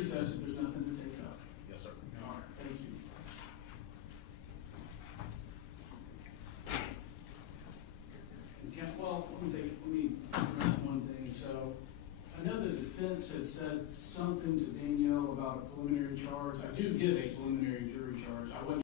recess if there's nothing to take up. Yes, sir. All right, thank you. Okay, well, let me address one thing. So I know the defense had said something to Danielle about a preliminary charge. I do give a preliminary jury charge. I wasn't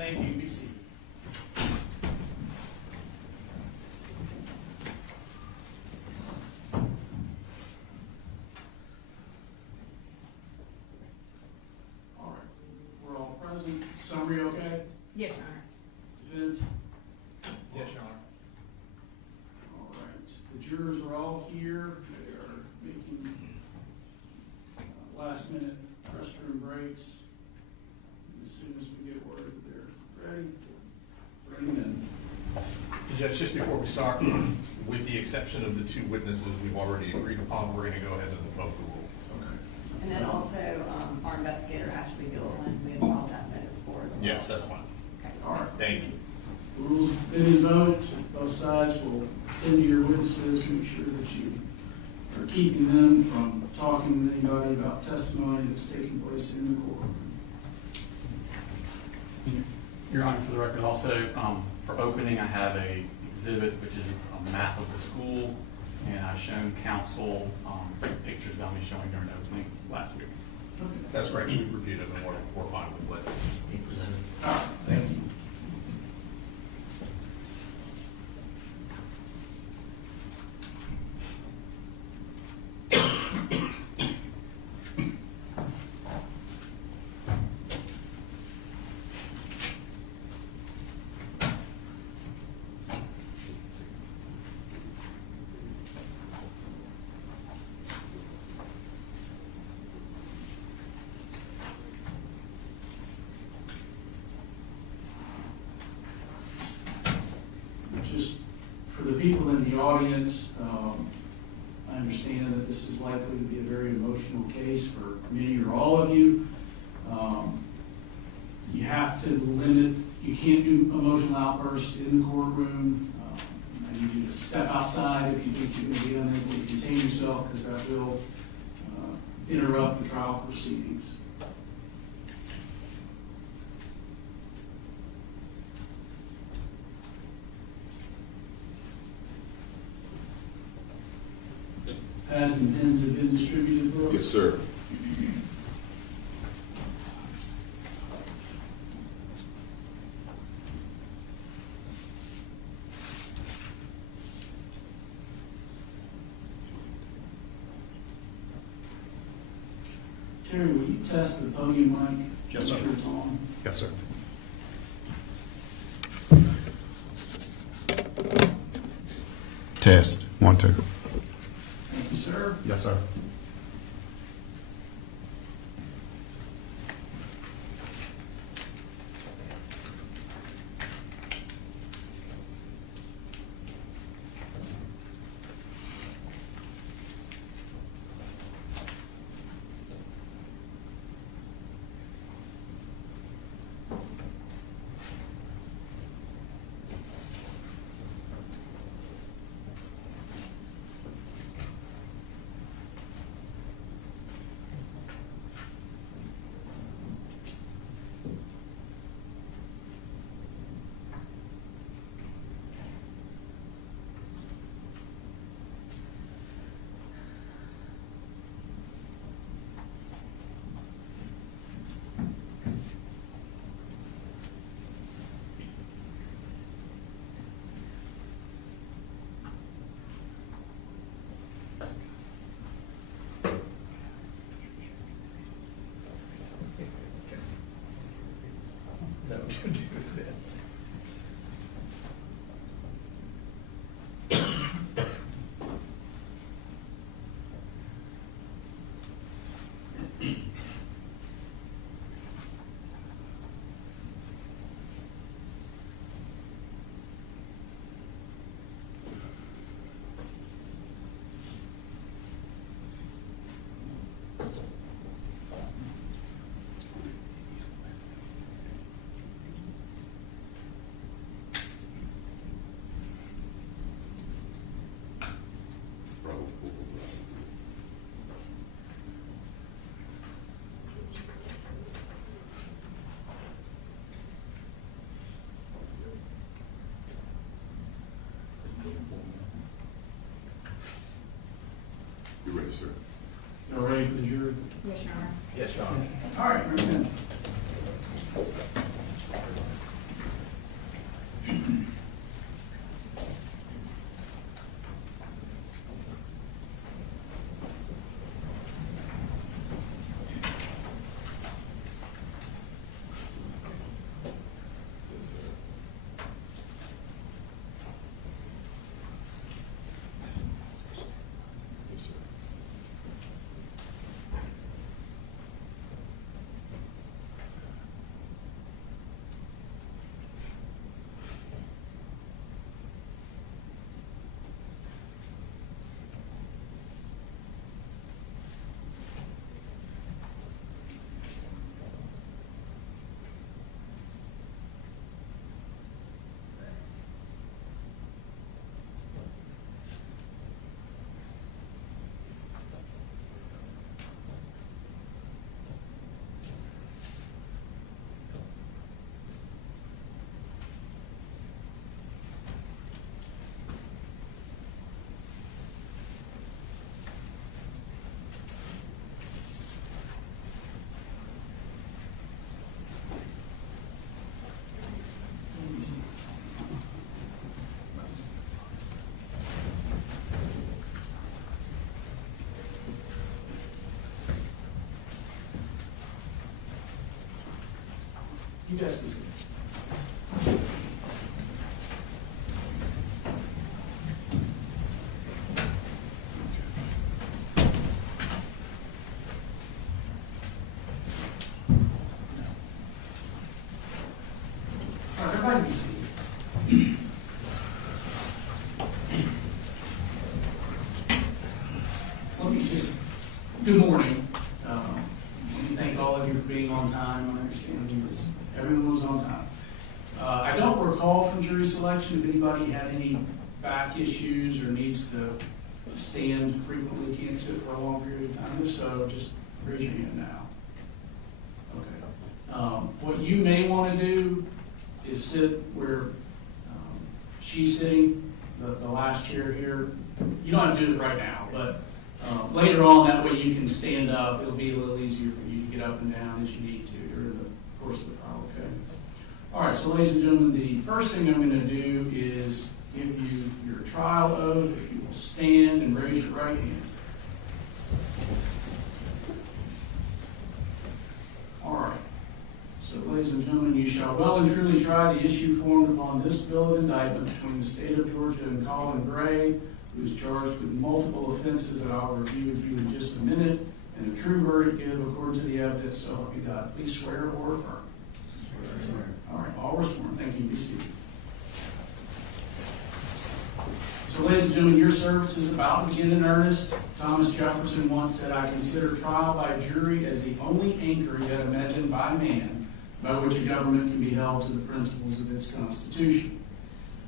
Thank you. Be seated. All right. We're all present. Summary okay? Yes, Your Honor. Defense? Yes, Your Honor. All right. The jurors are all here. They are making last minute restroom breaks. As soon as we get word that they're ready, bring them in. Judge, just before we start, with the exception of the two witnesses we've already agreed upon, we're going to go ahead and invoke the rule. Okay. And then also, our investigator, Ashley Gilliland, we involved that notice for as well. Yes, that's fine. Okay. All right. Thank you. Rules have been invoked. Both sides will attend to your witnesses, make sure that you are keeping them from talking to anybody about testimony that's taking place in the courtroom. Your Honor, for the record, also, for opening, I have a exhibit, which is a map of the school, and I've shown counsel some pictures I'll be showing during opening last week. Okay. That's great. We reviewed it and we're fine with what he presented. All right. Thank you. Just for the people in the audience, I understand that this is likely to be a very emotional case for many or all of you. You have to limit, you can't do emotional outbursts in the courtroom. I need you to step outside if you think you're going to be unable to contain yourself, because that will interrupt the trial proceedings. Pads and pens have been distributed, Brooke? Yes, sir. Terry, will you test the podium mic? Yes, sir. Make sure it's on. Yes, sir. Test. 1, 2. Thank you, sir. Yes, sir. You ready, sir? Y'all ready for the jury? Yes, Your Honor. Yes, Your Honor. All right, bring it in. guys can see. All right, everybody be seated. Let me just, good morning. Let me thank all of you for being on time. I understand everyone was on time. I don't recall from jury selection if anybody had any back issues or needs to stand frequently, can't sit for a long period of time. If so, just raise your hand now. Okay. What you may want to do is sit where she's sitting, the last chair here. You don't have to do it right now, but later on, that way you can stand up. It'll be a little easier for you to get up and down as you need to during the course of the trial, okay? All right, so ladies and gentlemen, the first thing I'm going to do is give you your trial oath. If you will stand and raise your right hand. All right. So, ladies and gentlemen, you shall well and truly try the issue formed upon this bill of indictment between the state of Georgia and Colin Gray, who is charged with multiple offenses that I'll review with you in just a minute, and a true verdict give according to the evidence, so help you God. Please swear or affirm. Swear. All right, all were sworn. Thank you. Be seated. So, ladies and gentlemen, your service is about to begin in earnest. Thomas Jefferson once said, "I consider trial by jury as the only anchor yet imagined by man by which a government can be held to the principles of its Constitution."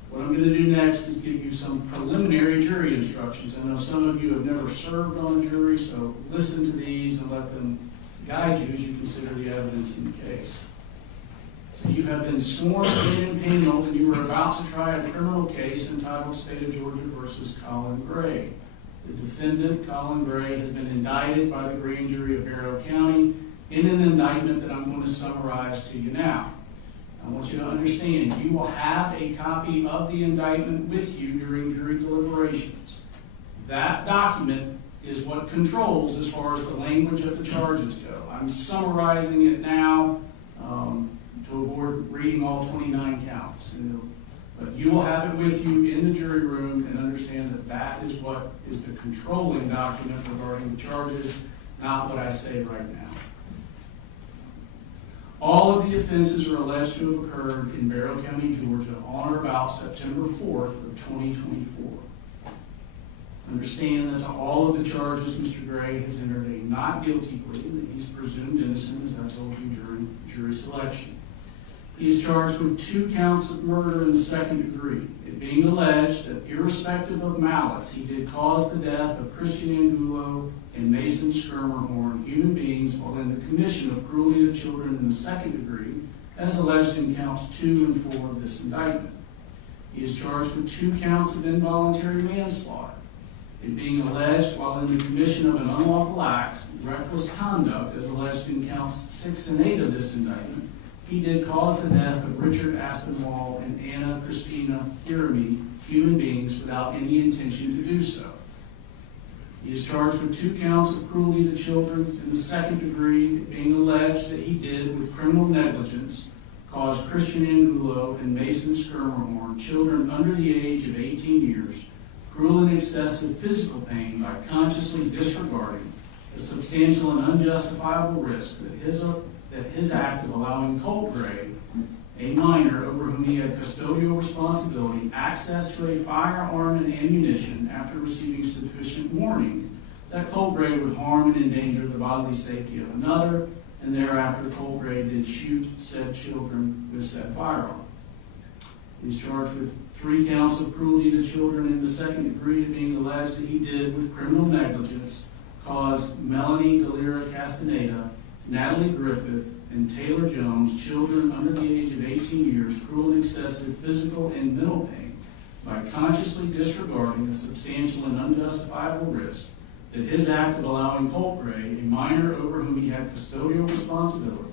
What I'm going to do next is give you some preliminary jury instructions. I know some of you have never served on a jury, so listen to these and let them guide you as you consider the evidence in the case. So you have been sworn in and paneled, and you are about to try a criminal case entitled State of Georgia versus Colin Gray. The defendant, Colin Gray, has been indicted by the grand jury of Barrow County in an indictment that I'm going to summarize to you now. I want you to understand, you will have a copy of the indictment with you during jury deliberations. That document is what controls as far as the language of the charges go. I'm summarizing it now to avoid reading all 29 counts. But you will have it with you in the jury room and understand that that is what is the controlling document regarding the charges, not what I say right now. All of the offenses are alleged to have occurred in Barrow County, Georgia on or about September 4th of 2024. Understand that to all of the charges, Mr. Gray has entered a not guilty plea, that he's presumed innocent, as I told you during jury selection. He is charged with 2 counts of murder in the second degree, it being alleged that irrespective of malice, he did cause the death of Christian Angulo and Mason Skirmerhorn, human beings, while in the commission of cruelty to children in the second degree, as alleged in counts 2 and 4 of this indictment. He is charged with 2 counts of involuntary manslaughter, it being alleged while in the commission of an unlawful act, reckless conduct, as alleged in counts 6 and 8 of this indictment, he did cause the death of Richard Aspinwall and Anna Christina Jeremy, human beings, without any intention to do so. He is charged with 2 counts of cruelty to children in the second degree, being alleged that he did, with criminal negligence, cause Christian Angulo and Mason Skirmerhorn, children under the age of 18 years, cruel and excessive physical pain by consciously disregarding a substantial and unjustifiable risk that his act of allowing Colt Gray, a minor over whom he had custodial responsibility, access to a firearm and ammunition after receiving sufficient warning that Colt Gray would harm and endanger the bodily safety of another, and thereafter Colt Gray did shoot said children with said firearm. He is charged with 3 counts of cruelty to children in the second degree, being alleged that he did, with criminal negligence, cause Melanie Delira Castaneda, Natalie Griffith, and Taylor Jones, children under the age of 18 years, cruel and excessive physical and mental pain by consciously disregarding a substantial and unjustifiable risk that his act of allowing Colt Gray, a minor over whom he had custodial responsibility,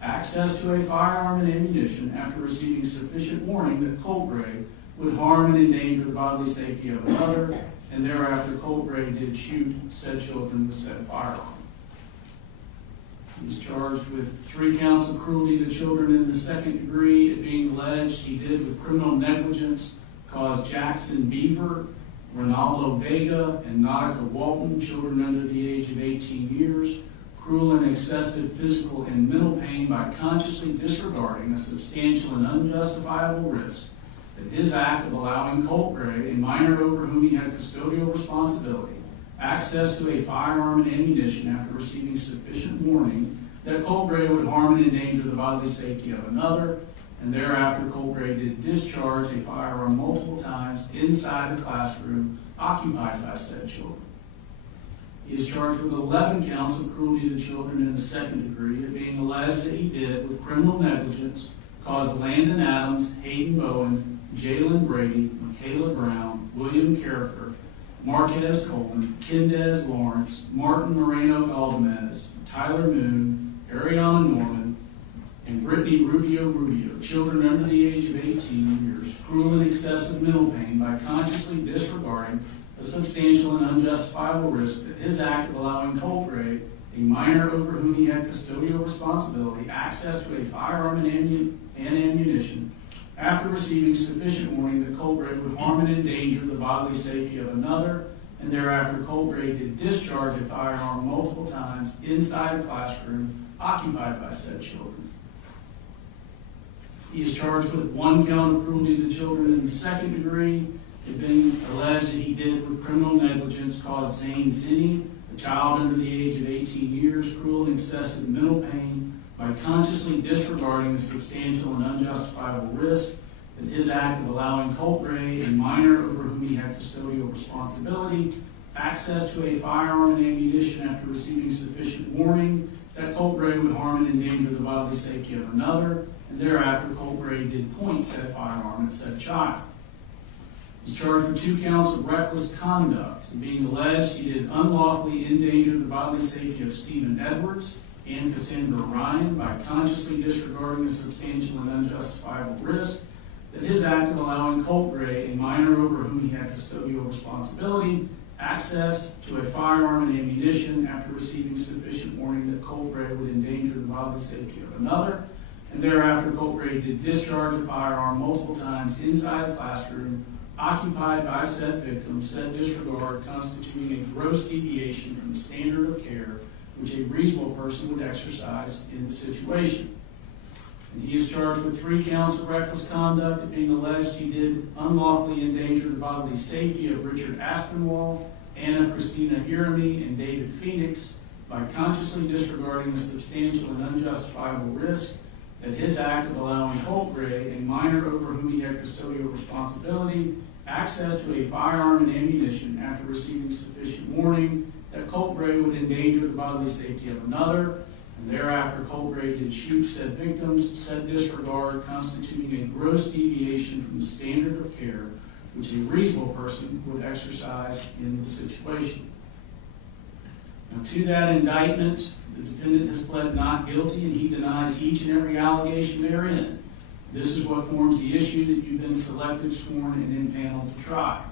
access to a firearm and ammunition after receiving sufficient warning that Colt Gray would harm and endanger the bodily safety of another, and thereafter Colt Gray did shoot said children with said firearm. He's charged with 3 counts of cruelty to children in the second degree. It being alleged he did with criminal negligence cause Jackson Beaver, Ronaldo Vega, and Nautica Walton, children under the age of 18 years, cruel and excessive physical and mental pain by consciously disregarding a substantial and unjustifiable risk that his act of allowing Colt Gray, a minor over whom he had custodial responsibility, access to a firearm and ammunition after receiving sufficient warning that Colt Gray would harm and endanger the bodily safety of another, and thereafter Colt Gray did discharge a firearm multiple times inside the classroom occupied by said children. He is charged with 11 counts of cruelty to children in the second degree, it being alleged that he did, with criminal negligence, cause Landon Adams, Hayden Bowen, Jalen Brady, Michaela Brown, William Carricker, Marquez Colin, Kendez Lawrence, Martin Moreno Galdamez, Tyler Moon, Ariana Norman, and Brittany Rubio, children under the age of 18 years, cruel and excessive mental pain by consciously disregarding a substantial and unjustifiable risk that his act of allowing Colt Gray, a minor over whom he had custodial responsibility, access to a firearm and ammunition after receiving sufficient warning that Colt Gray would harm and endanger the bodily safety of another, and thereafter Colt Gray did discharge a firearm multiple times inside a classroom occupied by said children. He is charged with 1 count of cruelty to children in the second degree, it being alleged that he did, with criminal negligence, cause Zane Zinni, a child under the age of 18 years, cruel and excessive mental pain by consciously disregarding a substantial and unjustifiable risk that his act of allowing Colt Gray, a minor over whom he had custodial responsibility, access to a firearm and ammunition after receiving sufficient warning that Colt Gray would harm and endanger the bodily safety of another, and thereafter Colt Gray did point said firearm at said child. He's charged with 2 counts of reckless conduct, being alleged he did unlawfully endanger the bodily safety of Stephen Edwards and Cassandra Ryan by consciously disregarding a substantial and unjustifiable risk that his act of allowing Colt Gray, a minor over whom he had custodial responsibility, access to a firearm and ammunition after receiving sufficient warning that Colt Gray would endanger the bodily safety of another, and thereafter Colt Gray did discharge a firearm multiple times inside a classroom occupied by said victim, said disregard constituting a gross deviation from the standard of care which a reasonable person would exercise in the situation. And he is charged with 3 counts of reckless conduct, it being alleged he did unlawfully endanger the bodily safety of Richard Aspinwall, Anna Christina Irami, and David Phoenix by consciously disregarding a substantial and unjustifiable risk that his act of allowing Colt Gray, a minor over whom he had custodial responsibility, access to a firearm and ammunition after receiving sufficient warning that Colt Gray would endanger the bodily safety of another, and thereafter Colt Gray did shoot said victims, said disregard constituting a gross deviation from the standard of care which a reasonable person would exercise in the situation. Now, to that indictment, the defendant has pled not guilty and he denies each and every allegation therein. This is what forms the issue that you've been selected, sworn, and impaneled to try.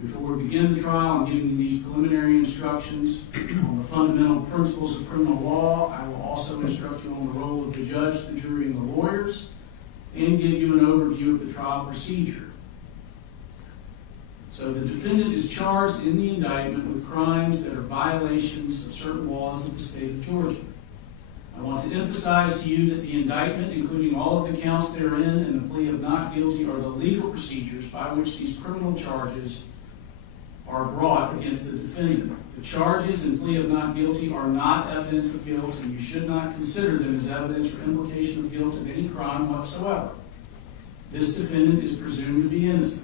Before we begin the trial, I'm giving you these preliminary instructions on the fundamental principles of criminal law. I will also instruct you on the role of the judge, the jury, and the lawyers, and give you an overview of the trial procedure. So the defendant is charged in the indictment with crimes that are violations of certain laws of the state of Georgia. I want to emphasize to you that the indictment, including all of the counts therein, and the plea of not guilty are the legal procedures by which these criminal charges are brought against the defendant. The charges and plea of not guilty are not evidence of guilt, and you should not consider them as evidence or implication of guilt of any crime whatsoever. This defendant is presumed to be innocent.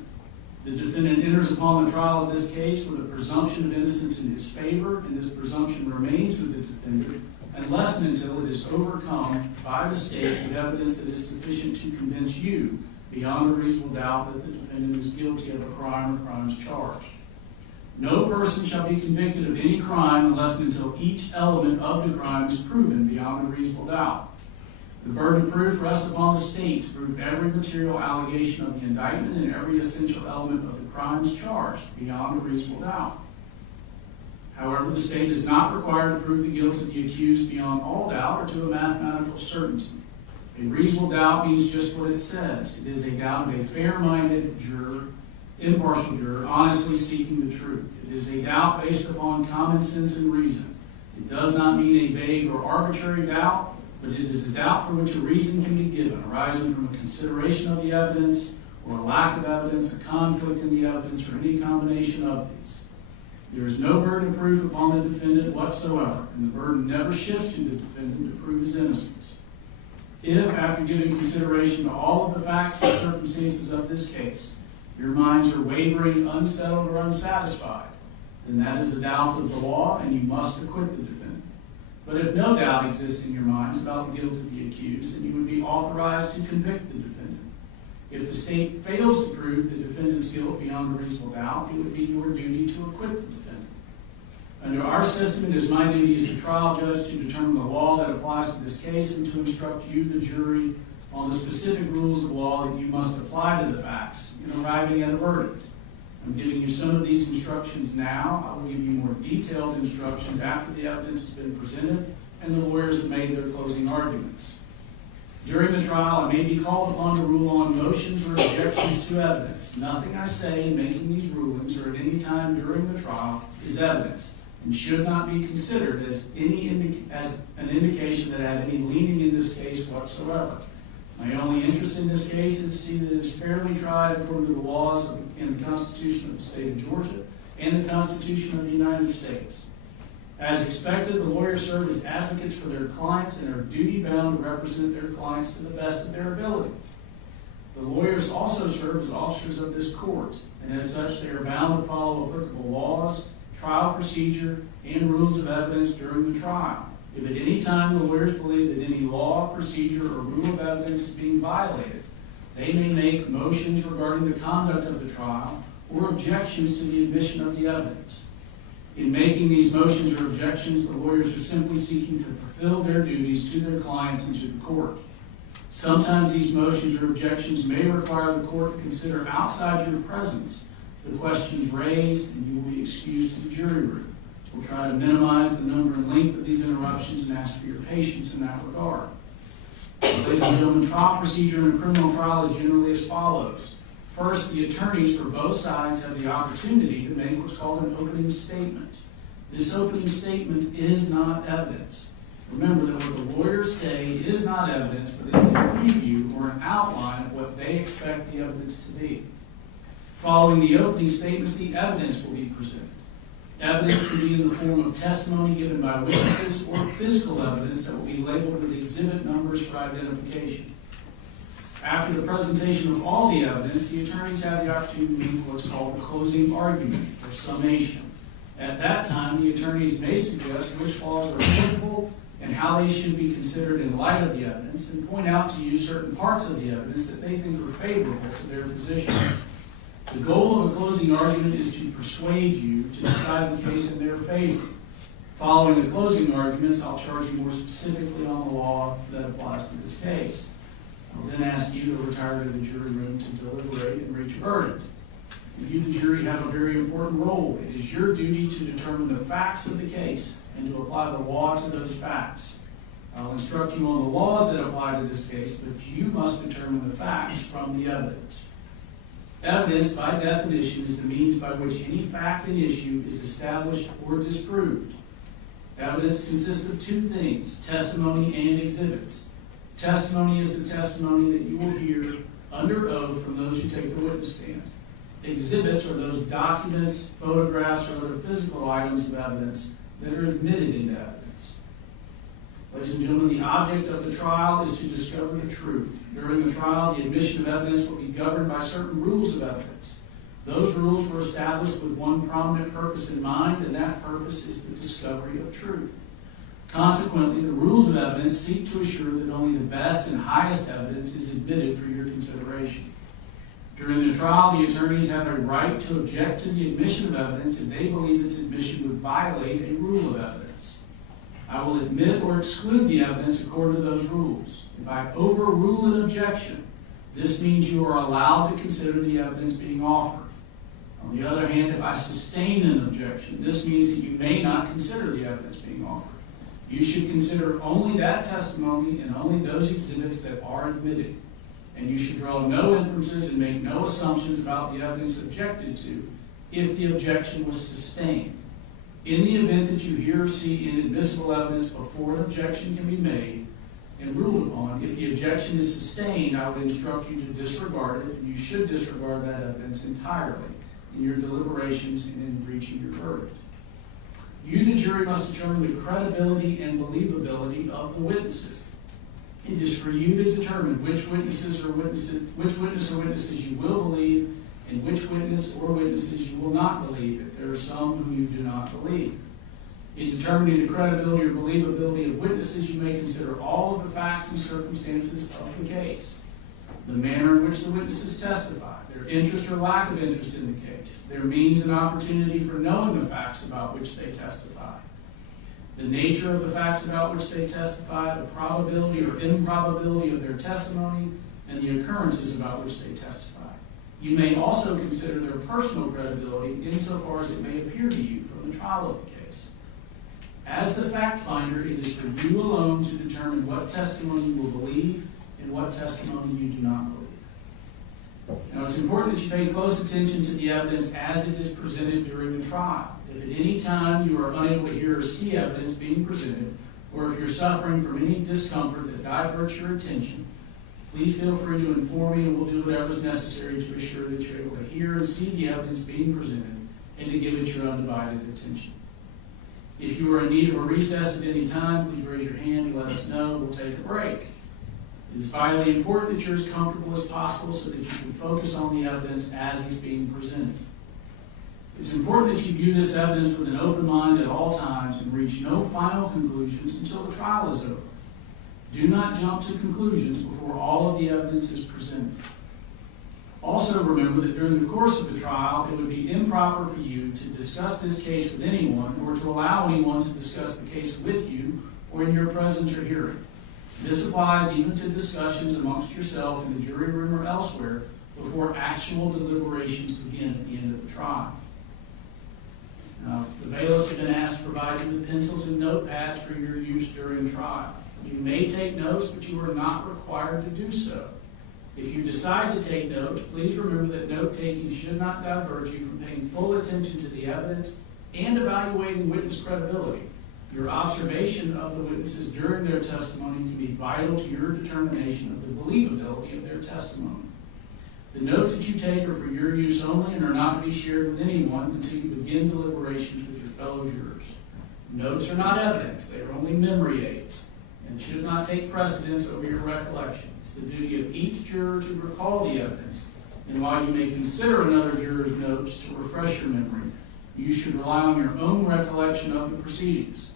The defendant enters upon the trial of this case with a presumption of innocence in his favor, and this presumption remains with the defendant unless and until it is overcome by the state with evidence that is sufficient to convince you beyond a reasonable doubt that the defendant is guilty of a crime or crimes charged. No person shall be convicted of any crime unless and until each element of the crime is proven beyond a reasonable doubt. The burden of proof rests upon the state to prove every material allegation of the indictment and every essential element of the crimes charged beyond a reasonable doubt. However, the state is not required to prove the guilt of the accused beyond all doubt or to a mathematical certainty. A reasonable doubt means just what it says. It is a doubt of a fair-minded juror, impartial juror, honestly seeking the truth. It is a doubt based upon common sense and reason. It does not mean a vague or arbitrary doubt, but it is a doubt for which a reason can be given, arising from a consideration of the evidence, or a lack of evidence, a conflict in the evidence, or any combination of these. There is no burden of proof upon the defendant whatsoever, and the burden never shifts to the defendant to prove his innocence. If, after giving consideration to all of the facts and circumstances of this case, your minds are wavering, unsettled, or unsatisfied, then that is a doubt of the law, and you must acquit the defendant. But if no doubt exists in your minds about the guilt of the accused, then you would be authorized to convict the defendant. If the state fails to prove the defendant's guilt beyond a reasonable doubt, it would be your duty to acquit the defendant. Under our system, it is my duty as a trial judge to determine the law that applies to this case and to instruct you, the jury, on the specific rules of law that you must apply to the facts in arriving at a verdict. I'm giving you some of these instructions now. I will give you more detailed instructions after the evidence has been presented and the lawyers have made their closing arguments. During the trial, I may be called upon to rule on motions or objections to evidence. Nothing I say in making these rulings or at any time during the trial is evidence and should not be considered as an indication that I have any leaning in this case whatsoever. My only interest in this case is to see that it is fairly tried according to the laws and the Constitution of the state of Georgia and the Constitution of the United States. As expected, the lawyers serve as advocates for their clients and are duty-bound to represent their clients to the best of their ability. The lawyers also serve as officers of this court, and as such, they are bound to follow applicable laws, trial procedure, and rules of evidence during the trial. If at any time the lawyers believe that any law, procedure, or rule of evidence is being violated, they may make motions regarding the conduct of the trial or objections to the admission of the evidence. In making these motions or objections, the lawyers are simply seeking to fulfill their duties to their clients and to the court. Sometimes these motions or objections may require the court to consider outside your presence the questions raised, and you will be excused to the jury room. We'll try to minimize the number and length of these interruptions and ask for your patience in that regard. Ladies and gentlemen, trial procedure in a criminal trial is generally as follows. First, the attorneys for both sides have the opportunity to make what's called an opening statement. This opening statement is not evidence. Remember that what the lawyers say is not evidence, but it is a preview or an outline of what they expect the evidence to be. Following the opening statements, the evidence will be presented. Evidence can be in the form of testimony given by witnesses or physical evidence that will be labeled with exhibit numbers for identification. After the presentation of all the evidence, the attorneys have the opportunity to make what's called a closing argument or summation. At that time, the attorneys may suggest which laws are applicable and how they should be considered in light of the evidence, and point out to you certain parts of the evidence that they think are favorable to their position. The goal of a closing argument is to persuade you to decide the case in their favor. Following the closing arguments, I'll charge you more specifically on the law that applies to this case. I'll then ask you to retire to the jury room to deliberate and reach a verdict. You, the jury, have a very important role. It is your duty to determine the facts of the case and to apply the law to those facts. I'll instruct you on the laws that apply to this case, but you must determine the facts from the evidence. Evidence, by definition, is the means by which any fact and issue is established or disproved. Evidence consists of two things, testimony and exhibits. Testimony is the testimony that you will hear under oath from those who take the witness stand. Exhibits are those documents, photographs, or other physical items of evidence that are admitted into evidence. Ladies and gentlemen, the object of the trial is to discover the truth. During the trial, the admission of evidence will be governed by certain rules of evidence. Those rules were established with one prominent purpose in mind, and that purpose is the discovery of truth. Consequently, the rules of evidence seek to assure that only the best and highest evidence is admitted for your consideration. During the trial, the attorneys have a right to object to the admission of evidence if they believe its admission would violate a rule of evidence. I will admit or exclude the evidence according to those rules. If I overrule an objection, this means you are allowed to consider the evidence being offered. On the other hand, if I sustain an objection, this means that you may not consider the evidence being offered. You should consider only that testimony and only those exhibits that are admitted. And you should draw no inferences and make no assumptions about the evidence objected to if the objection was sustained. In the event that you hear or see inadmissible evidence before an objection can be made and ruled upon, if the objection is sustained, I would instruct you to disregard it, and you should disregard that evidence entirely in your deliberations and in reaching your verdict. You, the jury, must determine the credibility and believability of the witnesses. It is for you to determine which witness or witnesses you will believe and which witness or witnesses you will not believe if there are some whom you do not believe. In determining the credibility or believability of witnesses, you may consider all of the facts and circumstances of the case, the manner in which the witnesses testify, their interest or lack of interest in the case, their means and opportunity for knowing the facts about which they testify, the nature of the facts about which they testify, the probability or improbability of their testimony, and the occurrences about which they testify. You may also consider their personal credibility insofar as it may appear to you from the trial of the case. As the fact finder, it is for you alone to determine what testimony you will believe and what testimony you do not believe. Now, it's important that you pay close attention to the evidence as it is presented during the trial. If at any time you are unable to hear or see evidence being presented, or if you're suffering from any discomfort that diverts your attention, please feel free to inform me and we'll do whatever is necessary to assure that you're able to hear and see the evidence being presented and to give it your undivided attention. If you are in need of a recess at any time, please raise your hand and let us know. We'll take a break. It is vitally important that you're as comfortable as possible so that you can focus on the evidence as it's being presented. It's important that you view this evidence with an open mind at all times and reach no final conclusions until the trial is over. Do not jump to conclusions before all of the evidence is presented. Also remember that during the course of the trial, it would be improper for you to discuss this case with anyone or to allow anyone to discuss the case with you or in your presence or hearing. This applies even to discussions amongst yourself in the jury room or elsewhere before actual deliberations begin at the end of the trial. Now, the bailiffs have been asked to provide you with pencils and notepads for your use during trial. You may take notes, but you are not required to do so. If you decide to take notes, please remember that note-taking should not divert you from paying full attention to the evidence and evaluating witness credibility. Your observation of the witnesses during their testimony can be vital to your determination of the believability of their testimony. The notes that you take are for your use only and are not to be shared with anyone until you begin deliberations with your fellow jurors. Notes are not evidence, they are only memory aids and should not take precedence over your recollection. It's the duty of each juror to recall the evidence, and while you may consider another juror's notes to refresh your memory, you should rely on your own recollection of the proceedings.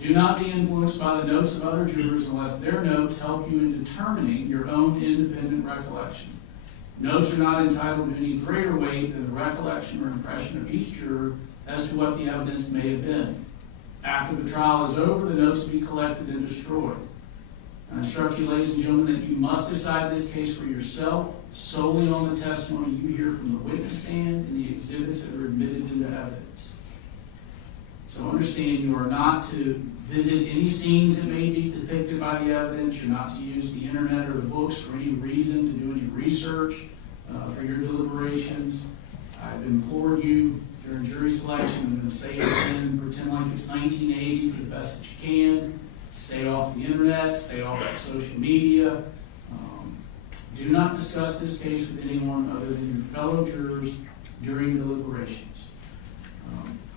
Do not be influenced by the notes of other jurors unless their notes help you in determining your own independent recollection. Notes are not entitled to any greater weight than the recollection or impression of each juror as to what the evidence may have been. After the trial is over, the notes will be collected and destroyed. I instruct you, ladies and gentlemen, that you must decide this case for yourself solely on the testimony you hear from the witness stand and the exhibits that are admitted into evidence. So understand you are not to visit any scenes that may be depicted by the evidence. You're not to use the internet or the books for any reason, to do any research for your deliberations. I've implored you during jury selection, I'm going to say it again, pretend like it's 1980 to the best that you can. Stay off the internet, stay off of social media. Do not discuss this case with anyone other than your fellow jurors during deliberations.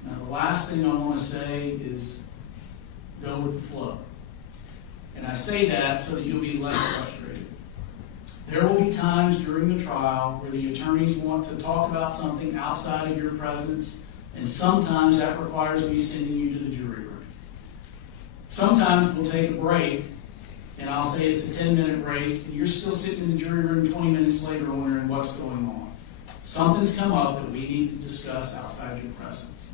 Now, the last thing I want to say is go with the flow. And I say that so that you'll be less frustrated. There will be times during the trial where the attorneys want to talk about something outside of your presence, and sometimes that requires me sending you to the jury room. Sometimes we'll take a break, and I'll say it's a 10-minute break, and you're still sitting in the jury room 20 minutes later wondering what's going on. Something's come up that we need to discuss outside your presence.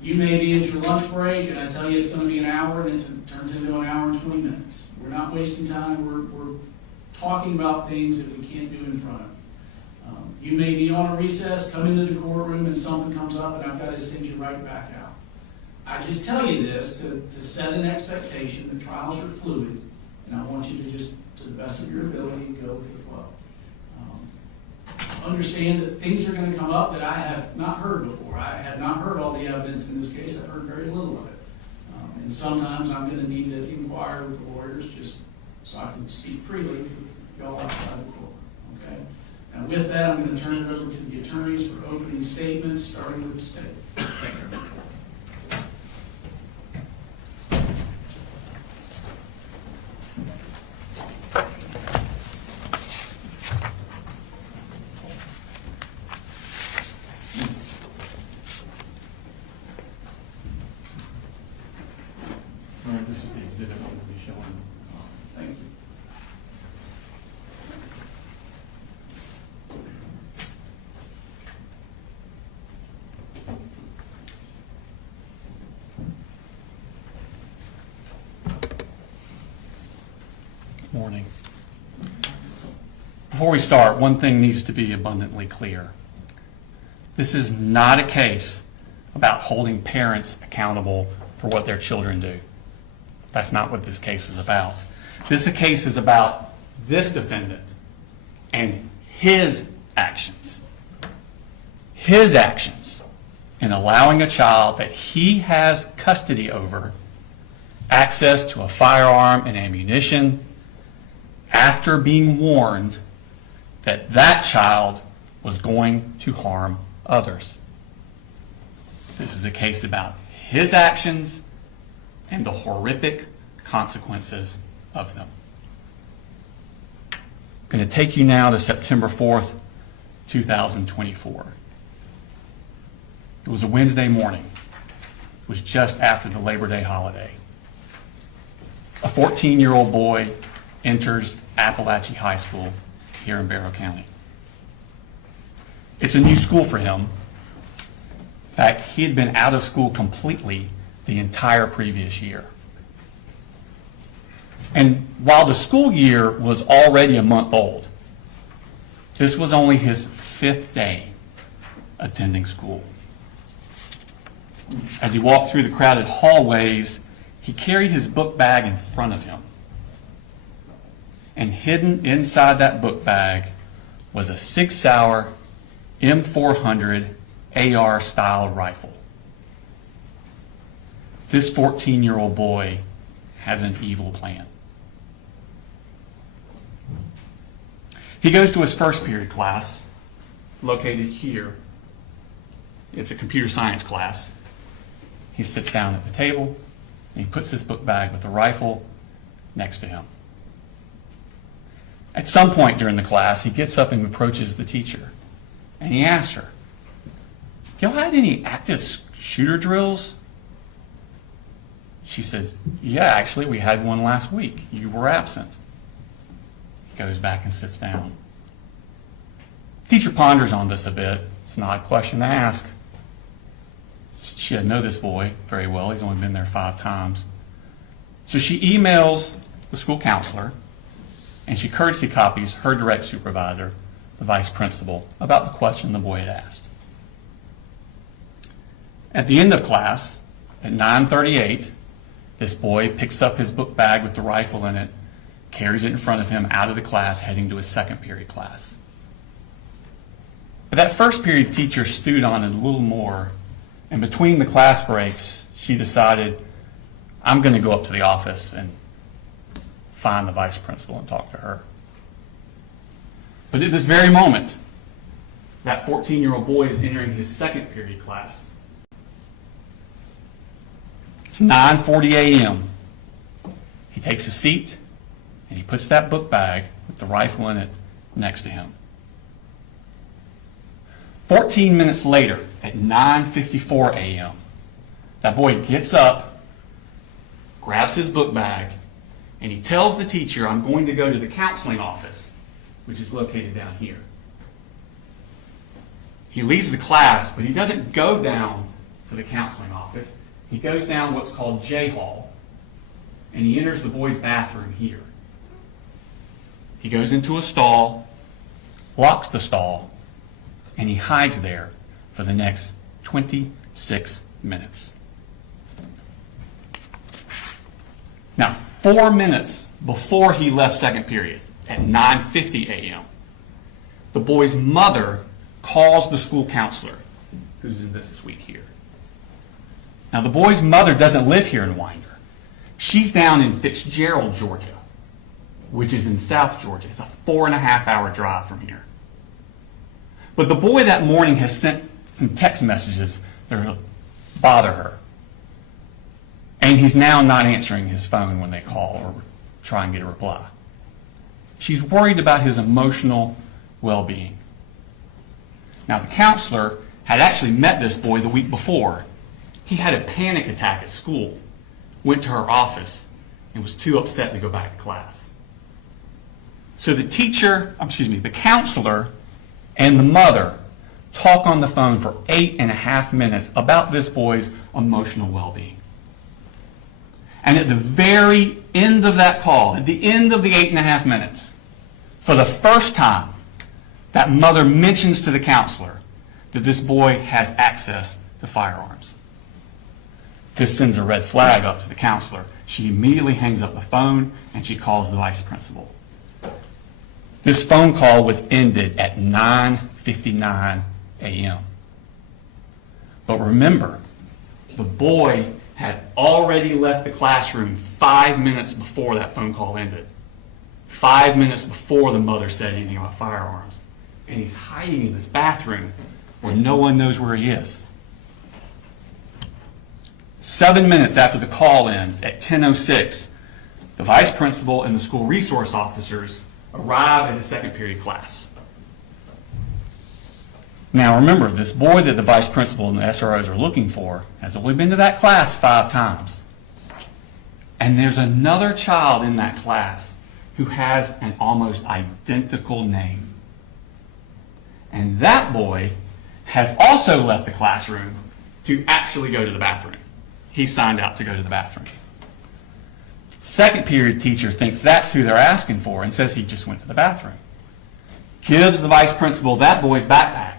You may be at your lunch break, and I tell you it's going to be an hour, and it turns into an hour and 20 minutes. We're not wasting time. We're talking about things that we can't do in front of. You may be on a recess, come into the courtroom, and something comes up, and I've got to send you right back out. I just tell you this to set an expectation that trials are fluid, and I want you to just, to the best of your ability, go with the flow. Understand that things are going to come up that I have not heard before. I have not heard all the evidence in this case. I've heard very little of it. And sometimes I'm going to need to inquire with the lawyers just so I can speak freely with y'all outside the court. Okay? Now with that, I'm going to turn it over to the attorneys for opening statements, starting with the state. Thank you. All right, this is the exhibit I'm going to be showing. Thank you. Morning. Before we start, one thing needs to be abundantly clear. This is not a case about holding parents accountable for what their children do. That's not what this case is about. This case is about this defendant and his actions. His actions in allowing a child that he has custody over access to a firearm and ammunition after being warned that that child was going to harm others. This is a case about his actions and the horrific consequences of them. I'm going to take you now to September 4th, 2024. It was a Wednesday morning. It was just after the Labor Day holiday. A 14-year-old boy enters Apalachee High School here in Barrow County. It's a new school for him. In fact, he had been out of school completely the entire previous year. And while the school year was already a month old, this was only his 5th day attending school. As he walked through the crowded hallways, he carried his book bag in front of him. And hidden inside that book bag was a 6-hour M400 AR style rifle. This 14-year-old boy has an evil plan. He goes to his first period class, located here. It's a computer science class. He sits down at the table, and he puts his book bag with the rifle next to him. At some point during the class, he gets up and approaches the teacher, and he asks her, "Y'all had any active shooter drills?" She says, "Yeah, actually, we had one last week. You were absent." He goes back and sits down. Teacher ponders on this a bit. It's an odd question to ask. She doesn't know this boy very well. He's only been there 5 times. So she emails the school counselor, and she courtesy copies her direct supervisor, the vice principal, about the question the boy had asked. At the end of class, at 9:38, this boy picks up his book bag with the rifle in it, carries it in front of him out of the class, heading to his second period class. But that first period teacher stewed on it a little more, and between the class breaks, she decided, I'm going to go up to the office and find the vice principal and talk to her. But at this very moment, that 14-year-old boy is entering his second period class. It's 9:40 a.m. He takes a seat, and he puts that book bag with the rifle in it next to him. 14 minutes later, at 9:54 a.m., that boy gets up, grabs his book bag, and he tells the teacher, I'm going to go to the counseling office, which is located down here. He leaves the class, but he doesn't go down to the counseling office. He goes down what's called J Hall, and he enters the boys' bathroom here. He goes into a stall, locks the stall, and he hides there for the next 26 minutes. Now, 4 minutes before he left second period, at 9:50 a.m., the boy's mother calls the school counselor, who's in this suite here. Now, the boy's mother doesn't live here in Winder. She's down in Fitzgerald, Georgia, which is in South Georgia. It's a 4.5-hour drive from here. But the boy that morning has sent some text messages that bother her. And he's now not answering his phone when they call or try and get a reply. She's worried about his emotional well-being. Now, the counselor had actually met this boy the week before. He had a panic attack at school, went to her office, and was too upset to go back to class. So the counselor and the mother talk on the phone for 8.5 minutes about this boy's emotional well-being. And at the very end of that call, at the end of the 8.5 minutes, for the first time, that mother mentions to the counselor that this boy has access to firearms. This sends a red flag up to the counselor. She immediately hangs up the phone and she calls the vice principal. This phone call was ended at 9:59 a.m. But remember, the boy had already left the classroom 5 minutes before that phone call ended. 5 minutes before the mother said anything about firearms. And he's hiding in this bathroom where no one knows where he is. 7 minutes after the call ends, at 10:06, the vice principal and the school resource officers arrive at a second period class. Now remember, this boy that the vice principal and the SROs are looking for has only been to that class 5 times. And there's another child in that class who has an almost identical name. And that boy has also left the classroom to actually go to the bathroom. He signed out to go to the bathroom. Second period teacher thinks that's who they're asking for and says he just went to the bathroom. Gives the vice principal that boy's backpack.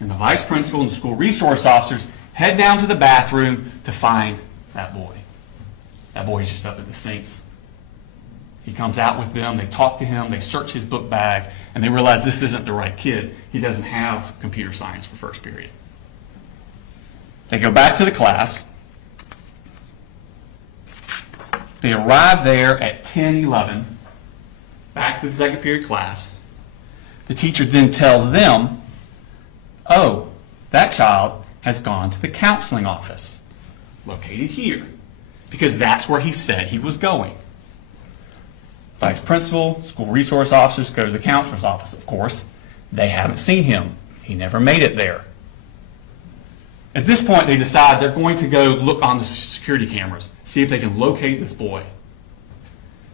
And the vice principal and the school resource officers head down to the bathroom to find that boy. That boy's just up at the sinks. He comes out with them, they talk to him, they search his book bag, and they realize this isn't the right kid. He doesn't have computer science for first period. They go back to the class. They arrive there at 10:11, back to the second period class. The teacher then tells them, oh, that child has gone to the counseling office, located here, because that's where he said he was going. Vice principal, school resource officers go to the counselor's office. Of course, they haven't seen him. He never made it there. At this point, they decide they're going to go look on the security cameras, see if they can locate this boy.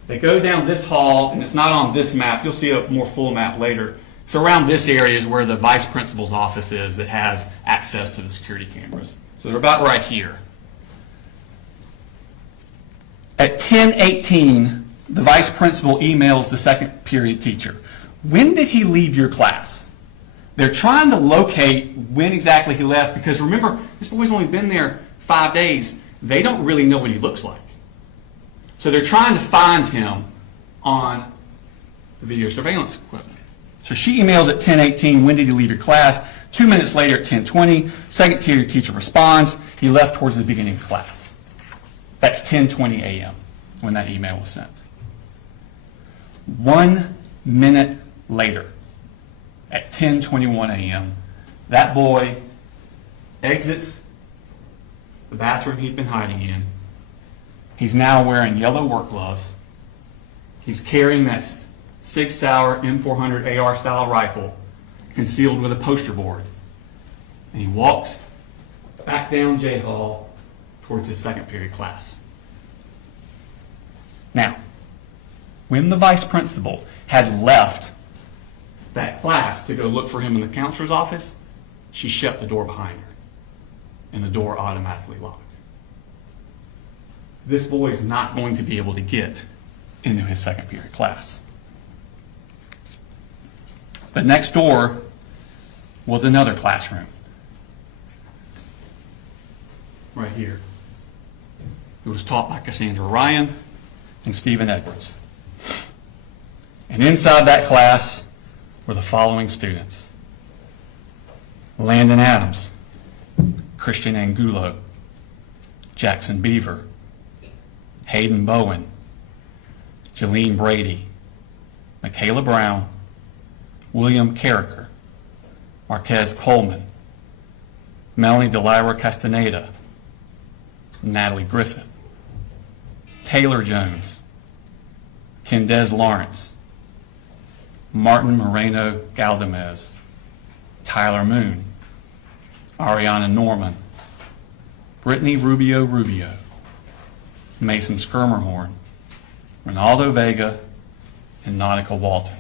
They go down this hall, and it's not on this map. You'll see a more full map later. So around this area is where the vice principal's office is that has access to the security cameras. So they're about right here. At 10:18, the vice principal emails the second period teacher. When did he leave your class? They're trying to locate when exactly he left because remember, this boy's only been there 5 days. They don't really know what he looks like. So they're trying to find him on the video surveillance equipment. So she emails at 10:18, when did he leave your class? 2 minutes later at 10:20, second period teacher responds, he left towards the beginning of class. That's 10:20 a.m. when that email was sent. 1 minute later, at 10:21 a.m., that boy exits the bathroom he'd been hiding in. He's now wearing yellow work gloves. He's carrying that Sig Sauer M400 AR style rifle concealed with a poster board. And he walks back down J Hall towards his second period class. Now, when the vice principal had left that class to go look for him in the counselor's office, she shut the door behind her, and the door automatically locked. This boy is not going to be able to get into his second period class. But next door, was another classroom. Right here. It was taught by Cassandra Ryan and Stephen Edwards. And inside that class were the following students: Landon Adams, Christian Angulo, Jackson Beaver, Hayden Bowen, Jalene Brady, Michaela Brown, William Carricker, Marquez Coleman, Melanie Delira Castaneda, Natalie Griffith, Taylor Jones, Kendez Lawrence, Martin Moreno Galdamez, Tyler Moon, Ariana Norman, Brittany Rubio Rubio, Mason Skirmerhorn, Ronaldo Vega, and Nautica Walton.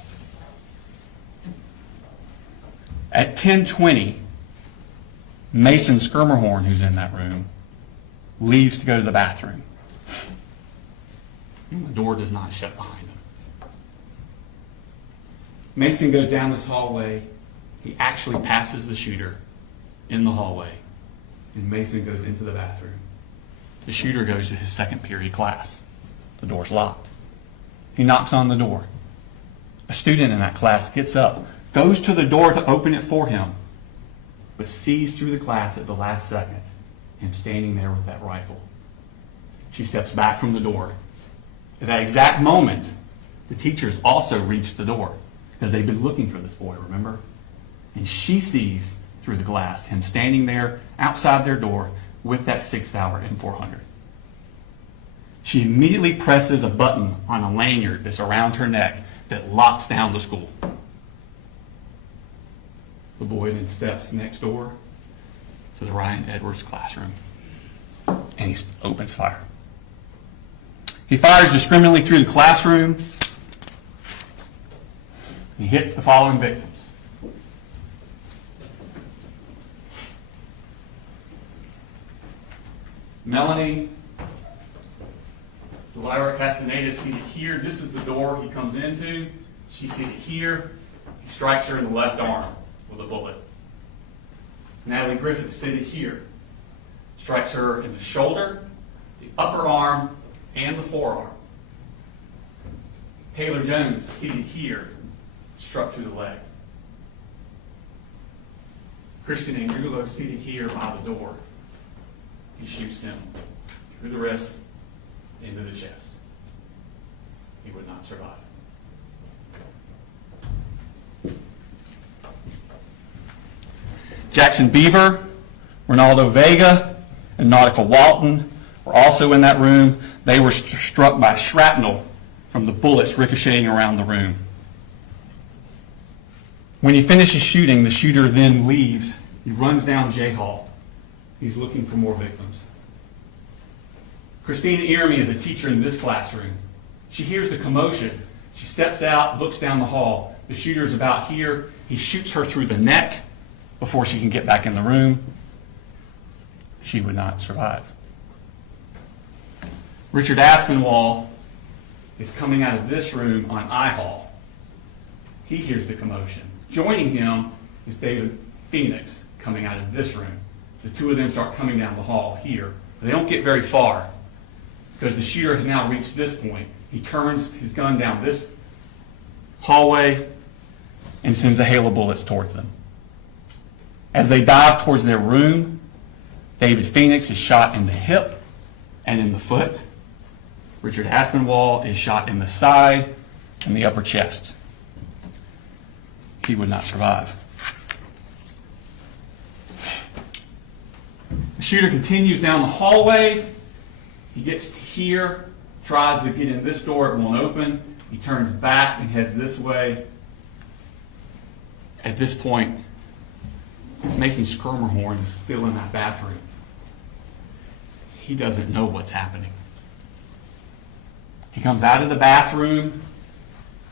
At 10:20, Mason Skirmerhorn, who's in that room, leaves to go to the bathroom. And the door does not shut behind him. Mason goes down this hallway. He actually passes the shooter in the hallway, and Mason goes into the bathroom. The shooter goes to his second period class. The door's locked. He knocks on the door. A student in that class gets up, goes to the door to open it for him, but sees through the glass at the last second him standing there with that rifle. She steps back from the door. At that exact moment, the teachers also reach the door because they've been looking for this boy, remember? And she sees through the glass him standing there outside their door with that 6-hour M400. She immediately presses a button on a lanyard that's around her neck that locks down the school. The boy then steps next door to the Ryan Edwards classroom, and he opens fire. He fires discriminately through the classroom. He hits the following victims: Melanie Delira Castaneda, seated here. This is the door he comes into. She's seated here. He strikes her in the left arm with a bullet. Natalie Griffith, seated here, strikes her in the shoulder, the upper arm, and the forearm. Taylor Jones, seated here, struck through the leg. Christian Angulo, seated here by the door. He shoots him through the wrist, into the chest. He would not survive. Jackson Beaver, Ronaldo Vega, and Nautica Walton were also in that room. They were struck by shrapnel from the bullets ricocheting around the room. When he finishes shooting, the shooter then leaves. He runs down J Hall. He's looking for more victims. Christina Irmy is a teacher in this classroom. She hears the commotion. She steps out, looks down the hall. The shooter's about here. He shoots her through the neck before she can get back in the room. She would not survive. Richard Aspinwall is coming out of this room on I Hall. He hears the commotion. Joining him is David Phoenix coming out of this room. The two of them start coming down the hall here. They don't get very far because the shooter has now reached this point. He turns his gun down this hallway and sends a hail of bullets towards them. As they dive towards their room, David Phoenix is shot in the hip and in the foot. Richard Aspinwall is shot in the side and the upper chest. He would not survive. The shooter continues down the hallway. He gets to here, tries to get in this door, it won't open. He turns back and heads this way. At this point, Mason Skirmerhorn is still in that bathroom. He doesn't know what's happening. He comes out of the bathroom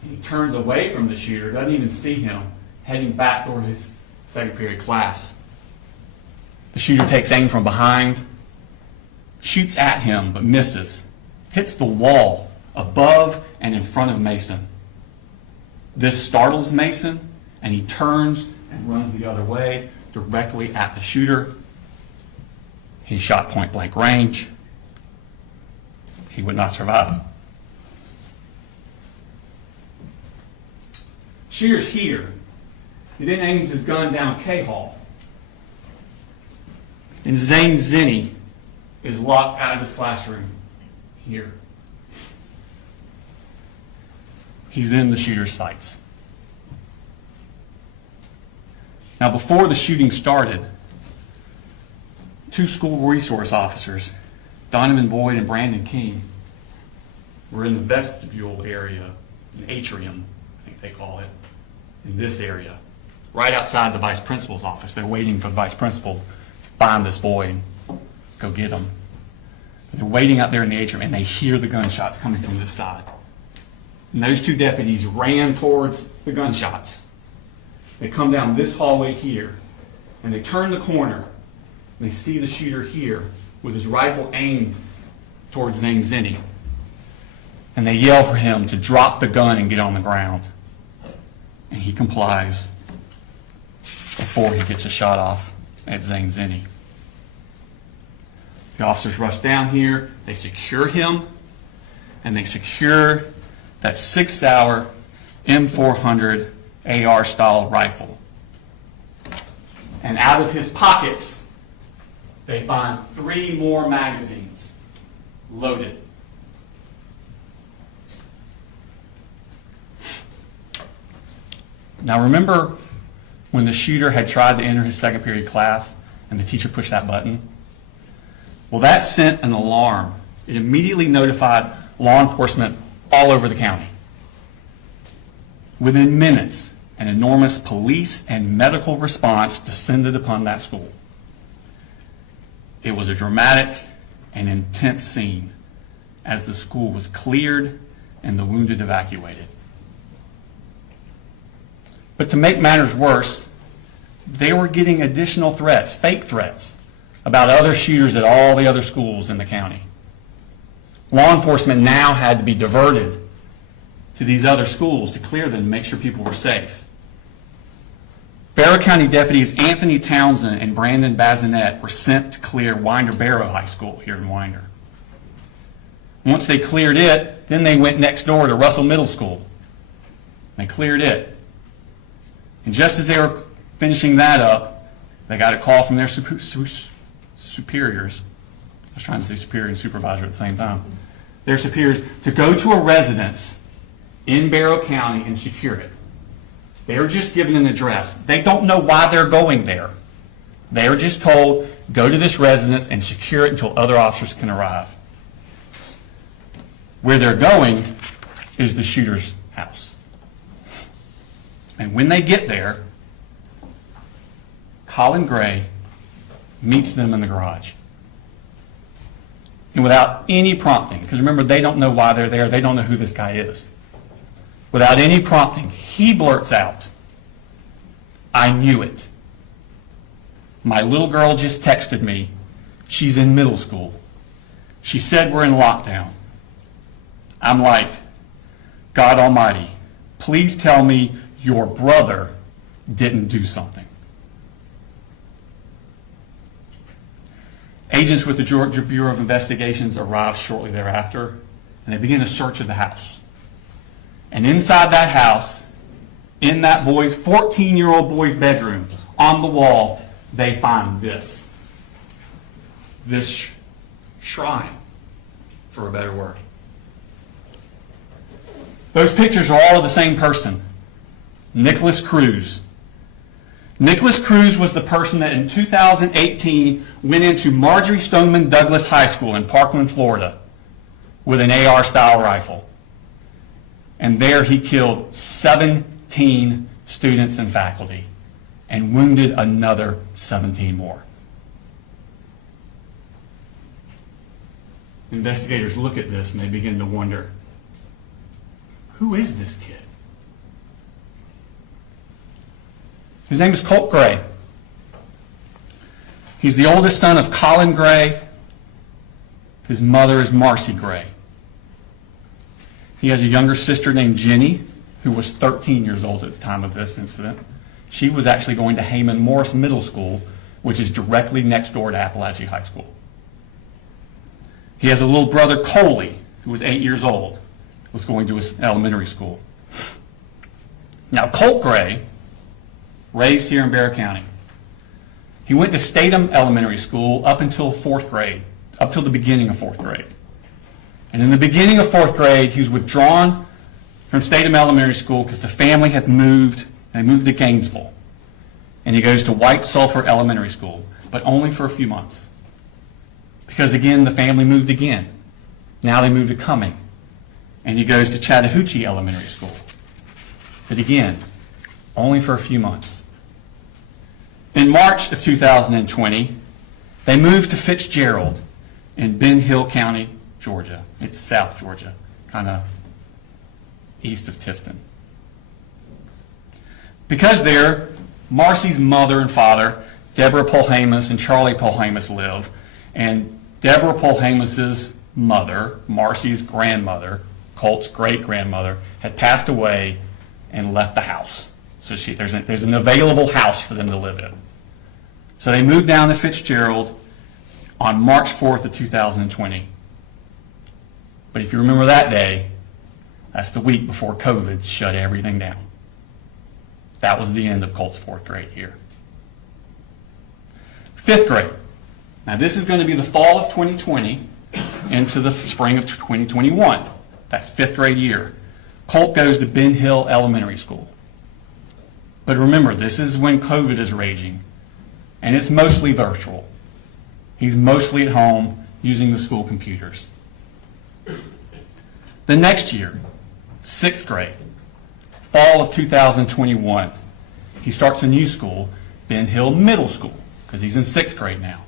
and he turns away from the shooter, doesn't even see him, heading back toward his second period class. The shooter takes aim from behind, shoots at him but misses, hits the wall above and in front of Mason. This startles Mason and he turns and runs the other way directly at the shooter. He shot point blank range. He would not survive. Shooter's here. He then aims his gun down K Hall. And Zane Zinni is locked out of his classroom here. He's in the shooter's sights. Now, before the shooting started, two school resource officers, Donovan Boyd and Brandon King, were in the vestibule area, an atrium, I think they call it, in this area, right outside the vice principal's office. They're waiting for the vice principal to find this boy and go get him. They're waiting out there in the atrium, and they hear the gunshots coming from this side. And those two deputies ran towards the gunshots. They come down this hallway here, and they turn the corner, and they see the shooter here with his rifle aimed towards Zane Zinni. And they yell for him to drop the gun and get on the ground. And he complies before he gets a shot off at Zane Zinni. The officers rush down here, they secure him, and they secure that 6-hour M400 AR-style rifle. And out of his pockets, they find 3 more magazines loaded. Now remember when the shooter had tried to enter his second period class and the teacher pushed that button? Well, that sent an alarm. It immediately notified law enforcement all over the county. Within minutes, an enormous police and medical response descended upon that school. It was a dramatic and intense scene as the school was cleared and the wounded evacuated. But to make matters worse, they were getting additional threats, fake threats, about other shooters at all the other schools in the county. Law enforcement now had to be diverted to these other schools to clear them, to make sure people were safe. Barrow County deputies Anthony Townsend and Brandon Bazinet were sent to clear Winder Barrow High School here in Winder. Once they cleared it, then they went next door to Russell Middle School. They cleared it. And just as they were finishing that up, they got a call from their superiors. I was trying to say superior and supervisor at the same time. Their superiors to go to a residence in Barrow County and secure it. They were just given an address. They don't know why they're going there. They were just told, go to this residence and secure it until other officers can arrive. Where they're going is the shooter's house. And when they get there, Colin Gray meets them in the garage. And without any prompting, because remember, they don't know why they're there, they don't know who this guy is. Without any prompting, he blurts out, "I knew it. My little girl just texted me. She's in middle school. She said we're in lockdown." I'm like, God Almighty, please tell me your brother didn't do something. Agents with the Georgia Bureau of Investigations arrived shortly thereafter, and they begin a search of the house. And inside that house, in that 14-year-old boy's bedroom, on the wall, they find this shrine, for a better word. Those pictures are all of the same person, Nicholas Cruz. Nicholas Cruz was the person that in 2018 went into Marjorie Stoneman Douglas High School in Parkland, Florida, with an AR-style rifle. And there he killed 17 students and faculty and wounded another 17 more. Investigators look at this and they begin to wonder, who is this kid? His name is Colt Gray. He's the oldest son of Colin Gray. His mother is Marcy Gray. He has a younger sister named Jenny, who was 13 years old at the time of this incident. She was actually going to Heyman Morris Middle School, which is directly next door to Apalachee High School. He has a little brother, Colin, who was 8 years old, was going to his elementary school. Now, Colt Gray, raised here in Bear County, he went to Statham Elementary School up until 4th grade, up till the beginning of 4th grade. And in the beginning of 4th grade, he was withdrawn from Statham Elementary School because the family had moved. They moved to Gainesville. And he goes to White Sulphur Elementary School, but only for a few months. Because again, the family moved again. Now they moved to Cumming. And he goes to Chattahoochee Elementary School. But again, only for a few months. In March of 2020, they moved to Fitzgerald in Ben Hill County, Georgia. It's South Georgia, kind of east of Tifton. Because there, Marcy's mother and father, Deborah Polhamus and Charlie Polhamus, live, and Deborah Polhamus's mother, Marcy's grandmother, Colt's great-grandmother, had passed away and left the house. So there's an available house for them to live in. So they moved down to Fitzgerald on March 4th of 2020. But if you remember that day, that's the week before COVID shut everything down. That was the end of Colt's 4th grade year. 5th grade. Now this is going to be the fall of 2020 into the spring of 2021. That's 5th grade year. Colt goes to Ben Hill Elementary School. But remember, this is when COVID is raging, and it's mostly virtual. He's mostly at home using the school computers. The next year, 6th grade, fall of 2021, he starts a new school, Ben Hill Middle School, because he's in 6th grade now.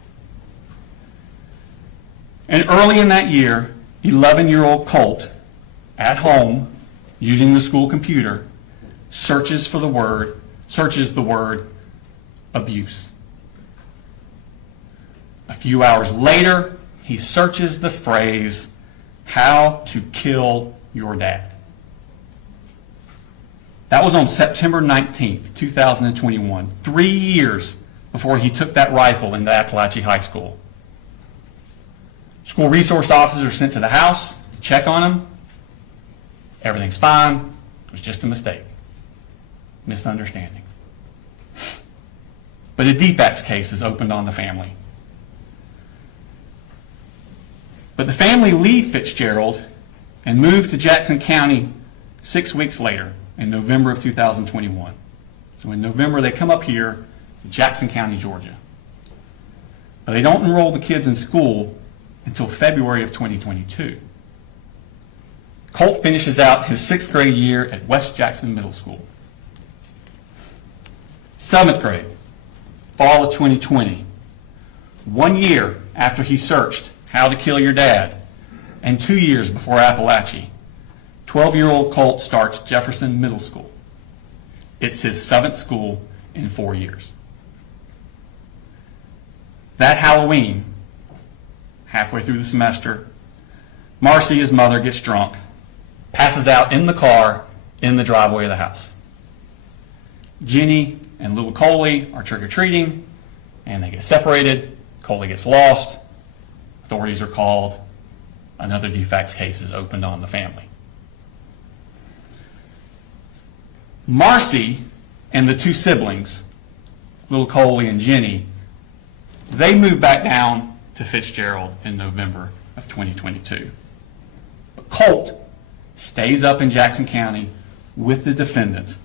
And early in that year, 11-year-old Colt, at home, using the school computer, searches the word abuse. A few hours later, he searches the phrase, "how to kill your dad." That was on September 19th, 2021, 3 years before he took that rifle into Apalachee High School. School resource officers are sent to the house to check on him. Everything's fine. It was just a mistake. Misunderstanding. But a defects case is opened on the family. But the family leave Fitzgerald and move to Jackson County 6 weeks later, in November of 2021. So in November, they come up here to Jackson County, Georgia. But they don't enroll the kids in school until February of 2022. Colt finishes out his 6th grade year at West Jackson Middle School. 7th grade, fall of 2020. 1 year after he searched How to Kill Your Dad, and 2 years before Apalachee, 12-year-old Colt starts Jefferson Middle School. It's his 7th school in 4 years. That Halloween, halfway through the semester, Marcy, his mother, gets drunk, passes out in the car in the driveway of the house. Jenny and little Coley are trick-or-treating, and they get separated. Coley gets lost. Authorities are called. Another defects case is opened on the family. Marcy and the 2 siblings, little Coley and Jenny, they moved back down to Fitzgerald in November of 2022. But Colt stays up in Jackson County with the defendant.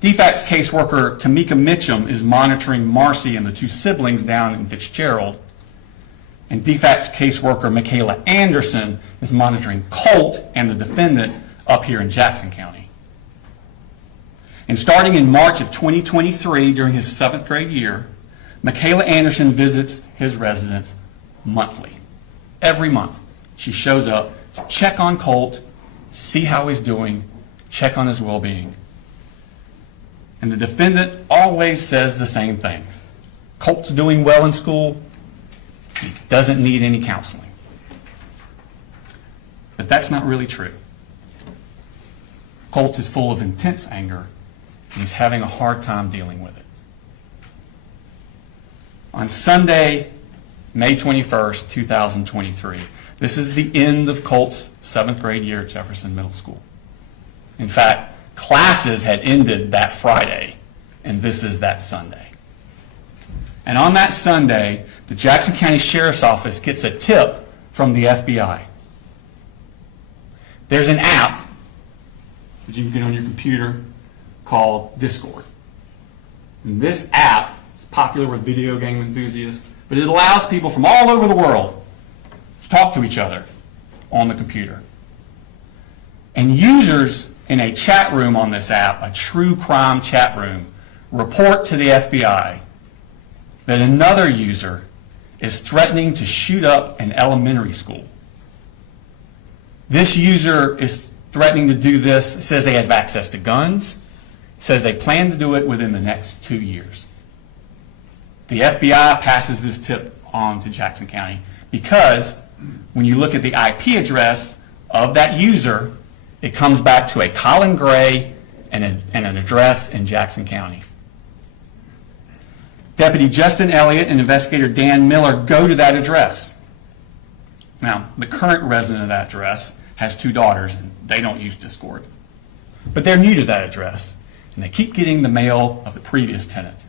Defects caseworker Tamika Mitchum is monitoring Marcy and the 2 siblings down in Fitzgerald, and defects caseworker Michaela Anderson is monitoring Colt and the defendant up here in Jackson County. And starting in March of 2023, during his 7th grade year, Michaela Anderson visits his residence monthly. Every month, she shows up to check on Colt, see how he's doing, check on his well-being. And the defendant always says the same thing. Colt's doing well in school. He doesn't need any counseling. But that's not really true. Colt is full of intense anger and he's having a hard time dealing with it. On Sunday, May 21st, 2023, this is the end of Colt's 7th grade year at Jefferson Middle School. In fact, classes had ended that Friday, and this is that Sunday. And on that Sunday, the Jackson County Sheriff's Office gets a tip from the FBI. There's an app that you can get on your computer called Discord. And this app is popular with video game enthusiasts, but it allows people from all over the world to talk to each other on the computer. And users in a chat room on this app, a true crime chat room, report to the FBI that another user is threatening to shoot up an elementary school. This user is threatening to do this. It says they have access to guns. It says they plan to do it within the next 2 years. The FBI passes this tip on to Jackson County because when you look at the IP address of that user, it comes back to a Colin Gray and an address in Jackson County. Deputy Justin Elliott and investigator Dan Miller go to that address. Now, the current resident of that address has 2 daughters, and they don't use Discord. But they're new to that address, and they keep getting the mail of the previous tenant,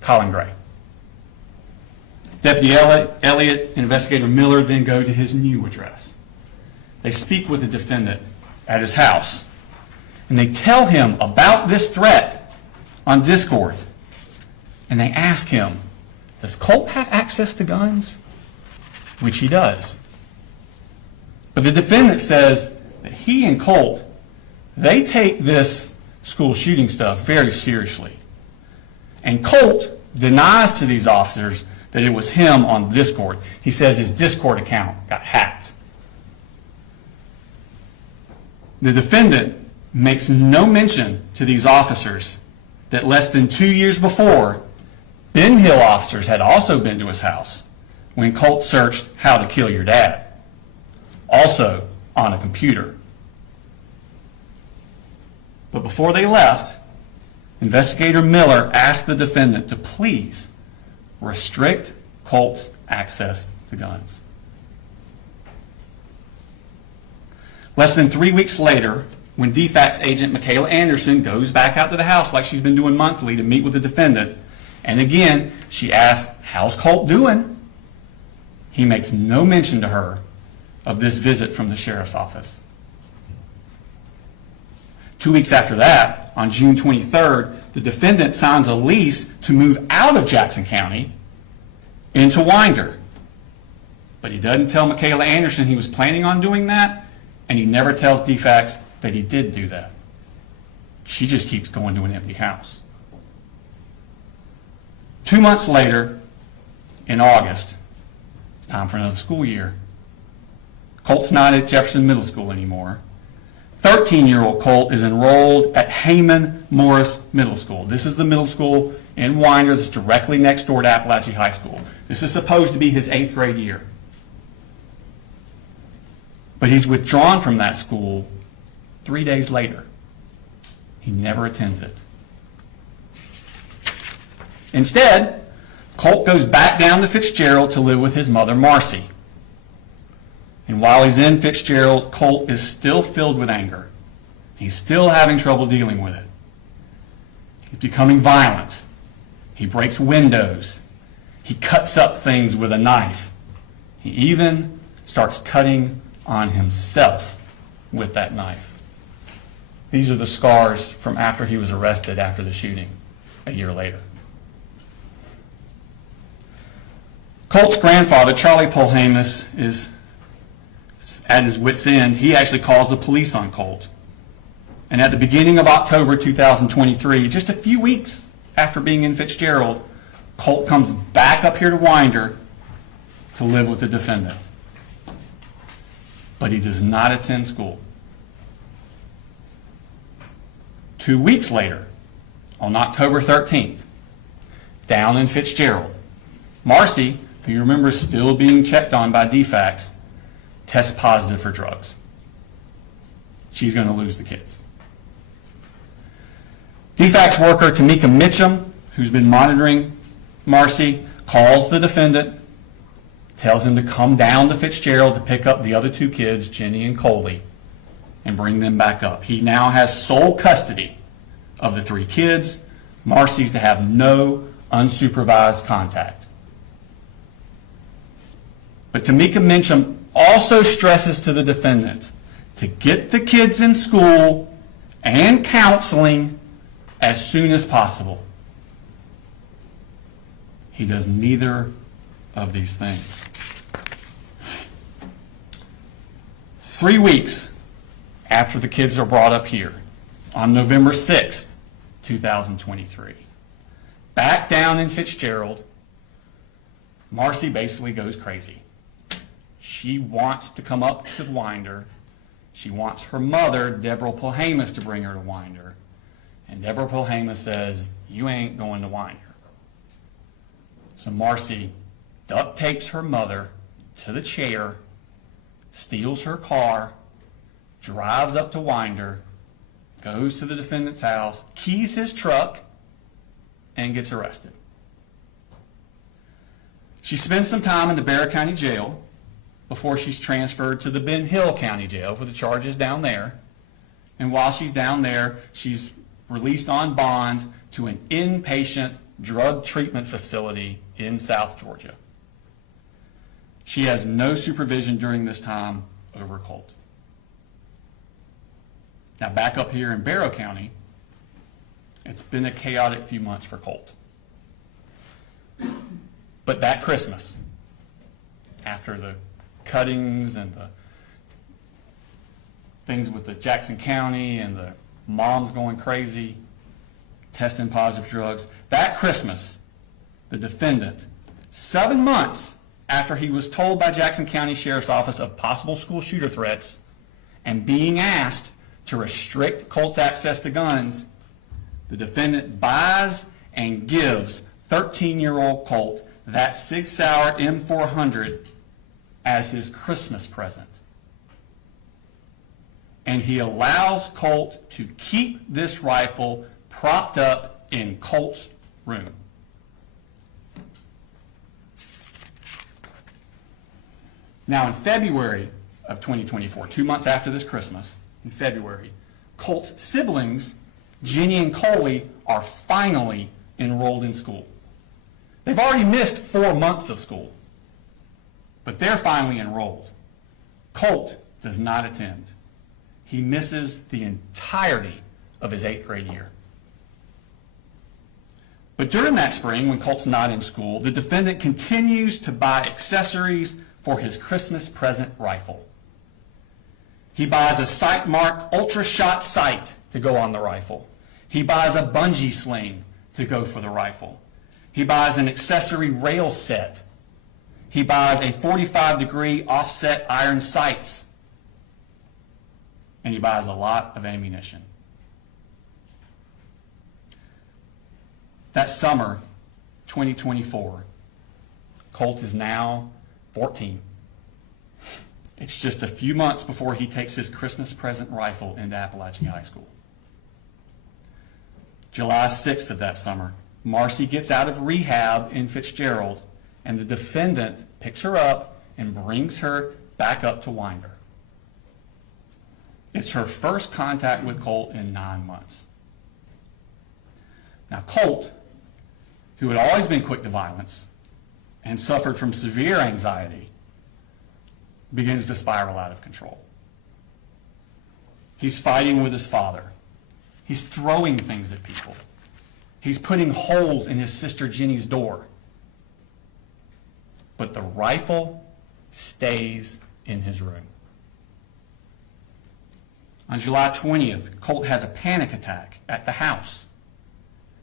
Colin Gray. Deputy Elliott and investigator Miller then go to his new address. They speak with the defendant at his house, and they tell him about this threat on Discord. And they ask him, does Colt have access to guns? Which he does. But the defendant says that he and Colt, they take this school shooting stuff very seriously. And Colt denies to these officers that it was him on Discord. He says his Discord account got hacked. The defendant makes no mention to these officers that less than 2 years before, Ben Hill officers had also been to his house when Colt searched how to kill your dad, also on a computer. But before they left, investigator Miller asked the defendant to please restrict Colt's access to guns. Less than 3 weeks later, when DFACS agent Michaela Anderson goes back out to the house like she's been doing monthly to meet with the defendant, and again, she asks, how's Colt doing? He makes no mention to her of this visit from the sheriff's office. 2 weeks after that, on June 23rd, the defendant signs a lease to move out of Jackson County into Winder. But he doesn't tell Michaela Anderson he was planning on doing that, and he never tells DFACS that he did do that. She just keeps going to an empty house. 2 months later, in August, it's time for another school year. Colt's not at Jefferson Middle School anymore. 13-year-old Colt is enrolled at Heyman Morris Middle School. This is the middle school in Winder that's directly next door to Apalachee High School. This is supposed to be his 8th grade year. But he's withdrawn from that school 3 days later. He never attends it. Instead, Colt goes back down to Fitzgerald to live with his mother, Marcy. And while he's in Fitzgerald, Colt is still filled with anger. He's still having trouble dealing with it. He's becoming violent. He breaks windows. He cuts up things with a knife. He even starts cutting on himself with that knife. These are the scars from after he was arrested after the shooting a year later. Colt's grandfather, Charlie Polhamus, is at his wit's end. He actually calls the police on Colt. And at the beginning of October 2023, just a few weeks after being in Fitzgerald, Colt comes back up here to Winder to live with the defendant. But he does not attend school. 2 weeks later, on October 13th, down in Fitzgerald, Marcy, who you remember is still being checked on by DFACS, tests positive for drugs. She's going to lose the kids. DFACS worker Tamika Mitchum, who's been monitoring Marcy, calls the defendant, tells him to come down to Fitzgerald to pick up the other two kids, Jenny and Coley, and bring them back up. He now has sole custody of the three kids. Marcy's to have no unsupervised contact. But Tamika Mitchum also stresses to the defendant to get the kids in school and counseling as soon as possible. He does neither of these things. 3 weeks after the kids are brought up here, on November 6th, 2023, back down in Fitzgerald, Marcy basically goes crazy. She wants to come up to Winder. She wants her mother, Deborah Polhamus, to bring her to Winder. And Deborah Polhamus says, "You ain't going to Winder." So Marcy duct tapes her mother to the chair, steals her car, drives up to Winder, goes to the defendant's house, keys his truck, and gets arrested. She spends some time in the Barrow County Jail before she's transferred to the Ben Hill County Jail for the charges down there. And while she's down there, she's released on bond to an inpatient drug treatment facility in South Georgia. She has no supervision during this time over Colt. Now back up here in Barrow County, it's been a chaotic few months for Colt. But that Christmas, after the cuttings and the things with the Jackson County and the moms going crazy, testing positive drugs, that Christmas, the defendant, 7 months after he was told by Jackson County Sheriff's Office of possible school shooter threats and being asked to restrict Colt's access to guns, the defendant buys and gives 13-year-old Colt that Sig Sauer M400 as his Christmas present. And he allows Colt to keep this rifle propped up in Colt's room. Now in February of 2024, 2 months after this Christmas, in February, Colt's siblings, Jenny and Coley, are finally enrolled in school. They've already missed 4 months of school, but they're finally enrolled. Colt does not attend. He misses the entirety of his 8th grade year. But during that spring, when Colt's not in school, the defendant continues to buy accessories for his Christmas present rifle. He buys a sight-marked ultra-shot sight to go on the rifle. He buys a bungee sling to go for the rifle. He buys an accessory rail set. He buys a 45-degree offset iron sights. And he buys a lot of ammunition. That summer, 2024, Colt is now 14. It's just a few months before he takes his Christmas present rifle into Apalachee High School. July 6th of that summer, Marcy gets out of rehab in Fitzgerald, and the defendant picks her up and brings her back up to Winder. It's her first contact with Colt in 9 months. Now Colt, who had always been quick to violence and suffered from severe anxiety, begins to spiral out of control. He's fighting with his father. He's throwing things at people. He's putting holes in his sister Jenny's door. But the rifle stays in his room. On July 20th, Colt has a panic attack at the house.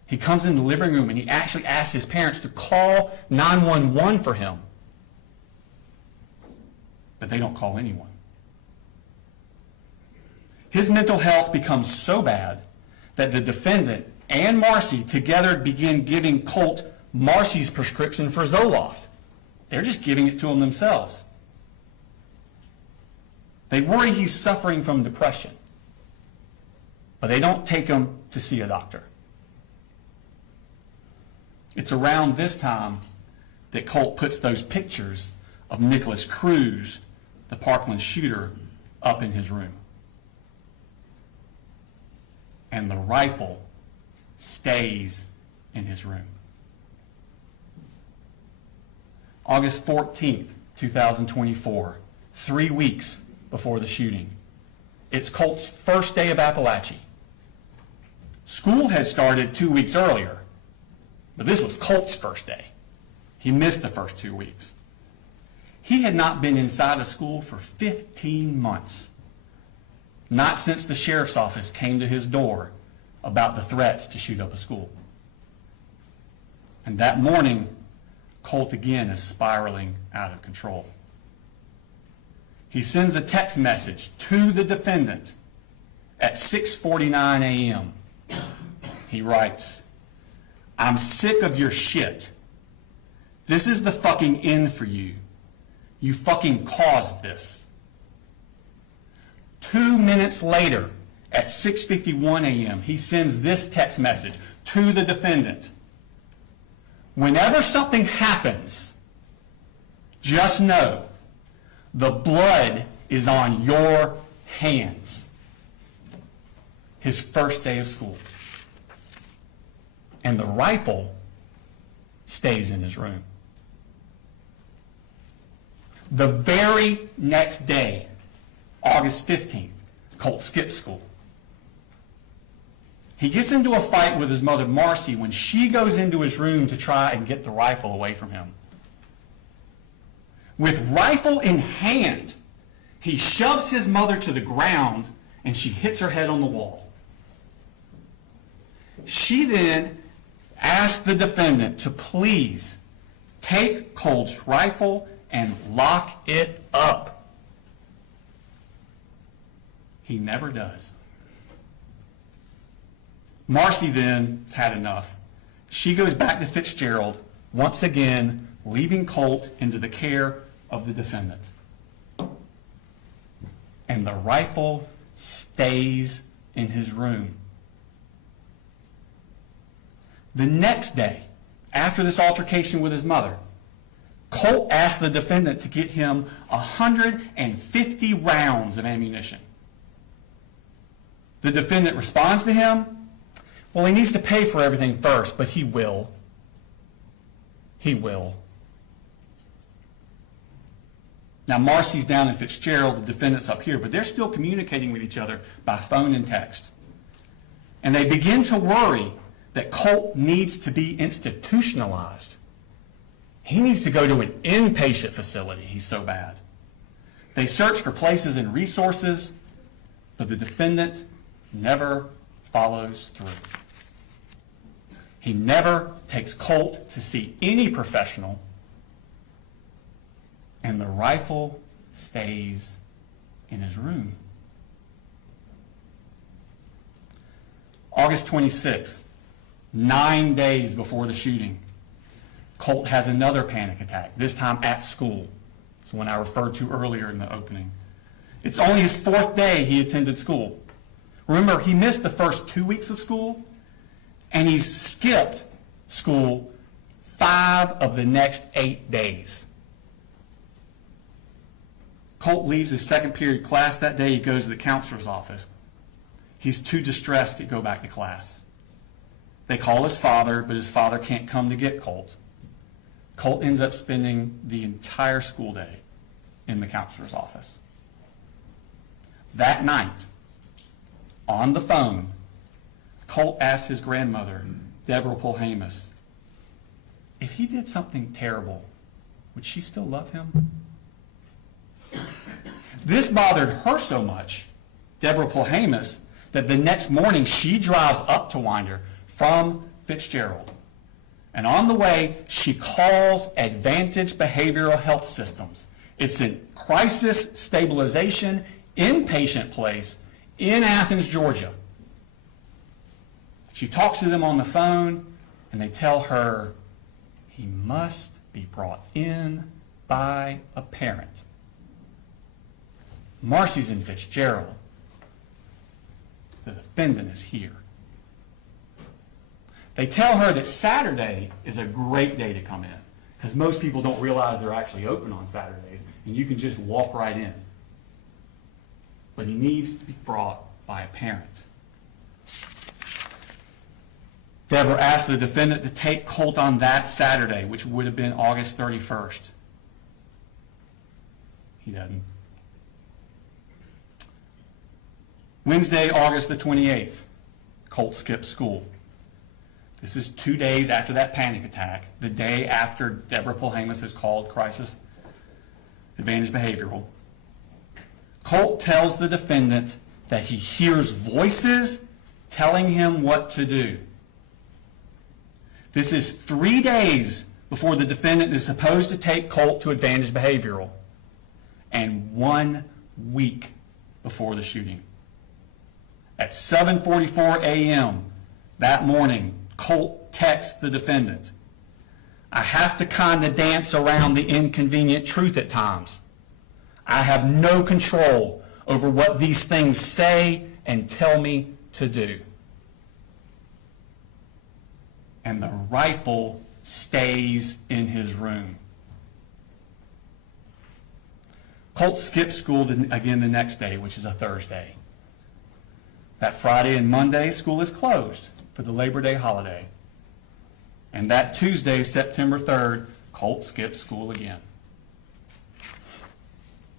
He comes in the living room and he actually asks his parents to call 911 for him. But they don't call anyone. His mental health becomes so bad that the defendant and Marcy together begin giving Colt Marcy's prescription for Zoloft. They're just giving it to him themselves. They worry he's suffering from depression, but they don't take him to see a doctor. It's around this time that Colt puts those pictures of Nicholas Cruz, the Parkland shooter, up in his room. And the rifle stays in his room. August 14th, 2024, 3 weeks before the shooting. It's Colt's first day of Apalachee. School had started 2 weeks earlier, but this was Colt's first day. He missed the first 2 weeks. He had not been inside of school for 15 months. Not since the sheriff's office came to his door about the threats to shoot up a school. And that morning, Colt again is spiraling out of control. He sends a text message to the defendant at 6:49 a.m. He writes, "I'm sick of your shit. This is the fucking end for you. You fucking caused this." 2 minutes later, at 6:51 a.m., he sends this text message to the defendant. "Whenever something happens, just know the blood is on your hands." His first day of school. And the rifle stays in his room. The very next day, August 15th, Colt skips school. He gets into a fight with his mother, Marcy, when she goes into his room to try and get the rifle away from him. With rifle in hand, he shoves his mother to the ground and she hits her head on the wall. She then asks the defendant to please take Colt's rifle and lock it up. He never does. Marcy then has had enough. She goes back to Fitzgerald, once again leaving Colt into the care of the defendant. And the rifle stays in his room. The next day, after this altercation with his mother, Colt asked the defendant to get him 150 rounds of ammunition. The defendant responds to him, well, he needs to pay for everything first, but he will. He will. Now, Marcy's down in Fitzgerald, the defendant's up here, but they're still communicating with each other by phone and text. And they begin to worry that Colt needs to be institutionalized. He needs to go to an inpatient facility. He's so bad. They search for places and resources, but the defendant never follows through. He never takes Colt to see any professional, and the rifle stays in his room. August 26th, 9 days before the shooting, Colt has another panic attack, this time at school. It's the one I referred to earlier in the opening. It's only his 4th day he attended school. Remember, he missed the first 2 weeks of school, and he's skipped school 5 of the next 8 days. Colt leaves his second period class that day. He goes to the counselor's office. He's too distressed to go back to class. They call his father, but his father can't come to get Colt. Colt ends up spending the entire school day in the counselor's office. That night, on the phone, Colt asked his grandmother, Deborah Polhamus, if he did something terrible, would she still love him? This bothered her so much, Deborah Polhamus, that the next morning she drives up to Winder from Fitzgerald. And on the way, she calls Advantage Behavioral Health Systems. It's a crisis stabilization inpatient place in Athens, Georgia. She talks to them on the phone, and they tell her he must be brought in by a parent. Marcy's in Fitzgerald. The defendant is here. They tell her that Saturday is a great day to come in because most people don't realize they're actually open on Saturdays, and you can just walk right in. But he needs to be brought by a parent. Deborah asked the defendant to take Colt on that Saturday, which would have been August 31st. He doesn't. Wednesday, August the 28th, Colt skips school. This is 2 days after that panic attack, the day after Deborah Polhamus is called crisis advantage behavioral. Colt tells the defendant that he hears voices telling him what to do. This is 3 days before the defendant is supposed to take Colt to advantage behavioral, and 1 week before the shooting. At 7:44 a.m. that morning, Colt texts the defendant, "I have to kind of dance around the inconvenient truth at times. I have no control over what these things say and tell me to do." And the rifle stays in his room. Colt skips school again the next day, which is a Thursday. That Friday and Monday, school is closed for the Labor Day holiday. And that Tuesday, September 3rd, Colt skips school again.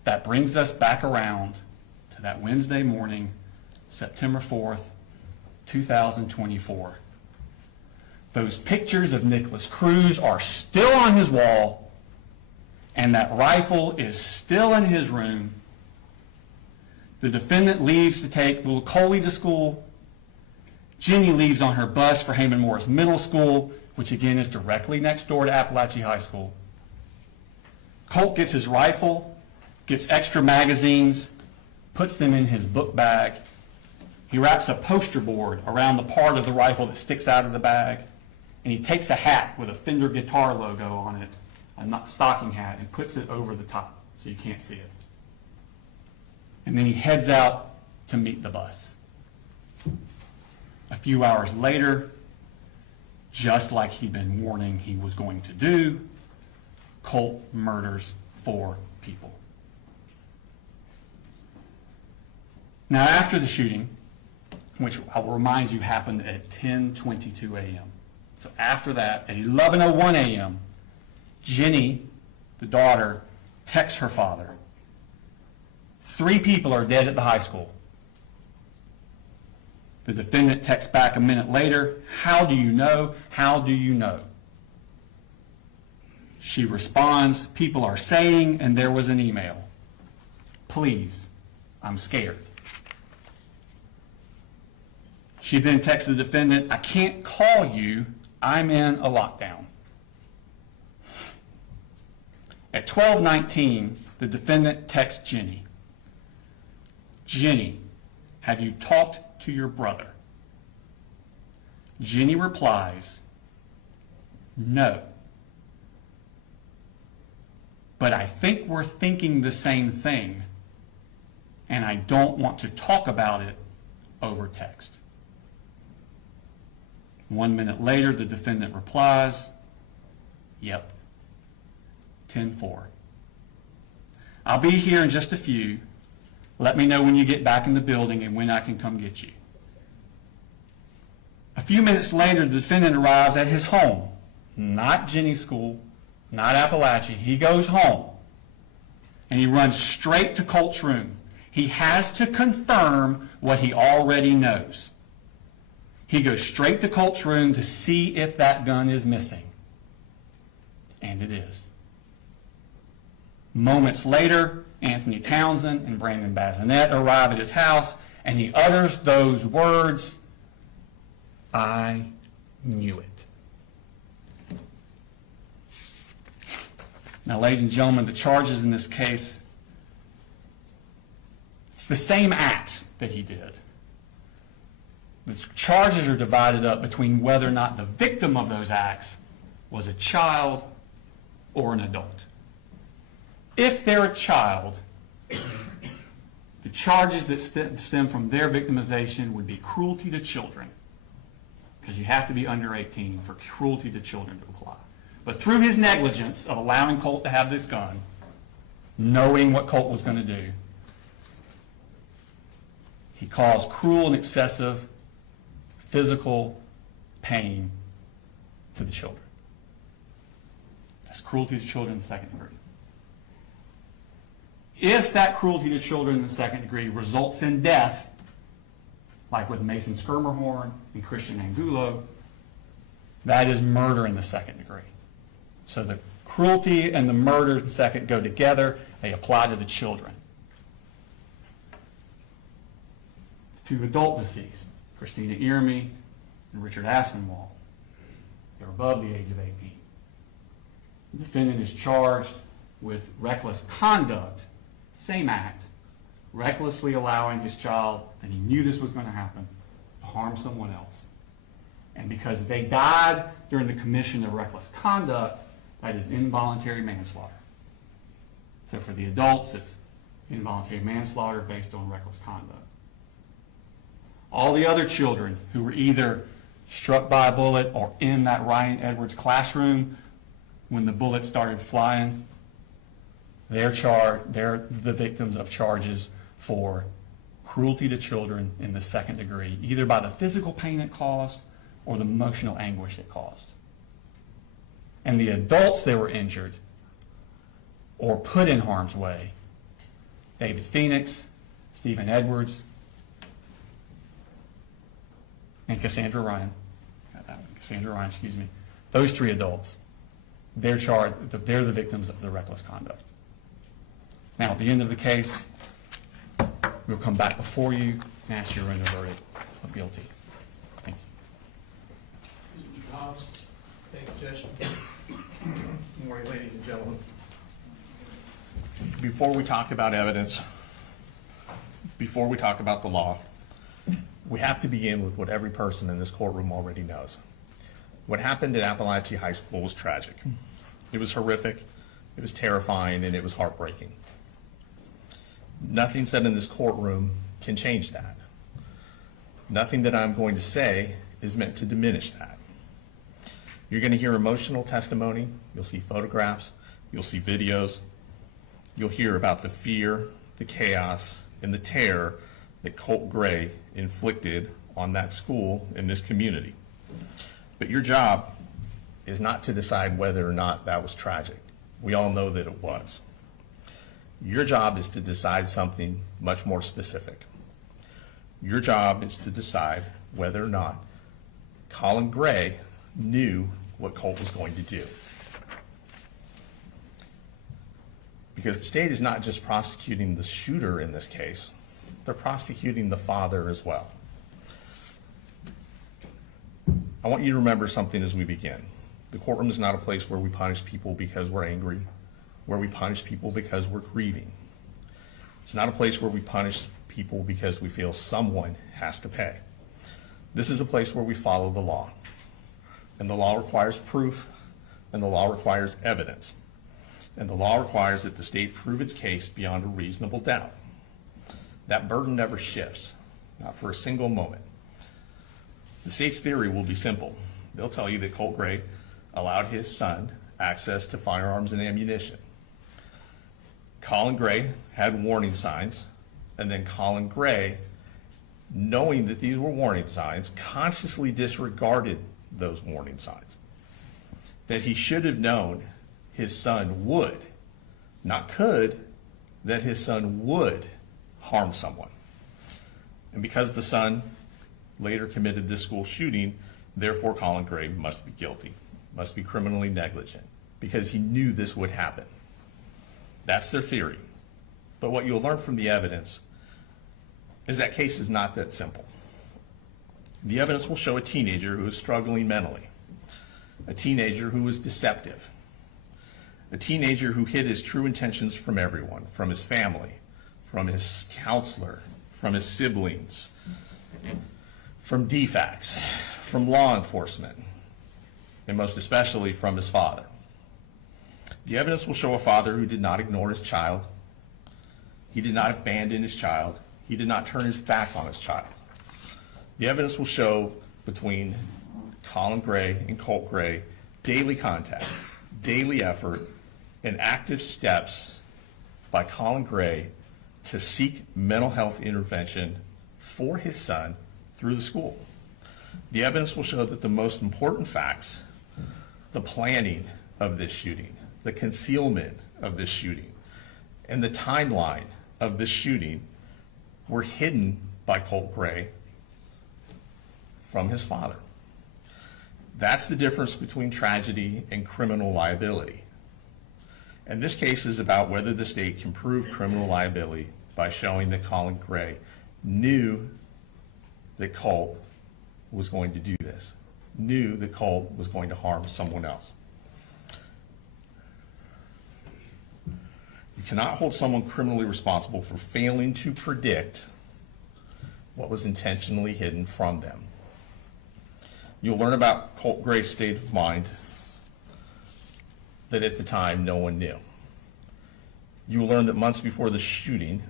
That brings us back around to that Wednesday morning, September 4th, 2024. Those pictures of Nicholas Cruz are still on his wall, and that rifle is still in his room. The defendant leaves to take little Coley to school. Jenny leaves on her bus for Heyman Morris Middle School, which again is directly next door to Apalachee High School. Colt gets his rifle, gets extra magazines, puts them in his book bag. He wraps a poster board around the part of the rifle that sticks out of the bag, and he takes a hat with a Fender guitar logo on it, a stocking hat, and puts it over the top so you can't see it. And then he heads out to meet the bus. A few hours later, just like he'd been warning he was going to do, Colt murders 4 people. Now, after the shooting, which I will remind you happened at 10:22 a.m., so after that, at 11:01 a.m., Jenny, the daughter, texts her father, 3 people are dead at the high school. The defendant texts back a minute later, "How do you know? How do you know?" She responds, "People are saying, and there was an email. Please, I'm scared." She then texts the defendant, "I can't call you. I'm in a lockdown." At 12:19, the defendant texts Jenny, "Jenny, have you talked to your brother?" Jenny replies, "No. But I think we're thinking the same thing, and I don't want to talk about it over text." 1 minute later, the defendant replies, "Yep, 10-4. I'll be here in just a few. Let me know when you get back in the building and when I can come get you." A few minutes later, the defendant arrives at his home, not Jenny's school, not Apalachee. He goes home, and he runs straight to Colt's room. He has to confirm what he already knows. He goes straight to Colt's room to see if that gun is missing. And it is. Moments later, Anthony Townsend and Brandon Bazinet arrive at his house, and he utters those words, "I knew it." Now, ladies and gentlemen, the charges in this case, it's the same acts that he did. The charges are divided up between whether or not the victim of those acts was a child or an adult. If they're a child, the charges that stem from their victimization would be cruelty to children. because you have to be under 18 for cruelty to children to apply. But through his negligence of allowing Colt to have this gun, knowing what Colt was going to do, he caused cruel and excessive physical pain to the children. That's cruelty to children in the second degree. If that cruelty to children in the second degree results in death, like with Mason Skirmerhorn and Christian Angulo, that is murder in the second degree. So the cruelty and the murder in the second go together. They apply to the children. Two adult deceased, Christina Irmy and Richard Aspinwall. They're above the age of 18. The defendant is charged with reckless conduct, same act, recklessly allowing his child, that he knew this was going to happen, to harm someone else. And because they died during the commission of reckless conduct, that is involuntary manslaughter. So for the adults, it's involuntary manslaughter based on reckless conduct. All the other children who were either struck by a bullet or in that Ryan Edwards classroom when the bullet started flying, they're the victims of charges for cruelty to children in the second degree, either by the physical pain it caused or the emotional anguish it caused. And the adults that were injured or put in harm's way, David Phoenix, Stephen Edwards, and Cassandra Ryan, excuse me, those three adults, they're the victims of the reckless conduct. Now, at the end of the case, we'll come back before you and ask you to render a verdict of guilty. Thank you. Mr. Hobbs? Thank you, Judge. Good morning, ladies and gentlemen. Before we talk about evidence, before we talk about the law, we have to begin with what every person in this courtroom already knows. What happened at Apalachee High School was tragic. It was horrific, it was terrifying, and it was heartbreaking. Nothing said in this courtroom can change that. Nothing that I'm going to say is meant to diminish that. You're going to hear emotional testimony, you'll see photographs, you'll see videos, you'll hear about the fear, the chaos, and the terror that Colt Gray inflicted on that school and this community. But your job is not to decide whether or not that was tragic. We all know that it was. Your job is to decide something much more specific. Your job is to decide whether or not Colin Gray knew what Colt was going to do. Because the state is not just prosecuting the shooter in this case, they're prosecuting the father as well. I want you to remember something as we begin. The courtroom is not a place where we punish people because we're angry, where we punish people because we're grieving. It's not a place where we punish people because we feel someone has to pay. This is a place where we follow the law. And the law requires proof, and the law requires evidence. And the law requires that the state prove its case beyond a reasonable doubt. That burden never shifts, not for a single moment. The state's theory will be simple. They'll tell you that Colt Gray allowed his son access to firearms and ammunition. Colin Gray had warning signs, and then Colin Gray, knowing that these were warning signs, consciously disregarded those warning signs. That he should have known his son would, not could, that his son would harm someone. And because the son later committed this school shooting, therefore Colin Gray must be guilty, must be criminally negligent, because he knew this would happen. That's their theory. But what you'll learn from the evidence is that case is not that simple. The evidence will show a teenager who is struggling mentally, a teenager who is deceptive, a teenager who hid his true intentions from everyone, from his family, from his counselor, from his siblings, from DFACS, from law enforcement, and most especially from his father. The evidence will show a father who did not ignore his child. He did not abandon his child. He did not turn his back on his child. The evidence will show between Colin Gray and Colt Gray daily contact, daily effort, and active steps by Colin Gray to seek mental health intervention for his son through the school. The evidence will show that the most important facts, the planning of this shooting, the concealment of this shooting, and the timeline of this shooting were hidden by Colt Gray from his father. That's the difference between tragedy and criminal liability. And this case is about whether the state can prove criminal liability by showing that Colin Gray knew that Colt was going to do this, knew that Colt was going to harm someone else. You cannot hold someone criminally responsible for failing to predict what was intentionally hidden from them. You'll learn about Colt Gray's state of mind that at the time no one knew. You will learn that months before the shooting,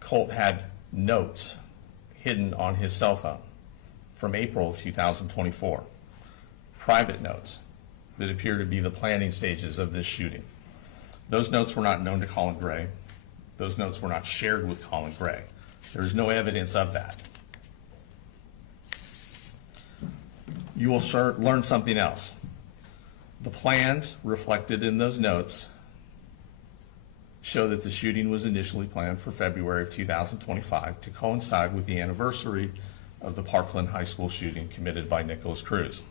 Colt had notes hidden on his cell phone from April of 2024, private notes that appear to be the planning stages of this shooting. Those notes were not known to Colin Gray. Those notes were not shared with Colin Gray. There is no evidence of that. You will learn something else. The plans reflected in those notes show that the shooting was initially planned for February of 2025 to coincide with the anniversary of the Parkland High School shooting committed by Nicholas Cruz.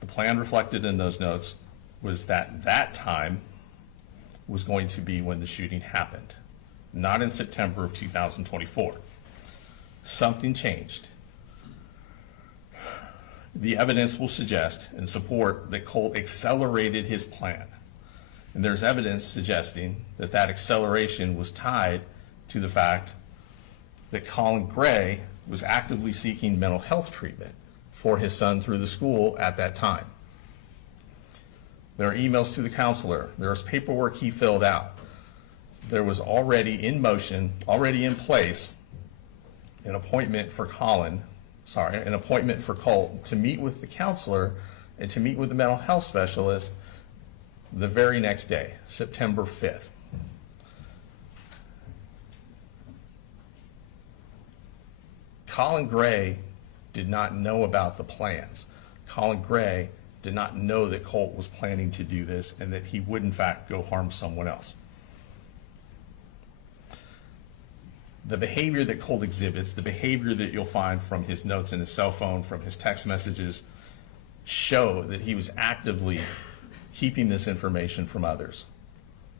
The plan reflected in those notes was that that time was going to be when the shooting happened, not in September of 2024. Something changed. The evidence will suggest and support that Colt accelerated his plan. And there's evidence suggesting that that acceleration was tied to the fact that Colin Gray was actively seeking mental health treatment for his son through the school at that time. There are emails to the counselor. There's paperwork he filled out. There was already in motion, already in place, an appointment for Colt to meet with the counselor and to meet with the mental health specialist the very next day, September 5th. Colin Gray did not know about the plans. Colin Gray did not know that Colt was planning to do this and that he would in fact go harm someone else. The behavior that Colt exhibits, the behavior that you'll find from his notes in his cell phone, from his text messages, show that he was actively keeping this information from others,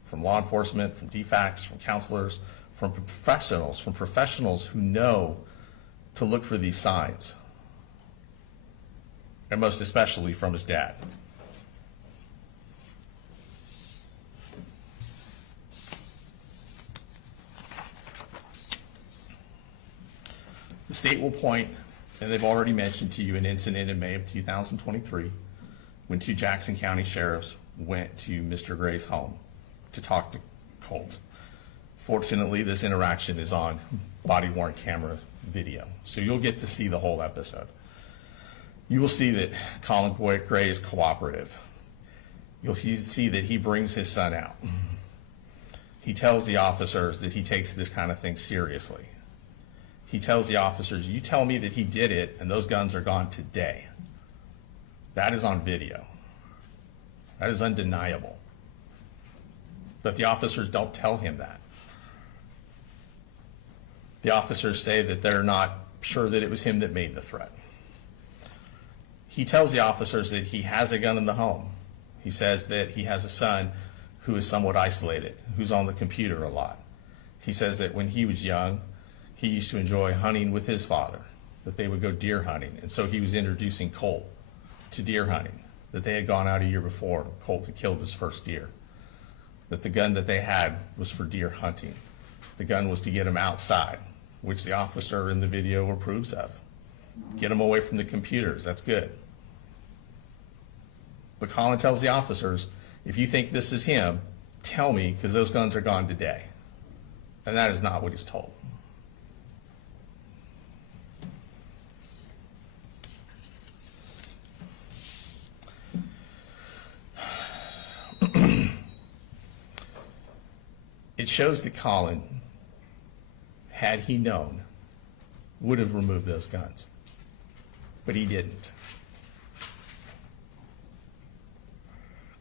from law enforcement, from DFACs, from counselors, from professionals who know to look for these signs, and most especially from his dad. The state will point, and they've already mentioned to you, an incident in May of 2023 when two Jackson County sheriffs went to Mr. Gray's home to talk to Colt. Fortunately, this interaction is on body-worn camera video, so you'll get to see the whole episode. You will see that Colin Gray is cooperative. You'll see that he brings his son out. He tells the officers that he takes this kind of thing seriously. He tells the officers, you tell me that he did it and those guns are gone today. That is on video. That is undeniable. But the officers don't tell him that. The officers say that they're not sure that it was him that made the threat. He tells the officers that he has a gun in the home. He says that he has a son who is somewhat isolated, who's on the computer a lot. He says that when he was young, he used to enjoy hunting with his father, that they would go deer hunting. And so he was introducing Colt to deer hunting, that they had gone out a year before. Colt had killed his first deer, that the gun that they had was for deer hunting. The gun was to get him outside, which the officer in the video approves of. Get him away from the computers, that's good. But Colin tells the officers, if you think this is him, tell me, because those guns are gone today. And that is not what he's told. It shows that Colin, had he known, would have removed those guns, but he didn't.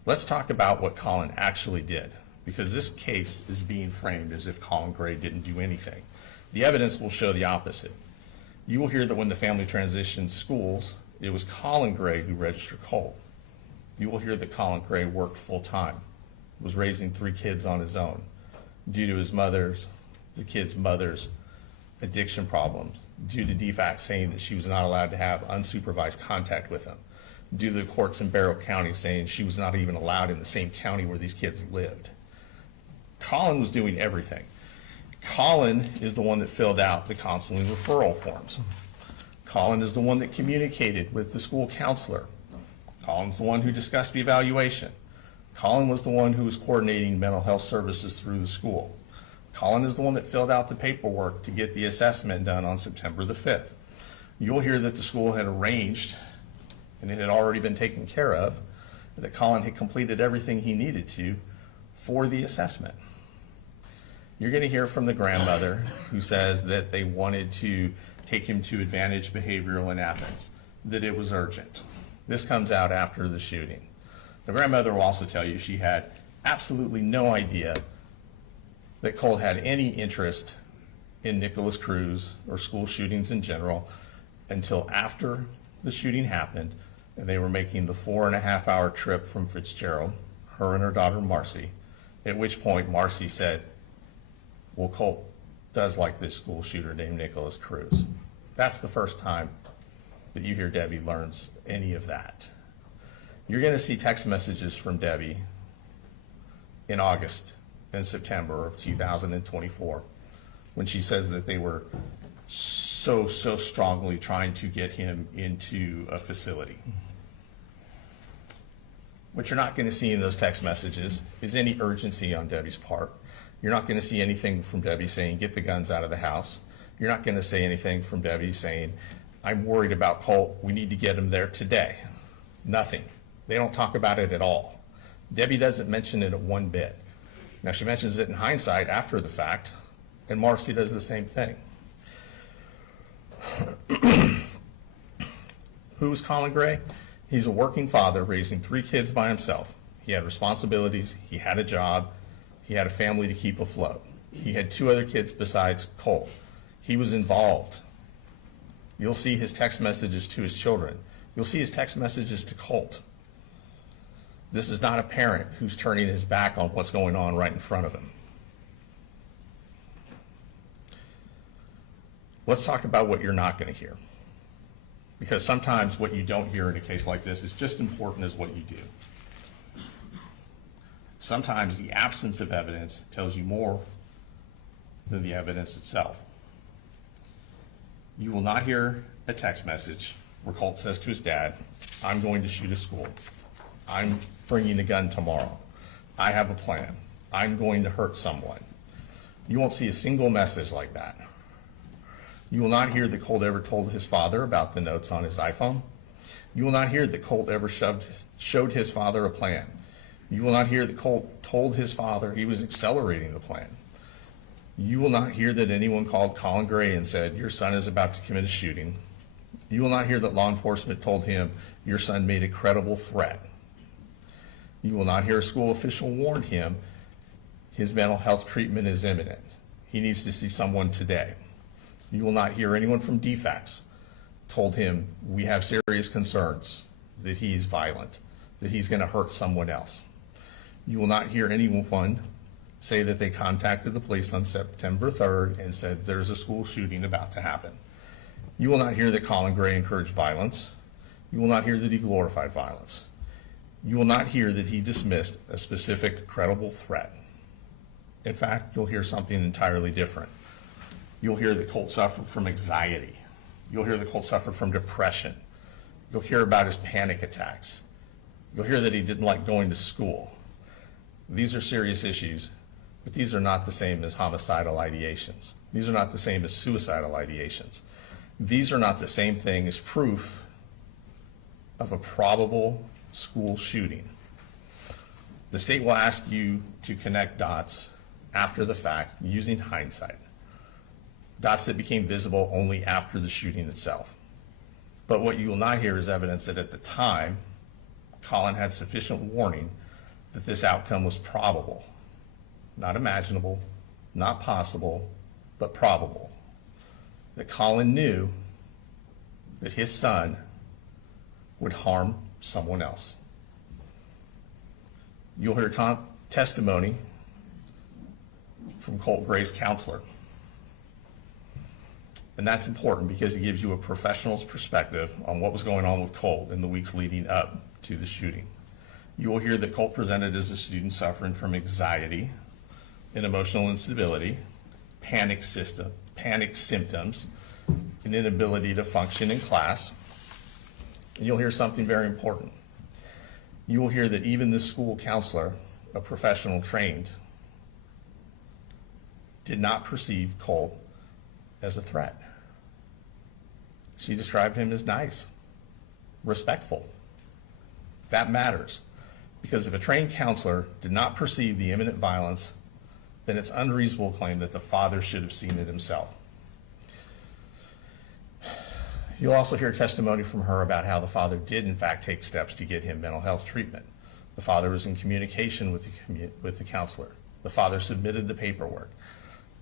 Let's talk about what Colin actually did, because this case is being framed as if Colin Gray didn't do anything. The evidence will show the opposite. You will hear that when the family transitioned schools, it was Colin Gray who registered Colt. You will hear that Colin Gray worked full-time, was raising 3 kids on his own due to his the kids' mother's addiction problems, due to DFAC saying that she was not allowed to have unsupervised contact with him, due to the courts in Barrow County saying she was not even allowed in the same county where these kids lived. Colin was doing everything. Colin is the one that filled out the counseling referral forms. Colin is the one that communicated with the school counselor. Colin's the one who discussed the evaluation. Colin was the one who was coordinating mental health services through the school. Colin is the one that filled out the paperwork to get the assessment done on September the 5th. You'll hear that the school had arranged, and it had already been taken care of, that Colin had completed everything he needed to for the assessment. You're going to hear from the grandmother who says that they wanted to take him to Advantage Behavioral in Athens, that it was urgent. This comes out after the shooting. The grandmother will also tell you she had absolutely no idea that Colt had any interest in Nicholas Cruz or school shootings in general until after the shooting happened and they were making the 4.5-hour trip from Fitzgerald, her and her daughter Marcy, at which point Marcy said, well, Colt does like this school shooter named Nicholas Cruz. That's the first time that you hear Debbie learns any of that. You're going to see text messages from Debbie in August and September of 2024 when she says that they were so strongly trying to get him into a facility. What you're not going to see in those text messages is any urgency on Debbie's part. You're not going to see anything from Debbie saying, get the guns out of the house. You're not going to say anything from Debbie saying, I'm worried about Colt, we need to get him there today. Nothing. They don't talk about it at all. Debbie doesn't mention it one bit. Now, she mentions it in hindsight after the fact, and Marcy does the same thing. Who is Colin Gray? He's a working father raising 3 kids by himself. He had responsibilities, he had a job, he had a family to keep afloat. He had 2 other kids besides Colt. He was involved. You'll see his text messages to his children. You'll see his text messages to Colt. This is not a parent who's turning his back on what's going on right in front of him. Let's talk about what you're not going to hear. Because sometimes what you don't hear in a case like this is just important as what you do. Sometimes the absence of evidence tells you more than the evidence itself. You will not hear a text message where Colt says to his dad, I'm going to shoot a school. I'm bringing a gun tomorrow. I have a plan. I'm going to hurt someone. You won't see a single message like that. You will not hear that Colt ever told his father about the notes on his iPhone. You will not hear that Colt ever showed his father a plan. You will not hear that Colt told his father he was accelerating the plan. You will not hear that anyone called Colin Gray and said, your son is about to commit a shooting. You will not hear that law enforcement told him, your son made a credible threat. You will not hear a school official warn him his mental health treatment is imminent. He needs to see someone today. You will not hear anyone from DFACS told him, we have serious concerns that he's violent, that he's going to hurt someone else. You will not hear anyone say that they contacted the police on September 3rd and said there's a school shooting about to happen. You will not hear that Colin Gray encouraged violence. You will not hear that he glorified violence. You will not hear that he dismissed a specific credible threat. In fact, you'll hear something entirely different. You'll hear that Colt suffered from anxiety. You'll hear that Colt suffered from depression. You'll hear about his panic attacks. You'll hear that he didn't like going to school. These are serious issues, but these are not the same as homicidal ideations. These are not the same as suicidal ideations. These are not the same thing as proof of a probable school shooting. The state will ask you to connect dots after the fact, using hindsight. Dots that became visible only after the shooting itself. But what you will not hear is evidence that at the time, Colin had sufficient warning that this outcome was probable. Not imaginable, not possible, but probable. That Colin knew that his son would harm someone else. You'll hear testimony from Colt Gray's counselor. And that's important because it gives you a professional's perspective on what was going on with Colt in the weeks leading up to the shooting. You will hear that Colt presented as a student suffering from anxiety and emotional instability, panic symptoms, an inability to function in class. And you'll hear something very important. You will hear that even the school counselor, a professional trained, did not perceive Colt as a threat. She described him as nice, respectful. That matters, because if a trained counselor did not perceive the imminent violence, then it's unreasonable to claim that the father should have seen it himself. You'll also hear testimony from her about how the father did in fact take steps to get him mental health treatment. The father was in communication with the counselor. The father submitted the paperwork.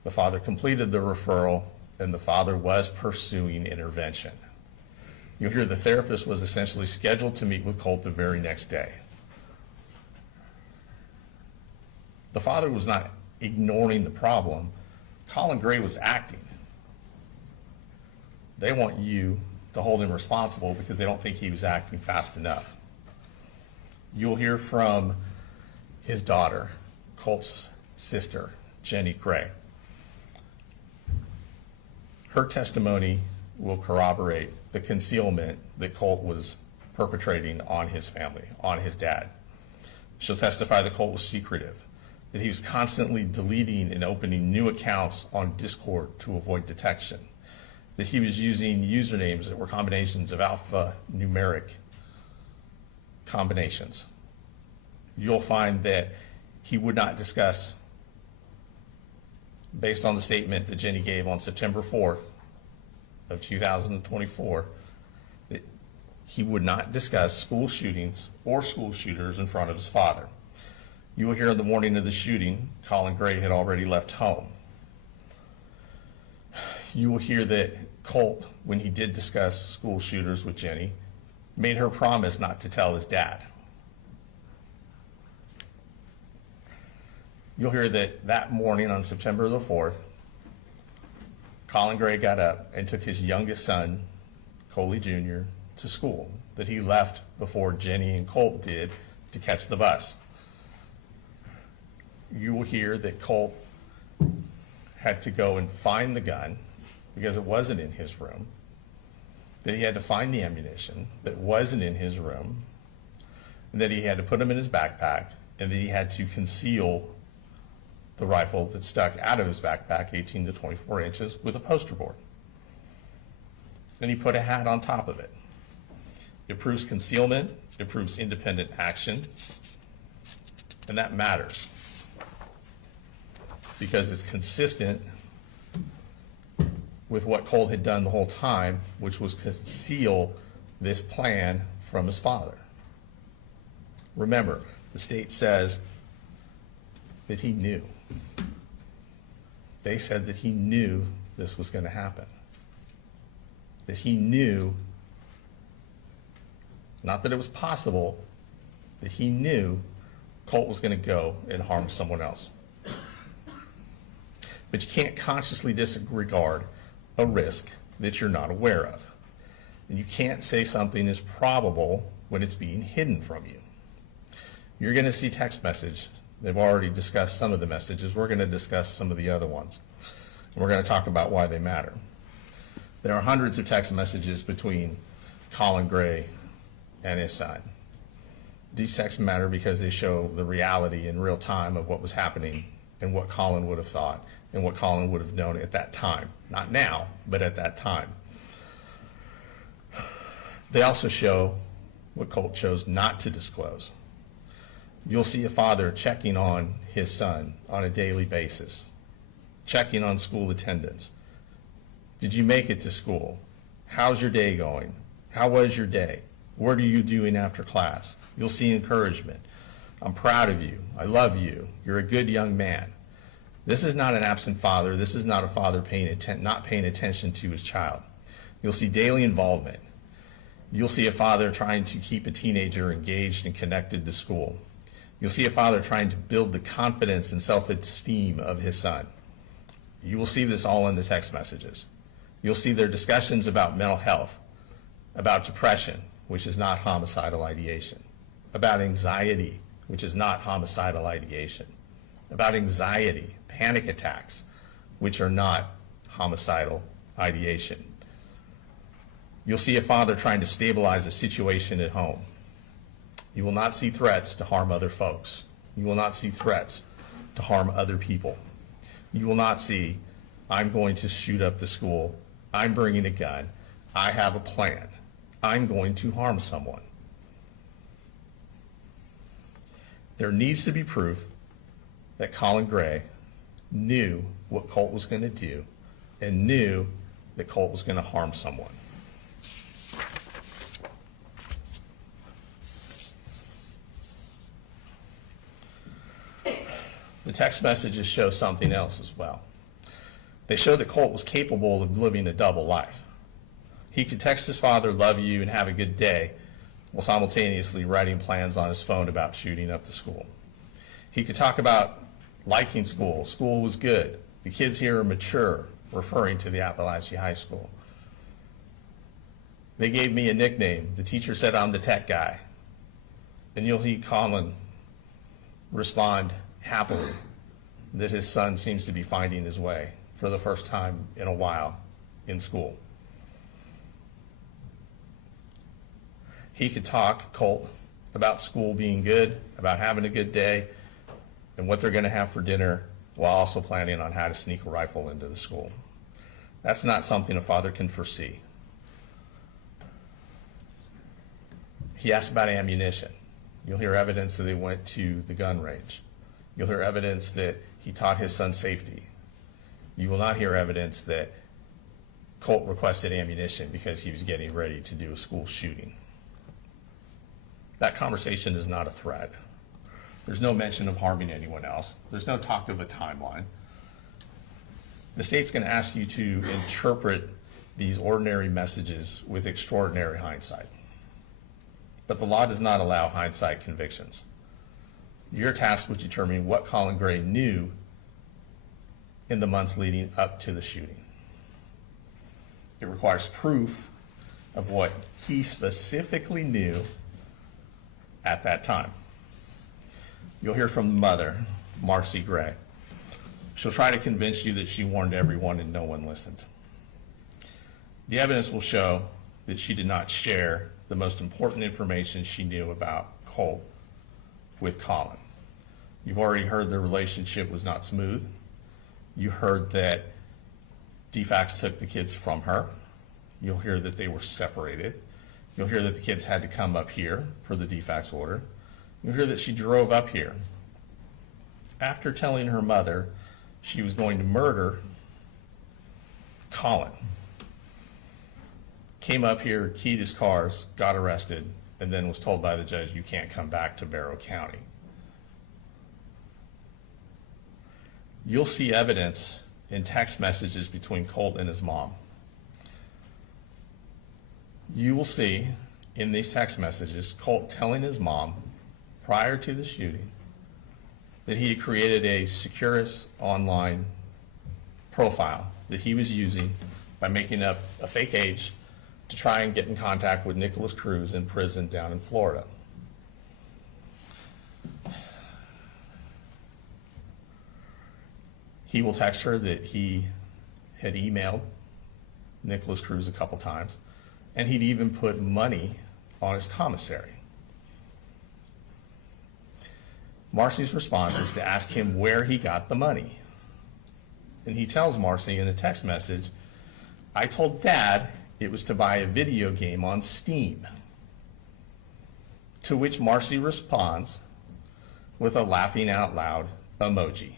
The father completed the referral, and the father was pursuing intervention. You'll hear the therapist was essentially scheduled to meet with Colt the very next day. The father was not ignoring the problem. Colin Gray was acting. They want you to hold him responsible because they don't think he was acting fast enough. You'll hear from his daughter, Colt's sister, Jenny Gray. Her testimony will corroborate the concealment that Colt was perpetrating on his family, on his dad. She'll testify that Colt was secretive, that he was constantly deleting and opening new accounts on Discord to avoid detection, that he was using usernames that were combinations of alphanumeric combinations. You'll find that he would not discuss, based on the statement that Jenny gave on September 4th of 2024, that he would not discuss school shootings or school shooters in front of his father. You will hear on the morning of the shooting, Colin Gray had already left home. You will hear that Colt, when he did discuss school shooters with Jenny, made her promise not to tell his dad. You'll hear that that morning on September the 4th, Colin Gray got up and took his youngest son, Coley Jr., to school, that he left before Jenny and Colt did to catch the bus. You will hear that Colt had to go and find the gun because it wasn't in his room, that he had to find the ammunition that wasn't in his room, and that he had to put them in his backpack, and that he had to conceal the rifle that stuck out of his backpack 18 to 24 inches with a poster board. And he put a hat on top of it. It proves concealment, it proves independent action, and that matters because it's consistent with what Colt had done the whole time, which was conceal this plan from his father. Remember, the state says that he knew. They said that he knew this was going to happen. That he knew, not that it was possible, that he knew Colt was going to go and harm someone else. But you can't consciously disregard a risk that you're not aware of. And you can't say something is probable when it's being hidden from you. You're going to see text message. They've already discussed some of the messages. We're going to discuss some of the other ones. And we're going to talk about why they matter. There are hundreds of text messages between Colin Gray and his son. These texts matter because they show the reality in real time of what was happening and what Colin would have thought and what Colin would have known at that time. Not now, but at that time. They also show what Colt chose not to disclose. You'll see a father checking on his son on a daily basis, checking on school attendance. Did you make it to school? How's your day going? How was your day? What are you doing after class? You'll see encouragement. I'm proud of you. I love you. You're a good young man. This is not an absent father. This is not a father not paying attention to his child. You'll see daily involvement. You'll see a father trying to keep a teenager engaged and connected to school. You'll see a father trying to build the confidence and self-esteem of his son. You will see this all in the text messages. You'll see their discussions about mental health, about depression, which is not homicidal ideation, about anxiety, which is not homicidal ideation, about anxiety, panic attacks, which are not homicidal ideation. You'll see a father trying to stabilize a situation at home. You will not see threats to harm other folks. You will not see threats to harm other people. You will not see, I'm going to shoot up the school, I'm bringing a gun, I have a plan, I'm going to harm someone. There needs to be proof that Colin Gray knew what Colt was going to do and knew that Colt was going to harm someone. The text messages show something else as well. They show that Colt was capable of living a double life. He could text his father, love you, and have a good day, while simultaneously writing plans on his phone about shooting up the school. He could talk about liking school. School was good. The kids here are mature, referring to the Apalachee High School. They gave me a nickname. The teacher said I'm the tech guy. And you'll see Colin respond happily that his son seems to be finding his way for the first time in a while in school. He could talk, Colt, about school being good, about having a good day, and what they're going to have for dinner, while also planning on how to sneak a rifle into the school. That's not something a father can foresee. He asked about ammunition. You'll hear evidence that they went to the gun range. You'll hear evidence that he taught his son safety. You will not hear evidence that Colt requested ammunition because he was getting ready to do a school shooting. That conversation is not a threat. There's no mention of harming anyone else. There's no talk of a timeline. The state's going to ask you to interpret these ordinary messages with extraordinary hindsight. But the law does not allow hindsight convictions. You're tasked with determining what Colin Gray knew in the months leading up to the shooting. It requires proof of what he specifically knew at that time. You'll hear from the mother, Marcy Gray. She'll try to convince you that she warned everyone and no one listened. The evidence will show that she did not share the most important information she knew about Colt with Colin. You've already heard their relationship was not smooth. You heard that DFACS took the kids from her. You'll hear that they were separated. You'll hear that the kids had to come up here per the DFACS order. You'll hear that she drove up here. After telling her mother she was going to murder Colin, came up here, keyed his cars, got arrested, and then was told by the judge, you can't come back to Barrow County. You'll see evidence in text messages between Colt and his mom. You will see in these text messages Colt telling his mom prior to the shooting that he had created a securus online profile that he was using by making up a fake age to try and get in contact with Nicholas Cruz in prison down in Florida. He will text her that he had emailed Nicholas Cruz a couple times, and he'd even put money on his commissary. Marcy's response is to ask him where he got the money. And he tells Marcy in a text message, I told Dad it was to buy a video game on Steam. To which Marcy responds, with a laughing out loud emoji.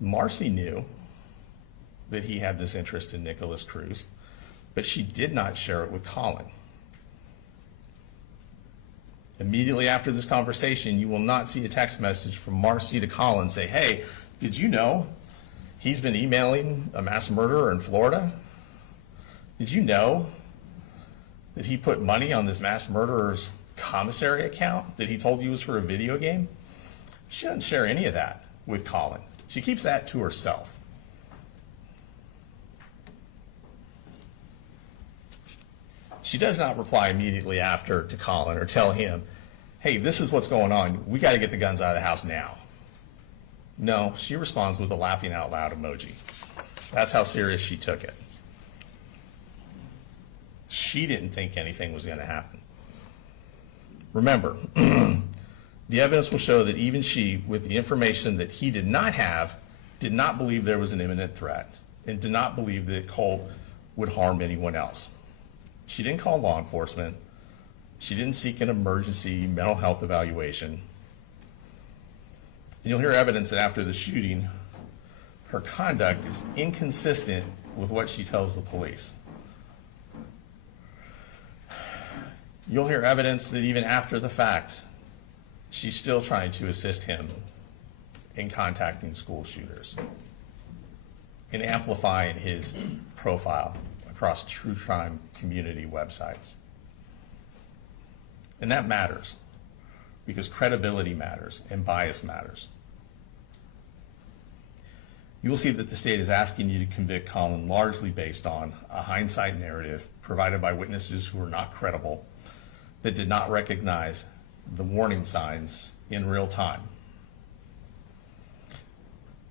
Marcy knew that he had this interest in Nicholas Cruz, but she did not share it with Colin. Immediately after this conversation, you will not see a text message from Marcy to Colin say, hey, did you know he's been emailing a mass murderer in Florida? Did you know that he put money on this mass murderer's commissary account that he told you was for a video game? She doesn't share any of that with Colin. She keeps that to herself. She does not reply immediately after to Colin or tell him, hey, this is what's going on. We got to get the guns out of the house now. No, she responds with a laughing out loud emoji. That's how serious she took it. She didn't think anything was going to happen. Remember, the evidence will show that even she, with the information that he did not have, did not believe there was an imminent threat and did not believe that Colt would harm anyone else. She didn't call law enforcement. She didn't seek an emergency mental health evaluation. And you'll hear evidence that after the shooting, her conduct is inconsistent with what she tells the police. You'll hear evidence that even after the fact, she's still trying to assist him in contacting school shooters and amplifying his profile across true crime community websites. And that matters because credibility matters and bias matters. You will see that the state is asking you to convict Colin largely based on a hindsight narrative provided by witnesses who are not credible, that did not recognize the warning signs in real time.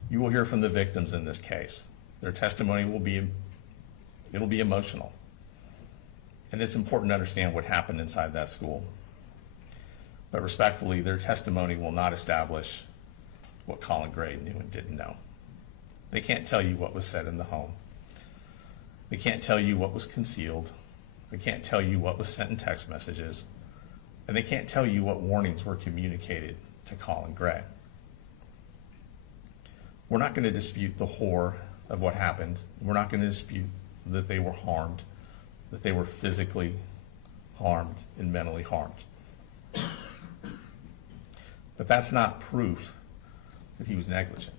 You will hear from the victims in this case. Their testimony will be emotional. And it's important to understand what happened inside that school. But respectfully, their testimony will not establish what Colin Gray knew and didn't know. They can't tell you what was said in the home. They can't tell you what was concealed. They can't tell you what was sent in text messages. And they can't tell you what warnings were communicated to Colin Gray. We're not going to dispute the horror of what happened. We're not going to dispute that they were harmed, that they were physically harmed and mentally harmed. But that's not proof that he was negligent.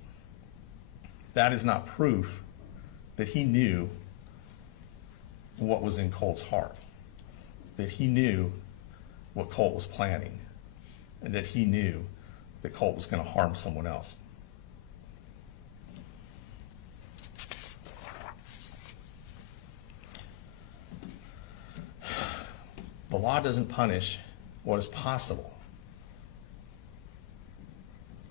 That is not proof that he knew what was in Colt's heart, that he knew what Colt was planning, and that he knew that Colt was going to harm someone else. The law doesn't punish what is possible.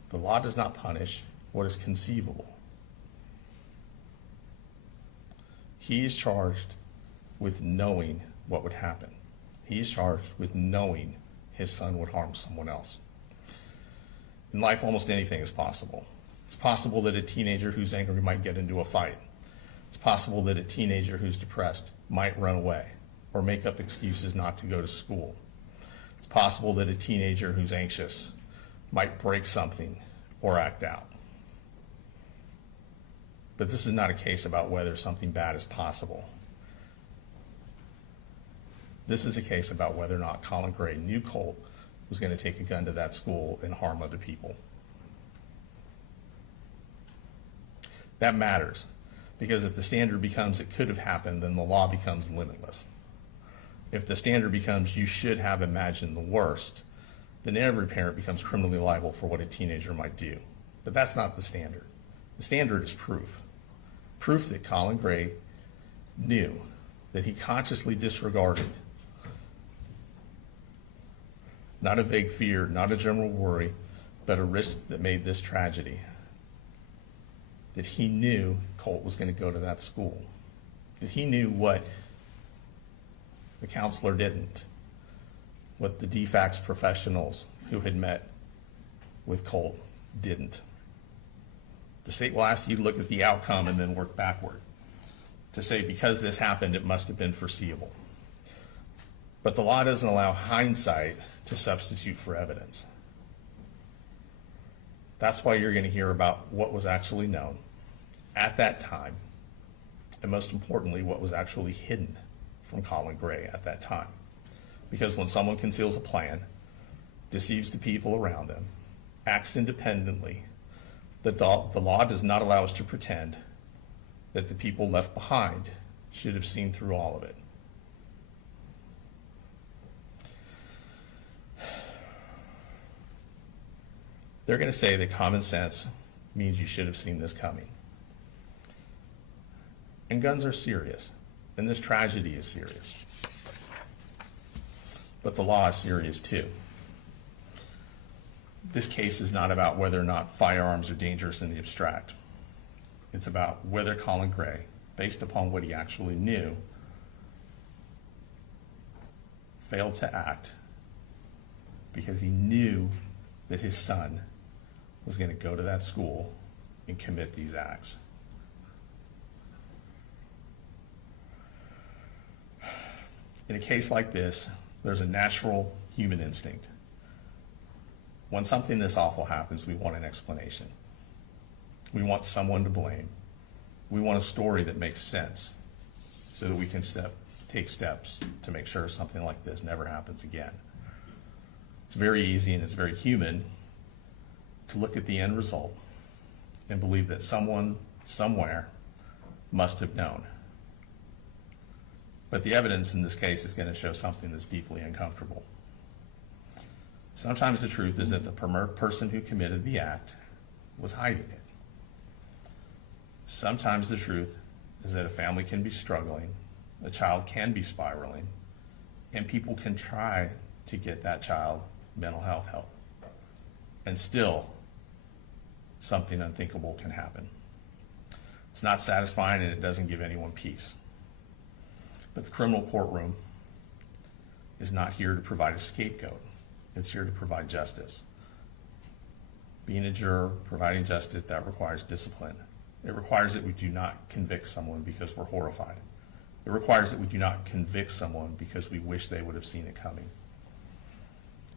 The law does not punish what is conceivable. He is charged with knowing what would happen. He is charged with knowing his son would harm someone else. In life, almost anything is possible. It's possible that a teenager who's angry might get into a fight. It's possible that a teenager who's depressed might run away or make up excuses not to go to school. It's possible that a teenager who's anxious might break something or act out. But this is not a case about whether something bad is possible. This is a case about whether or not Colin Gray knew Colt was going to take a gun to that school and harm other people. That matters, because if the standard becomes it could have happened, then the law becomes limitless. If the standard becomes you should have imagined the worst, then every parent becomes criminally liable for what a teenager might do. But that's not the standard. The standard is proof. Proof that Colin Gray knew, that he consciously disregarded, not a vague fear, not a general worry, but a risk that made this tragedy. That he knew Colt was going to go to that school. That he knew what the counselor didn't, what the DFACS professionals who had met with Colt didn't. The state will ask you to look at the outcome and then work backward to say because this happened, it must have been foreseeable. But the law doesn't allow hindsight to substitute for evidence. That's why you're going to hear about what was actually known at that time, and most importantly, what was actually hidden from Colin Gray at that time. Because when someone conceals a plan, deceives the people around them, acts independently, the law does not allow us to pretend that the people left behind should have seen through all of it. They're going to say that common sense means you should have seen this coming. And guns are serious, and this tragedy is serious. But the law is serious too. This case is not about whether or not firearms are dangerous in the abstract. It's about whether Colin Gray, based upon what he actually knew, failed to act because he knew that his son was going to go to that school and commit these acts. In a case like this, there's a natural human instinct. When something this awful happens, we want an explanation. We want someone to blame. We want a story that makes sense so that we can take steps to make sure something like this never happens again. It's very easy and it's very human to look at the end result and believe that someone somewhere must have known. But the evidence in this case is going to show something that's deeply uncomfortable. Sometimes the truth is that the person who committed the act was hiding it. Sometimes the truth is that a family can be struggling, a child can be spiraling, and people can try to get that child mental health help. And still, something unthinkable can happen. It's not satisfying and it doesn't give anyone peace. But the criminal courtroom is not here to provide a scapegoat. It's here to provide justice. Being a juror, providing justice, that requires discipline. It requires that we do not convict someone because we're horrified. It requires that we do not convict someone because we wish they would have seen it coming.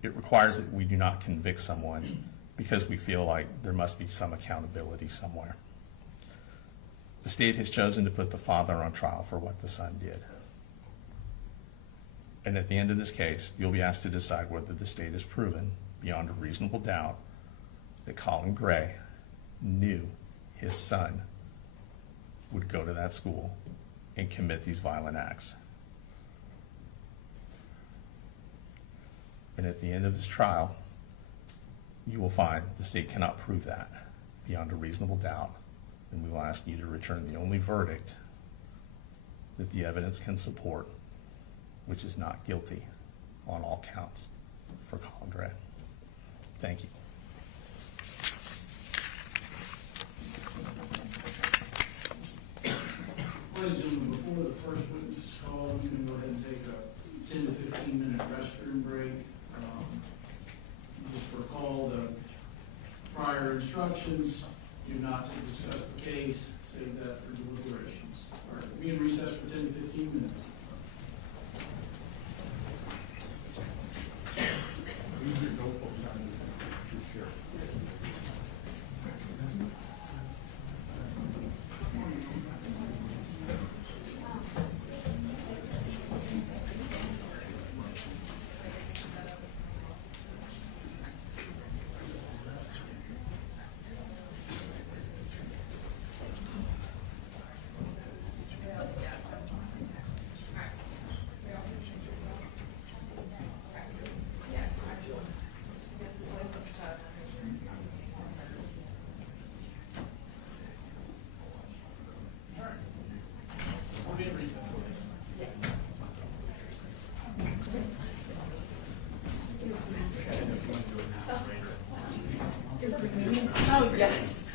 It requires that we do not convict someone because we feel like there must be some accountability somewhere. The state has chosen to put the father on trial for what the son did. And at the end of this case, you'll be asked to decide whether the state has proven, beyond a reasonable doubt, that Colin Gray knew his son would go to that school and commit these violent acts. And at the end of this trial, you will find the state cannot prove that beyond a reasonable doubt, and we will ask you to return the only verdict that the evidence can support, which is not guilty on all counts for Colin Gray. Thank you. Ladies and gentlemen, before the first witness is called, I'm going to go ahead and take a 10 to 15 minute restroom break. Just recall the prior instructions, do not to discuss the case, save that for deliberations. All right, we'll be in recess for 10 to 15 minutes. Oh, yes.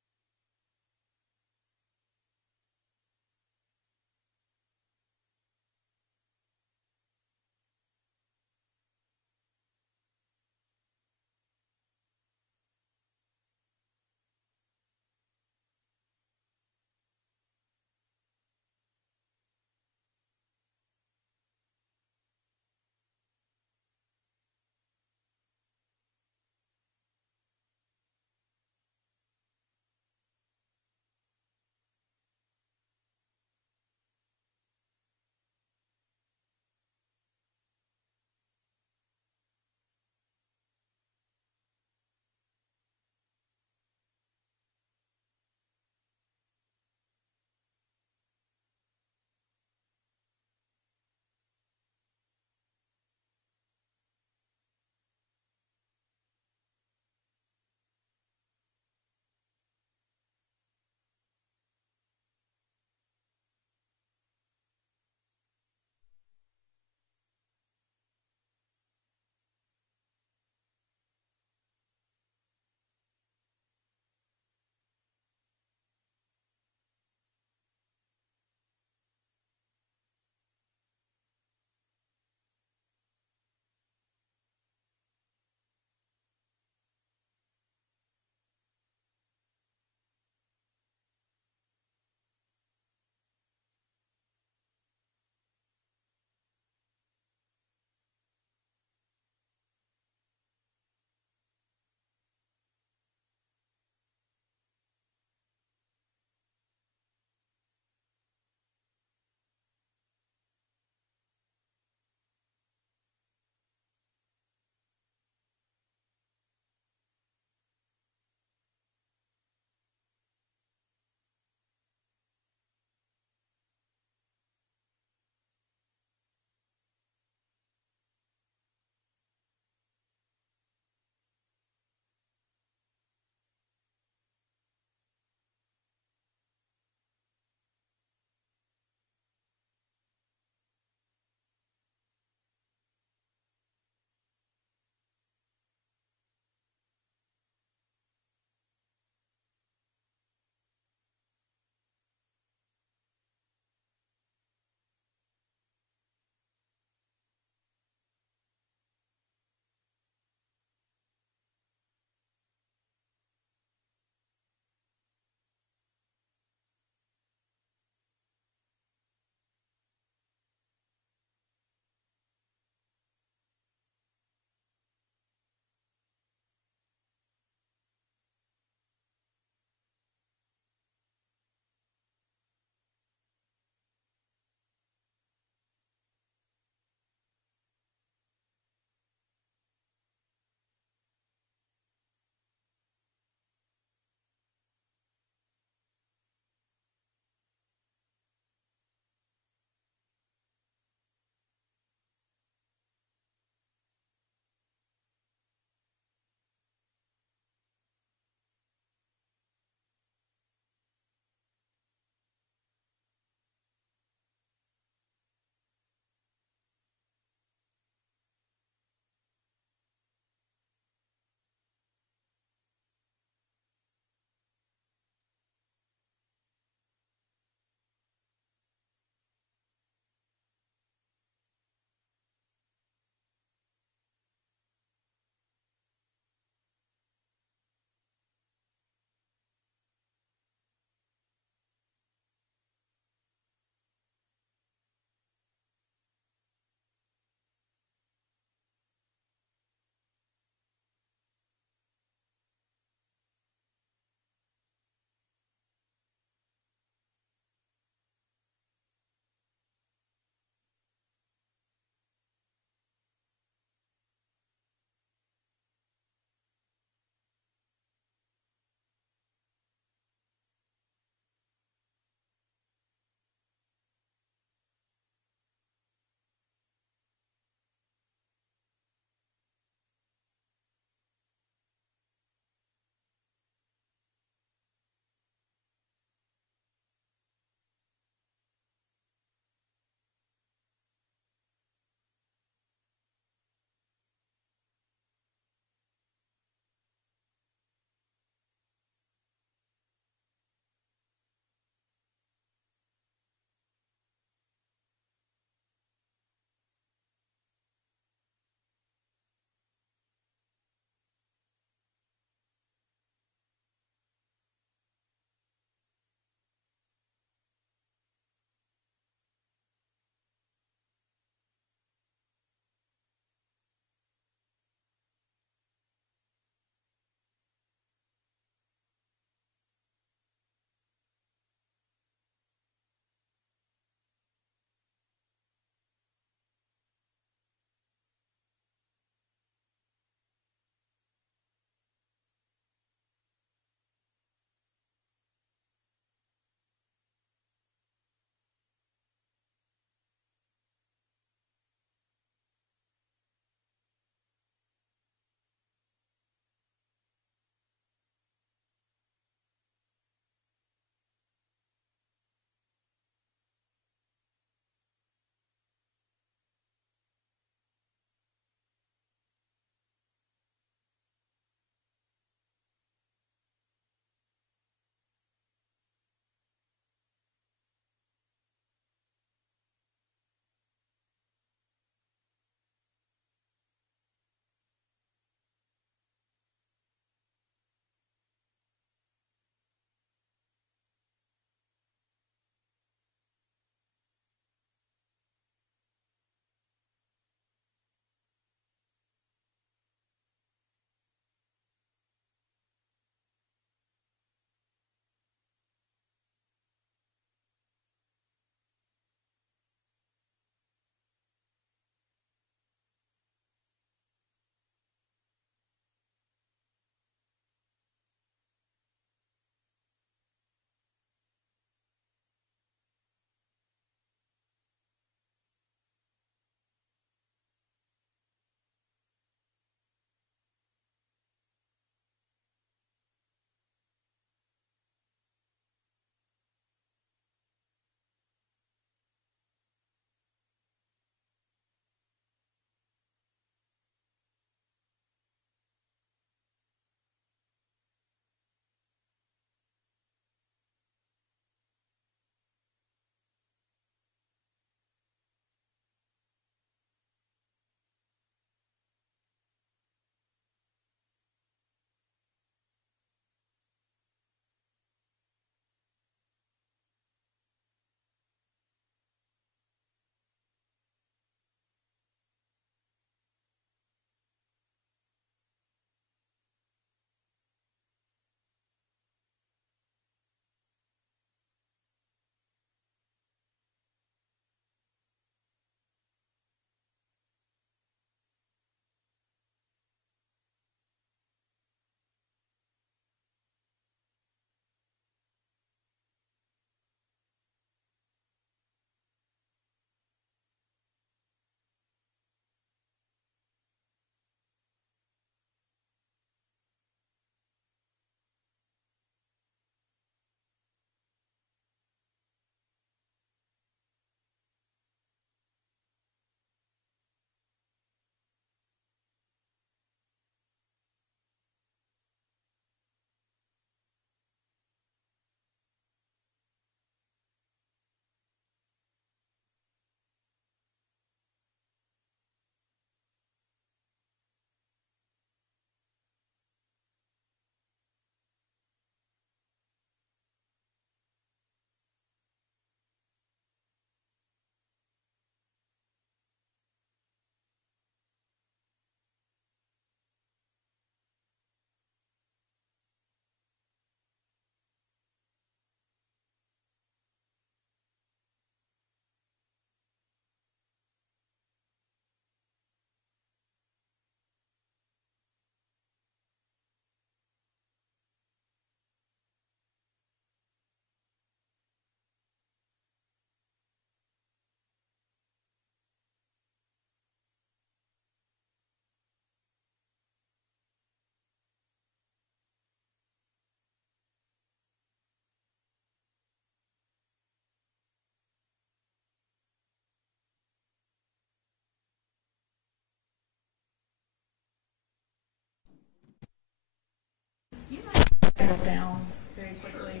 scroll down very quickly.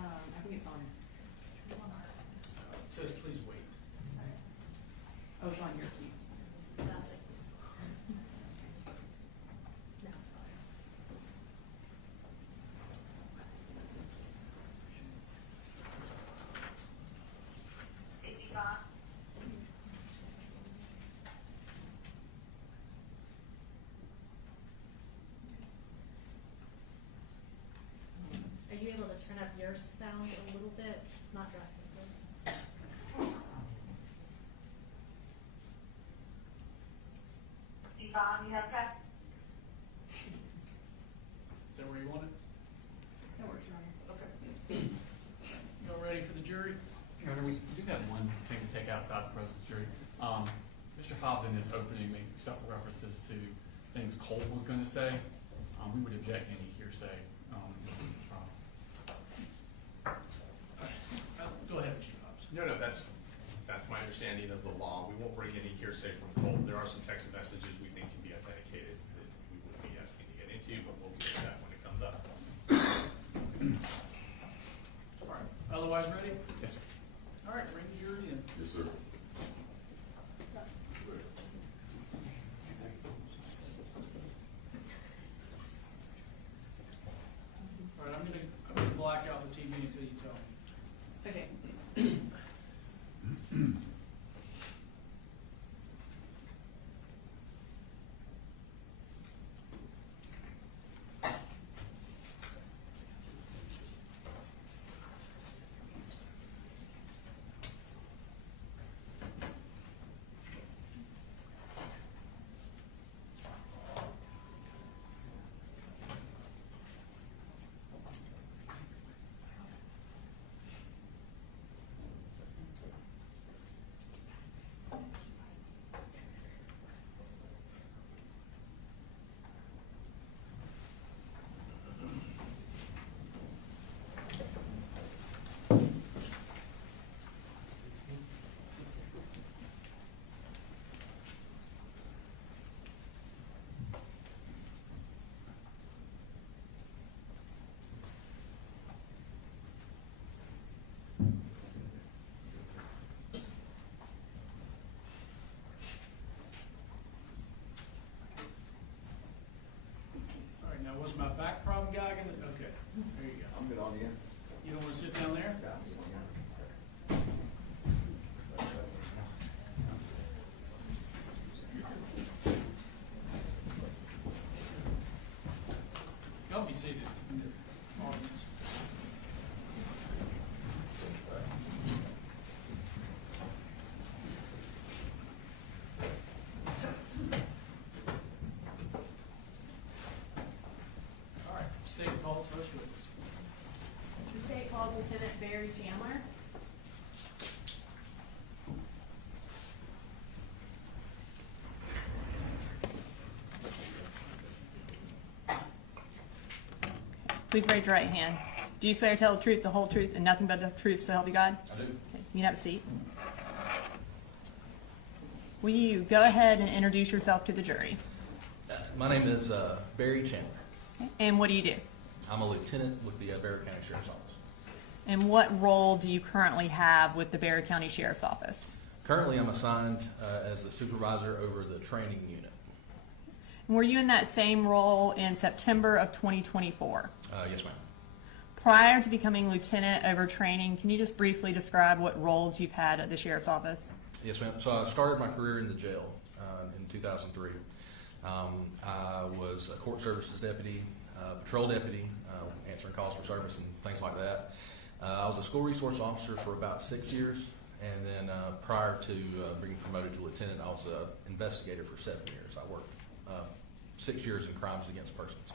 I think it's on. It says please wait. Oh, it's on your team. Are you able to turn up your sound a little bit? Not drastically. Yvonne, you have that? Is that where you want it? That works, Your Honor. Okay. Y'all ready for the jury? Your Honor, we do have one thing to take outside the presence of the jury. Mr. Hobbs in his opening made several references to things Colt was going to say. We would object to any hearsay. Go ahead, Mr. Hobbs. No, that's my understanding of the law. We won't bring any hearsay from Colt. There are some text messages we think can be authenticated that we wouldn't be asking to get into, but we'll get to that when it comes up. All right. Otherwise ready? Yes, sir. All right, bring the jury in. Yes, sir. All right, I'm gonna black out the TV until you tell me. Okay. All right, now was my back problem guy gonna, okay, there you go. I'm good on you. You don't wanna sit down there? Y'all be seated in the audience. All right, state call, first witness. The state calls Lieutenant Barry Chandler. Please raise your right hand. Do you swear to tell the truth, the whole truth, and nothing but the truth, so help you God? I do. Okay, you can have a seat. Will you go ahead and introduce yourself to the jury? My name is Barry Chandler. Okay, and what do you do? I'm a lieutenant with the Barrow County Sheriff's Office. And what role do you currently have with the Barrow County Sheriff's Office? Currently, I'm assigned as the supervisor over the training unit. Were you in that same role in September of 2024? Yes, ma'am. Prior to becoming lieutenant over training, can you just briefly describe what roles you've had at the Sheriff's Office? Yes, ma'am. So I started my career in the jail in 2003. I was a court services deputy, patrol deputy, answering calls for service and things like that. I was a school resource officer for about 6 years, and then prior to being promoted to lieutenant, I was an investigator for 7 years. I worked 6 years in crimes against persons.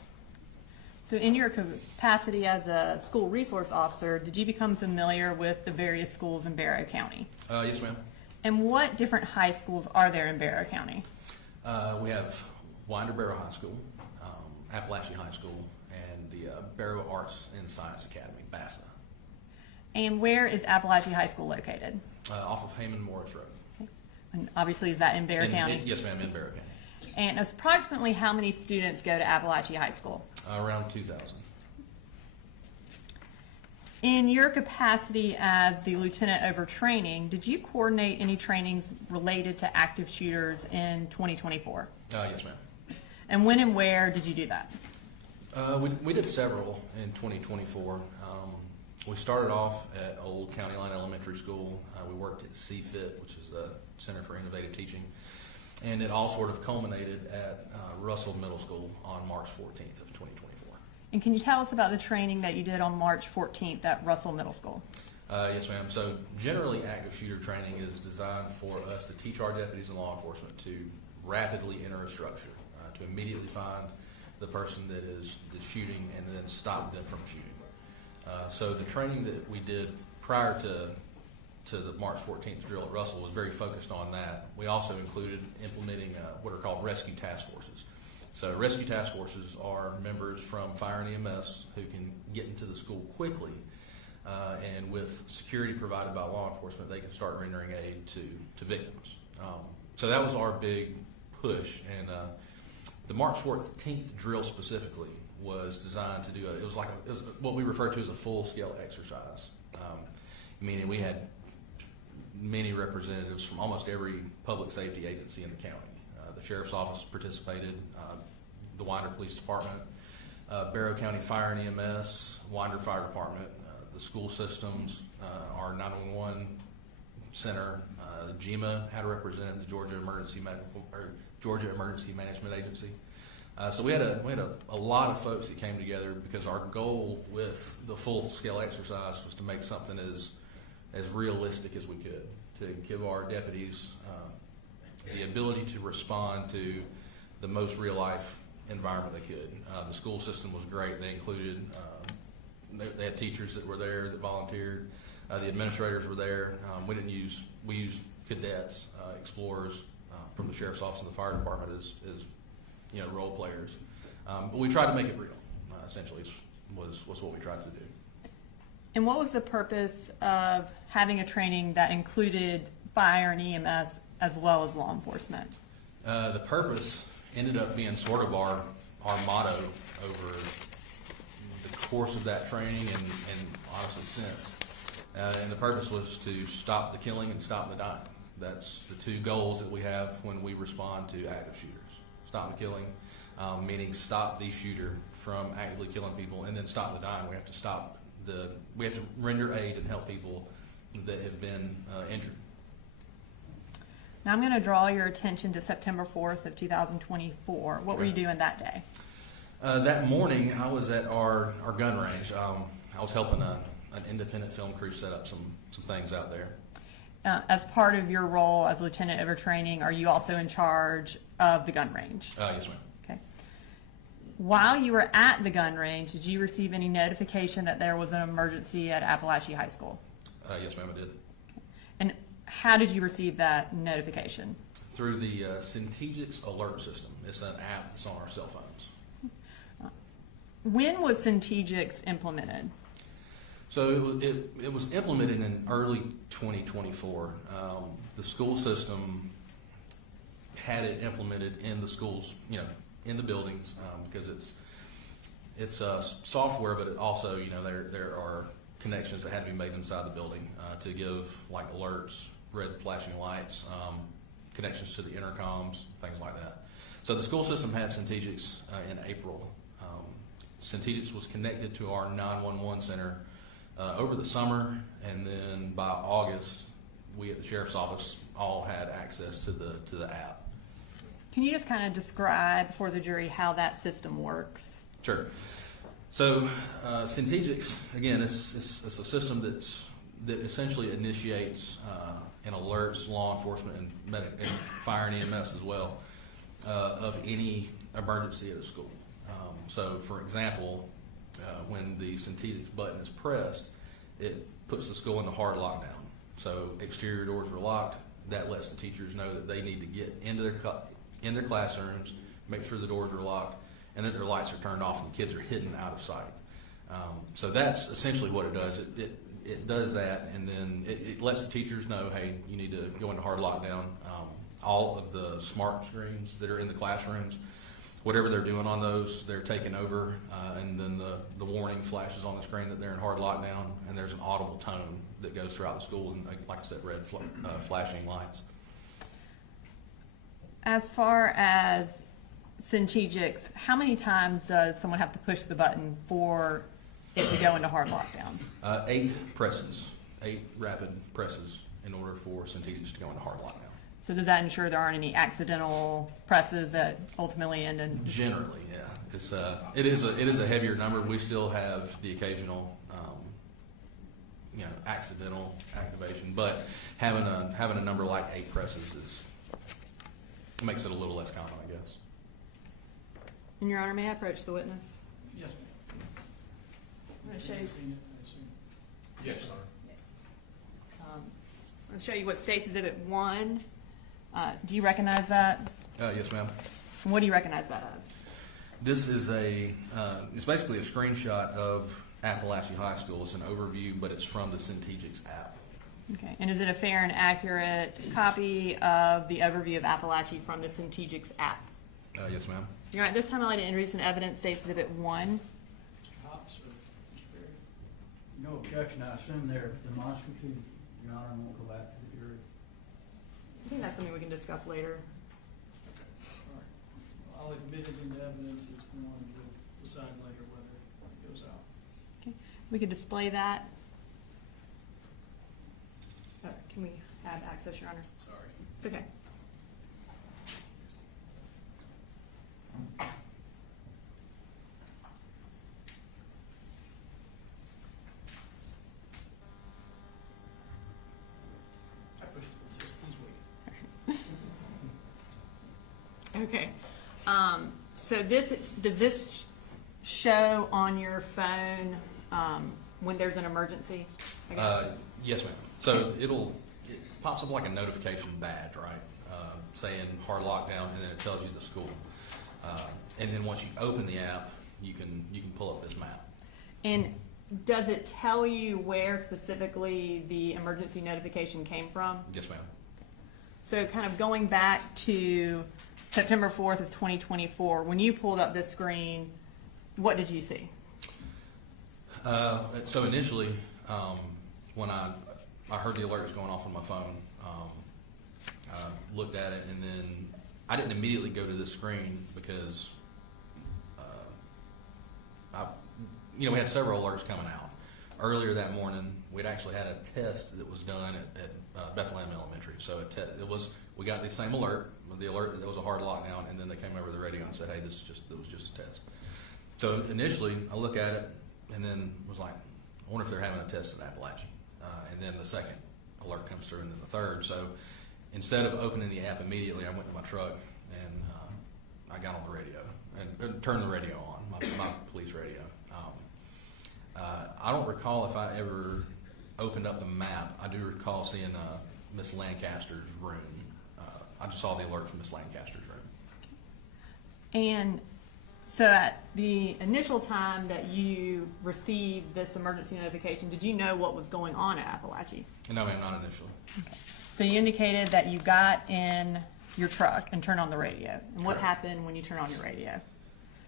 So in your capacity as a school resource officer, did you become familiar with the various schools in Barrow County? Yes, ma'am. And what different high schools are there in Barrow County? We have Winder Barrow High School, Apalachee High School, and the Barrow Arts and Science Academy, BASA. And where is Apalachee High School located? Off of Heyman Morris Road. And obviously, is that in Bear County? Yes, ma'am, in Barrow County. And approximately how many students go to Apalachee High School? Around 2,000. In your capacity as the lieutenant over training, did you coordinate any trainings related to active shooters in 2024? Yes, ma'am. And when and where did you do that? We did several in 2024. We started off at Old County Line Elementary School. We worked at CFIT, which is the Center for Innovative Teaching. And it all sort of culminated at Russell Middle School on March 14th of 2024. And can you tell us about the training that you did on March 14th at Russell Middle School? Yes, ma'am. So generally, active shooter training is designed for us to teach our deputies and law enforcement to rapidly enter a structure, to immediately find the person that is shooting and then stop them from shooting. So the training that we did prior to the March 14th drill at Russell was very focused on that. We also included implementing what are called rescue task forces. So rescue task forces are members from fire and EMS who can get into the school quickly, and with security provided by law enforcement, they can start rendering aid to victims. So that was our big push, and the March 14th drill specifically was designed to do it was what we refer to as a full-scale exercise, meaning we had many representatives from almost every public safety agency in the county. The Sheriff's Office participated, the Winder Police Department, Barrow County Fire and EMS, Winder Fire Department, the school systems, our 911 Center, GEMA had a representative, the Georgia Emergency Management Agency. So we had a lot of folks that came together because our goal with the full-scale exercise was to make something as realistic as we could, to give our deputies the ability to respond to the most real-life environment they could. The school system was great. They included, they had teachers that were there that volunteered. The administrators were there. We used cadets, explorers from the Sheriff's Office and the Fire Department as role players. But we tried to make it real, essentially, was what we tried to do. And what was the purpose of having a training that included fire and EMS as well as law enforcement? The purpose ended up being sort of our motto over the course of that training and honestly since. And the purpose was to stop the killing and stop the dying. That's the two goals that we have when we respond to active shooters. Stop the killing, meaning stop the shooter from actively killing people, and then stop the dying. We have to render aid and help people that have been injured. Now I'm going to draw your attention to September 4th of 2024. What were you doing that day? That morning, I was at our gun range. I was helping an independent film crew set up some things out there. As part of your role as lieutenant over training, are you also in charge of the gun range? Yes, ma'am. Okay. While you were at the gun range, did you receive any notification that there was an emergency at Apalachee High School? Yes, ma'am, I did. And how did you receive that notification? Through the Centegix alert system. It's an app that's on our cell phones. When was Centegix implemented? So it was implemented in early 2024. The school system had it implemented in the schools, in the buildings, because it's software, but it also, there are connections that had to be made inside the building to give like alerts, red flashing lights, connections to the intercoms, things like that. So the school system had Centegix in April. Centegix was connected to our 911 center over the summer, and then by August, we at the Sheriff's Office all had access to the app. Can you just kind of describe for the jury how that system works? Sure. So Centegix, again, it's a system that essentially initiates and alerts law enforcement and fire and EMS as well of any emergency at a school. So, for example, when the Centegix button is pressed, it puts the school into hard lockdown. So exterior doors are locked. That lets the teachers know that they need to get into their classrooms, make sure the doors are locked, and that their lights are turned off and the kids are hidden out of sight. So that's essentially what it does. it does that, and then it lets the teachers know, hey, you need to go into hard lockdown. All of the smart screens that are in the classrooms, whatever they're doing on those, they're taking over, and then the warning flashes on the screen that they're in hard lockdown, and there's an audible tone that goes throughout the school, and like I said, red flashing lights. As far as strategics, how many times does someone have to push the button for it to go into hard lockdown? 8 presses, 8 rapid presses in order for strategics to go into hard lockdown. So does that ensure there aren't any accidental presses that ultimately end in? Generally, yeah. It is a heavier number. We still have the occasional, accidental activation, but having a number like 8 presses makes it a little less common, I guess. And Your Honor, may I approach the witness? Yes, ma'am. I'm going to show you. Seen it, I assume. Yes, sir. I'm going to show you what State's Exhibit 1. Do you recognize that? Yes, ma'am. And what do you recognize that as? This is it's basically a screenshot of Apalachee High School. It's an overview, but it's from the Centegix app. Okay. And is it a fair and accurate copy of the overview of Apalachee from the Centegix app? Yes, ma'am. You're right. This time I'd like to introduce an evidence, State's Exhibit 1. Mr. Hobbs or Mr. Berry? No objection, I assume they're demonstrative, Your Honor, and won't go back to the jury. I think that's something we can discuss later. All right. Well, I'll admit it into evidence as one, and we'll decide later whether it goes out. Okay. We could display that. Can we have access, Your Honor? Sorry. It's okay. I pushed it, it says please wait. Okay. So does this show on your phone when there's an emergency? I guess? Yes, ma'am. So it pops up like a notification badge, right? Saying hard lockdown, and then it tells you the school. And then once you open the app, you can pull up this map. And does it tell you where specifically the emergency notification came from? Yes, ma'am. So kind of going back to September 4th of 2024, when you pulled up this screen, what did you see? So initially, when I heard the alerts going off on my phone, I looked at it, and then I didn't immediately go to this screen because we had several alerts coming out. Earlier that morning, we'd actually had a test that was done at Bethlehem Elementary. So we got the same alert. The alert that there was a hard lockdown, and then they came over the radio and said, "Hey, it was just a test." So initially, I look at it, and then was like, "I wonder if they're having a test in Apalachee." And then the second alert comes through, and then the third. So instead of opening the app immediately, I went to my truck and I got on the radio and turned the radio on, my police radio. I don't recall if I ever opened up the map. I do recall seeing Miss Lancaster's room. I just saw the alert from Miss Lancaster's room. And so at the initial time that you received this emergency notification, did you know what was going on at Apalachee? No, ma'am, not initially. Okay. So you indicated that you got in your truck and turned on the radio. And what happened when you turned on your radio?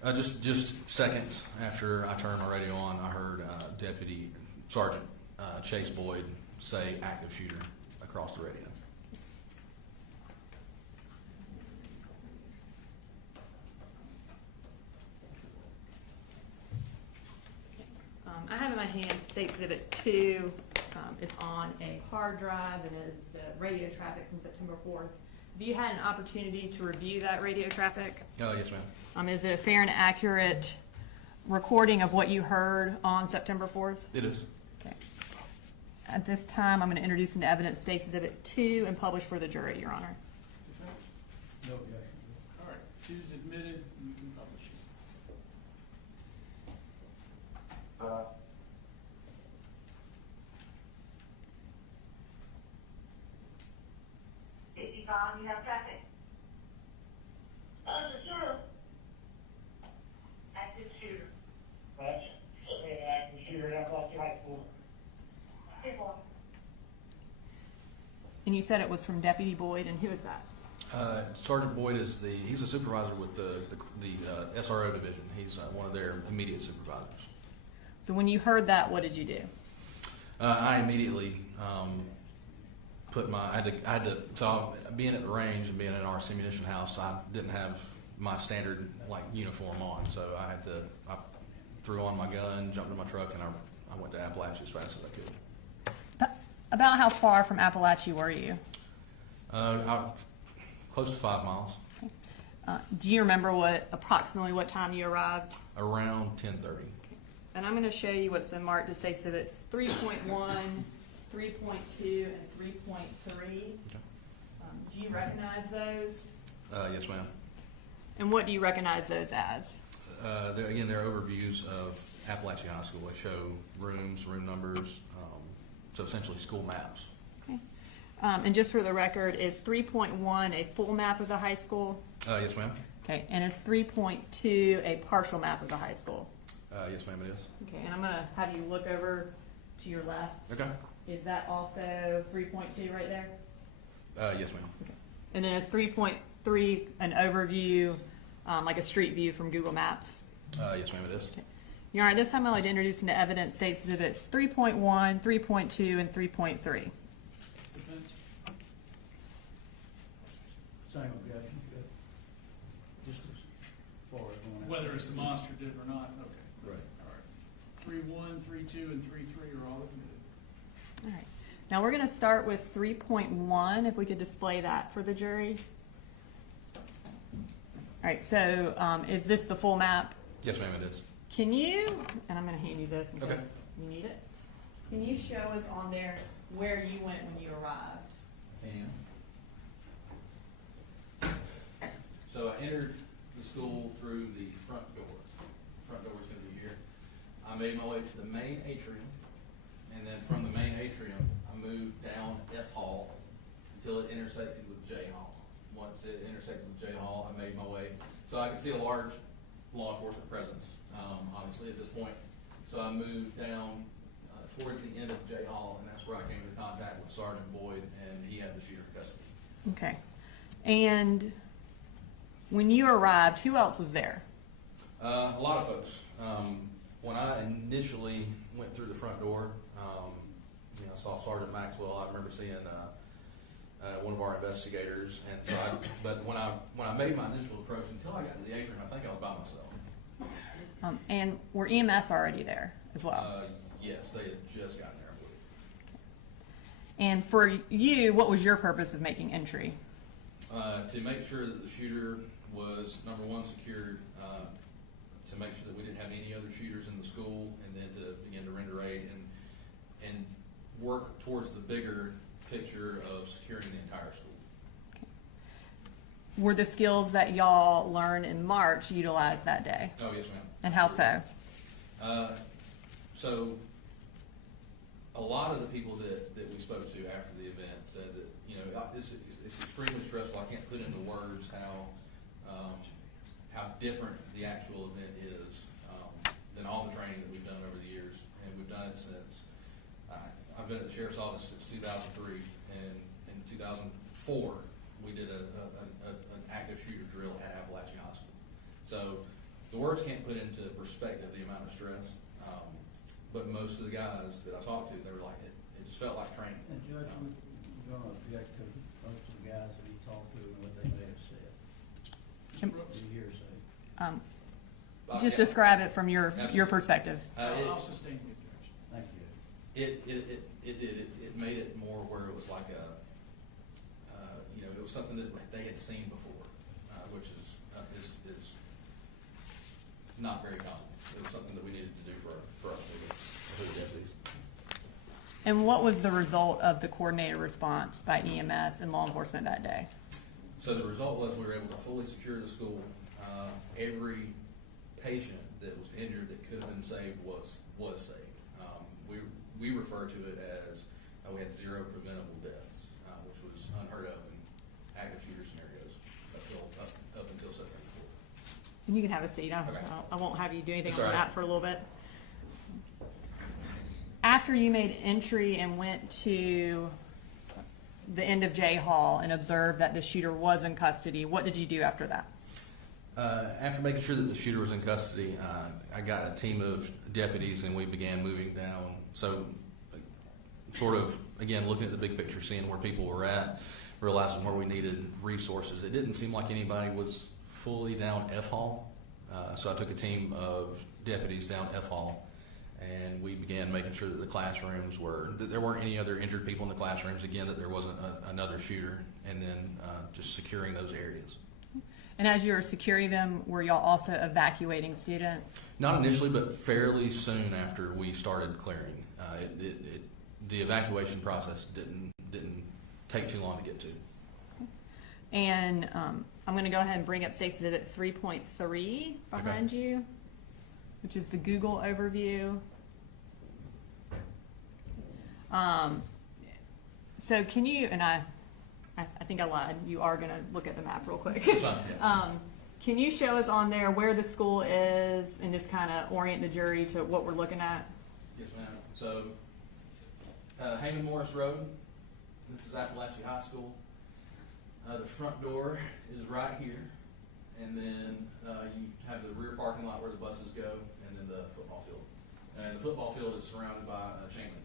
Just seconds after I turned my radio on, I heard Deputy Sergeant Chase Boyd say active shooter across the radio. I have in my hand State Exhibit 2. It's on a hard drive, and it's the radio traffic from September 4th. Have you had an opportunity to review that radio traffic? Yes, ma'am. Is it a fair and accurate recording of what you heard on September 4th? It is. Okay. At this time, I'm going to introduce into evidence State's Exhibit 2 and publish for the jury, Your Honor. Defense? No objection. All right, two's admitted, and you can publish it. Yvonne, you have traffic. Sure. Active shooter. Active shooter at Apalachee High School. And you said it was from Deputy Boyd, and who is that? Sergeant Boyd is he's a supervisor with the SRO division. He's one of their immediate supervisors. So when you heard that, what did you do? I immediately I had to, so being at the range and being in our ammunition house, I didn't have my standard like uniform on, so I threw on my gun, jumped in my truck, and I went to Apalachee as fast as I could. About how far from Apalachee were you? Close to 5 miles. Do you remember approximately what time you arrived? Around 10:30. And I'm going to show you what's been marked to say exhibits 3.1, 3.2, and 3.3. Do you recognize those? Yes, ma'am. And what do you recognize those as? They're overviews of Apalachee High School. They show rooms, room numbers, so essentially school maps. Okay. And just for the record, is 3.1 a full map of the high school? Yes, ma'am. Okay. And is 3.2 a partial map of the high school? Yes, ma'am, it is. Okay. And I'm going to have you look over to your left. Okay. Is that also 3.2 right there? Yes, ma'am. Okay. And then is 3.3 an overview, like a street view from Google Maps? Yes, ma'am, it is. Okay. Your Honor, this time I'd like to introduce into evidence State Exhibits 3.1, 3.2, and 3.3. Defense? Same objection, good. Just as far as going out. Whether it's demonstrative or not, okay. Right. All right. 3.1, 3.2, and 3.3 are all looking good. All right. Now we're going to start with 3.1, if we could display that for the jury. All right, so is this the full map? Yes, ma'am, it is. Can you, and I'm going to hand you this because Okay. you need it. Can you show us on there where you went when you arrived? So I entered the school through the front door. Front door is going to be here. I made my way to the main atrium, and then from the main atrium, I moved down F Hall until it intersected with J Hall. Once it intersected with J Hall, I made my way. So I could see a large law enforcement presence, obviously, at this point. So I moved down towards the end of J Hall, and that's where I came into contact with Sergeant Boyd, and he had the shooter in custody. Okay. And when you arrived, who else was there? A lot of folks. When I initially went through the front door, I saw Sergeant Maxwell. I remember seeing one of our investigators, and so but when I made my initial approach, until I got to the atrium, I think I was by myself. And were EMS already there as well? Yes, they had just gotten there. And for you, what was your purpose of making entry? To make sure that the shooter was, number one, secured, to make sure that we didn't have any other shooters in the school, and then to begin to render aid and work towards the bigger picture of securing the entire school. Were the skills that y'all learned in March utilized that day? Oh, yes, ma'am. And how so? So a lot of the people that we spoke to after the event said that, it's extremely stressful. I can't put into words how different the actual event is than all the training that we've done over the years. And we've done it since, I've been at the Sheriff's Office since 2003, and in 2004, we did an active shooter drill at Apalachee High School. So the words can't put into perspective the amount of stress, but most of the guys that I talked to, they were like, it just felt like training. And Judge, we're going to object to most of the guys that you talked to and what they may have said. Just a year or so. Just Yeah. describe it from your Absolutely. perspective. I'll sustain the objection. Thank you. It did. It made it more where it was like it was something that they had seen before, which is not very common. It was something that we needed to do for us for the deputies. And what was the result of the coordinated response by EMS and law enforcement that day? So the result was we were able to fully secure the school. Every patient that was injured that could have been saved was saved. We refer to it as we had 0 preventable deaths, which was unheard of in active shooter scenarios up until September 4th. And you can have a seat. I won't have you do anything That's on all right. that for a little bit. After you made entry and went to the end of J Hall and observed that the shooter was in custody, what did you do after that? After making sure that the shooter was in custody, I got a team of deputies and we began moving down. So sort of, again, looking at the big picture, seeing where people were at, realizing where we needed resources. It didn't seem like anybody was fully down F Hall. So I took a team of deputies down F Hall and we began making sure that the classrooms that there weren't any other injured people in the classrooms, again, that there wasn't another shooter, and then just securing those areas. And as you were securing them, were y'all also evacuating students? Not initially, but fairly soon after we started clearing. The evacuation process didn't take too long to get to. And I'm going to go ahead and bring up State Exhibit 3.3 behind you, which is the Google overview. So can you, and I think I lied, you are going to look at the map real quick. That's fine, yeah. Can you show us on there where the school is and just kind of orient the jury to what we're looking at? Yes, ma'am. So, Heyman Morris Road, this is Apalachee High School. The front door is right here, and then you have the rear parking lot where the buses go, and then the football field. And the football field is surrounded by a chain link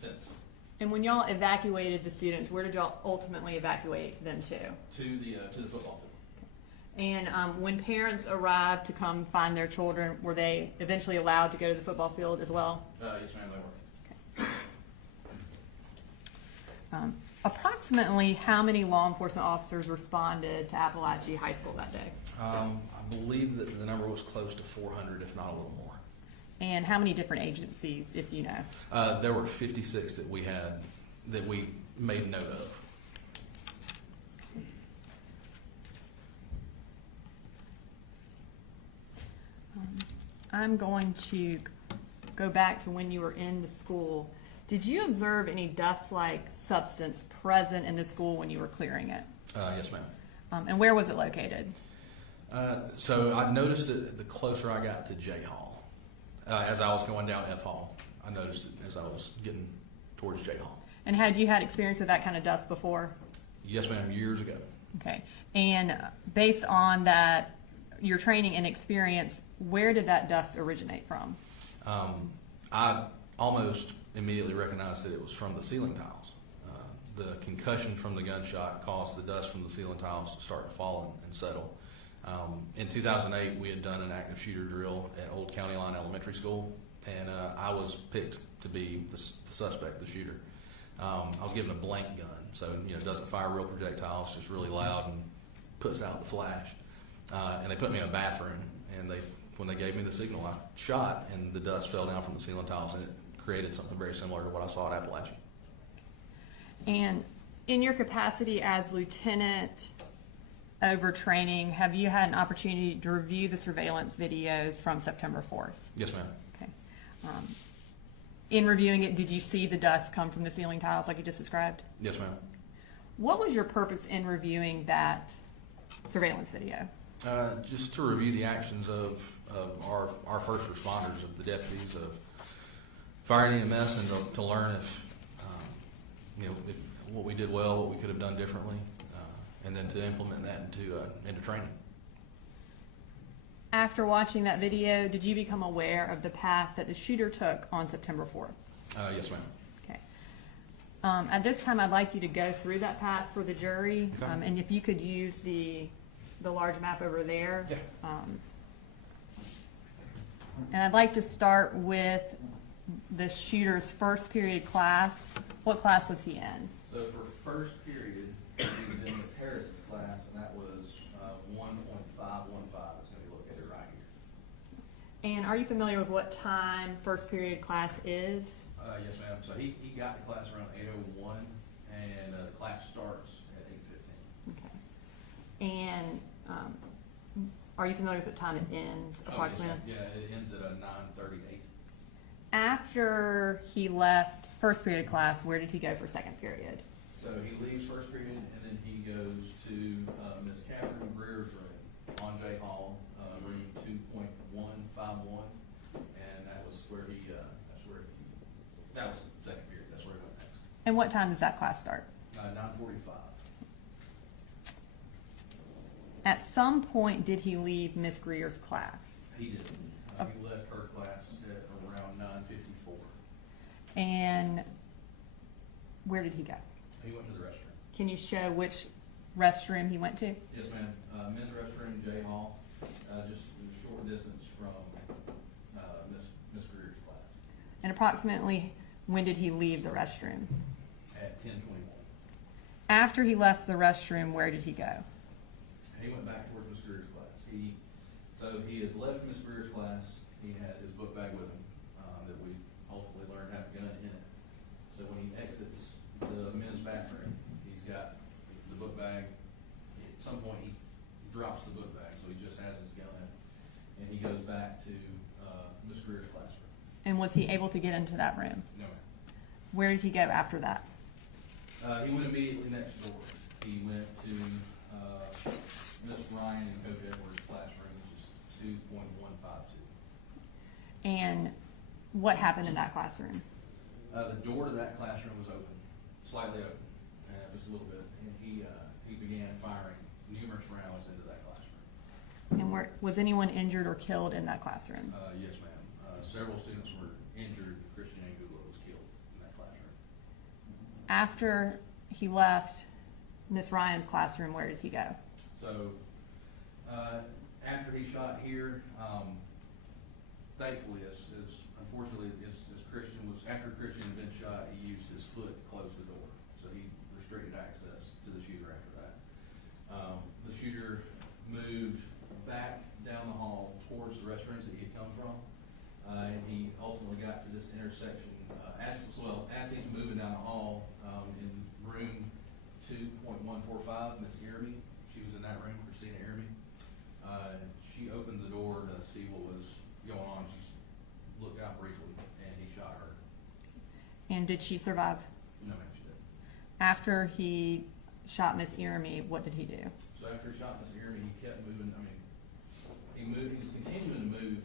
fence. And when y'all evacuated the students, where did y'all ultimately evacuate them to? To the football field. And when parents arrived to come find their children, were they eventually allowed to go to the football field as well? Yes, ma'am, they were. Approximately how many law enforcement officers responded to Apalachee High School that day? I believe that the number was close to 400, if not a little more. And how many different agencies, if you know? There were 56 that we made note of. I'm going to go back to when you were in the school. Did you observe any dust-like substance present in the school when you were clearing it? Yes, ma'am. And where was it located? So I noticed it the closer I got to J Hall. As I was going down F Hall, I noticed it as I was getting towards J Hall. And had you had experience with that kind of dust before? Yes, ma'am, years ago. Okay. And based on that, your training and experience, where did that dust originate from? I almost immediately recognized that it was from the ceiling tiles. The concussion from the gunshot caused the dust from the ceiling tiles to start to fall and settle. In 2008, we had done an active shooter drill at Old County Line Elementary School, and I was picked to be the suspect, the shooter. I was given a blank gun, so it doesn't fire real projectiles, just really loud and puts out the flash. And they put me in a bathroom, and when they gave me the signal, I shot, and the dust fell down from the ceiling tiles, and it created something very similar to what I saw at Apalachee. And in your capacity as lieutenant over training, have you had an opportunity to review the surveillance videos from September 4th? Yes, ma'am. Okay. In reviewing it, did you see the dust come from the ceiling tiles like you just described? Yes, ma'am. What was your purpose in reviewing that surveillance video? Just to review the actions of our first responders, of the deputies, of fire and EMS, and to learn if what we did well, what we could have done differently, and then to implement that into training. After watching that video, did you become aware of the path that the shooter took on September 4th? Yes, ma'am. Okay. At this time, I'd like you to go through that path for the jury, Okay. and if you could use the large map over there. Yeah. And I'd like to start with the shooter's first period class. What class was he in? So for first period, he was in Miss Harris's class, and that was 1.515. It's going to be located right here. And are you familiar with what time first period class is? Yes, ma'am. So he got to class around 8:01, and the class starts at 8:15. Okay. And are you familiar with what time it ends approximately? Oh, yes, yeah, it ends at 9:38. After he left first period class, where did he go for second period? So he leaves first period, and then he goes to Miss Catherine Greer's room on J Hall, room 2.151, and that was second period. That's where he went next. And what time does that class start? 9:45. At some point, did he leave Miss Greer's class? He didn't. He left her class at around 9:54. And where did he go? He went to the restroom. Can you show which restroom he went to? Yes, ma'am. Men's restroom, J Hall, just a short distance from Miss Greer's class. And approximately when did he leave the restroom? At 10:21. After he left the restroom, where did he go? He went back towards Miss Greer's class. So he had left Miss Greer's class. He had his book bag with him that we ultimately learned had a gun in it. So when he exits the men's bathroom, he's got the book bag. At some point, he drops the book bag, so he just has his gun, and he goes back to Miss Greer's classroom. And was he able to get into that room? No, ma'am. Where did he go after that? He went immediately next door. He went to Miss Ryan and Coach Edwards' classroom, which is 2.152. And what happened in that classroom? The door to that classroom was open, slightly open, just a little bit, and he began firing numerous rounds into that classroom. And was anyone injured or killed in that classroom? Yes, ma'am. Several students were injured. Christian Angulo was killed in that classroom. After he left Miss Ryan's classroom, where did he go? So, after he shot here, thankfully, as unfortunately as Christian was, after Christian had been shot, he used his foot to close the door. So he restricted access to the shooter after that. The shooter moved back down the hall towards the restrooms that he had come from. And he ultimately got to this intersection, as he's moving down the hall, in room 2.145, Miss Irmy, she was in that room, Christina Irmy. She opened the door to see what was going on. She looked out briefly, and he shot her. And did she survive? No, ma'am, she didn't. After he shot Miss Irmy, what did he do? So after he shot Miss Irmy, he kept moving. He was continuing to move.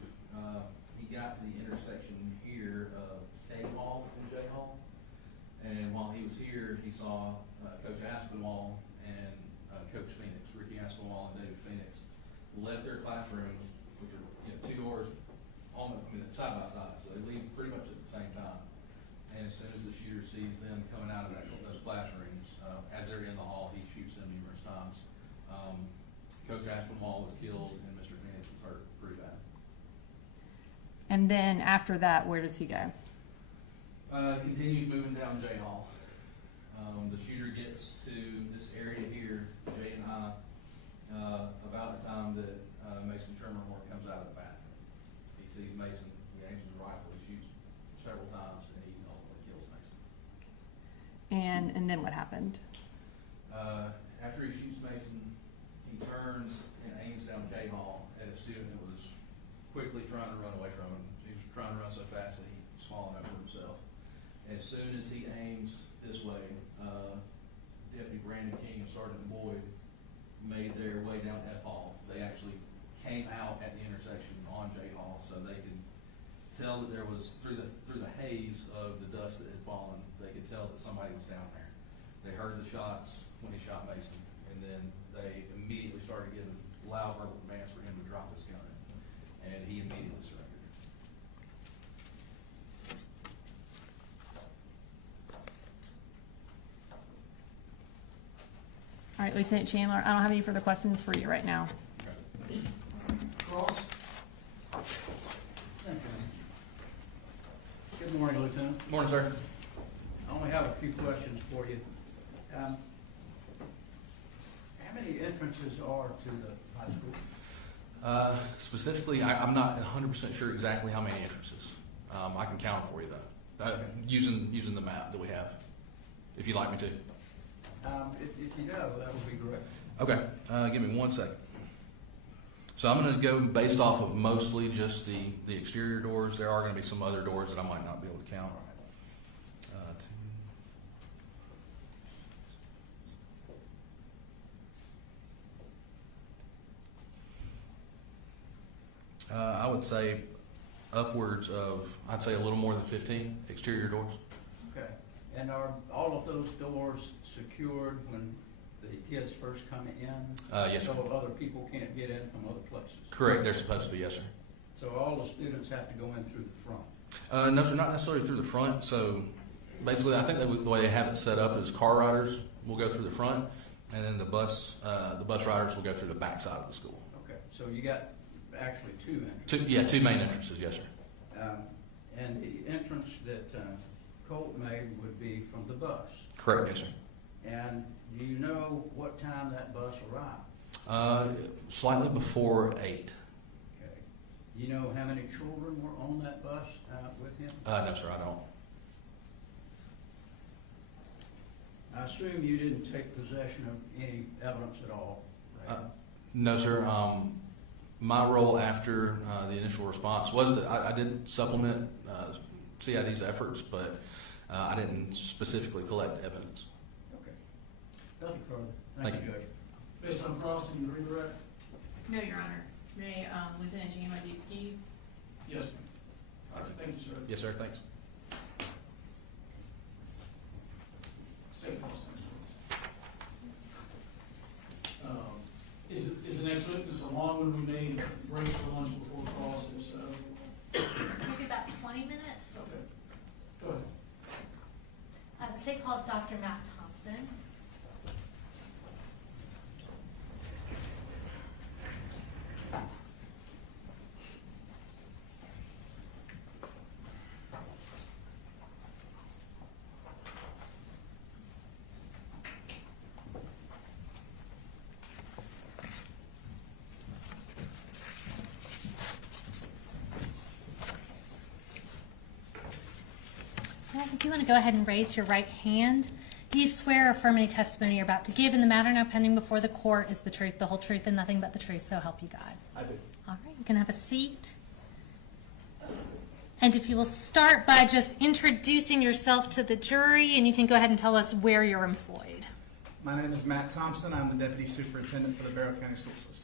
He got to the intersection here of K Hall and J Hall. And while he was here, he saw Coach Aspinwall and Coach Phoenix, Ricky Aspinwall and David Phoenix, left their classrooms, which are two doors side by side, so they leave pretty much at the same time. And as soon as the shooter sees them coming out of those classrooms, as they're in the hall, he shoots them numerous times. Coach Aspinwall was killed, and Mr. Phoenix was hurt pretty bad. And then after that, where does he go? Continues moving down J Hall. The shooter gets to this area here, Jay and I, about the time that Mason Tremormore comes out of the bathroom. He sees Mason, he aims his rifle, he shoots several times, and he ultimately kills Mason. And then what happened? After he shoots Mason, he turns and aims down K Hall at a student that was quickly trying to run away from him. He was trying to run so fast that he was falling over himself. As soon as he aims this way, Deputy Brandon King and Sergeant Boyd made their way down F Hall. They actually came out at the intersection on J Hall, so they could tell that there was, through the haze of the dust that had fallen, they could tell that somebody was down there. They heard the shots when he shot Mason, and then they immediately started giving loud verbal commands for him to drop his gun, and he immediately surrendered. All right, Lieutenant Chandler, I don't have any further questions for you right now. Cross? Thank you. Good morning, Lieutenant. Morning, sir. I only have a few questions for you. How many entrances are to the high school? Specifically, I'm not 100% sure exactly how many entrances. I can count them for you, though, using the map that we have, if you'd like me to. If you know, that would be great. Okay, give me 1 second. So I'm going to go based off of mostly just the exterior doors. There are going to be some other doors that I might not be able to count. I would say upwards of, I'd say a little more than 15 exterior doors. Okay. And are all of those doors secured when the kids first come in? Yes, sir. So other people can't get in from other places? Correct, they're supposed to be, yes, sir. So all the students have to go in through the front? No, sir, not necessarily through the front. So basically, I think the way they have it set up is car riders will go through the front, and then the bus riders will go through the back side of the school. Okay, so you got actually two entrances? Two main entrances, yes, sir. And the entrance that Colt made would be from the bus? Correct, yes, sir. And do you know what time that bus arrived? Slightly before 8. Okay. You know how many children were on that bus with him? No, sir, I don't. I assume you didn't take possession of any evidence at all, right? No, sir. My role after the initial response was that I did supplement CID's efforts, but I didn't specifically collect evidence. Okay. Nothing further. Thank Thank you, Judge. Based on crossing, you redirect? No, Your Honor. May Lieutenant Jean ID excuse? Yes, ma'am. All right, thank you, sir. Yes, sir. Thanks. State cross next, please. Is the next witness a long one we made break for lunch before cross, if so? Maybe about 20 minutes. Okay. Go ahead. The state calls Dr. Matt Thompson. If you want to go ahead and raise your right hand, do you swear or affirm any testimony you're about to give in the matter now pending before the court is the truth, the whole truth, and nothing but the truth, so help you God? I do. All right, you can have a seat. And if you will start by just introducing yourself to the jury, and you can go ahead and tell us where you're employed. My name is Matt Thompson. I'm the Deputy Superintendent for the Barrow County School System.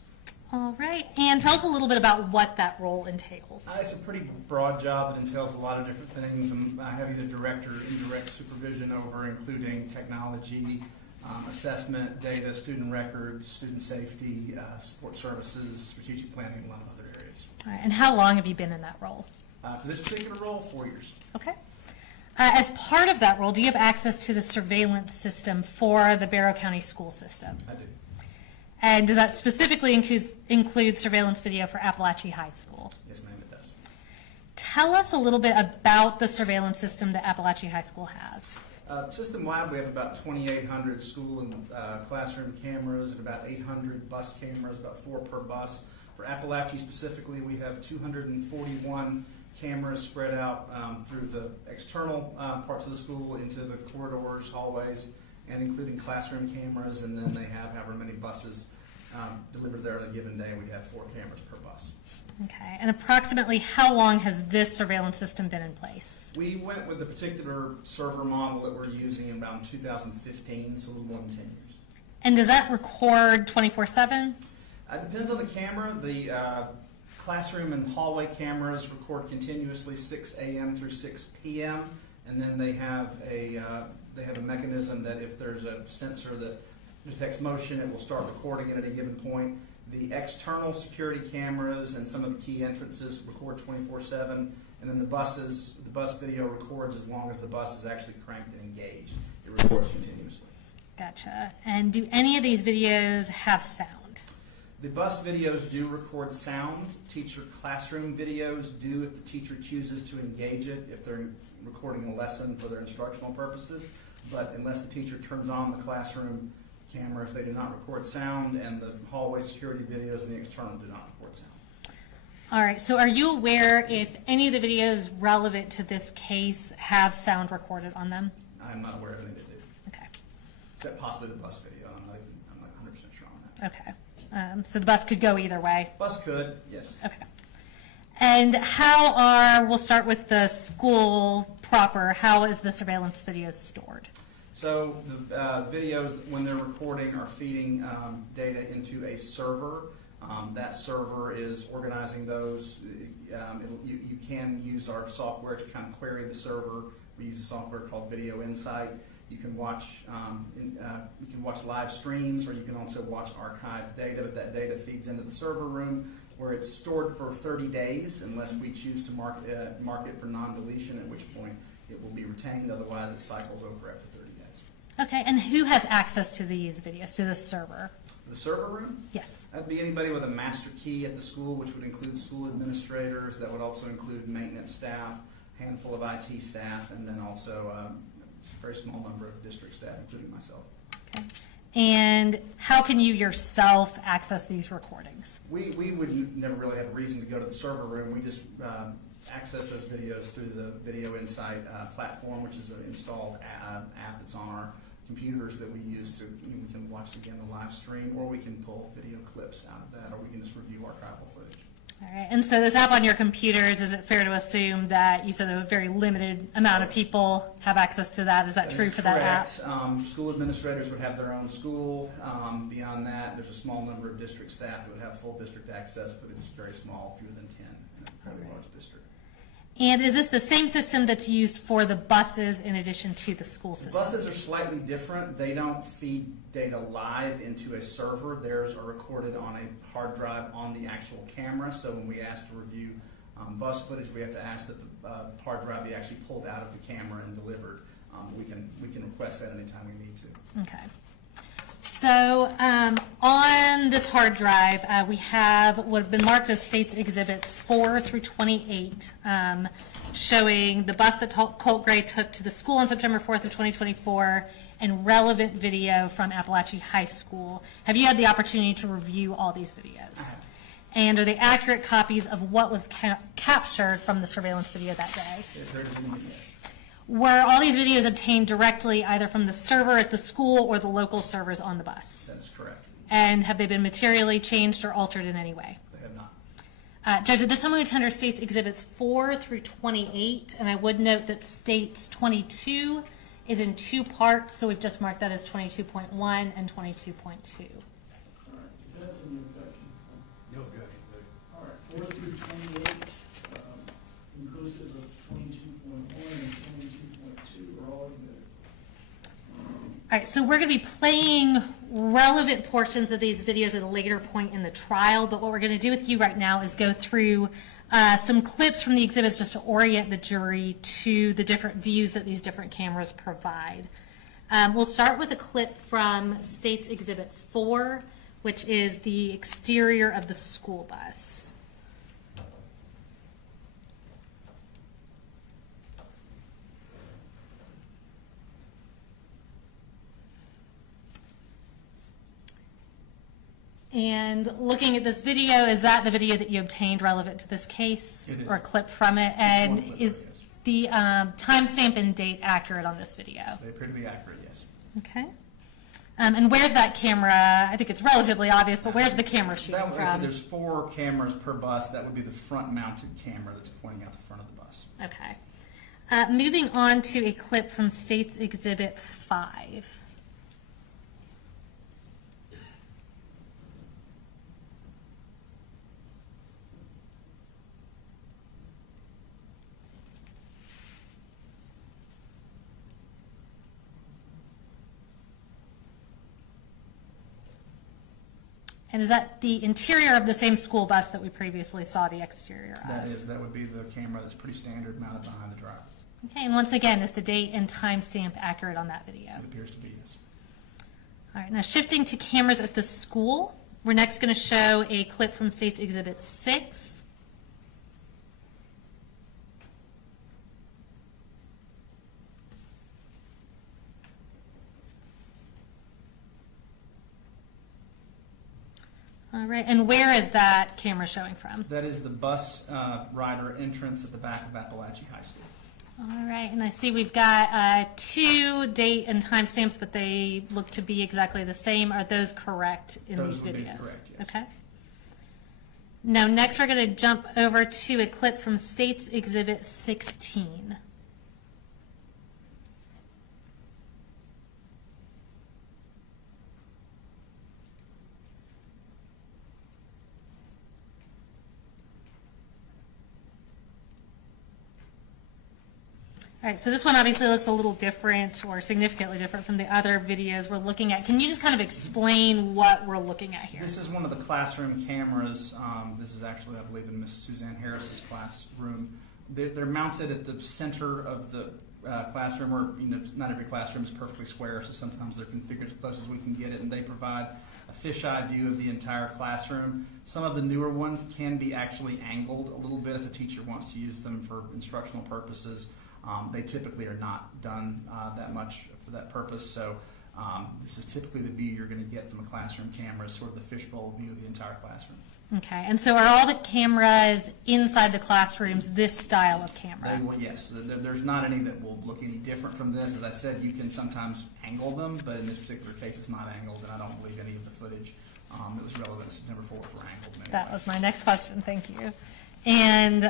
All right, and tell us a little bit about what that role entails. It's a pretty broad job that entails a lot of different things. I have either direct or indirect supervision over, including technology, assessment, data, student records, student safety, support services, strategic planning, and a lot of other areas. All right, and how long have you been in that role? For this particular role, 4 years. Okay. As part of that role, do you have access to the surveillance system for the Barrow County school system? I do. And does that specifically include surveillance video for Apalachee High School? Yes, ma'am, it does. Tell us a little bit about the surveillance system that Apalachee High School has. System-wide, we have about 2,800 school and classroom cameras and about 800 bus cameras, about 4 per bus. For Apalachee specifically, we have 241 cameras spread out through the external parts of the school into the corridors, hallways, and including classroom cameras, and then they have however many buses delivered there on a given day. We have 4 cameras per bus. Okay, and approximately how long has this surveillance system been in place? We went with the particular server model that we're using in around 2015, so a little more than 10 years. And does that record 24/7? It depends on the camera. The classroom and hallway cameras record continuously 6 a.m. through 6 p.m., and then they have a mechanism that if there's a sensor that detects motion, it will start recording it at a given point. The external security cameras and some of the key entrances record 24/7, and then the bus video records as long as the bus is actually cranked and engaged. It records continuously. Gotcha. And do any of these videos have sound? The bus videos do record sound. Teacher classroom videos do if the teacher chooses to engage it, if they're recording a lesson for their instructional purposes. But unless the teacher turns on the classroom cameras, they do not record sound, and the hallway security videos and the external do not record sound. All right, so are you aware if any of the videos relevant to this case have sound recorded on them? I'm not aware of any that do, Okay. except possibly the bus video. I'm not 100% sure on that. Okay. So the bus could go either way? Bus could, yes. Okay. And we'll start with the school proper, how is the surveillance video stored? So the videos, when they're recording, are feeding data into a server. That server is organizing those. You can use our software to kind of query the server We use a software called Video Insight. You can watch live streams, or you can also watch archived data, but that data feeds into the server room where it's stored for 30 days unless we choose to mark it for non-deletion, at which point it will be retained. Otherwise, it cycles over after 30 days. Okay, and who has access to these videos, to this server? The server room? Yes. That'd be anybody with a master key at the school, which would include school administrators. That would also include maintenance staff, a handful of IT staff, and then also a very small number of district staff, including myself. Okay. And how can you yourself access these recordings? We would never really have a reason to go to the server room. We just access those videos through the Video Insight platform, which is an installed app that's on our computers that we use to, we can watch again the live stream, or we can pull video clips out of that, or we can just review archival footage. All right, and so this app on your computers, is it fair to assume that you said a very limited amount of people have access to that? Is that true for that app? Correct. School administrators would have their own school. Beyond that, there's a small number of district staff that would have full district access, but it's very small, fewer than 10 in a fairly large district. And is this the same system that's used for the buses in addition to the school system? Buses are slightly different. They don't feed data live into a server. Theirs are recorded on a hard drive on the actual camera. So when we ask to review bus footage, we have to ask that the hard drive be actually pulled out of the camera and delivered. We can request that anytime we need to. Okay. So on this hard drive, we have what have been marked as States Exhibits 4 through 28, showing the bus that Colt Gray took to the school on September 4th of 2024, and relevant video from Apalachee High School. Have you had the opportunity to review all these videos? I have. And are they accurate copies of what was captured from the surveillance video that day? If there is anything, yes. Were all these videos obtained directly either from the server at the school or the local servers on the bus? That's correct. And have they been materially changed or altered in any way? They have not. Judge, at this time we attend our States Exhibits 4 through 28, and I would note that States 22 is in 2 parts, so we've just marked that as 22.1 and 22.2. All right, defense and your objection. No objection. All right, 4 through 28, inclusive of 22.1 and 22.2 are all good. All right, so we're going to be playing relevant portions of these videos at a later point in the trial, but what we're going to do with you right now is go through some clips from the exhibits just to orient the jury to the different views that these different cameras provide. We'll start with a clip from States Exhibit 4, which is the exterior of the school bus. And looking at this video, is that the video that you obtained relevant to this case? It is. Or a clip from it? And One clip, is yes. the timestamp and date accurate on this video? They appear to be accurate, yes. Okay. And where's that camera? I think it's relatively obvious, but where's the camera shooting That, so from? there's 4 cameras per bus. That would be the front-mounted camera that's pointing out the front of the bus. Okay. Moving on to a clip from States Exhibit 5. And is that the interior of the same school bus that we previously saw the exterior of? That would be the camera that's pretty standard mounted behind the driver. Okay, and once again, is the date and timestamp accurate on that video? It appears to be, yes. All right, now shifting to cameras at the school, we're next going to show a clip from States Exhibit 6. All right, and where is that camera showing from? That is the bus rider entrance at the back of Apalachee High School. All right, and I see we've got 2 date and timestamps, but they look to be exactly the same. Are those correct in Those these would be videos? correct, yes. Okay. Now, next we're going to jump over to a clip from States Exhibit 16. All right, so this one obviously looks a little different or significantly different from the other videos we're looking at. Can you just kind of explain what we're looking at here? This is one of the classroom cameras. This is actually, I believe, in Miss Suzanne Harris's classroom. They're mounted at the center of the classroom, or not every classroom is perfectly square, so sometimes they're configured as close as we can get it, and they provide a fisheye view of the entire classroom. Some of the newer ones can be actually angled a little bit if a teacher wants to use them for instructional purposes. They typically are not done that much for that purpose, so this is typically the view you're going to get from a classroom camera, sort of the fishbowl view of the entire classroom. Okay, and so are all the cameras inside the classrooms this style of camera? They will, yes. There's not any that will look any different from this. As I said, you can sometimes angle them, but in this particular case, it's not angled, and I don't believe any of the footage that was relevant to September 4th were angled. Anyway. That was my next question, thank you. And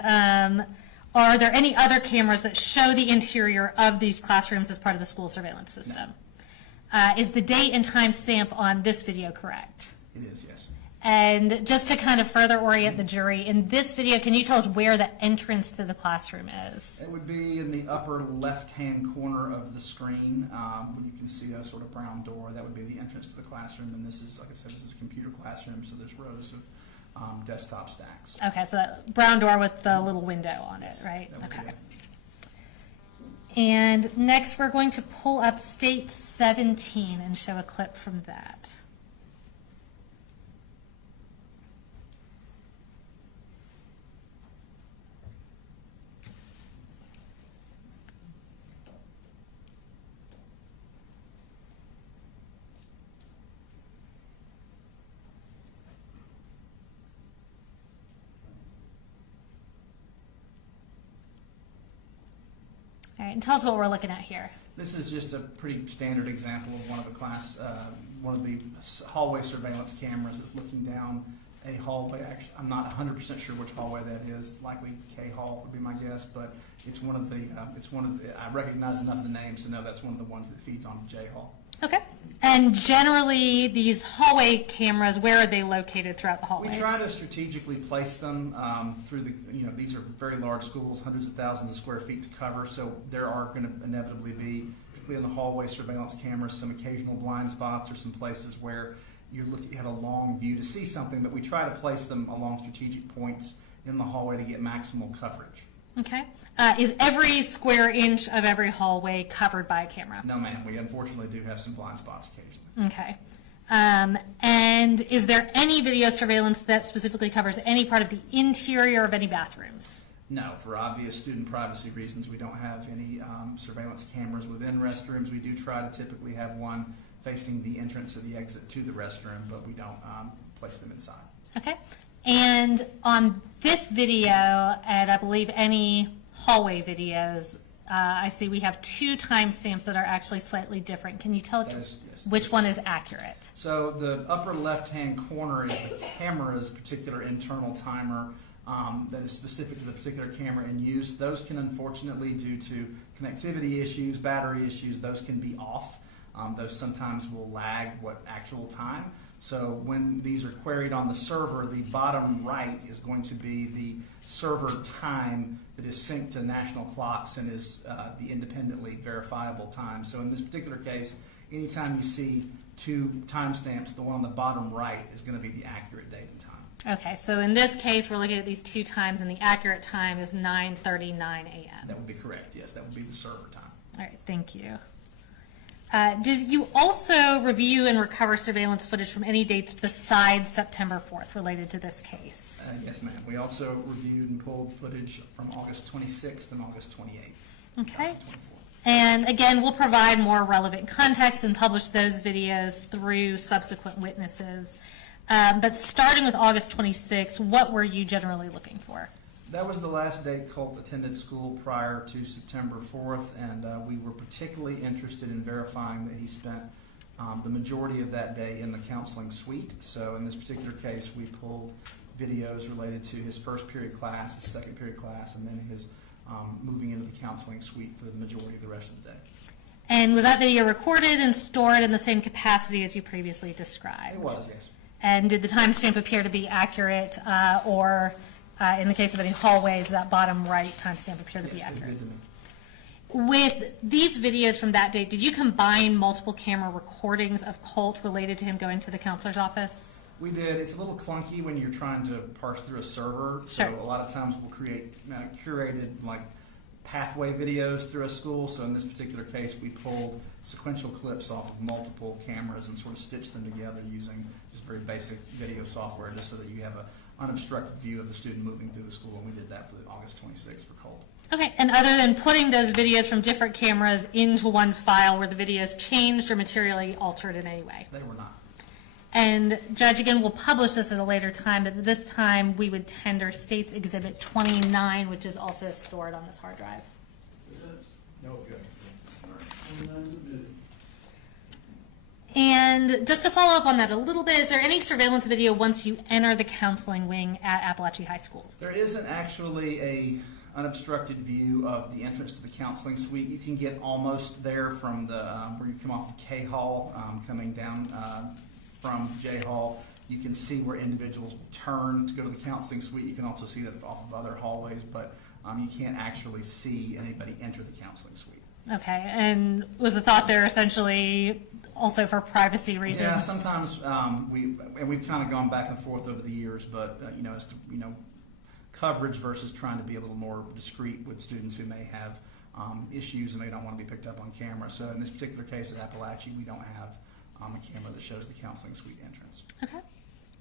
are there any other cameras that show the interior of these classrooms as part of the school surveillance system? No. Is the date and time stamp on this video correct? It is, yes. And just to kind of further orient the jury, in this video, can you tell us where the entrance to the classroom is? It would be in the upper left-hand corner of the screen. When you can see a sort of brown door, that would be the entrance to the classroom. And this is, like I said, this is a computer classroom, so there's rows of desktop stacks. Okay, so that brown door with the little window on it, right? Okay. And next, we're going to pull up State 17 and show a clip from that. All right, and tell us what we're looking at here. This is just a pretty standard example of one of the hallway surveillance cameras that's looking down a hallway. Actually, I'm not 100% sure which hallway that is. Likely K Hall would be my guess, but it's one of the. I recognize enough of the names to know that's one of the ones that feeds onto J Hall. Okay. And generally, these hallway cameras, where are they located throughout the hallways? We try to strategically place them through the, these are very large schools, hundreds of thousands of square feet to cover, so there are going to inevitably be, particularly in the hallway surveillance cameras, some occasional blind spots or some places where you're looking at a long view to see something, but we try to place them along strategic points in the hallway to get maximal coverage. Okay. Is every square inch of every hallway covered by a camera? No, ma'am. We unfortunately do have some blind spots occasionally. Okay. And is there any video surveillance that specifically covers any part of the interior of any bathrooms? No. For obvious student privacy reasons, we don't have any surveillance cameras within restrooms. We do try to typically have one facing the entrance or the exit to the restroom, but we don't place them inside. Okay. And on this video, and I believe any hallway videos, I see we have two timestamps that are actually slightly different. Can you tell Yes. which one is accurate? So the upper left-hand corner is the camera's particular internal timer that is specific to the particular camera in use. Those can unfortunately, due to connectivity issues, battery issues, those can be off. Those sometimes will lag what actual time. So when these are queried on the server, the bottom right is going to be the server time that is synced to national clocks and is the independently verifiable time. So in this particular case, anytime you see two timestamps, the one on the bottom right is going to be the accurate date and time. Okay, so in this case, we're looking at these two times, and the accurate time is 9:39 a.m. That would be correct, yes. That would be the server time. All right, thank you. Did you also review and recover surveillance footage from any dates besides September 4th related to this case? Yes, ma'am. We also reviewed and pulled footage from August 26th and August 28th. Okay. 2024. And again, we'll provide more relevant context and publish those videos through subsequent witnesses. But starting with August 26th, what were you generally looking for? That was the last day Colt attended school prior to September 4th, and we were particularly interested in verifying that he spent the majority of that day in the counseling suite. So in this particular case, we pulled videos related to his first period class, his second period class, and then his moving into the counseling suite for the majority of the rest of the day. And was that video recorded and stored in the same capacity as you previously described? It was, yes. And did the timestamp appear to be accurate, or in the case of any hallways, that bottom right timestamp appear to be Yes, they accurate? did to me. With these videos from that date, did you combine multiple camera recordings of Colt related to him going to the counselor's office? We did. It's a little clunky when you're trying to parse through a server. So Sure. a lot of times we'll create curated like pathway videos through a school. So in this particular case, we pulled sequential clips off of multiple cameras and sort of stitched them together using just very basic video software, just so that you have an unobstructed view of the student moving through the school. And we did that for the August 26th for Colt. Okay, and other than putting those videos from different cameras into one file, were the videos changed or materially altered in any way? They were not. And Judge, again, we'll publish this at a later time, but at this time, we would tender State's Exhibit 29, which is also stored on this hard drive. No objection. All right, 29 submitted. And just to follow up on that a little bit, is there any surveillance video once you enter the counseling wing at Apalachee High School? There isn't actually a unobstructed view of the entrance to the counseling suite. You can get almost there from the where you come off of K Hall, coming down from J Hall. You can see where individuals will turn to go to the counseling suite. You can also see that off of other hallways, but you can't actually see anybody enter the counseling suite. Okay, and was the thought there essentially also for privacy reasons? Yeah, sometimes we've kind of gone back and forth over the years, but as to coverage versus trying to be a little more discreet with students who may have issues and they don't want to be picked up on camera. So in this particular case at Apalachee, we don't have a camera that shows the counseling suite entrance. Okay.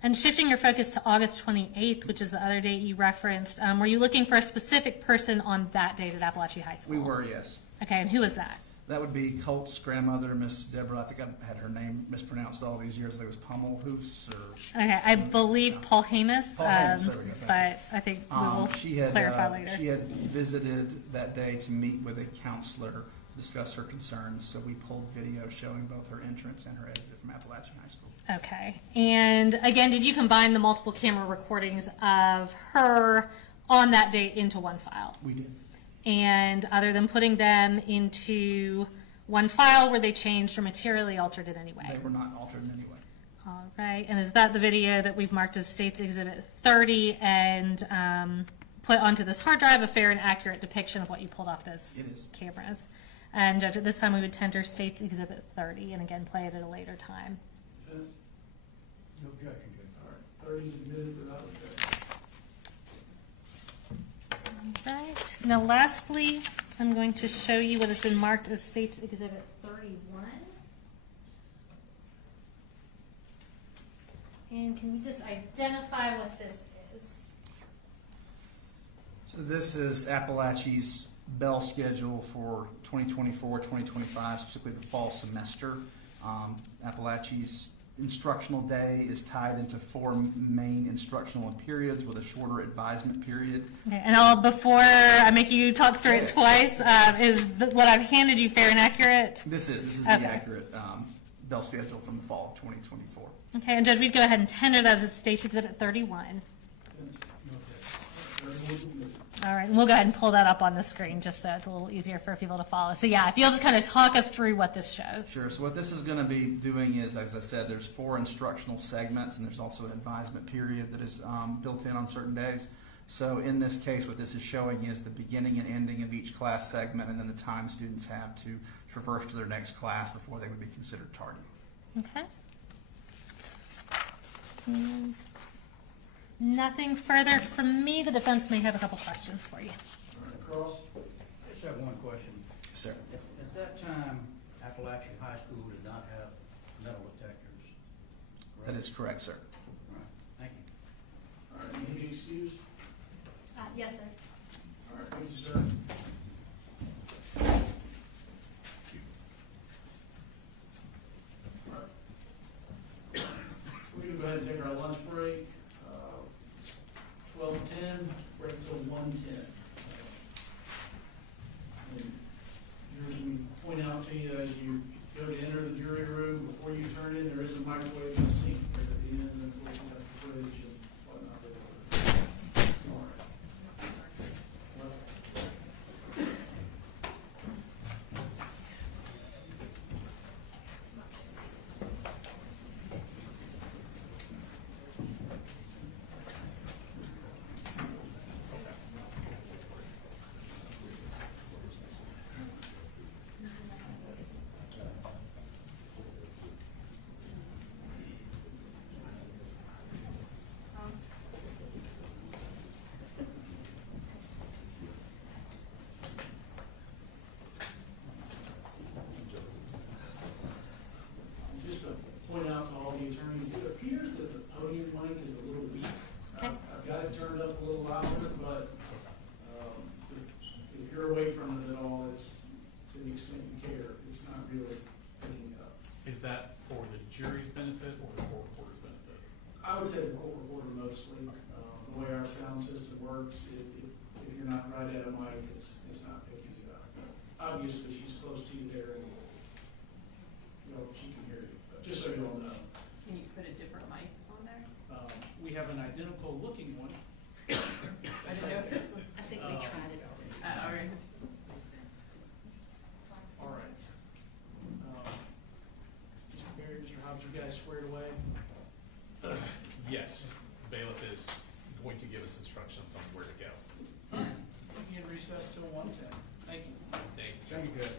And shifting your focus to August 28th, which is the other date you referenced, were you looking for a specific person on that date at Apalachee High School? We were, yes. Okay, and who was that? That would be Colt's grandmother, Miss Deborah. I think I had her name mispronounced all these years. I think it was Pummelhoose or... Okay, I believe Paul Hamus, Paul Hamus, there we go. but I think we will clarify later. She had visited that day to meet with a counselor to discuss her concerns, so we pulled video showing both her entrance and her exit from Apalachee High School. Okay, and again, did you combine the multiple camera recordings of her on that date into one file? We did. And other than putting them into one file, were they changed or materially altered in any way? They were not altered in any way. All right, and is that the video that we've marked as State's Exhibit 30 and put onto this hard drive, a fair and accurate depiction of what you pulled off those cameras? And Judge, at this time we would tender State's Exhibit 30 and again play it at a later time. Defense? No objection, Judge. All right, 30 submitted without objection. All right, now lastly, I'm going to show you what has been marked as State's Exhibit 31. And can you just identify what this is? So this is Apalachee's bell schedule for 2024-2025, specifically the fall semester. Appalachee's instructional day is tied into 4 main instructional periods with a shorter advisement period. Okay, and before I make you talk through it twice, what I've handed you fair and accurate? This is the accurate bell schedule from the fall of 2024. Okay, and Judge, we'd go ahead and tender that as State's Exhibit 31. All right, and we'll go ahead and pull that up on the screen just so it's a little easier for people to follow. So yeah, if you'll just kind of talk us through what this shows. Sure, so what this is going to be doing is, as I said, there's 4 instructional segments and there's also an advisement period that is built in on certain days. So in this case, what this is showing is the beginning and ending of each class segment and then the time students have to traverse to their next class before they would be considered tardy. Okay. And nothing further from me. The defense may have a couple questions for you. All right, Cross? I just have one question. Yes, sir. At that time, Apalachee High School did not have metal detectors. That is correct, sir. All right, thank you. All right, need to be excused? Yes, sir. All right, thank you, sir. All right. We're going to go ahead and take our lunch break. 12:10, break until 1:10. And here's we point out to you as you go to enter the jury room, before you turn in, there is a microwave and a sink right at the end, and of course you have the fridge and whatnot. All right. jury's benefit or the court reporter's benefit? I would say the court reporter mostly. The way our sound system works, if you're not right at a mic, it's not picking you up. Obviously, she's close to you there, and she can hear you. But just so you all know, Can you put a different mic on there? we have an identical looking one. I didn't know if this was. I think we tried it already. All right. All right. Mr. Barry, Mr. Hobbs, you guys squared away? Yes, bailiff is going to give us instructions on where to go. We can recess till 1:10. Thank you. Thank you. Thank you, good.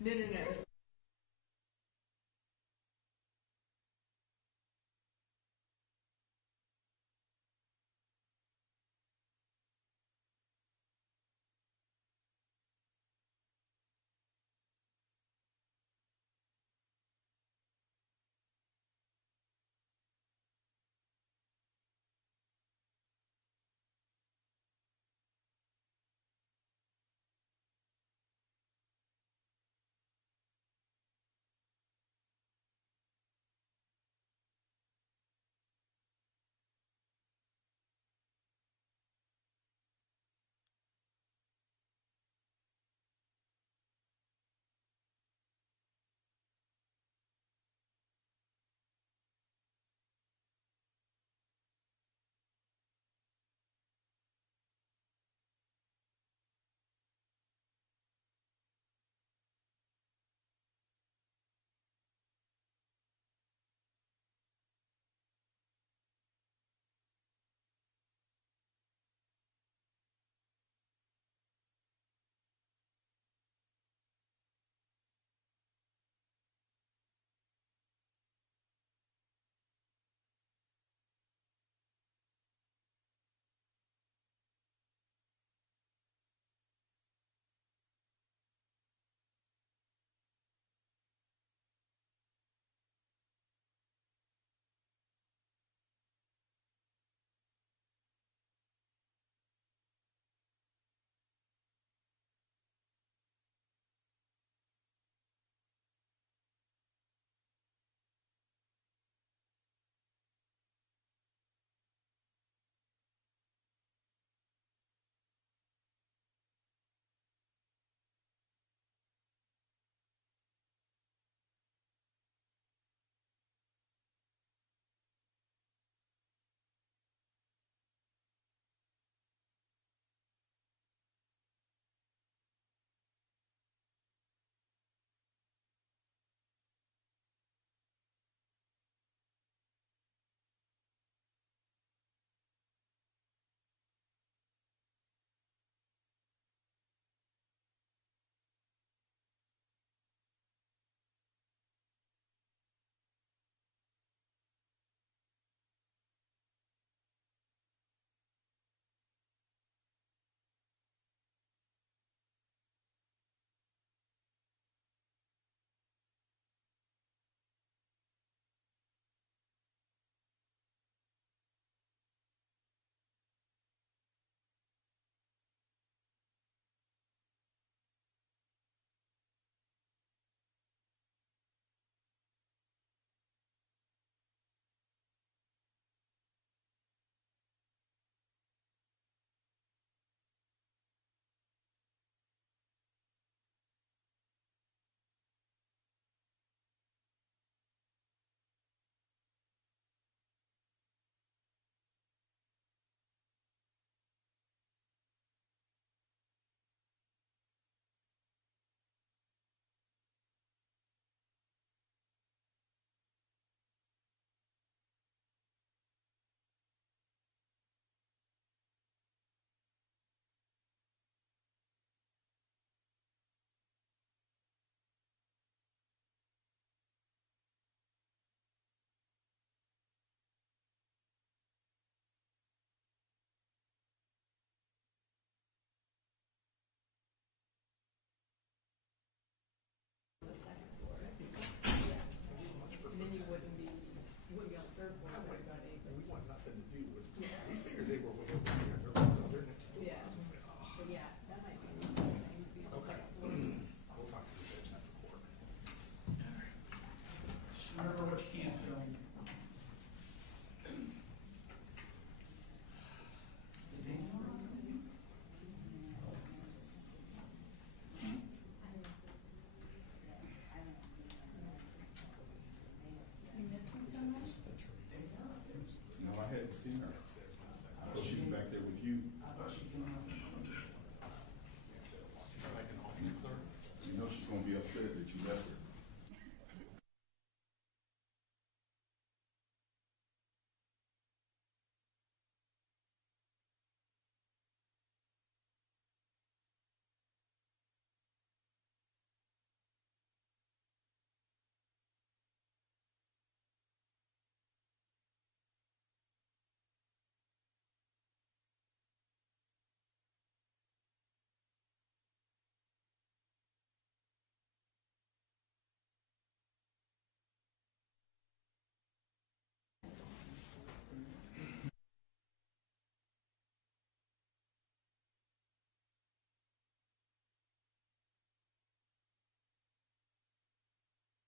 No, no, no.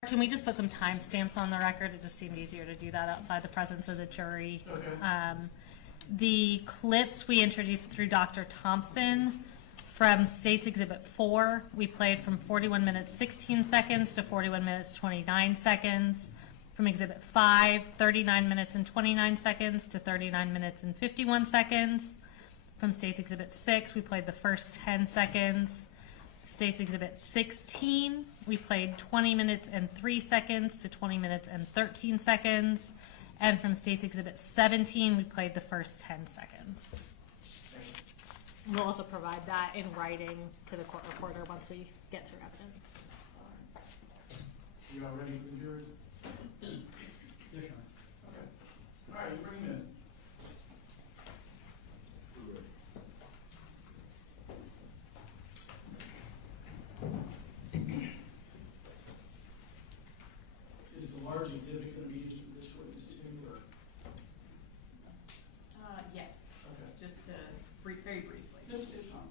Can we just put some timestamps on the record? It just seemed easier to do that outside the presence of the jury. Okay. The clips we introduced through Dr. Thompson from State's Exhibit 4, we played from 41 minutes 16 seconds to 41 minutes 29 seconds. From Exhibit 5, 39 minutes and 29 seconds to 39 minutes and 51 seconds. From State's Exhibit 6, we played the first 10 seconds. State's Exhibit 16, we played 20 minutes and 3 seconds to 20 minutes and 13 seconds. And from State's Exhibit 17, we played the first 10 seconds. We'll also provide that in writing to the court reporter once we get through evidence. You all ready for the jury? Yes, sir. Okay. All right, you bring him in. Is the large exhibit going to be used for this witness too, or? Yes, Okay. just to very briefly. It's fine.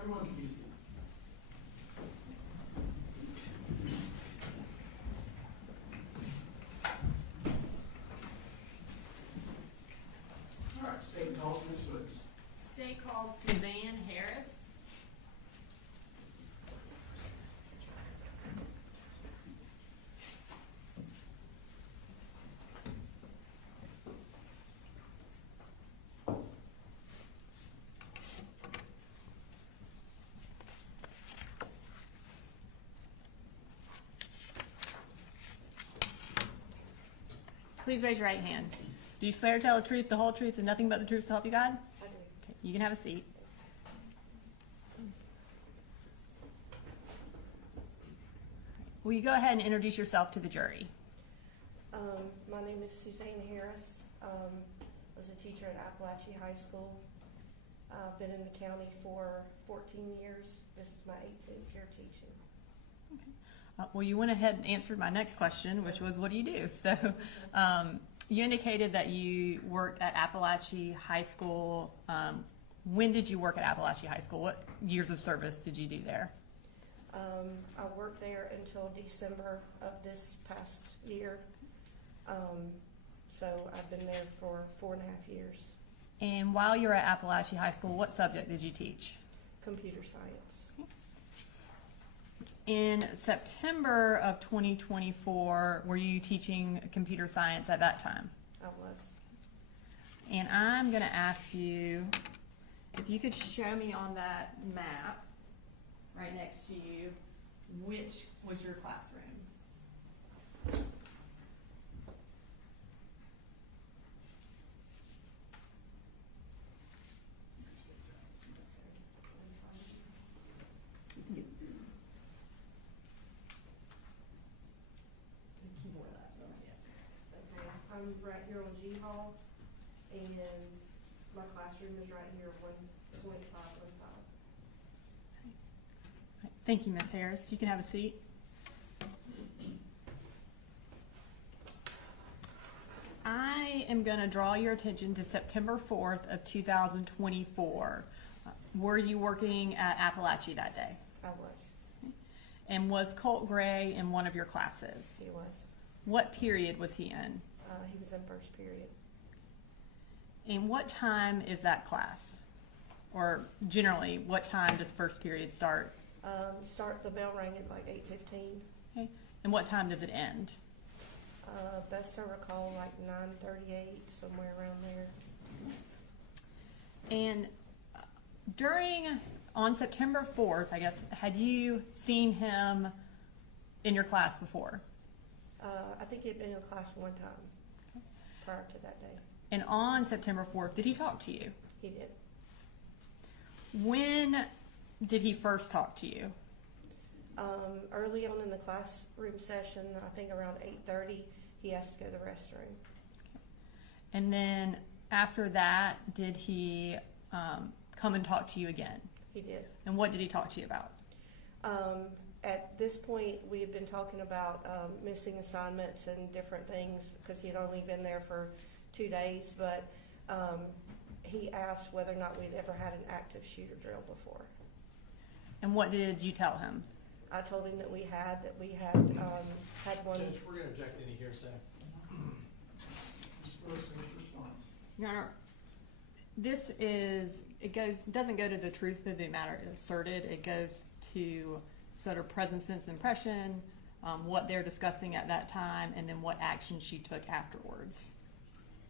Everyone can be seated. All right, state calls for this witness. State called Suzanne Harris. Please raise your right hand. Do you swear to tell the truth, the whole truth, and nothing but the truth to help you God? I do. Okay, you can have a seat. Will you go ahead and introduce yourself to the jury? My name is Suzanne Harris. Was a teacher at Apalachee High School. I've been in the county for 14 years. This is my 18th year teaching. Well, you went ahead and answered my next question, which was, what do you do? So you indicated that you worked at Apalachee High School. When did you work at Apalachee High School? What years of service did you do there? I worked there until December of this past year. So I've been there for 4.5 years. And while you were at Apalachee High School, what subject did you teach? Computer science. In September of 2024, were you teaching computer science at that time? I was. And I'm going to ask you if you could show me on that map right next to you, which was your classroom? Okay. I'm right here on G Hall, and my classroom is right here, 1.515. Thank you, Ms. Harris. You can have a seat. I am going to draw your attention to September 4th of 2024. Were you working at Apalachee that day? I was. And was Colt Gray in one of your classes? He was. What period was he in? He was in first period. And what time is that class? Or generally, what time does first period start? The bell rang at like 8:15. Okay. And what time does it end? Best I recall, like 9:38, somewhere around there. And On September 4th, I guess, had you seen him in your class before? I think he'd been in class one time prior to that day. And on September 4th, did he talk to you? He did. When did he first talk to you? Early on in the classroom session, I think around 8:30, he asked to go to the restroom. And then after that, did he come and talk to you again? He did. And what did he talk to you about? At this point, we had been talking about missing assignments and different things because he had only been there for 2 days, but he asked whether or not we'd ever had an active shooter drill before. And what did you tell him? I told him that we had had one. Judge, we're gonna object any hearsay. Mr. Brooks, what's your response? Your Honor, doesn't go to the truth of the matter asserted. It goes to sort of present sense impression, what they're discussing at that time, and then what action she took afterwards.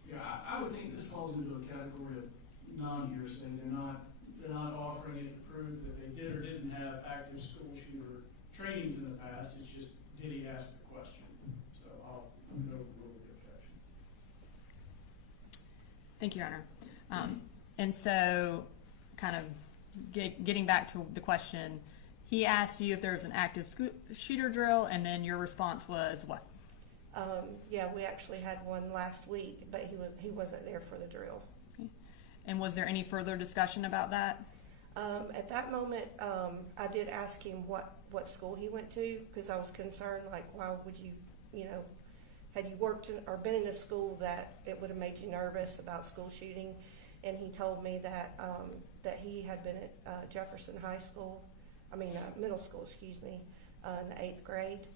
Yeah, I would think this falls into a category of non-hearsay. They're not offering it to prove that they did or didn't have active school shooter trainings in the past. It's just, did he ask the question? So I'm going to overrule the objection. Thank you, Your Honor. And so, kind of getting back to the question, he asked you if there was an active shooter drill, and then your response was what? Yeah, we actually had one last week, but he wasn't there for the drill. Okay. And was there any further discussion about that? At that moment, I did ask him what school he went to because I was concerned, like, why would you, had you worked in, or been in a school that it would have made you nervous about school shooting? And he told me that that he had been at Jefferson Middle School, in the 8th grade.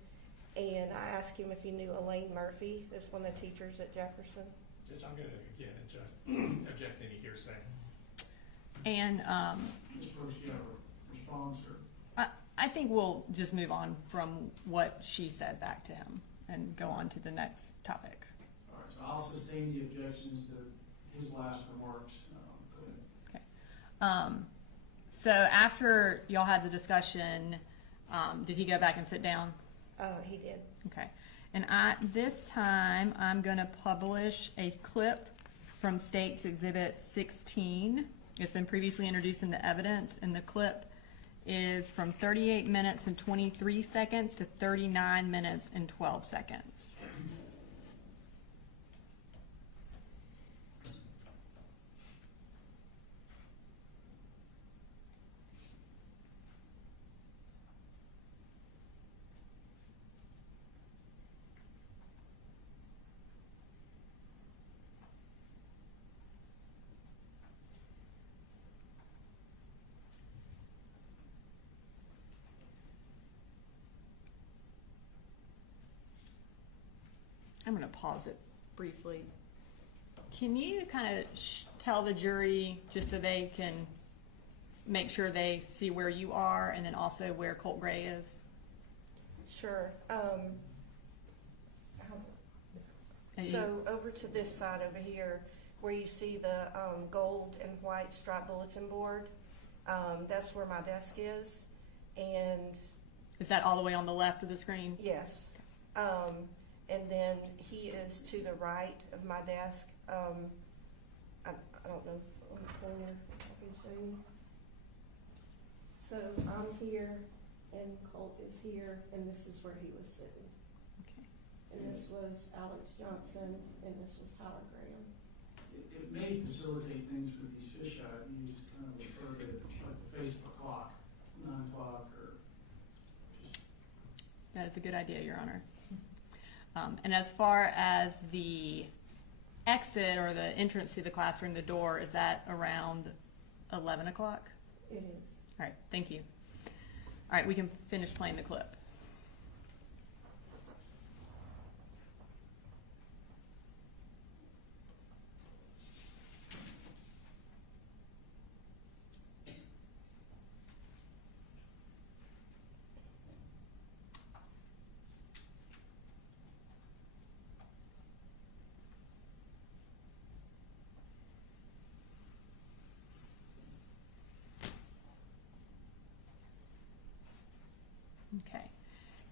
And I asked him if he knew Elaine Murphy, who's one of the teachers at Jefferson. Judge, I'm gonna again object any hearsay. And Ms. Brooks, do you have a response? Or? I think we'll just move on from what she said back to him and go on to the next topic. All right, so I'll sustain the objections to his last remarks. Go ahead. Okay. So after y'all had the discussion, did he go back and sit down? He did. Okay. And this time, I'm going to publish a clip from State's Exhibit 16. It's been previously introduced into evidence, and the clip is from 38 minutes and 23 seconds to 39 minutes and 12 seconds. I'm going to pause it briefly. Can you kind of tell the jury, just so they can make sure they see where you are and then also where Colt Gray is? Sure. So over to this side over here, where you see the gold and white striped bulletin board, that's where my desk is. And is that all the way on the left of the screen? yes. And then he is to the right of my desk. I don't know what corner I can show you. So I'm here, and Colt is here, and this is where he was sitting. Okay. And this was Alex Johnson, and this was Tyler Graham. It may facilitate things with these fisheye views to kind of refer to like the face of a clock, 9 o'clock, or just. That is a good idea, Your Honor. And as far as the exit or the entrance to the classroom, the door, is that around 11 o'clock? It is. All right, thank you. All right, we can finish playing the clip. Okay.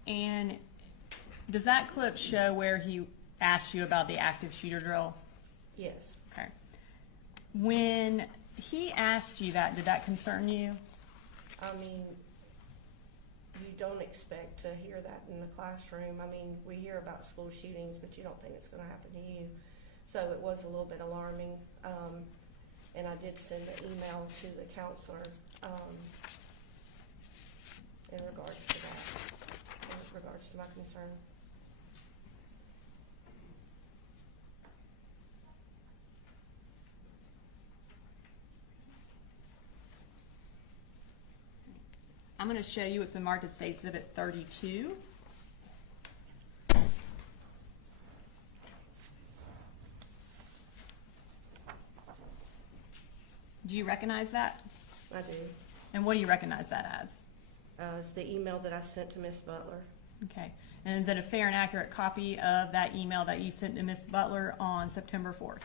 And does that clip show where he asked you about the active shooter drill? Yes. Okay. When he asked you that, did that concern you? I mean, you don't expect to hear that in the classroom. I mean, we hear about school shootings, but you don't think it's going to happen to you. So it was a little bit alarming. And I did send an email to the counselor in regards to that, in regards to my concern. I'm going to show you what's been marked as State Exhibit 32. Do you recognize that? I do. And what do you recognize that as? It's the email that I sent to Miss Butler. Okay. And is it a fair and accurate copy of that email that you sent to Miss Butler on September 4th?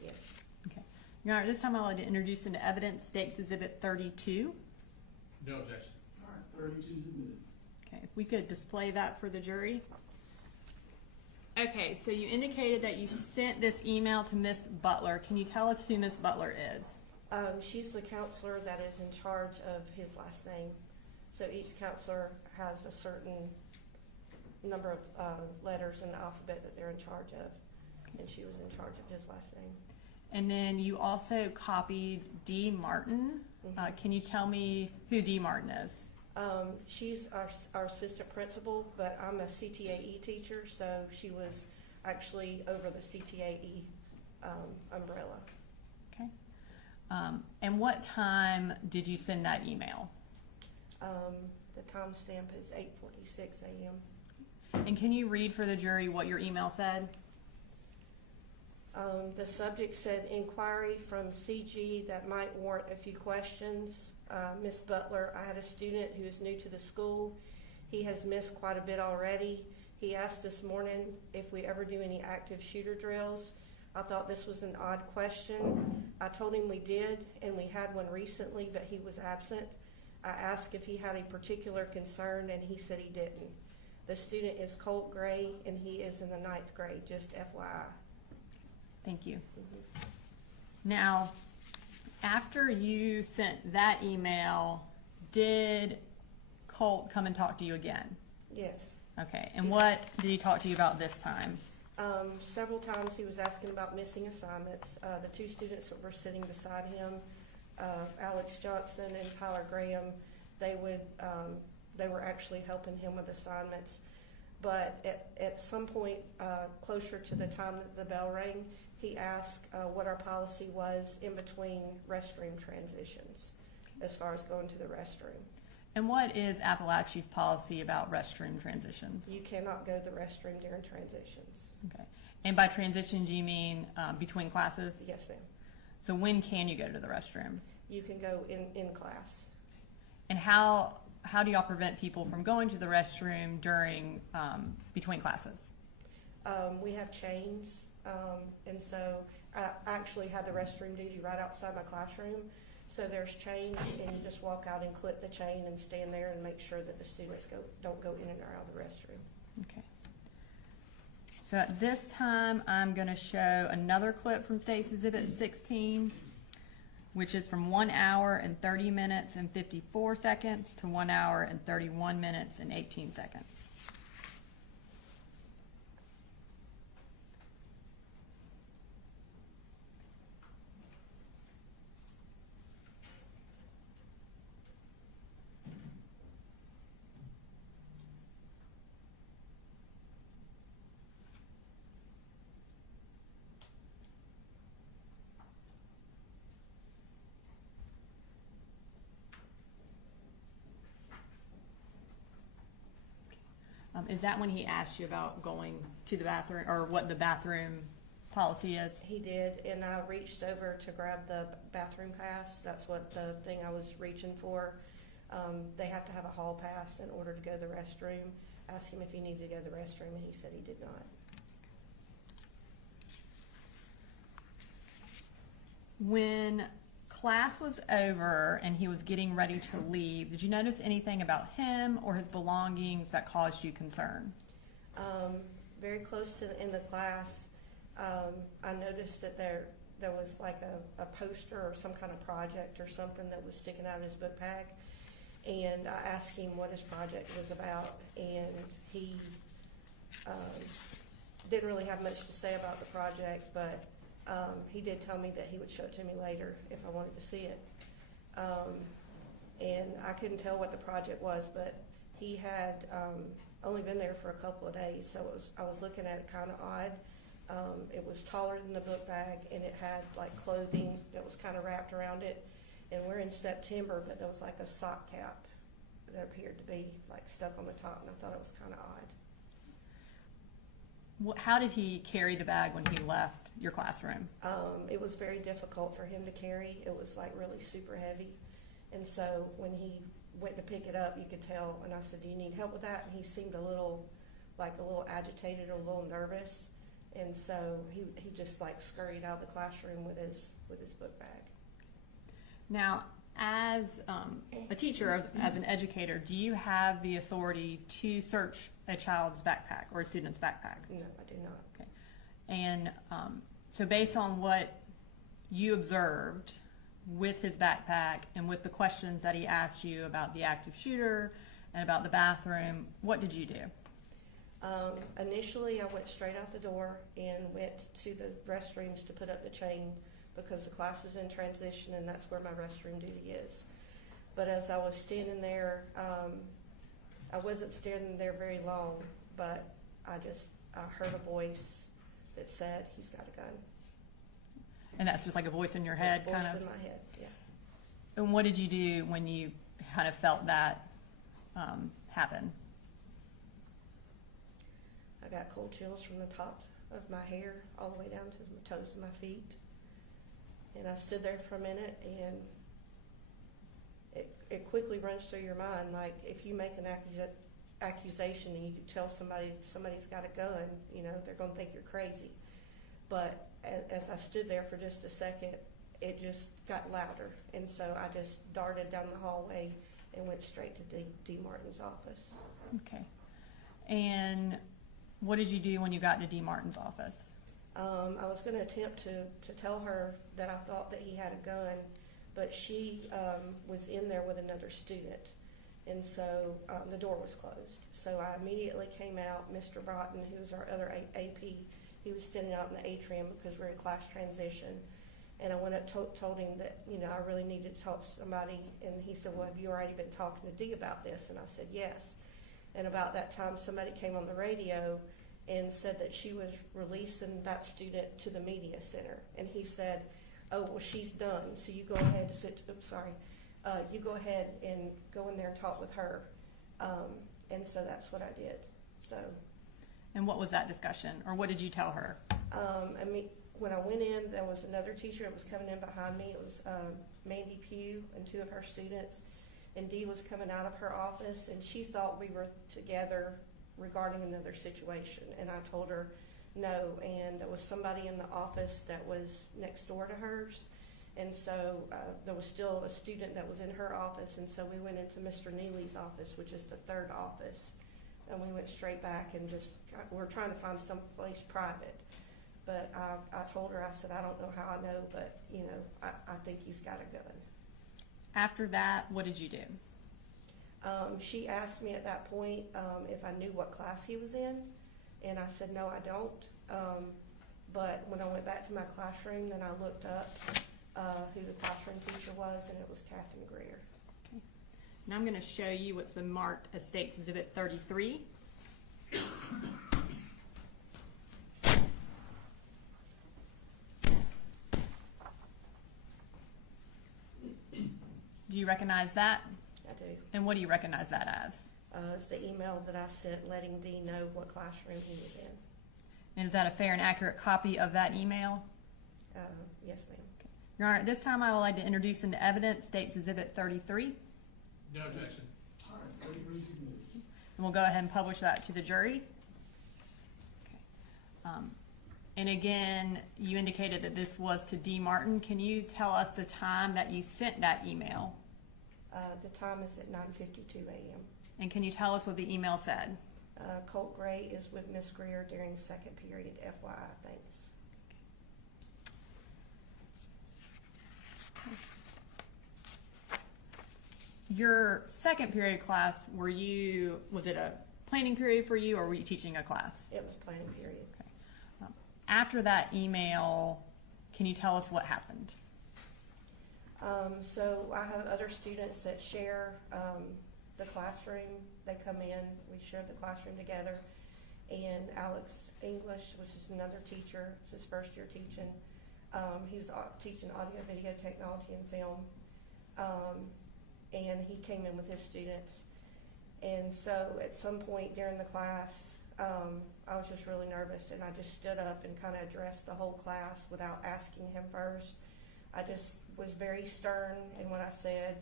Yes. Okay. Your Honor, this time I'd like to introduce into evidence State Exhibit 32. No objection. All right, 32 is admitted. Okay, if we could display that for the jury. Okay, so you indicated that you sent this email to Miss Butler. Can you tell us who Miss Butler is? She's the counselor that is in charge of his last name. So each counselor has a certain number of letters in the alphabet that they're in charge of, and she was in charge of his last name. And then you also copied D. Martin. Can you tell me who D. Martin is? She's our assistant principal, but I'm a CTAE teacher, so she was actually over the CTAE umbrella. Okay. And what time did you send that email? The timestamp is 8:46 a.m. And can you read for the jury what your email said? The subject said, inquiry from CG that might warrant a few questions. Miss Butler, I had a student who is new to the school. He has missed quite a bit already. He asked this morning if we ever do any active shooter drills. I thought this was an odd question. I told him we did, and we had one recently, but he was absent. I asked if he had a particular concern, and he said he didn't. The student is Colt Gray, and he is in the 9th grade, just FYI. Thank you. Now, after you sent that email, did Colt come and talk to you again? Yes. Okay, and what did he talk to you about this time? Several times he was asking about missing assignments. The two students that were sitting beside him, Alex Johnson and Tyler Graham, they were actually helping him with assignments. But at some point closer to the time that the bell rang, he asked what our policy was in between restroom transitions as far as going to the restroom. And what is Apalachee's policy about restroom transitions? You cannot go to the restroom during transitions. Okay. And by transition, do you mean between classes? Yes, ma'am. So when can you go to the restroom? You can go in class. And how do y'all prevent people from going to the restroom during between classes? We have chains, and so I actually had the restroom duty right outside my classroom. So there's chains, and you just walk out and clip the chain and stand there and make sure that the students don't go in and out of the restroom. Okay. So at this time, I'm going to show another clip from State's Exhibit 16, which is from 1 hour and 30 minutes and 54 seconds to 1 hour and 31 minutes and 18 seconds. Is that when he asked you about going to the bathroom, or what the bathroom policy is? He did, and I reached over to grab the bathroom pass. That's what the thing I was reaching for. They have to have a hall pass in order to go to the restroom. asked him if he needed to go to the restroom, and he said he did not. When class was over and he was getting ready to leave, did you notice anything about him or his belongings that caused you concern? Very close to the end of class, I noticed that there was like a poster or some kind of project or something that was sticking out of his book bag. And I asked him what his project was about, and he didn't really have much to say about the project, but he did tell me that he would show it to me later if I wanted to see it. And I couldn't tell what the project was, but he had only been there for a couple of days, so I was looking at it kind of odd. It was taller than the book bag, and it had like clothing that was kind of wrapped around it. And we're in September, but there was like a sock cap that appeared to be like stuck on the top, and I thought it was kind of odd. How did he carry the bag when he left your classroom? It was very difficult for him to carry. It was like really super heavy. And so when he went to pick it up, you could tell, and I said, "Do you need help with that?" And he seemed a little agitated or a little nervous. And so he just like scurried out of the classroom with his book bag. Now, as a teacher, as an educator, do you have the authority to search a child's backpack or a student's backpack? No, I do not. Okay. And so based on what you observed with his backpack and with the questions that he asked you about the active shooter and about the bathroom, what did you do? Initially, I went straight out the door and went to the restrooms to put up the chain because the class is in transition and that's where my restroom duty is. But as I was standing there, I wasn't standing there very long, but I heard a voice that said, "He's got a gun." And that's just like a voice in your head, kind of? Voice in my head, yeah. And what did you do when you kind of felt that happen? I got cold chills from the top of my hair all the way down to the toes of my feet. And I stood there for a minute, and it quickly runs through your mind, like if you make an accusation and you tell somebody's got a gun, they're going to think you're crazy. But as I stood there for just a second, it just got louder. And so I just darted down the hallway and went straight to D. Martin's office. Okay. And what did you do when you got to D. Martin's office? I was going to attempt to tell her that I thought that he had a gun, but she was in there with another student, and so the door was closed. So I immediately came out. Mr. Broughton, who was our other AP, he was standing out in the atrium because we're in class transition, and I went up told him that I really needed to talk to somebody, and he said, "Well, have you already been talking to Dee about this?" And I said, "Yes." And about that time, somebody came on the radio and said that she was releasing that student to the media center. And he said, "Oh, well, she's done. So you go ahead and you go ahead and go in there and talk with her." And so that's what I did. So. And what was that discussion, or what did you tell her? When I went in, there was another teacher that was coming in behind me. It was Mandy Pugh and two of her students. And Dee was coming out of her office, and she thought we were together regarding another situation. And I told her no, and there was somebody in the office that was next door to hers. And so there was still a student that was in her office, and so we went into Mr. Neely's office, which is the third office. And we went straight back and we were trying to find some place private. But I told her, I said, "I don't know how I know, but, I think he's got a gun." After that, what did you do? She asked me at that point if I knew what class he was in, and I said, "No, I don't." But when I went back to my classroom, then I looked up who the classroom teacher was, and it was Captain Greer. Okay. Now I'm going to show you what's been marked as State's Exhibit 33. Do you recognize that? I do. And what do you recognize that as? It's the email that I sent letting Dee know what classroom he was in. And is that a fair and accurate copy of that email? Yes, ma'am. Okay. Your Honor, at this time I would like to introduce into evidence State's Exhibit 33. No objection. All right, ready to proceed. we'll go ahead and publish that to the jury. Okay. And again, you indicated that this was to D. Martin. Can you tell us the time that you sent that email? The time is at 9:52 a.m. And can you tell us what the email said? Colt Gray is with Miss Greer during second period, FYI, thanks. Your second period class, was it a planning period for you, or were you teaching a class? It was planning period. Okay. After that email, can you tell us what happened? So I have other students that share the classroom. They come in, we share the classroom together. And Alex English, which is another teacher, it's his first year teaching. He was teaching audio, video technology and film. And he came in with his students. And so at some point during the class, I was just really nervous, and I just stood up and kind of addressed the whole class without asking him first. I just was very stern, and what I said